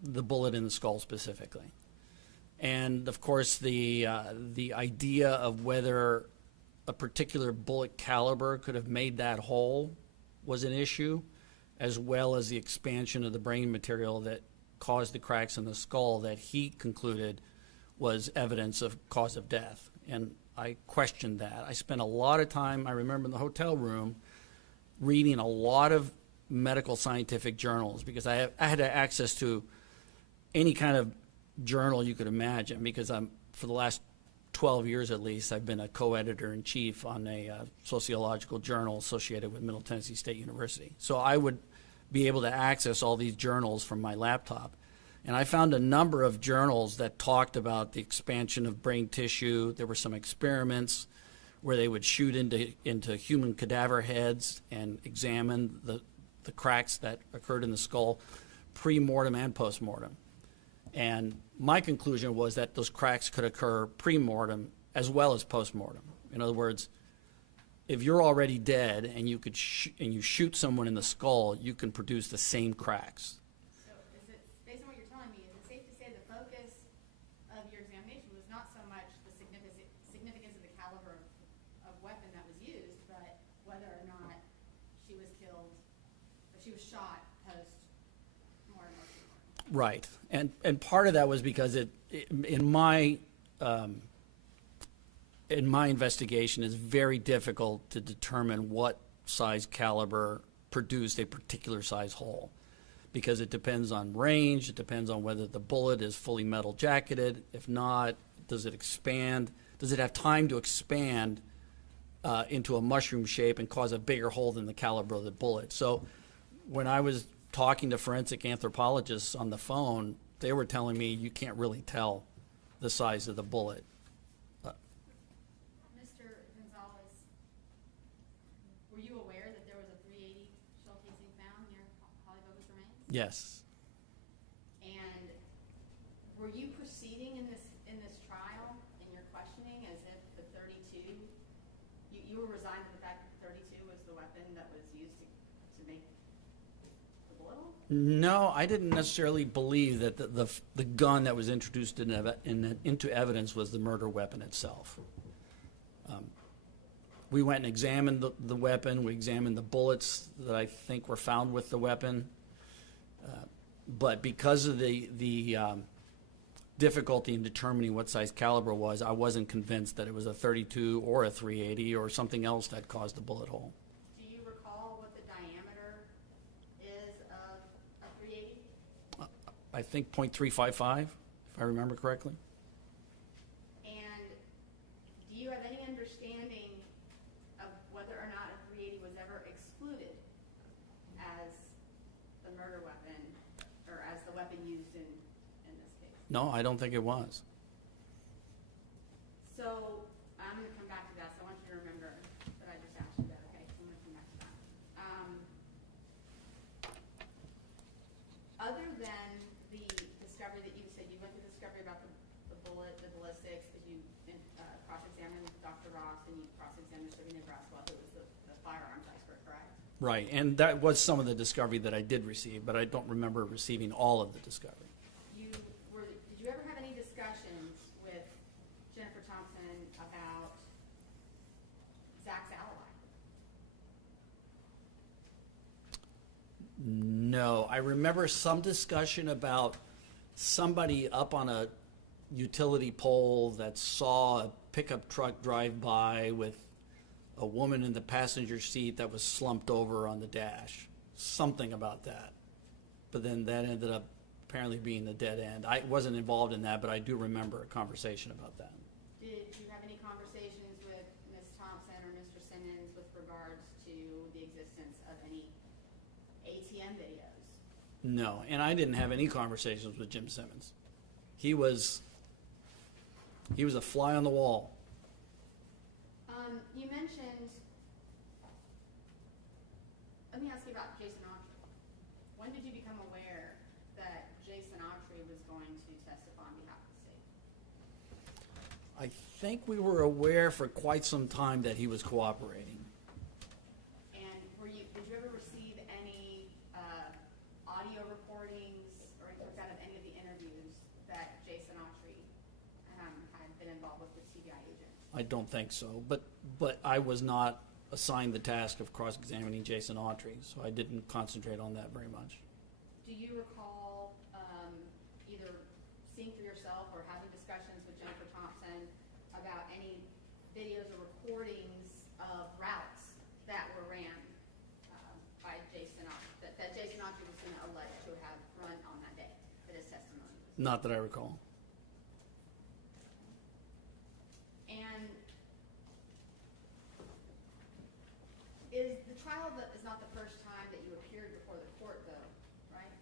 in the skull specifically. And of course, the idea of whether a particular bullet caliber could have made that hole was an issue, as well as the expansion of the brain material that caused the cracks in the skull that he concluded was evidence of cause of death. And I questioned that. I spent a lot of time, I remember in the hotel room, reading a lot of medical scientific journals, because I had access to any kind of journal you could imagine, because for the last 12 years at least, I've been a co-editor-in-chief on a sociological journal associated with Middle Tennessee State University. So I would be able to access all these journals from my laptop. And I found a number of journals that talked about the expansion of brain tissue. There were some experiments where they would shoot into human cadaver heads and examine the cracks that occurred in the skull pre-mortem and post-mortem. And my conclusion was that those cracks could occur pre-mortem as well as post-mortem. In other words, if you're already dead and you shoot someone in the skull, you can produce the same cracks. So is it, based on what you're telling me, is it safe to say the focus of your examination was not so much the significance of the caliber of weapon that was used, but whether or not she was killed, or she was shot post-mortem? Right. And part of that was because in my investigation, it's very difficult to determine what size caliber produced a particular size hole, because it depends on range, it depends on whether the bullet is fully metal jacketed. If not, does it expand? Does it have time to expand into a mushroom shape and cause a bigger hole than the caliber of the bullet? So when I was talking to forensic anthropologists on the phone, they were telling me you can't really tell the size of the bullet. Mr. Gonzalez, were you aware that there was a .380 shell casing found near Holly Bobo's remains? Yes. And were you proceeding in this trial, in your questioning, as if the .32, you were resigned to the fact that the .32 was the weapon that was used to make the bullet hole? No, I didn't necessarily believe that the gun that was introduced into evidence was the murder weapon itself. We went and examined the weapon. We examined the bullets that I think were found with the weapon. But because of the difficulty in determining what size caliber was, I wasn't convinced that it was a .32 or a .380 or something else that caused the bullet hole. Do you recall what the diameter is of a .380? I think .355, if I remember correctly. And do you have any understanding of whether or not a .380 was ever excluded as the murder weapon, or as the weapon used in this case? No, I don't think it was. So I'm going to come back to that. So I want you to remember that I just asked you that. Okay, so I'm going to come back to that. Other than the discovery that you said, you went to discovery about the bullet, the ballistics, as you cross-examined Dr. Ross and you cross-examined Mr. Nebraska, who was the firearms expert, correct? Right, and that was some of the discovery that I did receive, but I don't remember receiving all of the discovery. Did you ever have any discussions with Jennifer Thompson about Zach's alibi? No, I remember some discussion about somebody up on a utility pole that saw a pickup truck drive by with a woman in the passenger seat that was slumped over on the dash. Something about that. But then that ended up apparently being the dead end. I wasn't involved in that, but I do remember a conversation about that. Did you have any conversations with Ms. Thompson or Mr. Simmons with regards to the existence of any ATM videos? No, and I didn't have any conversations with Jim Simmons. He was a fly on the wall. You mentioned, let me ask you about Jason Autry. When did you become aware that Jason Autry was going to testify on behalf of the state? I think we were aware for quite some time that he was cooperating. And did you ever receive any audio recordings or any kind of any of the interviews that Jason Autry had been involved with CBI agents? I don't think so, but I was not assigned the task of cross-examining Jason Autry, so I didn't concentrate on that very much. Do you recall either seeing for yourself or having discussions with Jennifer Thompson about any videos or recordings of routes that were ran by Jason Autry, that Jason Autry was going to allege to have run on that day, that his testimony was? Not that I recall. And is the trial is not the first time that you appeared before the court, though, right?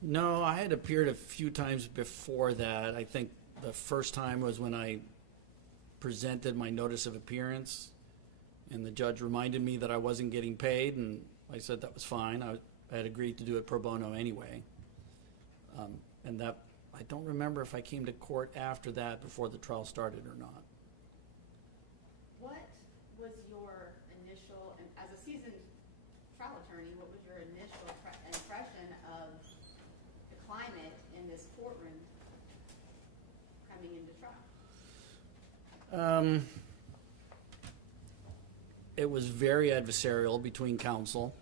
No, I had appeared a few times before that. I think the first time was when I presented my notice of appearance, and the judge reminded me that I wasn't getting paid, and I said that was fine. I had agreed to do it pro bono anyway. And that, I don't remember if I came to court after that, before the trial started or not. What was your initial, as a seasoned trial attorney, what was your initial impression of the climate in this courtroom coming into trial? It was very adversarial between counsel.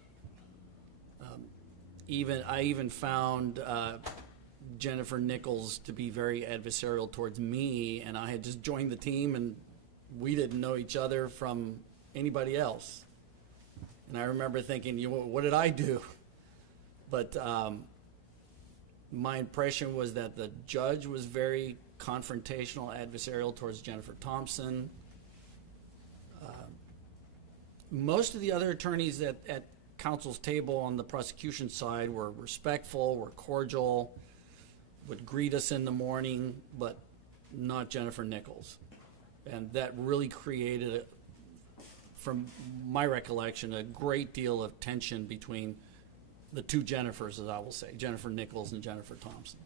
I even found Jennifer Nichols to be very adversarial towards me, and I had just joined the team, and we didn't know each other from anybody else. And I remember thinking, what did I do? But my impression was that the judge was very confrontational, adversarial towards Jennifer Thompson. Most of the other attorneys at counsel's table on the prosecution side were respectful, were cordial, would greet us in the morning, but not Jennifer Nichols. And that really created, from my recollection, a great deal of tension between the two Jennifers, as I will say, Jennifer Nichols and Jennifer Thompson.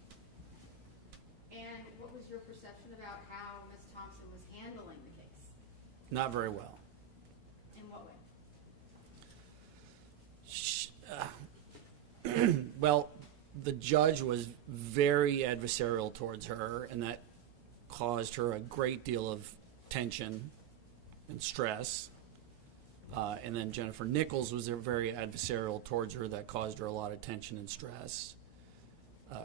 And what was your perception about how Ms. Thompson was handling the case? Not very well. In what way? Well, the judge was very adversarial towards her, and that caused her a great deal of tension and stress. And then Jennifer Nichols was very adversarial towards her. That caused her a lot of tension and stress.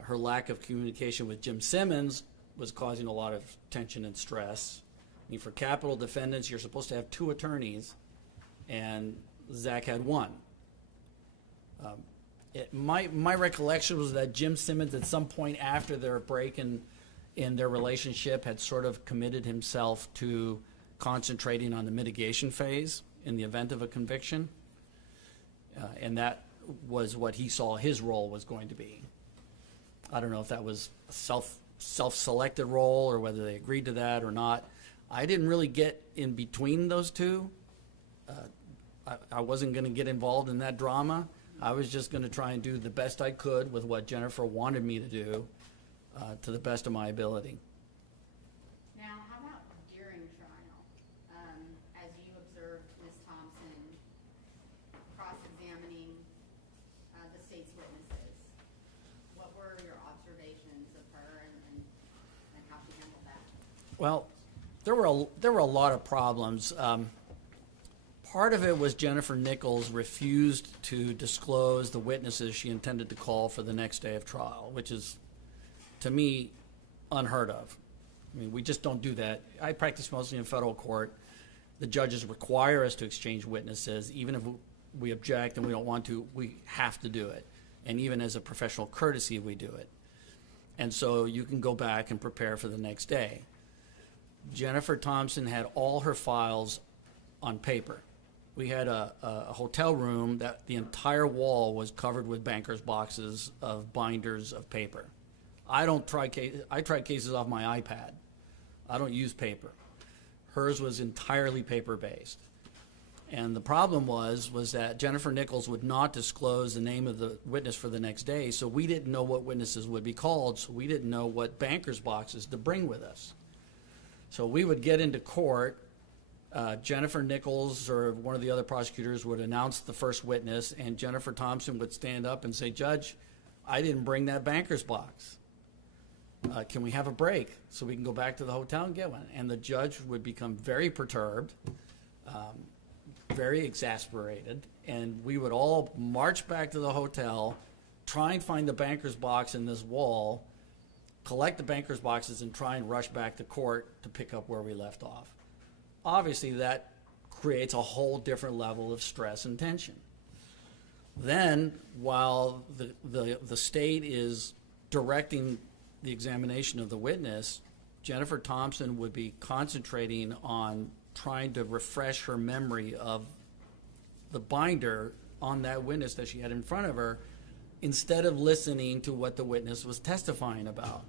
Her lack of communication with Jim Simmons was causing a lot of tension and stress. I mean, for capital defendants, you're supposed to have 2 attorneys, and Zach had 1. My recollection was that Jim Simmons, at some point after their break in their relationship, had sort of committed himself to concentrating on the mitigation phase in the event of a conviction, and that was what he saw his role was going to be. I don't know if that was a self-selected role or whether they agreed to that or not. I didn't really get in between those two. I wasn't going to get involved in that drama. I was just going to try and do the best I could with what Jennifer wanted me to do, to the best of my ability. Now, how about during trial? As you observed Ms. Thompson cross-examining the state's witnesses, what were your observations of her and how she handled that? Well, there were a lot of problems. Part of it was Jennifer Nichols refused to disclose the witnesses she intended to call for the next day of trial, which is, to me, unheard of. I mean, we just don't do that. I practice mostly in federal court. The judges require us to exchange witnesses. Even if we object and we don't want to, we have to do it. And even as a professional courtesy, we do it. And so you can go back and prepare for the next day. Jennifer Thompson had all her files on paper. We had a hotel room that the entire wall was covered with banker's boxes of binders of paper. I try cases off my iPad. I don't use paper. Hers was entirely paper-based. And the problem was that Jennifer Nichols would not disclose the name of the witness for the next day, so we didn't know what witnesses would be called, so we didn't know what banker's boxes to bring with us. So we would get into court, Jennifer Nichols or one of the other prosecutors would announce the first witness, and Jennifer Thompson would stand up and say, "Judge, I didn't bring that banker's box. Can we have a break so we can go back to the hotel and get one?" And the judge would become very perturbed, very exasperated, and we would all march back to the hotel, try and find the banker's box in this wall, collect the banker's boxes, and try and rush back to court to pick up where we left off. Obviously, that creates a whole different level of stress and tension. Then, while the state is directing the examination of the witness, Jennifer Thompson would be concentrating on trying to refresh her memory of the binder on that witness that she had in front of her, instead of listening to what the witness was testifying about.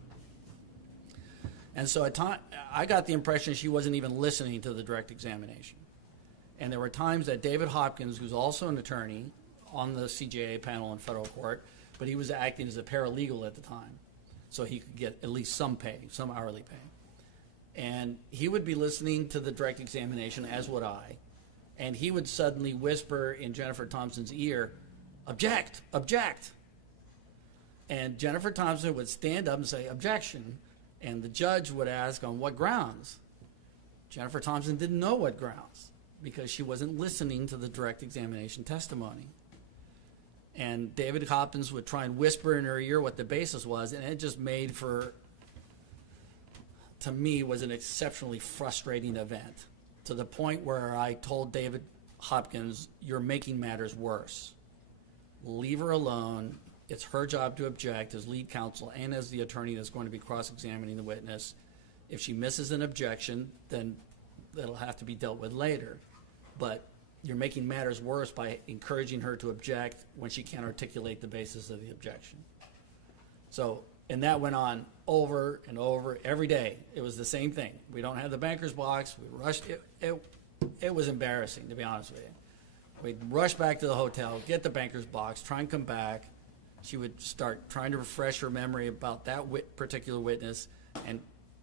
And so at time, I got the impression she wasn't even listening to the direct examination. And there were times that David Hopkins, who's also an attorney on the CJA panel in federal court, but he was acting as a paralegal at the time, so he could get at least some pay, some hourly pay. And he would be listening to the direct examination, as would I, and he would suddenly whisper in Jennifer Thompson's ear, "Object, object." And Jennifer Thompson would stand up and say, "Objection," and the judge would ask, "On what grounds?" Jennifer Thompson didn't know what grounds, because she wasn't listening to the direct examination testimony. And David Hopkins would try and whisper in her ear what the basis was, and it just made for, to me, was an exceptionally frustrating event, to the point where I told David Hopkins, "You're making matters worse. Leave her alone. It's her job to object as lead counsel and as the attorney that's going to be cross-examining the witness. If she misses an objection, then that'll have to be dealt with later. But you're making matters worse by encouraging her to object when she can't articulate the basis of the objection." So, and that went on over and over every day. It was the same thing. We don't have the banker's box. We rushed. It was embarrassing, to be honest with you. We'd rush back to the hotel, get the banker's box, try and come back. She would start trying to refresh her memory about that particular witness, and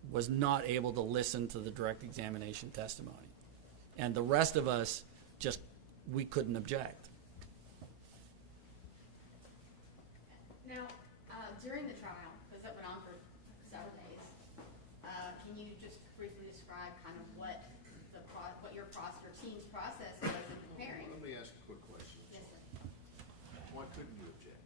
was not able to listen to the direct examination testimony. And the rest of us just, we couldn't object. Now, during the trial, because that went on for several days, can you just briefly describe kind of what your team's process was in preparing? Let me ask a quick question. Yes, sir. Why couldn't you object?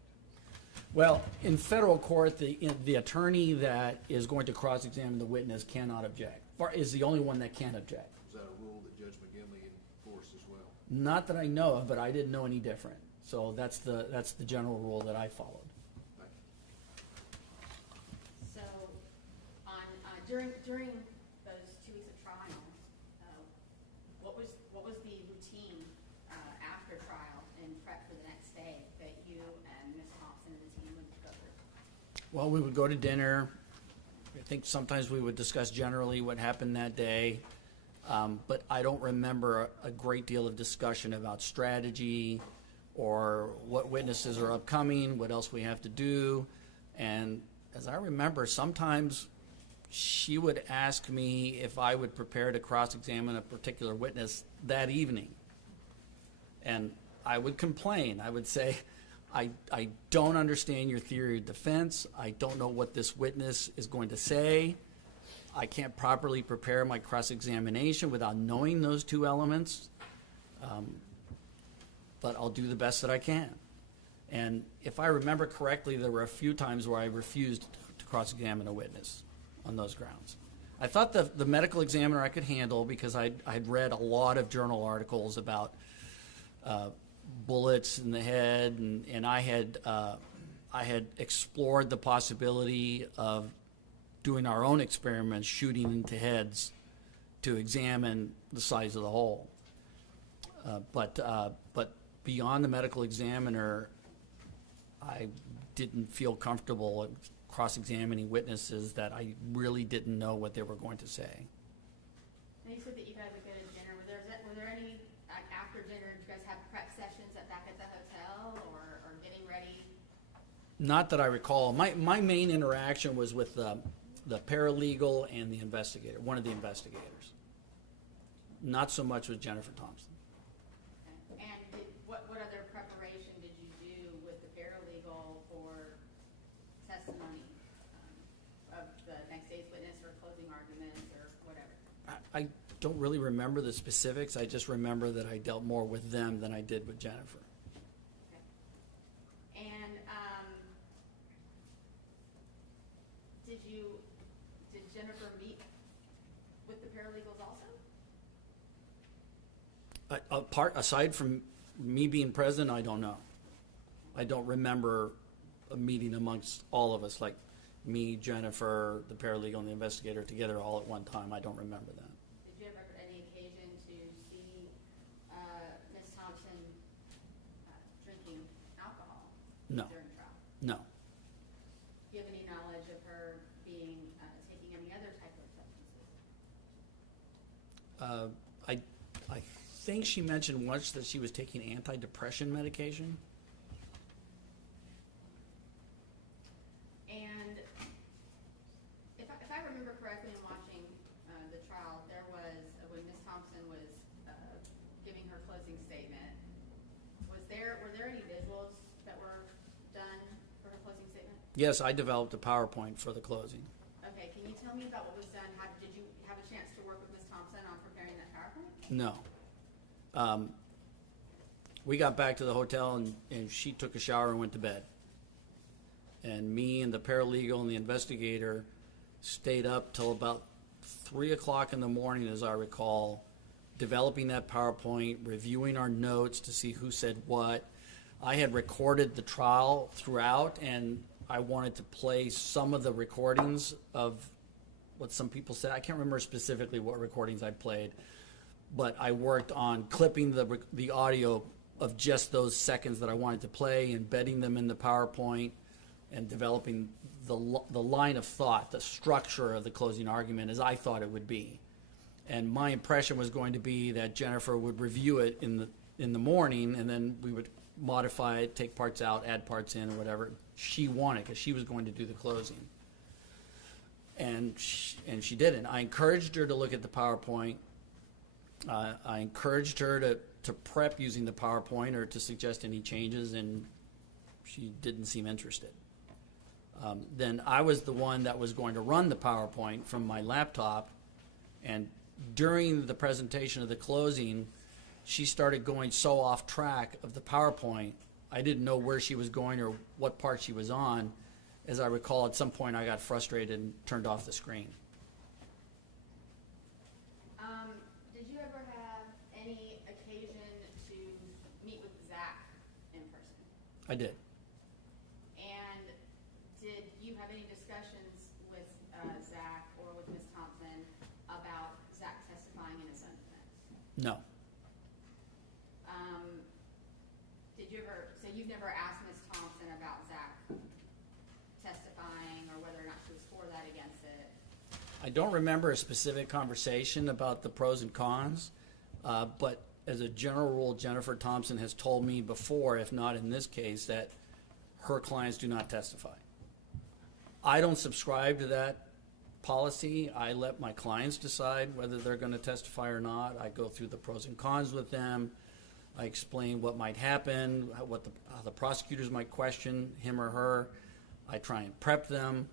Well, in federal court, the attorney that is going to cross-examine the witness cannot object, or is the only one that can object. Is that a rule that Judge McGinley enforced as well? Not that I know of, but I didn't know any different. So that's the general rule that I followed. So, during those 2 weeks of trial, what was the routine after trial and prep for the next day that you and Ms. Thompson and the team would go through? Well, we would go to dinner. I think sometimes we would discuss generally what happened that day. But I don't remember a great deal of discussion about strategy or what witnesses are upcoming, what else we have to do. And as I remember, sometimes she would ask me if I would prepare to cross-examine a particular witness that evening. And I would complain. I would say, I don't understand your theory of defense. I don't know what this witness is going to say. I can't properly prepare my cross-examination without knowing those two elements. But I'll do the best that I can. And if I remember correctly, there were a few times where I refused to cross-examine a witness on those grounds. I thought the medical examiner I could handle, because I'd read a lot of journal articles about bullets in the head, and I had explored the possibility of doing our own experiments, shooting into heads to examine the size of the hole. But beyond the medical examiner, I didn't feel comfortable cross-examining witnesses that I really didn't know what they were going to say. And you said that you guys would go to dinner. Were there any, after dinner, did you guys have prep sessions back at the hotel or getting ready? Not that I recall. My main interaction was with the paralegal and the investigator, one of the investigators. Not so much with Jennifer Thompson. Okay. And what other preparation did you do with the paralegal for testimony of the next day's witness or closing arguments or whatever? I don't really remember the specifics. I just remember that I dealt more with them than I did with Jennifer. Okay. And did Jennifer meet with the paralegals also? Aside from me being present, I don't know. I don't remember a meeting amongst all of us, like me, Jennifer, the paralegal, and the investigator together all at one time. I don't remember that. Did you ever have any occasion to see Ms. Thompson drinking alcohol No. during trial? No. Do you have any knowledge of her being taking any other type of substances? I think she mentioned once that she was taking antidepressant medication. And if I remember correctly in watching the trial, there was, when Ms. Thompson was giving her closing statement, were there any visuals that were done for her closing statement? Yes, I developed a PowerPoint for the closing. Okay, can you tell me about what was done? Did you have a chance to work with Ms. Thompson on preparing that PowerPoint? No. We got back to the hotel and she took a shower and went to bed. And me and the paralegal and the investigator stayed up till about 3 o'clock in the morning, as I recall, developing that PowerPoint, reviewing our notes to see who said what. I had recorded the trial throughout, and I wanted to play some of the recordings of what some people said. I can't remember specifically what recordings I played, but I worked on clipping the audio of just those seconds that I wanted to play, embedding them in the PowerPoint, and developing the line of thought, the structure of the closing argument as I thought it would be. And my impression was going to be that Jennifer would review it in the morning, and then we would modify it, take parts out, add parts in, or whatever she wanted, because she was going to do the closing. And she didn't. I encouraged her to look at the PowerPoint. I encouraged her to prep using the PowerPoint or to suggest any changes, and she didn't seem interested. Then I was the one that was going to run the PowerPoint from my laptop, and during the presentation of the closing, she started going so off track of the PowerPoint, I didn't know where she was going or what part she was on. As I recall, at some point I got frustrated and turned off the screen. Did you ever have any occasion to meet with Zach in person? I did. And did you have any discussions with Zach or with Ms. Thompson about Zach testifying in his own defense? No. So you've never asked Ms. Thompson about Zach testifying or whether or not she was for that, against it? I don't remember a specific conversation about the pros and cons, but as a general rule, Jennifer Thompson has told me before, if not in this case, that her clients do not testify. I don't subscribe to that policy. I let my clients decide whether they're going to testify or not. I go through the pros and cons with them. I explain what might happen, how the prosecutors might question him or her. I try and prep them,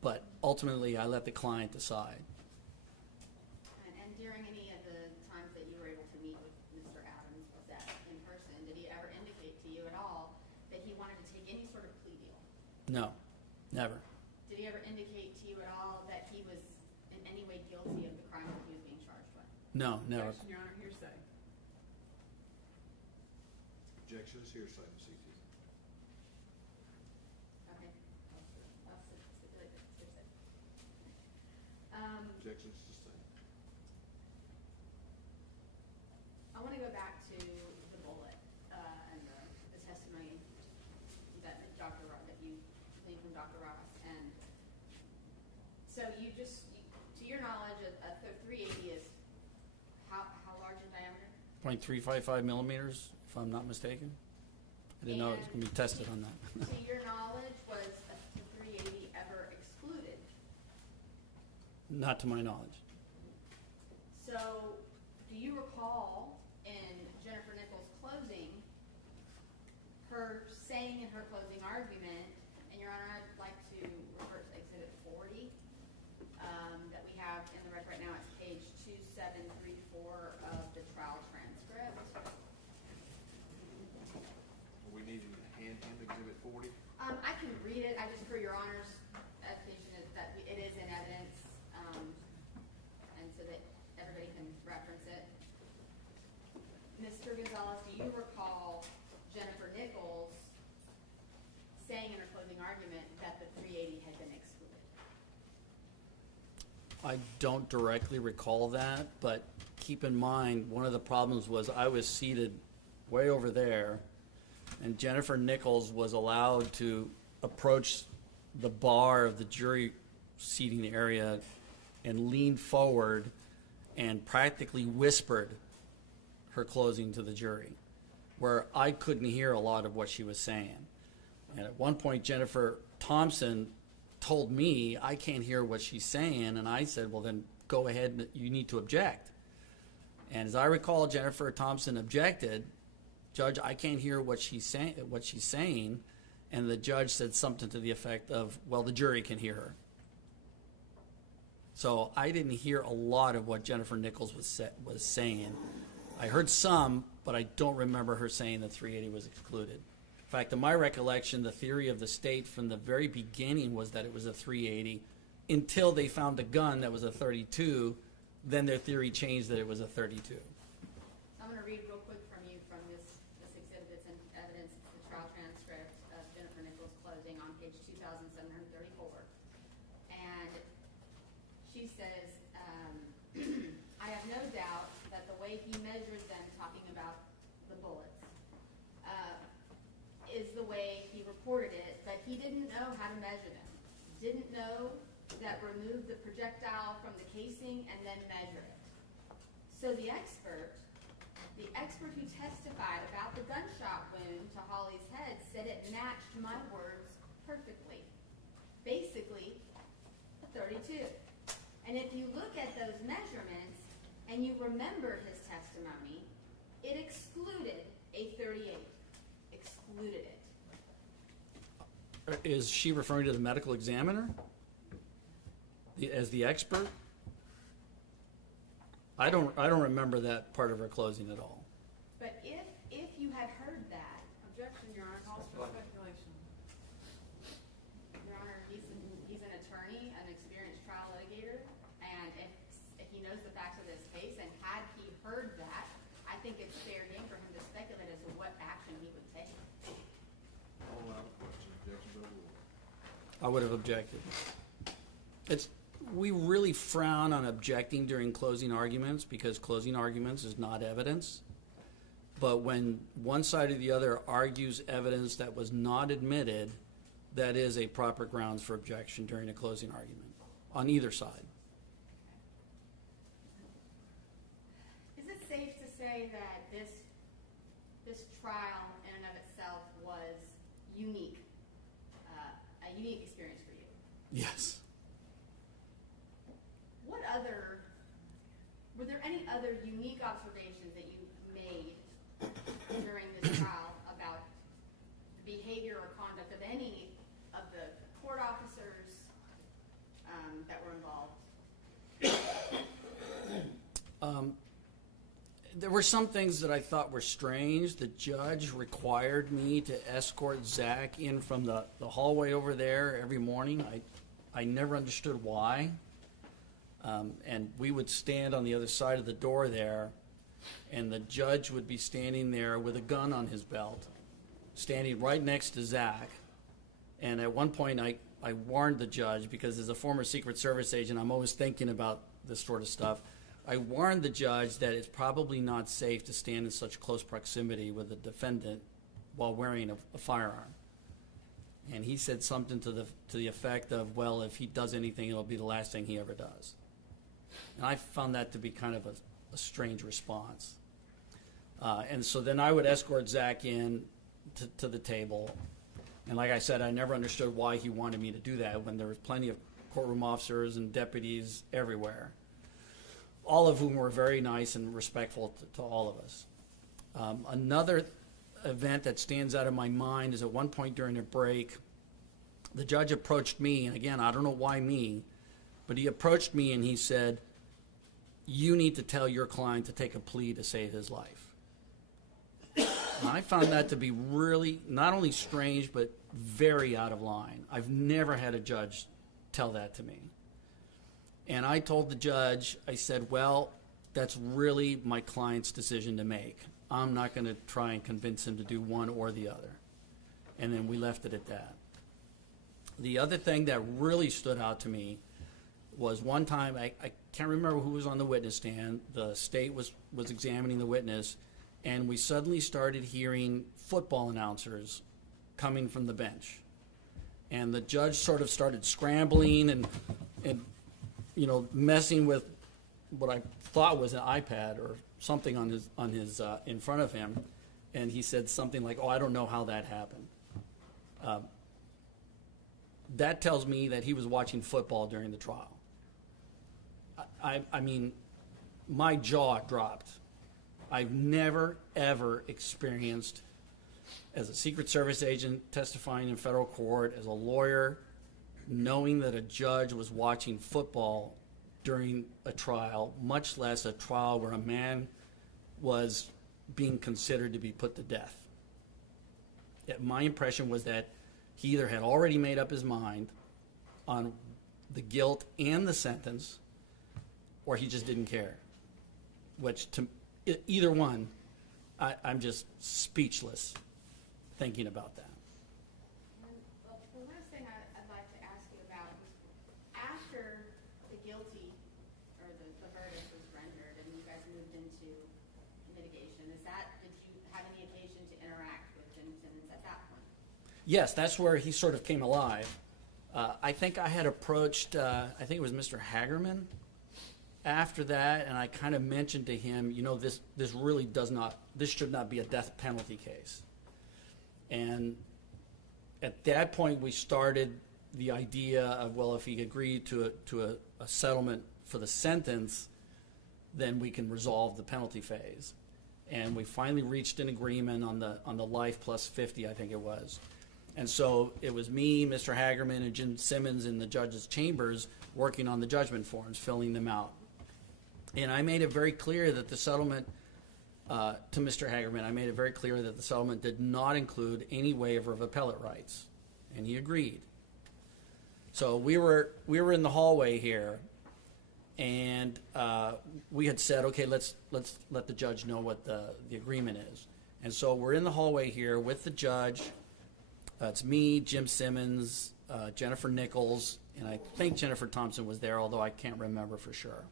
but ultimately I let the client decide. And during any of the times that you were able to meet with Mr. Adams, was that in person, did he ever indicate to you at all that he wanted to take any sort of plea deal? No, never. Did he ever indicate to you at all that he was in any way guilty of the crime that he was being charged with? No, never. Objection, Your Honor, hearsay. Objection is hearsay, Ms. E.T. Okay. I'll stipulate that it's hearsay. Objection is sustained. I want to go back to the bullet and the testimony that you gleaned from Dr. Ross. And so to your knowledge, a 380 is how large in diameter? 0.355 millimeters, if I'm not mistaken. I didn't know it was going to be tested on that. To your knowledge, was a 380 ever excluded Not to my knowledge. So, do you recall in Jennifer Nichols' closing, her saying in her closing argument, and Your Honor, I'd like to refer to Exhibit 40, that we have in the record right now. It's page 2734 of the trial transcript. We need to hand him Exhibit 40. I can read it. I just, for Your Honor's edification, is that it is in evidence, and so that everybody can reference it. Mr. Gonzalez, do you recall Jennifer Nichols saying in her closing argument that the 380 had been excluded? I don't directly recall that, but keep in mind, one of the problems was I was seated way over there, and Jennifer Nichols was allowed to approach the bar of the jury seating area and lean forward and practically whispered her closing to the jury, where I couldn't hear a lot of what she was saying. And at one point, Jennifer Thompson told me, I can't hear what she's saying, and I said, well, then go ahead, and you need to object. And as I recall, Jennifer Thompson objected, Judge, I can't hear what she's saying, and the judge said something to the effect of, well, the jury can hear her. So I didn't hear a lot of what Jennifer Nichols was saying. I heard some, but I don't remember her saying the 380 was excluded. In fact, in my recollection, the theory of the state from the very beginning was that it was a 380 until they found a gun that was a 32. Then their theory changed that it was a 32. I'm going to read real quick from you from this exhibit that's in evidence, the trial transcript of Jennifer Nichols' closing on page 2734. And she says, I have no doubt that the way he measures them, talking about the bullets, is the way he reported it, but he didn't know how to measure them. Didn't know that remove the projectile from the casing and then measure it. So the expert who testified about the gunshot wound to Holly's head said it matched my words perfectly. Basically, a 32. And if you look at those measurements and you remember his testimony, it excluded a 38. Excluded it. Is she referring to the medical examiner as the expert? I don't remember that part of her closing at all. But if you had heard that, Objection, Your Honor, calls for speculation. Your Honor, he's an attorney, an experienced trial litigator, and if he knows the facts of this case, and had he heard that, I think it's fair game for him to speculate as to what action he would take. All out of question. Objection by rule. I would have objected. We really frown on objecting during closing arguments because closing arguments is not evidence. But when one side or the other argues evidence that was not admitted, that is a proper grounds for objection during a closing argument on either side. Is it safe to say that this trial in and of itself was unique, a unique experience for you? Yes. Were there any other unique observations that you made during this trial about the behavior or conduct of any of the court officers that were involved? There were some things that I thought were strange. The judge required me to escort Zach in from the hallway over there every morning. I never understood why. And we would stand on the other side of the door there, and the judge would be standing there with a gun on his belt, standing right next to Zach. And at one point, I warned the judge, because as a former Secret Service agent, I'm always thinking about this sort of stuff. I warned the judge that it's probably not safe to stand in such close proximity with a defendant while wearing a firearm. And he said something to the effect of, well, if he does anything, it'll be the last thing he ever does. And I found that to be kind of a strange response. And so then I would escort Zach in to the table. And like I said, I never understood why he wanted me to do that when there was plenty of courtroom officers and deputies everywhere, all of whom were very nice and respectful to all of us. Another event that stands out in my mind is at one point during a break, the judge approached me, and again, I don't know why me, but he approached me and he said, "You need to tell your client to take a plea to save his life." And I found that to be really not only strange, but very out of line. I've never had a judge tell that to me. And I told the judge, I said, well, that's really my client's decision to make. I'm not going to try and convince him to do one or the other. And then we left it at that. The other thing that really stood out to me was one time, I can't remember who was on the witness stand. The state was examining the witness, and we suddenly started hearing football announcers coming from the bench. And the judge sort of started scrambling and messing with what I thought was an iPad or something on his in front of him. And he said something like, "Oh, I don't know how that happened." That tells me that he was watching football during the trial. I mean, my jaw dropped. I've never, ever experienced, as a Secret Service agent testifying in federal court, as a lawyer, knowing that a judge was watching football during a trial, much less a trial where a man was being considered to be put to death. My impression was that he either had already made up his mind on the guilt and the sentence, or he just didn't care. Which, to either one, I'm just speechless thinking about that. Well, the last thing I'd like to ask you about is after the guilty or the verdict was rendered and you guys moved into mitigation, did you have any occasion to interact with Jim Simmons at that point? Yes, that's where he sort of came alive. I think I had approached, I think it was Mr. Hagerman after that, and I kind of mentioned to him, this really this should not be a death penalty case. And at that point, we started the idea of, well, if he agreed to a settlement for the sentence, then we can resolve the penalty phase. And we finally reached an agreement on the life plus 50, I think it was. And so it was me, Mr. Hagerman, and Jim Simmons in the judge's chambers working on the judgment forms, filling them out. And I made it very clear that the settlement, to Mr. Hagerman, I made it very clear that the settlement did not include any waiver of appellate rights. And he agreed. So we were in the hallway here, and we had said, okay, let's let the judge know what the agreement is. And so we're in the hallway here with the judge. It's me, Jim Simmons, Jennifer Nichols, and I think Jennifer Thompson was there, although I can't remember for sure.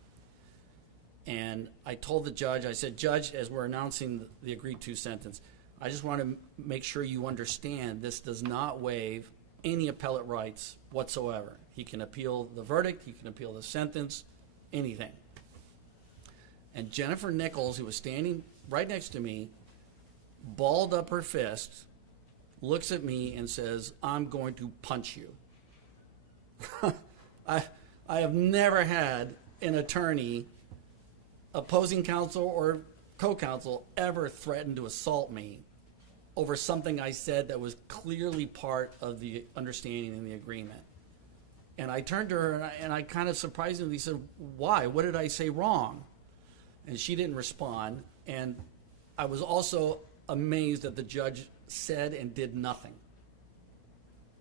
And I told the judge, I said, Judge, as we're announcing the agreed to sentence, I just want to make sure you understand this does not waive any appellate rights whatsoever. He can appeal the verdict, he can appeal the sentence, anything. And Jennifer Nichols, who was standing right next to me, balled up her fist, looks at me and says, "I'm going to punch you." I have never had an attorney, opposing counsel or co-counsel, ever threaten to assault me over something I said that was clearly part of the understanding and the agreement. And I turned to her and I kind of surprisingly said, "Why? What did I say wrong?" And she didn't respond. And I was also amazed that the judge said and did nothing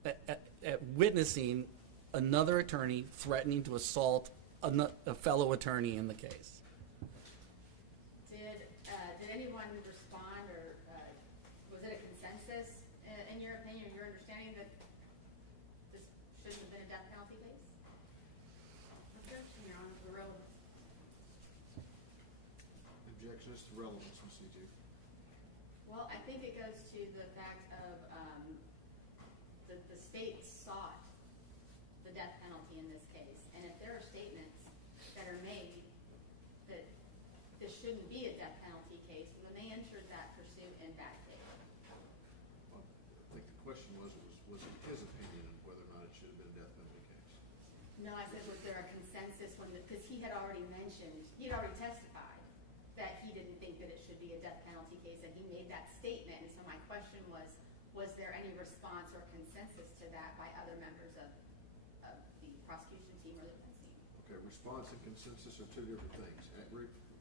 at witnessing another attorney threatening to assault a fellow attorney in the case. Did anyone respond, or was it a consensus in your opinion, or your understanding that this shouldn't have been a death penalty case? Objection, Your Honor, for relevance. Objection is to relevance, Ms. C.J. Well, I think it goes to the fact of the state sought the death penalty in this case, and if there are statements that are made that this shouldn't be a death penalty case, then they entered that pursuit in bad faith. Well, I think the question was it his opinion on whether or not it should have been a death penalty case? No, I said, was there a consensus when, because he had already mentioned, he had already testified that he didn't think that it should be a death penalty case, and he made that statement, and so my question was there any response or consensus to that by other members of the prosecution team or the defense team? Okay, response and consensus are two different things.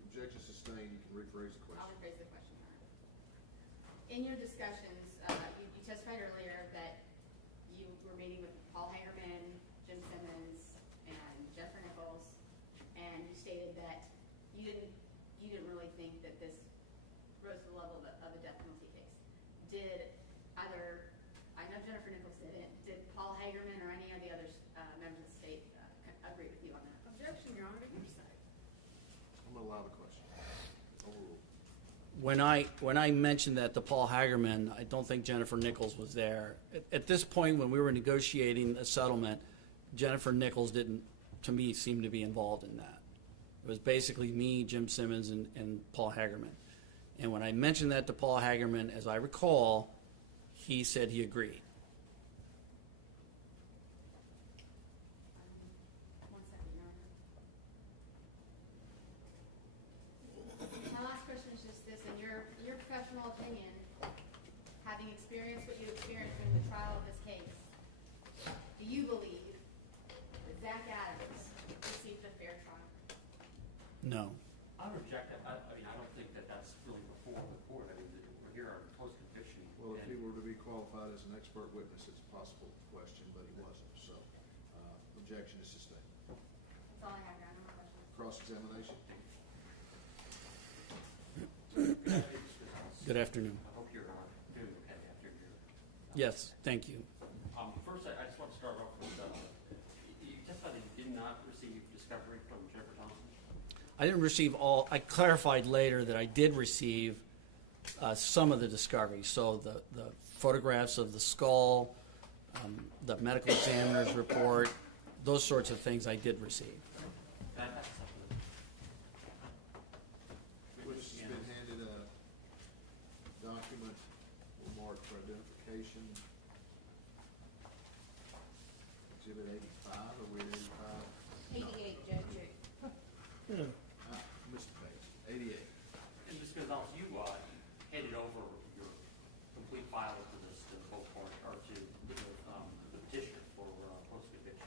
Objection sustained, you can rephrase the question. I'll rephrase the question. All right. In your discussions, you testified earlier that you were meeting with Paul Hagerman, Jim Simmons, and Jennifer Nichols, and you stated that you didn't really think that this rose to the level of a death penalty case. Did either, I know Jennifer Nichols didn't, did Paul Hagerman or any of the other members of the state agree with you on that? Objection, Your Honor, your side. I'm going to allow the question. Overruled. When I mentioned that to Paul Hagerman, I don't think Jennifer Nichols was there. At this point, when we were negotiating a settlement, Jennifer Nichols didn't, to me, seem to be involved in that. It was basically me, Jim Simmons, and Paul Hagerman. And when I mentioned that to Paul Hagerman, as I recall, he said he agreed. One second, Your Honor. My last question is just this: in your professional opinion, having experienced what you experienced in the trial of this case, do you believe that Zach Adams received a fair trial? No. I would object. I mean, I don't think that that's really before the court. I mean, we're here on post-conviction. Well, if he were to be qualified as an expert witness, it's a possible question, but he wasn't. So, objection is sustained. That's all I have, Your Honor. No questions. Cross-examination. Good afternoon. I hope you're doing okay after your. Yes, thank you. First, I just want to start off with, you testified that you did not receive discovery from Jennifer Thompson? I didn't receive all. I clarified later that I did receive some of the discovery. So the photographs of the skull, the medical examiner's report, those sorts of things I did receive. Witness has been handed a document marked for identification. Exhibit 85, are we at 85? 88, Judge. Mr. Bates, 88. And Ms. Gonzalez, you handed over your complete file to both parties, or to the petitioner for post-conviction.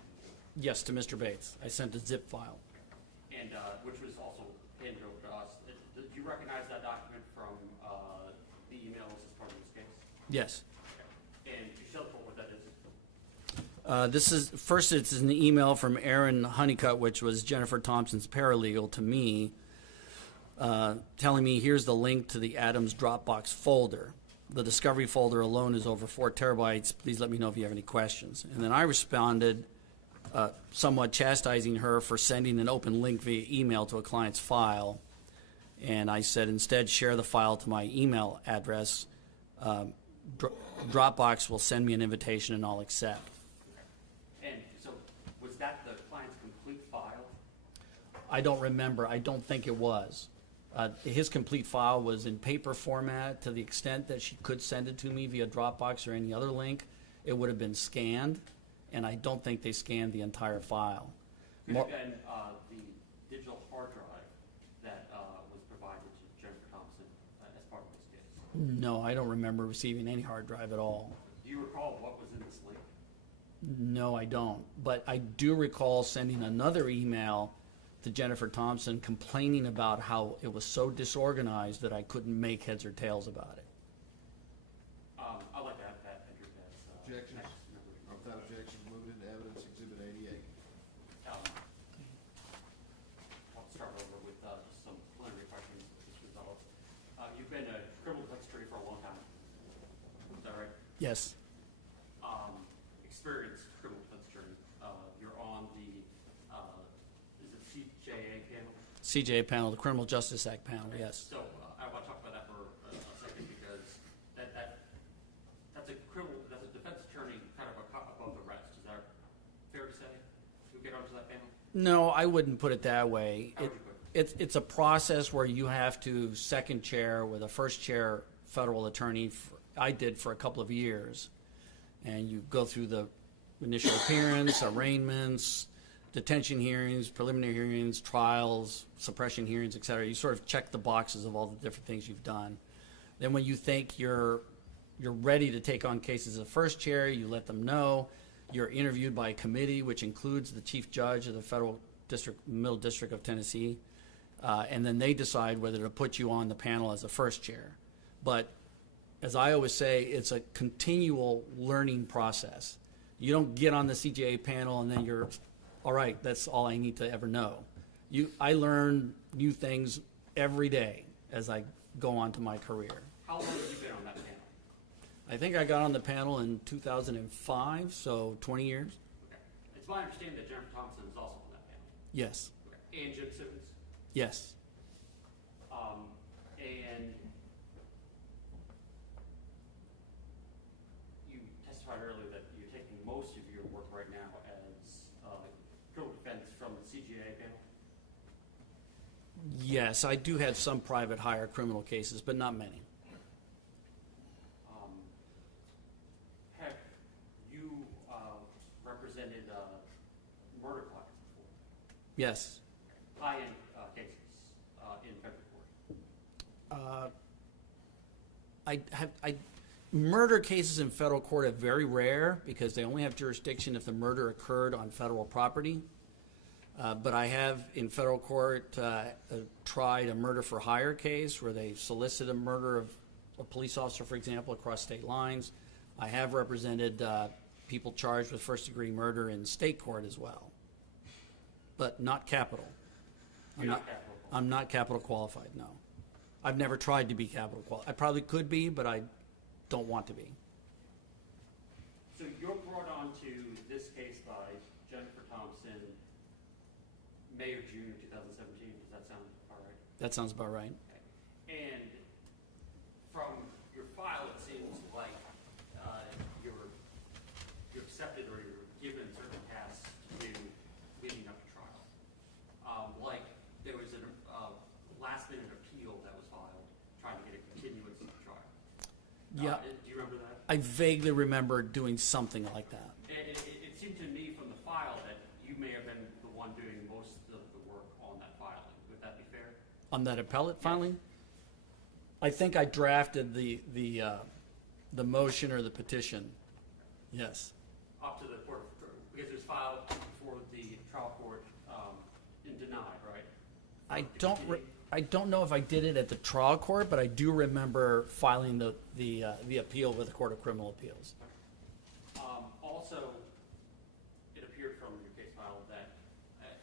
Yes, to Mr. Bates. I sent a zip file. And which was also handed over to us. Do you recognize that document from the emails as part of this case? Yes. Okay. And you tell the court what that is? It's an email from Aaron Honeycutt, which was Jennifer Thompson's paralegal, to me, telling me here's the link to the Adams Dropbox folder. The discovery folder alone is over 4 terabytes. Please let me know if you have any questions. And then I responded, somewhat chastising her for sending an open link via email to a client's file. And I said, instead, share the file to my email address. Dropbox will send me an invitation and I'll accept. And so was that the client's complete file? I don't remember. I don't think it was. His complete file was in paper format. To the extent that she could send it to me via Dropbox or any other link, it would have been scanned, and I don't think they scanned the entire file. Could have been the digital hard drive that was provided to Jennifer Thompson as part of this case? No, I don't remember receiving any hard drive at all. Do you recall what was in this link? No, I don't. But I do recall sending another email to Jennifer Thompson complaining about how it was so disorganized that I couldn't make heads or tails about it. I'd like to have that entered as Objections? next. Without objection, moved into evidence, Exhibit 88. I'll start over with just some preliminary questions. This result. You've been a criminal defense attorney for a long time. Is that right? Yes. Experienced criminal defense attorney. You're on the is it CJA panel? CJA panel, the Criminal Justice Act panel, yes. So I want to talk about that for a second because that's a defense attorney kind of above the rest. Is that fair to say? Can we get onto that panel? No, I wouldn't put it that way. How would you put it? It's a process where you have to second chair with a first chair federal attorney. I did for a couple of years. And you go through the initial appearance, arraignments, detention hearings, preliminary hearings, trials, suppression hearings, et cetera. You sort of check the boxes of all the different things you've done. Then when you think you're ready to take on cases as first chair, you let them know. You're interviewed by a committee, which includes the chief judge of the federal district, middle district of Tennessee, and then they decide whether to put you on the panel as a first chair. But as I always say, it's a continual learning process. You don't get on the CJA panel and then you're, all right, that's all I need to ever know. I learn new things every day as I go on to my career. How long have you been on that panel? I think I got on the panel in 2005, so 20 years. Okay. It's my understanding that Jennifer Thompson is also on that panel. Yes. Okay. And Jim Simmons? Yes. And you testified earlier that you're taking most of your work right now as criminal defense from the CJA panel? Yes, I do have some private hire criminal cases, but not many. Have you represented murder clients before? Yes. High-end cases in federal court? Murder cases in federal court are very rare because they only have jurisdiction if the murder occurred on federal property. But I have in federal court tried a murder for hire case where they solicit a murder of a police officer, for example, across state lines. I have represented people charged with first-degree murder in state court as well, but not capital. I'm not capital qualified, no. I've never tried to be capital qualified. I probably could be, but I don't want to be. So you're brought on to this case by Jennifer Thompson, May or June of 2017. Does that sound about right? That sounds about right. Okay. And from your file, it seems like you're accepted or you're given certain tasks to do leading up to trial. Like there was a last-minute appeal that was filed trying to get a continuance of the trial. Yeah. Do you remember that? I vaguely remember doing something like that. It seemed to me from the file that you may have been the one doing most of the work on that filing. Would that be fair? On that appellate filing? I think I drafted the motion or the petition. Yes. Up to the court, because it was filed before the trial court and denied, right? I don't know if I did it at the trial court, but I do remember filing the appeal with the Court of Criminal Appeals. Also, it appeared from your case file that,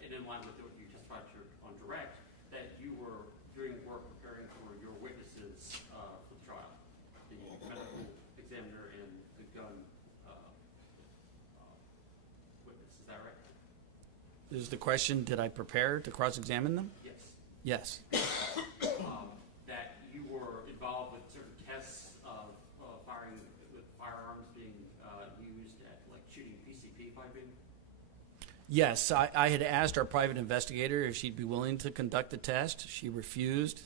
and in line with what you testified to on direct, that you were doing work preparing for your witnesses for the trial, the medical examiner and the gun witness. Is that right? Is the question, did I prepare to cross-examine them? Yes. Yes. That you were involved with certain tests of firing with firearms being used at like shooting PCP piping? Yes, I had asked our private investigator if she'd be willing to conduct the test. She refused.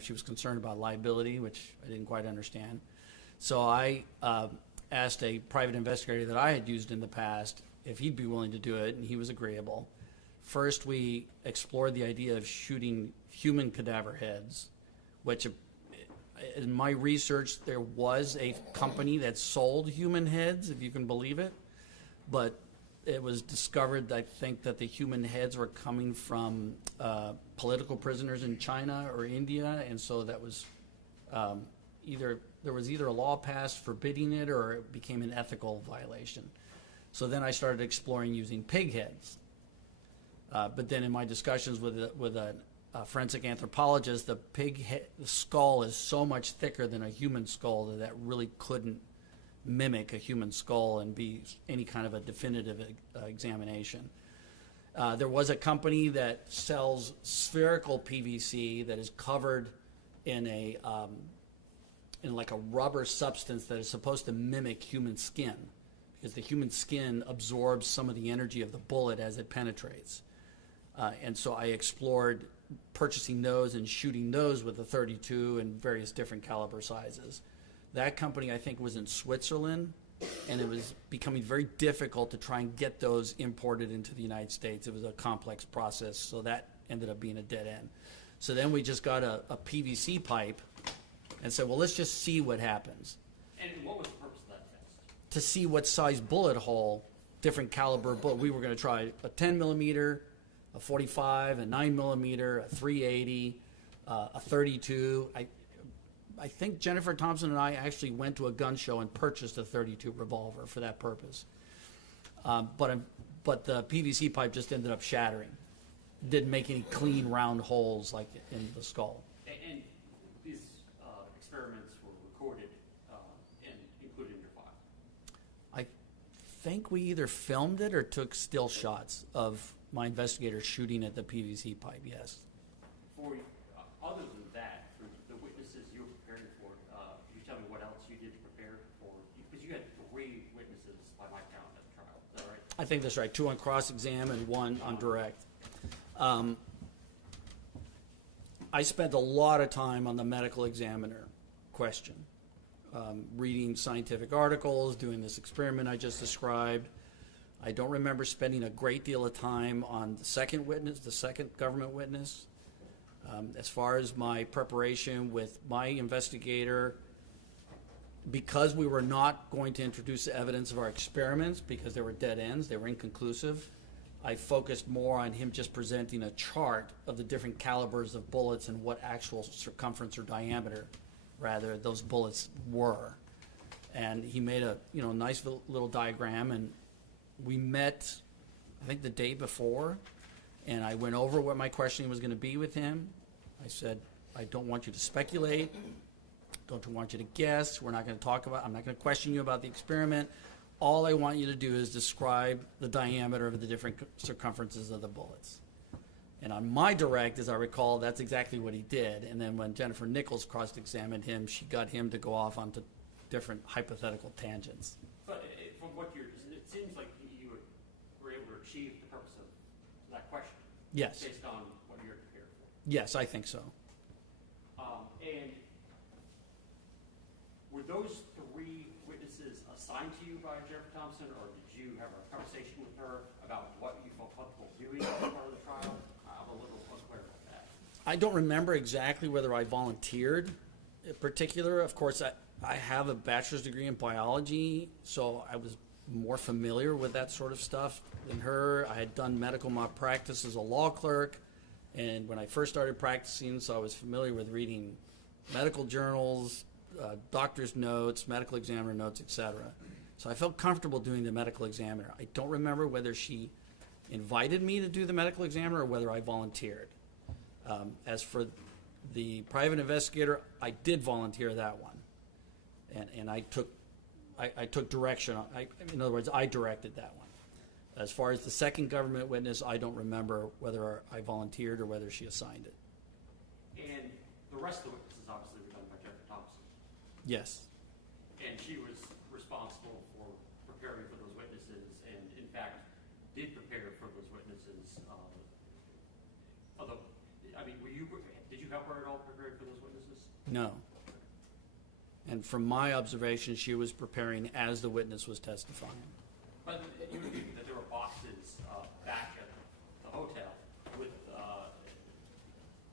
She was concerned about liability, which I didn't quite understand. So I asked a private investigator that I had used in the past if he'd be willing to do it, and he was agreeable. First, we explored the idea of shooting human cadaver heads, which in my research, there was a company that sold human heads, if you can believe it, but it was discovered, I think, that the human heads were coming from political prisoners in China or India, and so that was there was either a law passed forbidding it or it became an ethical violation. So then I started exploring using pig heads. But then in my discussions with a forensic anthropologist, the skull is so much thicker than a human skull that really couldn't mimic a human skull and be any kind of a definitive examination. There was a company that sells spherical PVC that is covered in in like a rubber substance that is supposed to mimic human skin, because the human skin absorbs some of the energy of the bullet as it penetrates. And so I explored purchasing those and shooting those with a .32 and various different caliber sizes. That company, I think, was in Switzerland, and it was becoming very difficult to try and get those imported into the United States. It was a complex process, so that ended up being a dead end. So then we just got a PVC pipe and said, well, let's just see what happens. And what was the purpose of that test? To see what size bullet hole, different caliber bullet. We were going to try a 10 millimeter, a 45, a 9 millimeter, a 380, a 32. I think Jennifer Thompson and I actually went to a gun show and purchased a 32 revolver for that purpose. But the PVC pipe just ended up shattering. Didn't make any clean round holes like in the skull. And these experiments were recorded and included in your file? I think we either filmed it or took still shots of my investigator shooting at the PVC pipe, yes. For other than that, for the witnesses you were preparing for, could you tell me what else you did to prepare for? Because you had 3 witnesses by my count at the trial, is that right? I think that's right. 2 on cross-exam and 1 on direct. I spent a lot of time on the medical examiner question, reading scientific articles, doing this experiment I just described. I don't remember spending a great deal of time on the second witness, the second government witness. As far as my preparation with my investigator, because we were not going to introduce the evidence of our experiments because they were dead ends, they were inconclusive, I focused more on him just presenting a chart of the different calibers of bullets and what actual circumference or diameter, rather, those bullets were. And he made a nice little diagram, and we met, I think, the day before, and I went over what my questioning was going to be with him. I said, I don't want you to speculate, don't want you to guess, I'm not going to question you about the experiment. All I want you to do is describe the diameter of the different circumferences of the bullets. And on my direct, as I recall, that's exactly what he did. And then when Jennifer Nichols cross-examined him, she got him to go off onto different hypothetical tangents. But from what it seems like you were able to achieve the purpose of that question. Yes. Based on what you're prepared for. Yes, I think so. And were those 3 witnesses assigned to you by Jennifer Thompson, or did you have a conversation with her about what you felt comfortable doing as part of the trial? I'm a little unclear about that. I don't remember exactly whether I volunteered in particular. Of course, I have a bachelor's degree in biology, so I was more familiar with that sort of stuff than her. I had done medical malpractice as a law clerk, and when I first started practicing, so I was familiar with reading medical journals, doctor's notes, medical examiner notes, etc. So I felt comfortable doing the medical examiner. I don't remember whether she invited me to do the medical examiner or whether I volunteered. As for the private investigator, I did volunteer that one, and I took direction. In other words, I directed that one. As far as the second government witness, I don't remember whether I volunteered or whether she assigned it. And the rest of the witnesses obviously were done by Jennifer Thompson. Yes. And she was responsible for preparing for those witnesses, and in fact did prepare for those witnesses. Although, I mean, did you help her at all preparing for those witnesses? No. And from my observation, she was preparing as the witness was testifying. But you agree that there were boxes back at the hotel with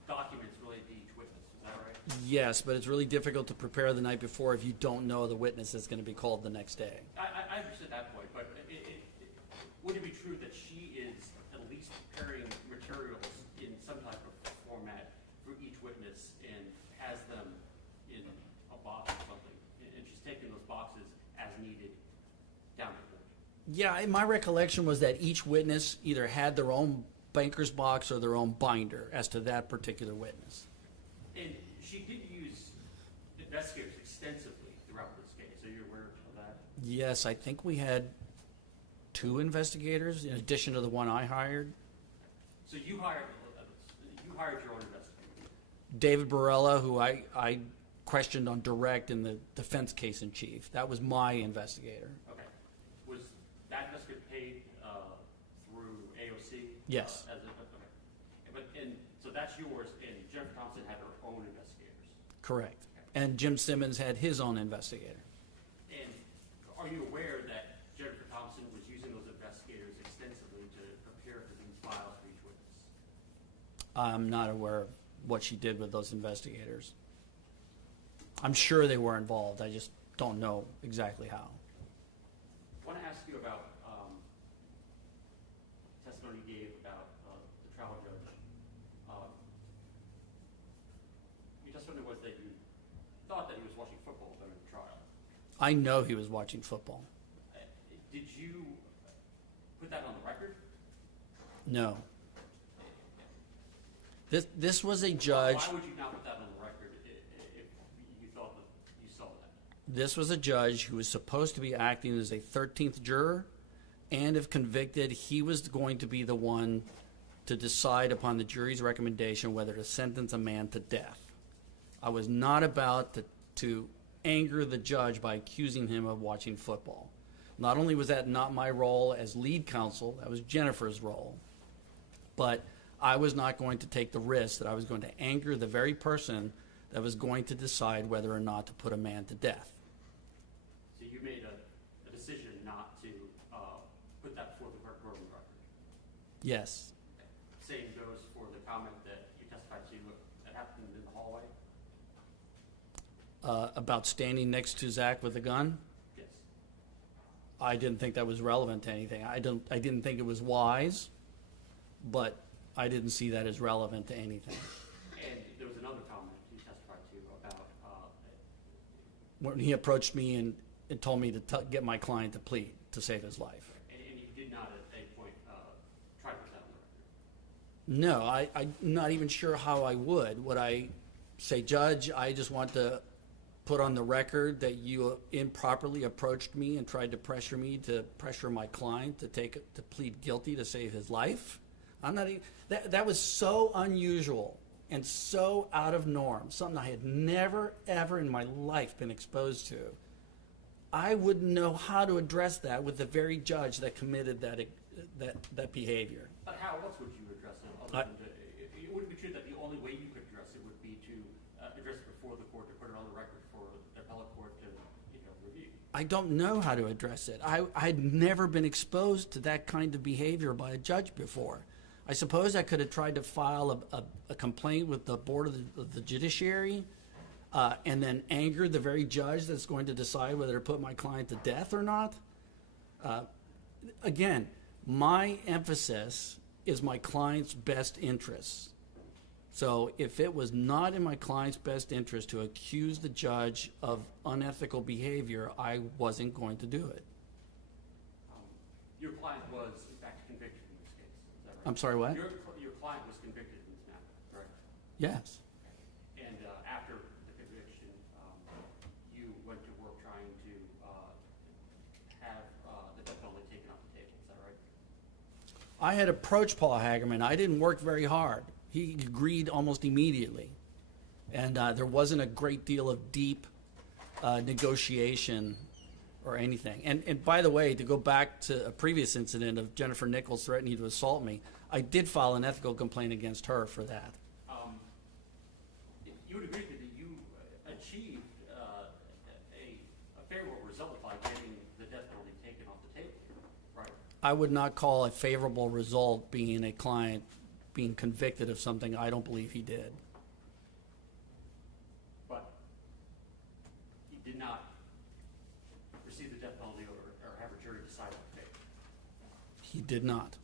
documents related to each witness, is that right? Yes, but it's really difficult to prepare the night before if you don't know the witness that's going to be called the next day. I understand that point, but would it be true that she is at least preparing materials in some type of format for each witness and has them in a box or something, and she's taking those boxes as needed down the court? Yeah, my recollection was that each witness either had their own banker's box or their own binder as to that particular witness. And she did use investigators extensively throughout this case. Are you aware of that? Yes, I think we had 2 investigators in addition to the one I hired. So you hired your own investigator? David Barella, who I questioned on direct in the defense case in chief. That was my investigator. Okay. Was that investigator paid through AOC? Yes. And so that's yours, and Jennifer Thompson had her own investigators? Correct. And Jim Simmons had his own investigator. And are are you aware that Jennifer Thompson was using those investigators extensively to prepare for these files for each witness? I'm not aware of what she did with those investigators. I'm sure they were involved. I just don't know exactly how. I want to ask you about testimony you gave about the trial judge. Your testimony was that you thought that he was watching football during the trial. I know he was watching football. Did you put that on the record? No. This was a judge. Why would you not put that on the record if you thought that you saw that? This was a judge who was supposed to be acting as a 13th juror, and if convicted, he was going to be the one to decide upon the jury's recommendation whether to sentence a man to death. I was not about to anger the judge by accusing him of watching football. Not only was that not my role as lead counsel, that was Jennifer's role, but I was not going to take the risk that I was going to anger the very person that was going to decide whether or not to put a man to death. So you made a decision not to put that before the court on the record? Yes. Same goes for the comment that you testified to that happened in the hallway? About standing next to Zach with a gun? Yes. I didn't think that was relevant to anything. I didn't think it was wise, but I didn't see that as relevant to anything. And there was another comment you testified to about When he approached me and told me to get my client to plead to save his life. and you did not at any point try to put that on the record? No, I'm not even sure how I would. Would I say, Judge, I just want to put on the record that you improperly approached me and tried to pressure me to pressure my client to plead guilty to save his life? I'm not even, that was so unusual and so out of norm, something I had never, ever in my life been exposed to. I wouldn't know how to address that with the very judge that committed that behavior. But how else would you address it? Other than it wouldn't be true that the only way you could address it would be to address it before the court, to put it on the record for the appellate court to review. I don't know how to address it. I'd never been exposed to that kind of behavior by a judge before. I suppose I could have tried to file a complaint with the Board of the Judiciary and then anger the very judge that's going to decide whether to put my client to death or not. Again, my emphasis is my client's best interests. So if it was not in my client's best interest to accuse the judge of unethical behavior, I wasn't going to do it. Your client was, in fact, convicted in this case. Is that right? I'm sorry, what? Your client was convicted in this matter, correct? Yes. And after the conviction, you went to work trying to have the death penalty taken off the table. Is that right? I had approached Paul Hagerman. I didn't work very hard. He agreed almost immediately. And there wasn't a great deal of deep negotiation or anything. And by the way, to go back to a previous incident of Jennifer Nichols threatening to assault me, I did file an ethical complaint against her for that. You would agree that you achieved a favorable result by getting the death penalty taken off the table, right? I would not call a favorable result being a client being convicted of something I don't believe he did. But he did not receive the death penalty or have a jury decide on the fate. He did not.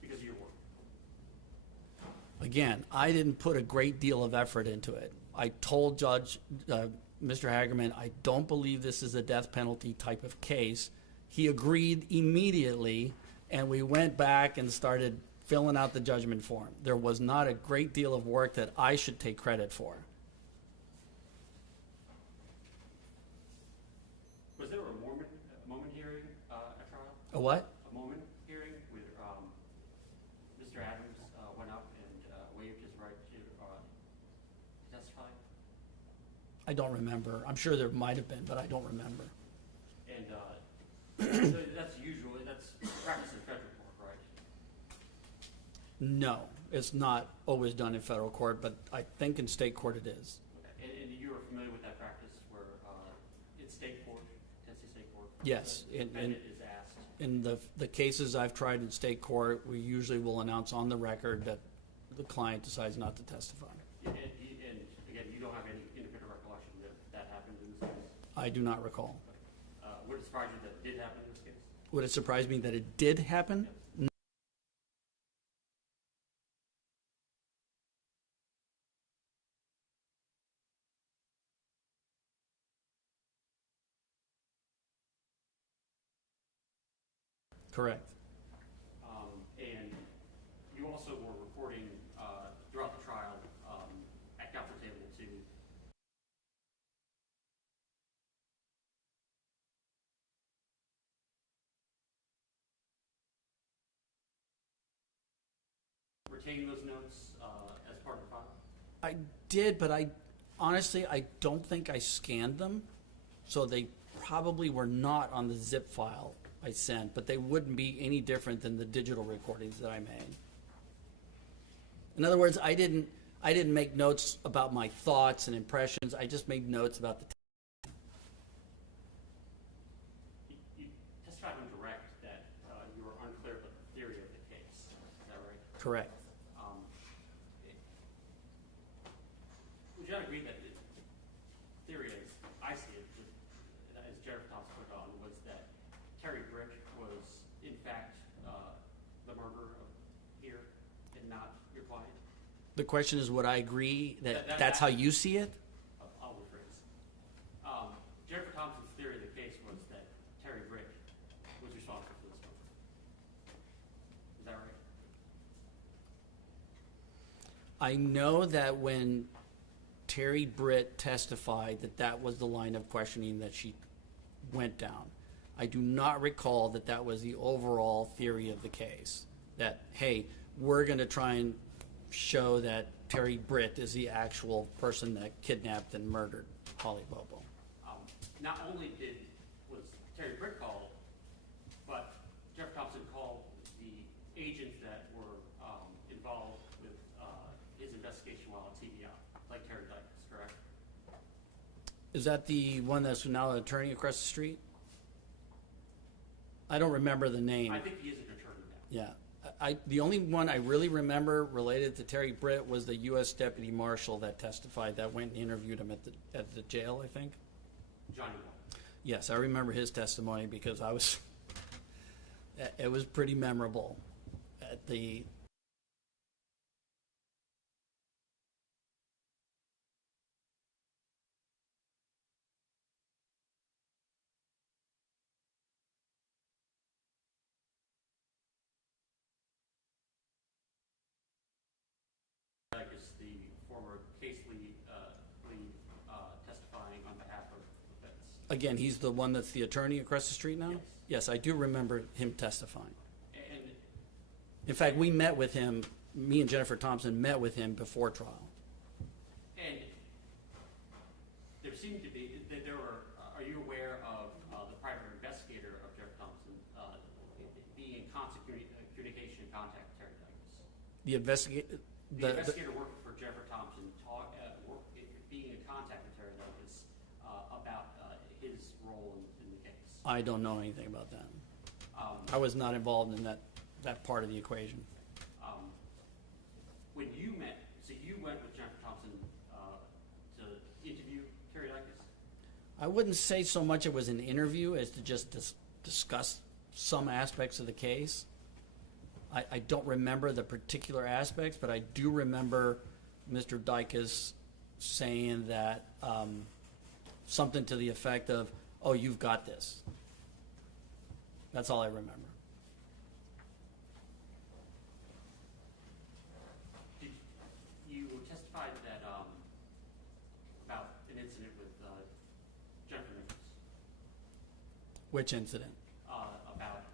Because of your work. Again, I didn't put a great deal of effort into it. I told Judge Mr. Hagerman, I don't believe this is a death penalty type of case. He agreed immediately, and we went back and started filling out the judgment form. There was not a great deal of work that I should take credit for. Was there a moment hearing at trial? A what? A moment hearing where Mr. Adams went up and waived his right to testify? I don't remember. I'm sure there might have been, but I don't remember. And that's usually, that's practice in federal court, right? No, it's not always done in federal court, but I think in state court it is. Okay. And you are familiar with that practice where it's state court, Tennessee state court? Yes, defendant is asked. in the cases I've tried in state court, we usually will announce on the record that the client decides not to testify. And again, you don't have any independent recollection that happened in this case? I do not recall. Would it surprise you that it did happen in this case? Would it surprise me that it did happen? No. Correct. And you also were reporting throughout the trial at counsel table to retain those notes as part of the file? I did, but honestly, I don't think I scanned them, so they probably were not on the zip file I sent, but they wouldn't be any different than the digital recordings that I made. In other words, I didn't make notes about my thoughts and impressions. I just made notes about the. You testified on direct that you were unclear about the theory of the case. Is that right? Correct. Would you not agree that the theory, as I see it, as Jennifer Thompson put on, was that Terry Britt was, in fact, the murderer here and not your client? The question is, would I agree that that's how you see it? I'll rephrase. Jennifer Thompson's theory of the case was that Terry Britt was responsible for this murder. Is that right? I know that when Terry Britt testified that was the line of questioning that she went down. I do not recall that was the overall theory of the case. That, hey, we're going to try and show that Terry Britt is the actual person that kidnapped and murdered Holly Bobo. Not only was Terry Britt called, but Jeff Thompson called the agents that were involved with his investigation while at TBI, like Terry Dykes, correct? Is that the one that's now an attorney across the street? I don't remember the name. I think he is an attorney now. Yeah. The only one I really remember related to Terry Britt was the U.S. Deputy Marshal that testified, that went and interviewed him at the jail, I think. Johnny Wall. Yes, I remember his testimony because it was pretty memorable. At the Is the former case lead testifying on behalf of the defense. again, he's the one that's the attorney across the street now? Yes. Yes, I do remember him testifying. And In fact, we met with him, me and Jennifer Thompson met with him before trial. And there seemed to be, are you aware of the private investigator of Jeff Thompson being in constant communication and contact with Terry Dykes? The investigator. The investigator working for Jennifer Thompson being in contact with Terry Dykes about his role in the case. I don't know anything about that. I was not involved in that part of the equation. When you met, so you went with Jennifer Thompson to interview Terry Dykes? I wouldn't say so much it was an interview as to just discuss some aspects of the case. I don't remember the particular aspects, but I do remember Mr. Dykes saying that something to the effect of, "Oh, you've got this." That's all I remember. You testified that about an incident with Jennifer Nichols. Which incident? About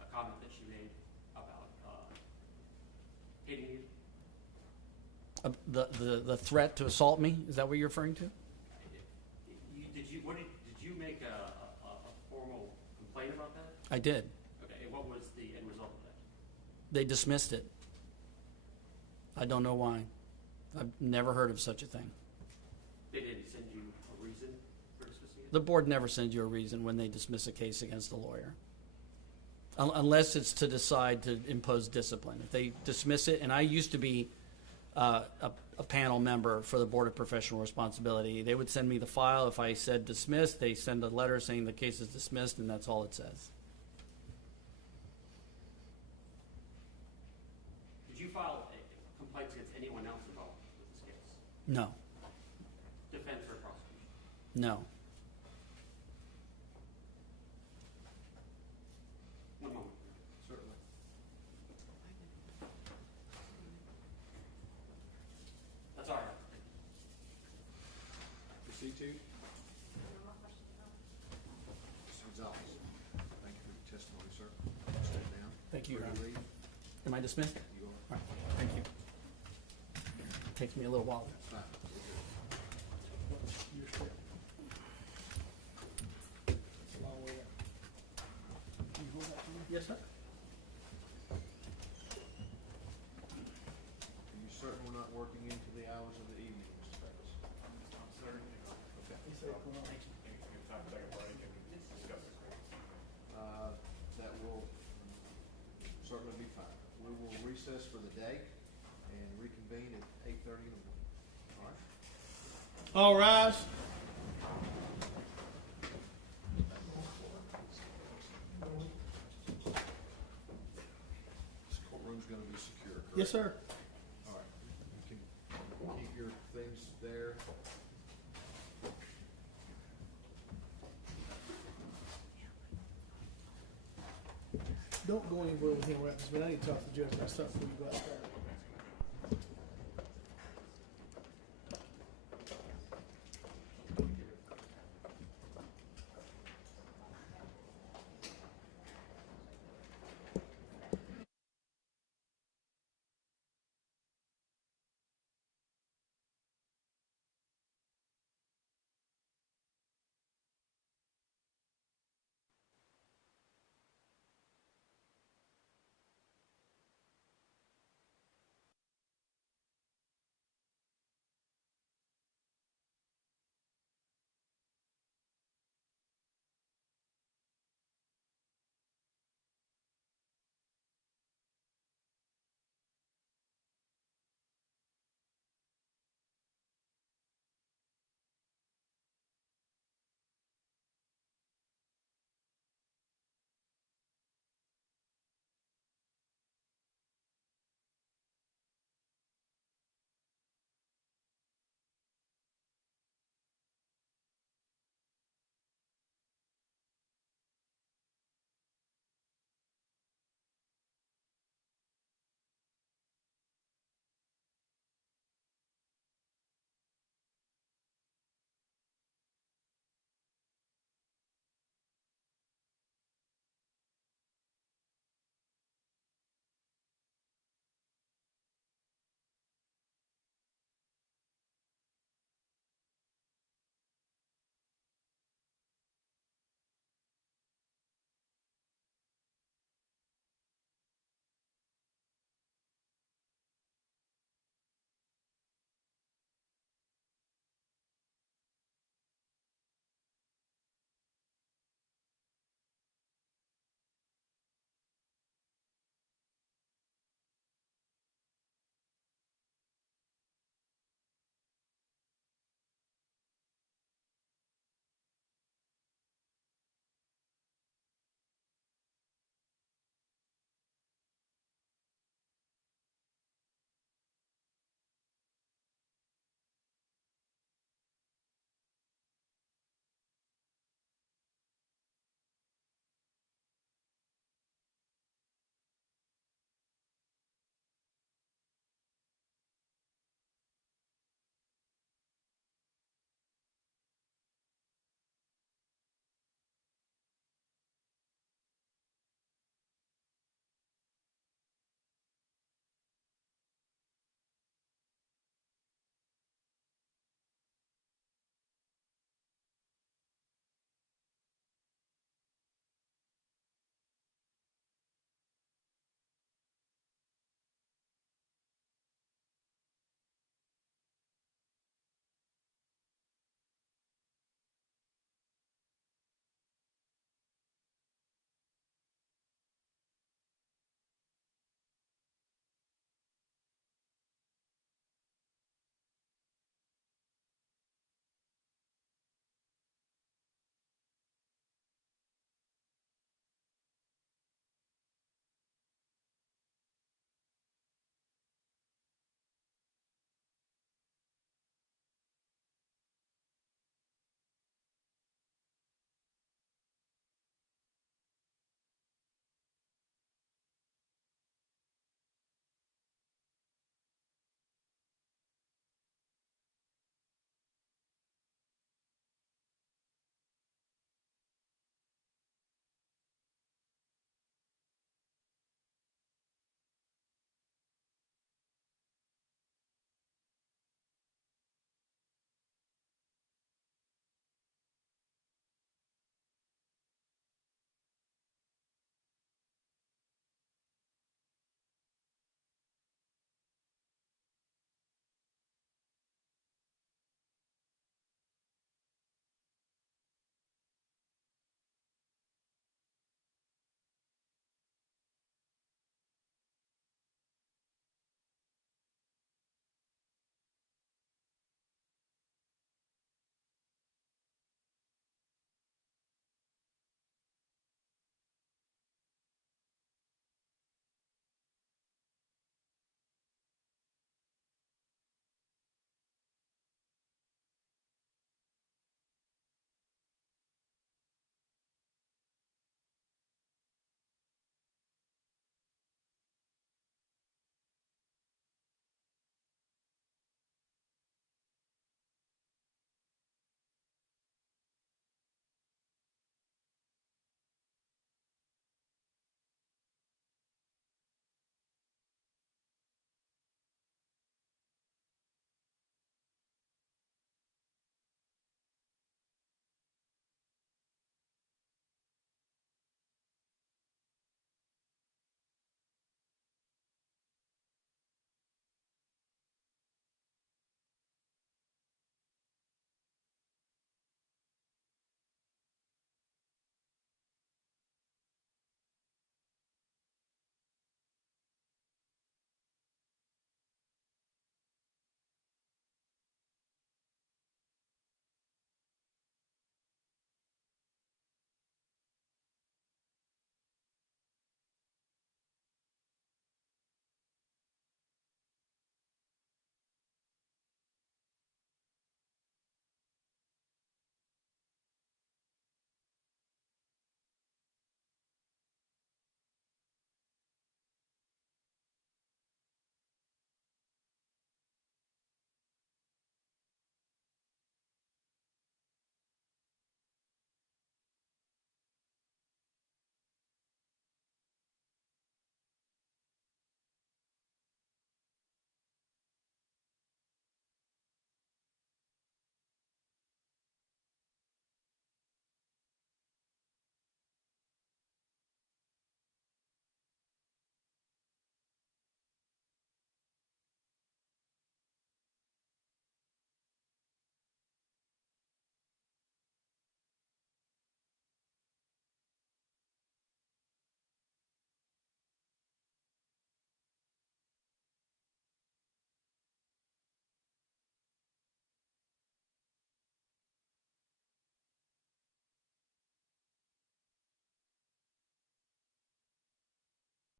a comment that she made about hating you. The threat to assault me? Is that what you're referring to? Did you make a formal complaint about that? I did. Okay, and what was the end result of that? They dismissed it. I don't know why. I've never heard of such a thing. They didn't send you a reason for dismissing it? The board never sends you a reason when they dismiss a case against a lawyer. Unless it's to decide to impose discipline. If they dismiss it, and I used to be a panel member for the Board of Professional Responsibility, they would send me the file. If I said dismissed, they send a letter saying the case is dismissed, and that's all it says. Did you file complaints against anyone else involved with this case? No. Defense or prosecution? No. One moment. Certainly. That's all right. Proceed to? Mr. Gonzalez, thank you for your testimony, sir. Step down. Thank you, Your Ready to Honor. leave? Am I dismissed? You are. All right. Thank you. Takes me a little while. Fine. Your step. It's a long way up. Can you hold that for me? Yes, sir. You certain we're not working into the hours of the evening, Mr. Davis? Okay. He said, come on. That will certainly be fine. We will recess for the day and reconvene at 8:30 in the morning. All right? All rise. This courtroom's gonna be secure, correct? Yes, sir. All right. You can keep your things there. Don't go anywhere with him right this minute. I need to talk to the judge about something before you go out there.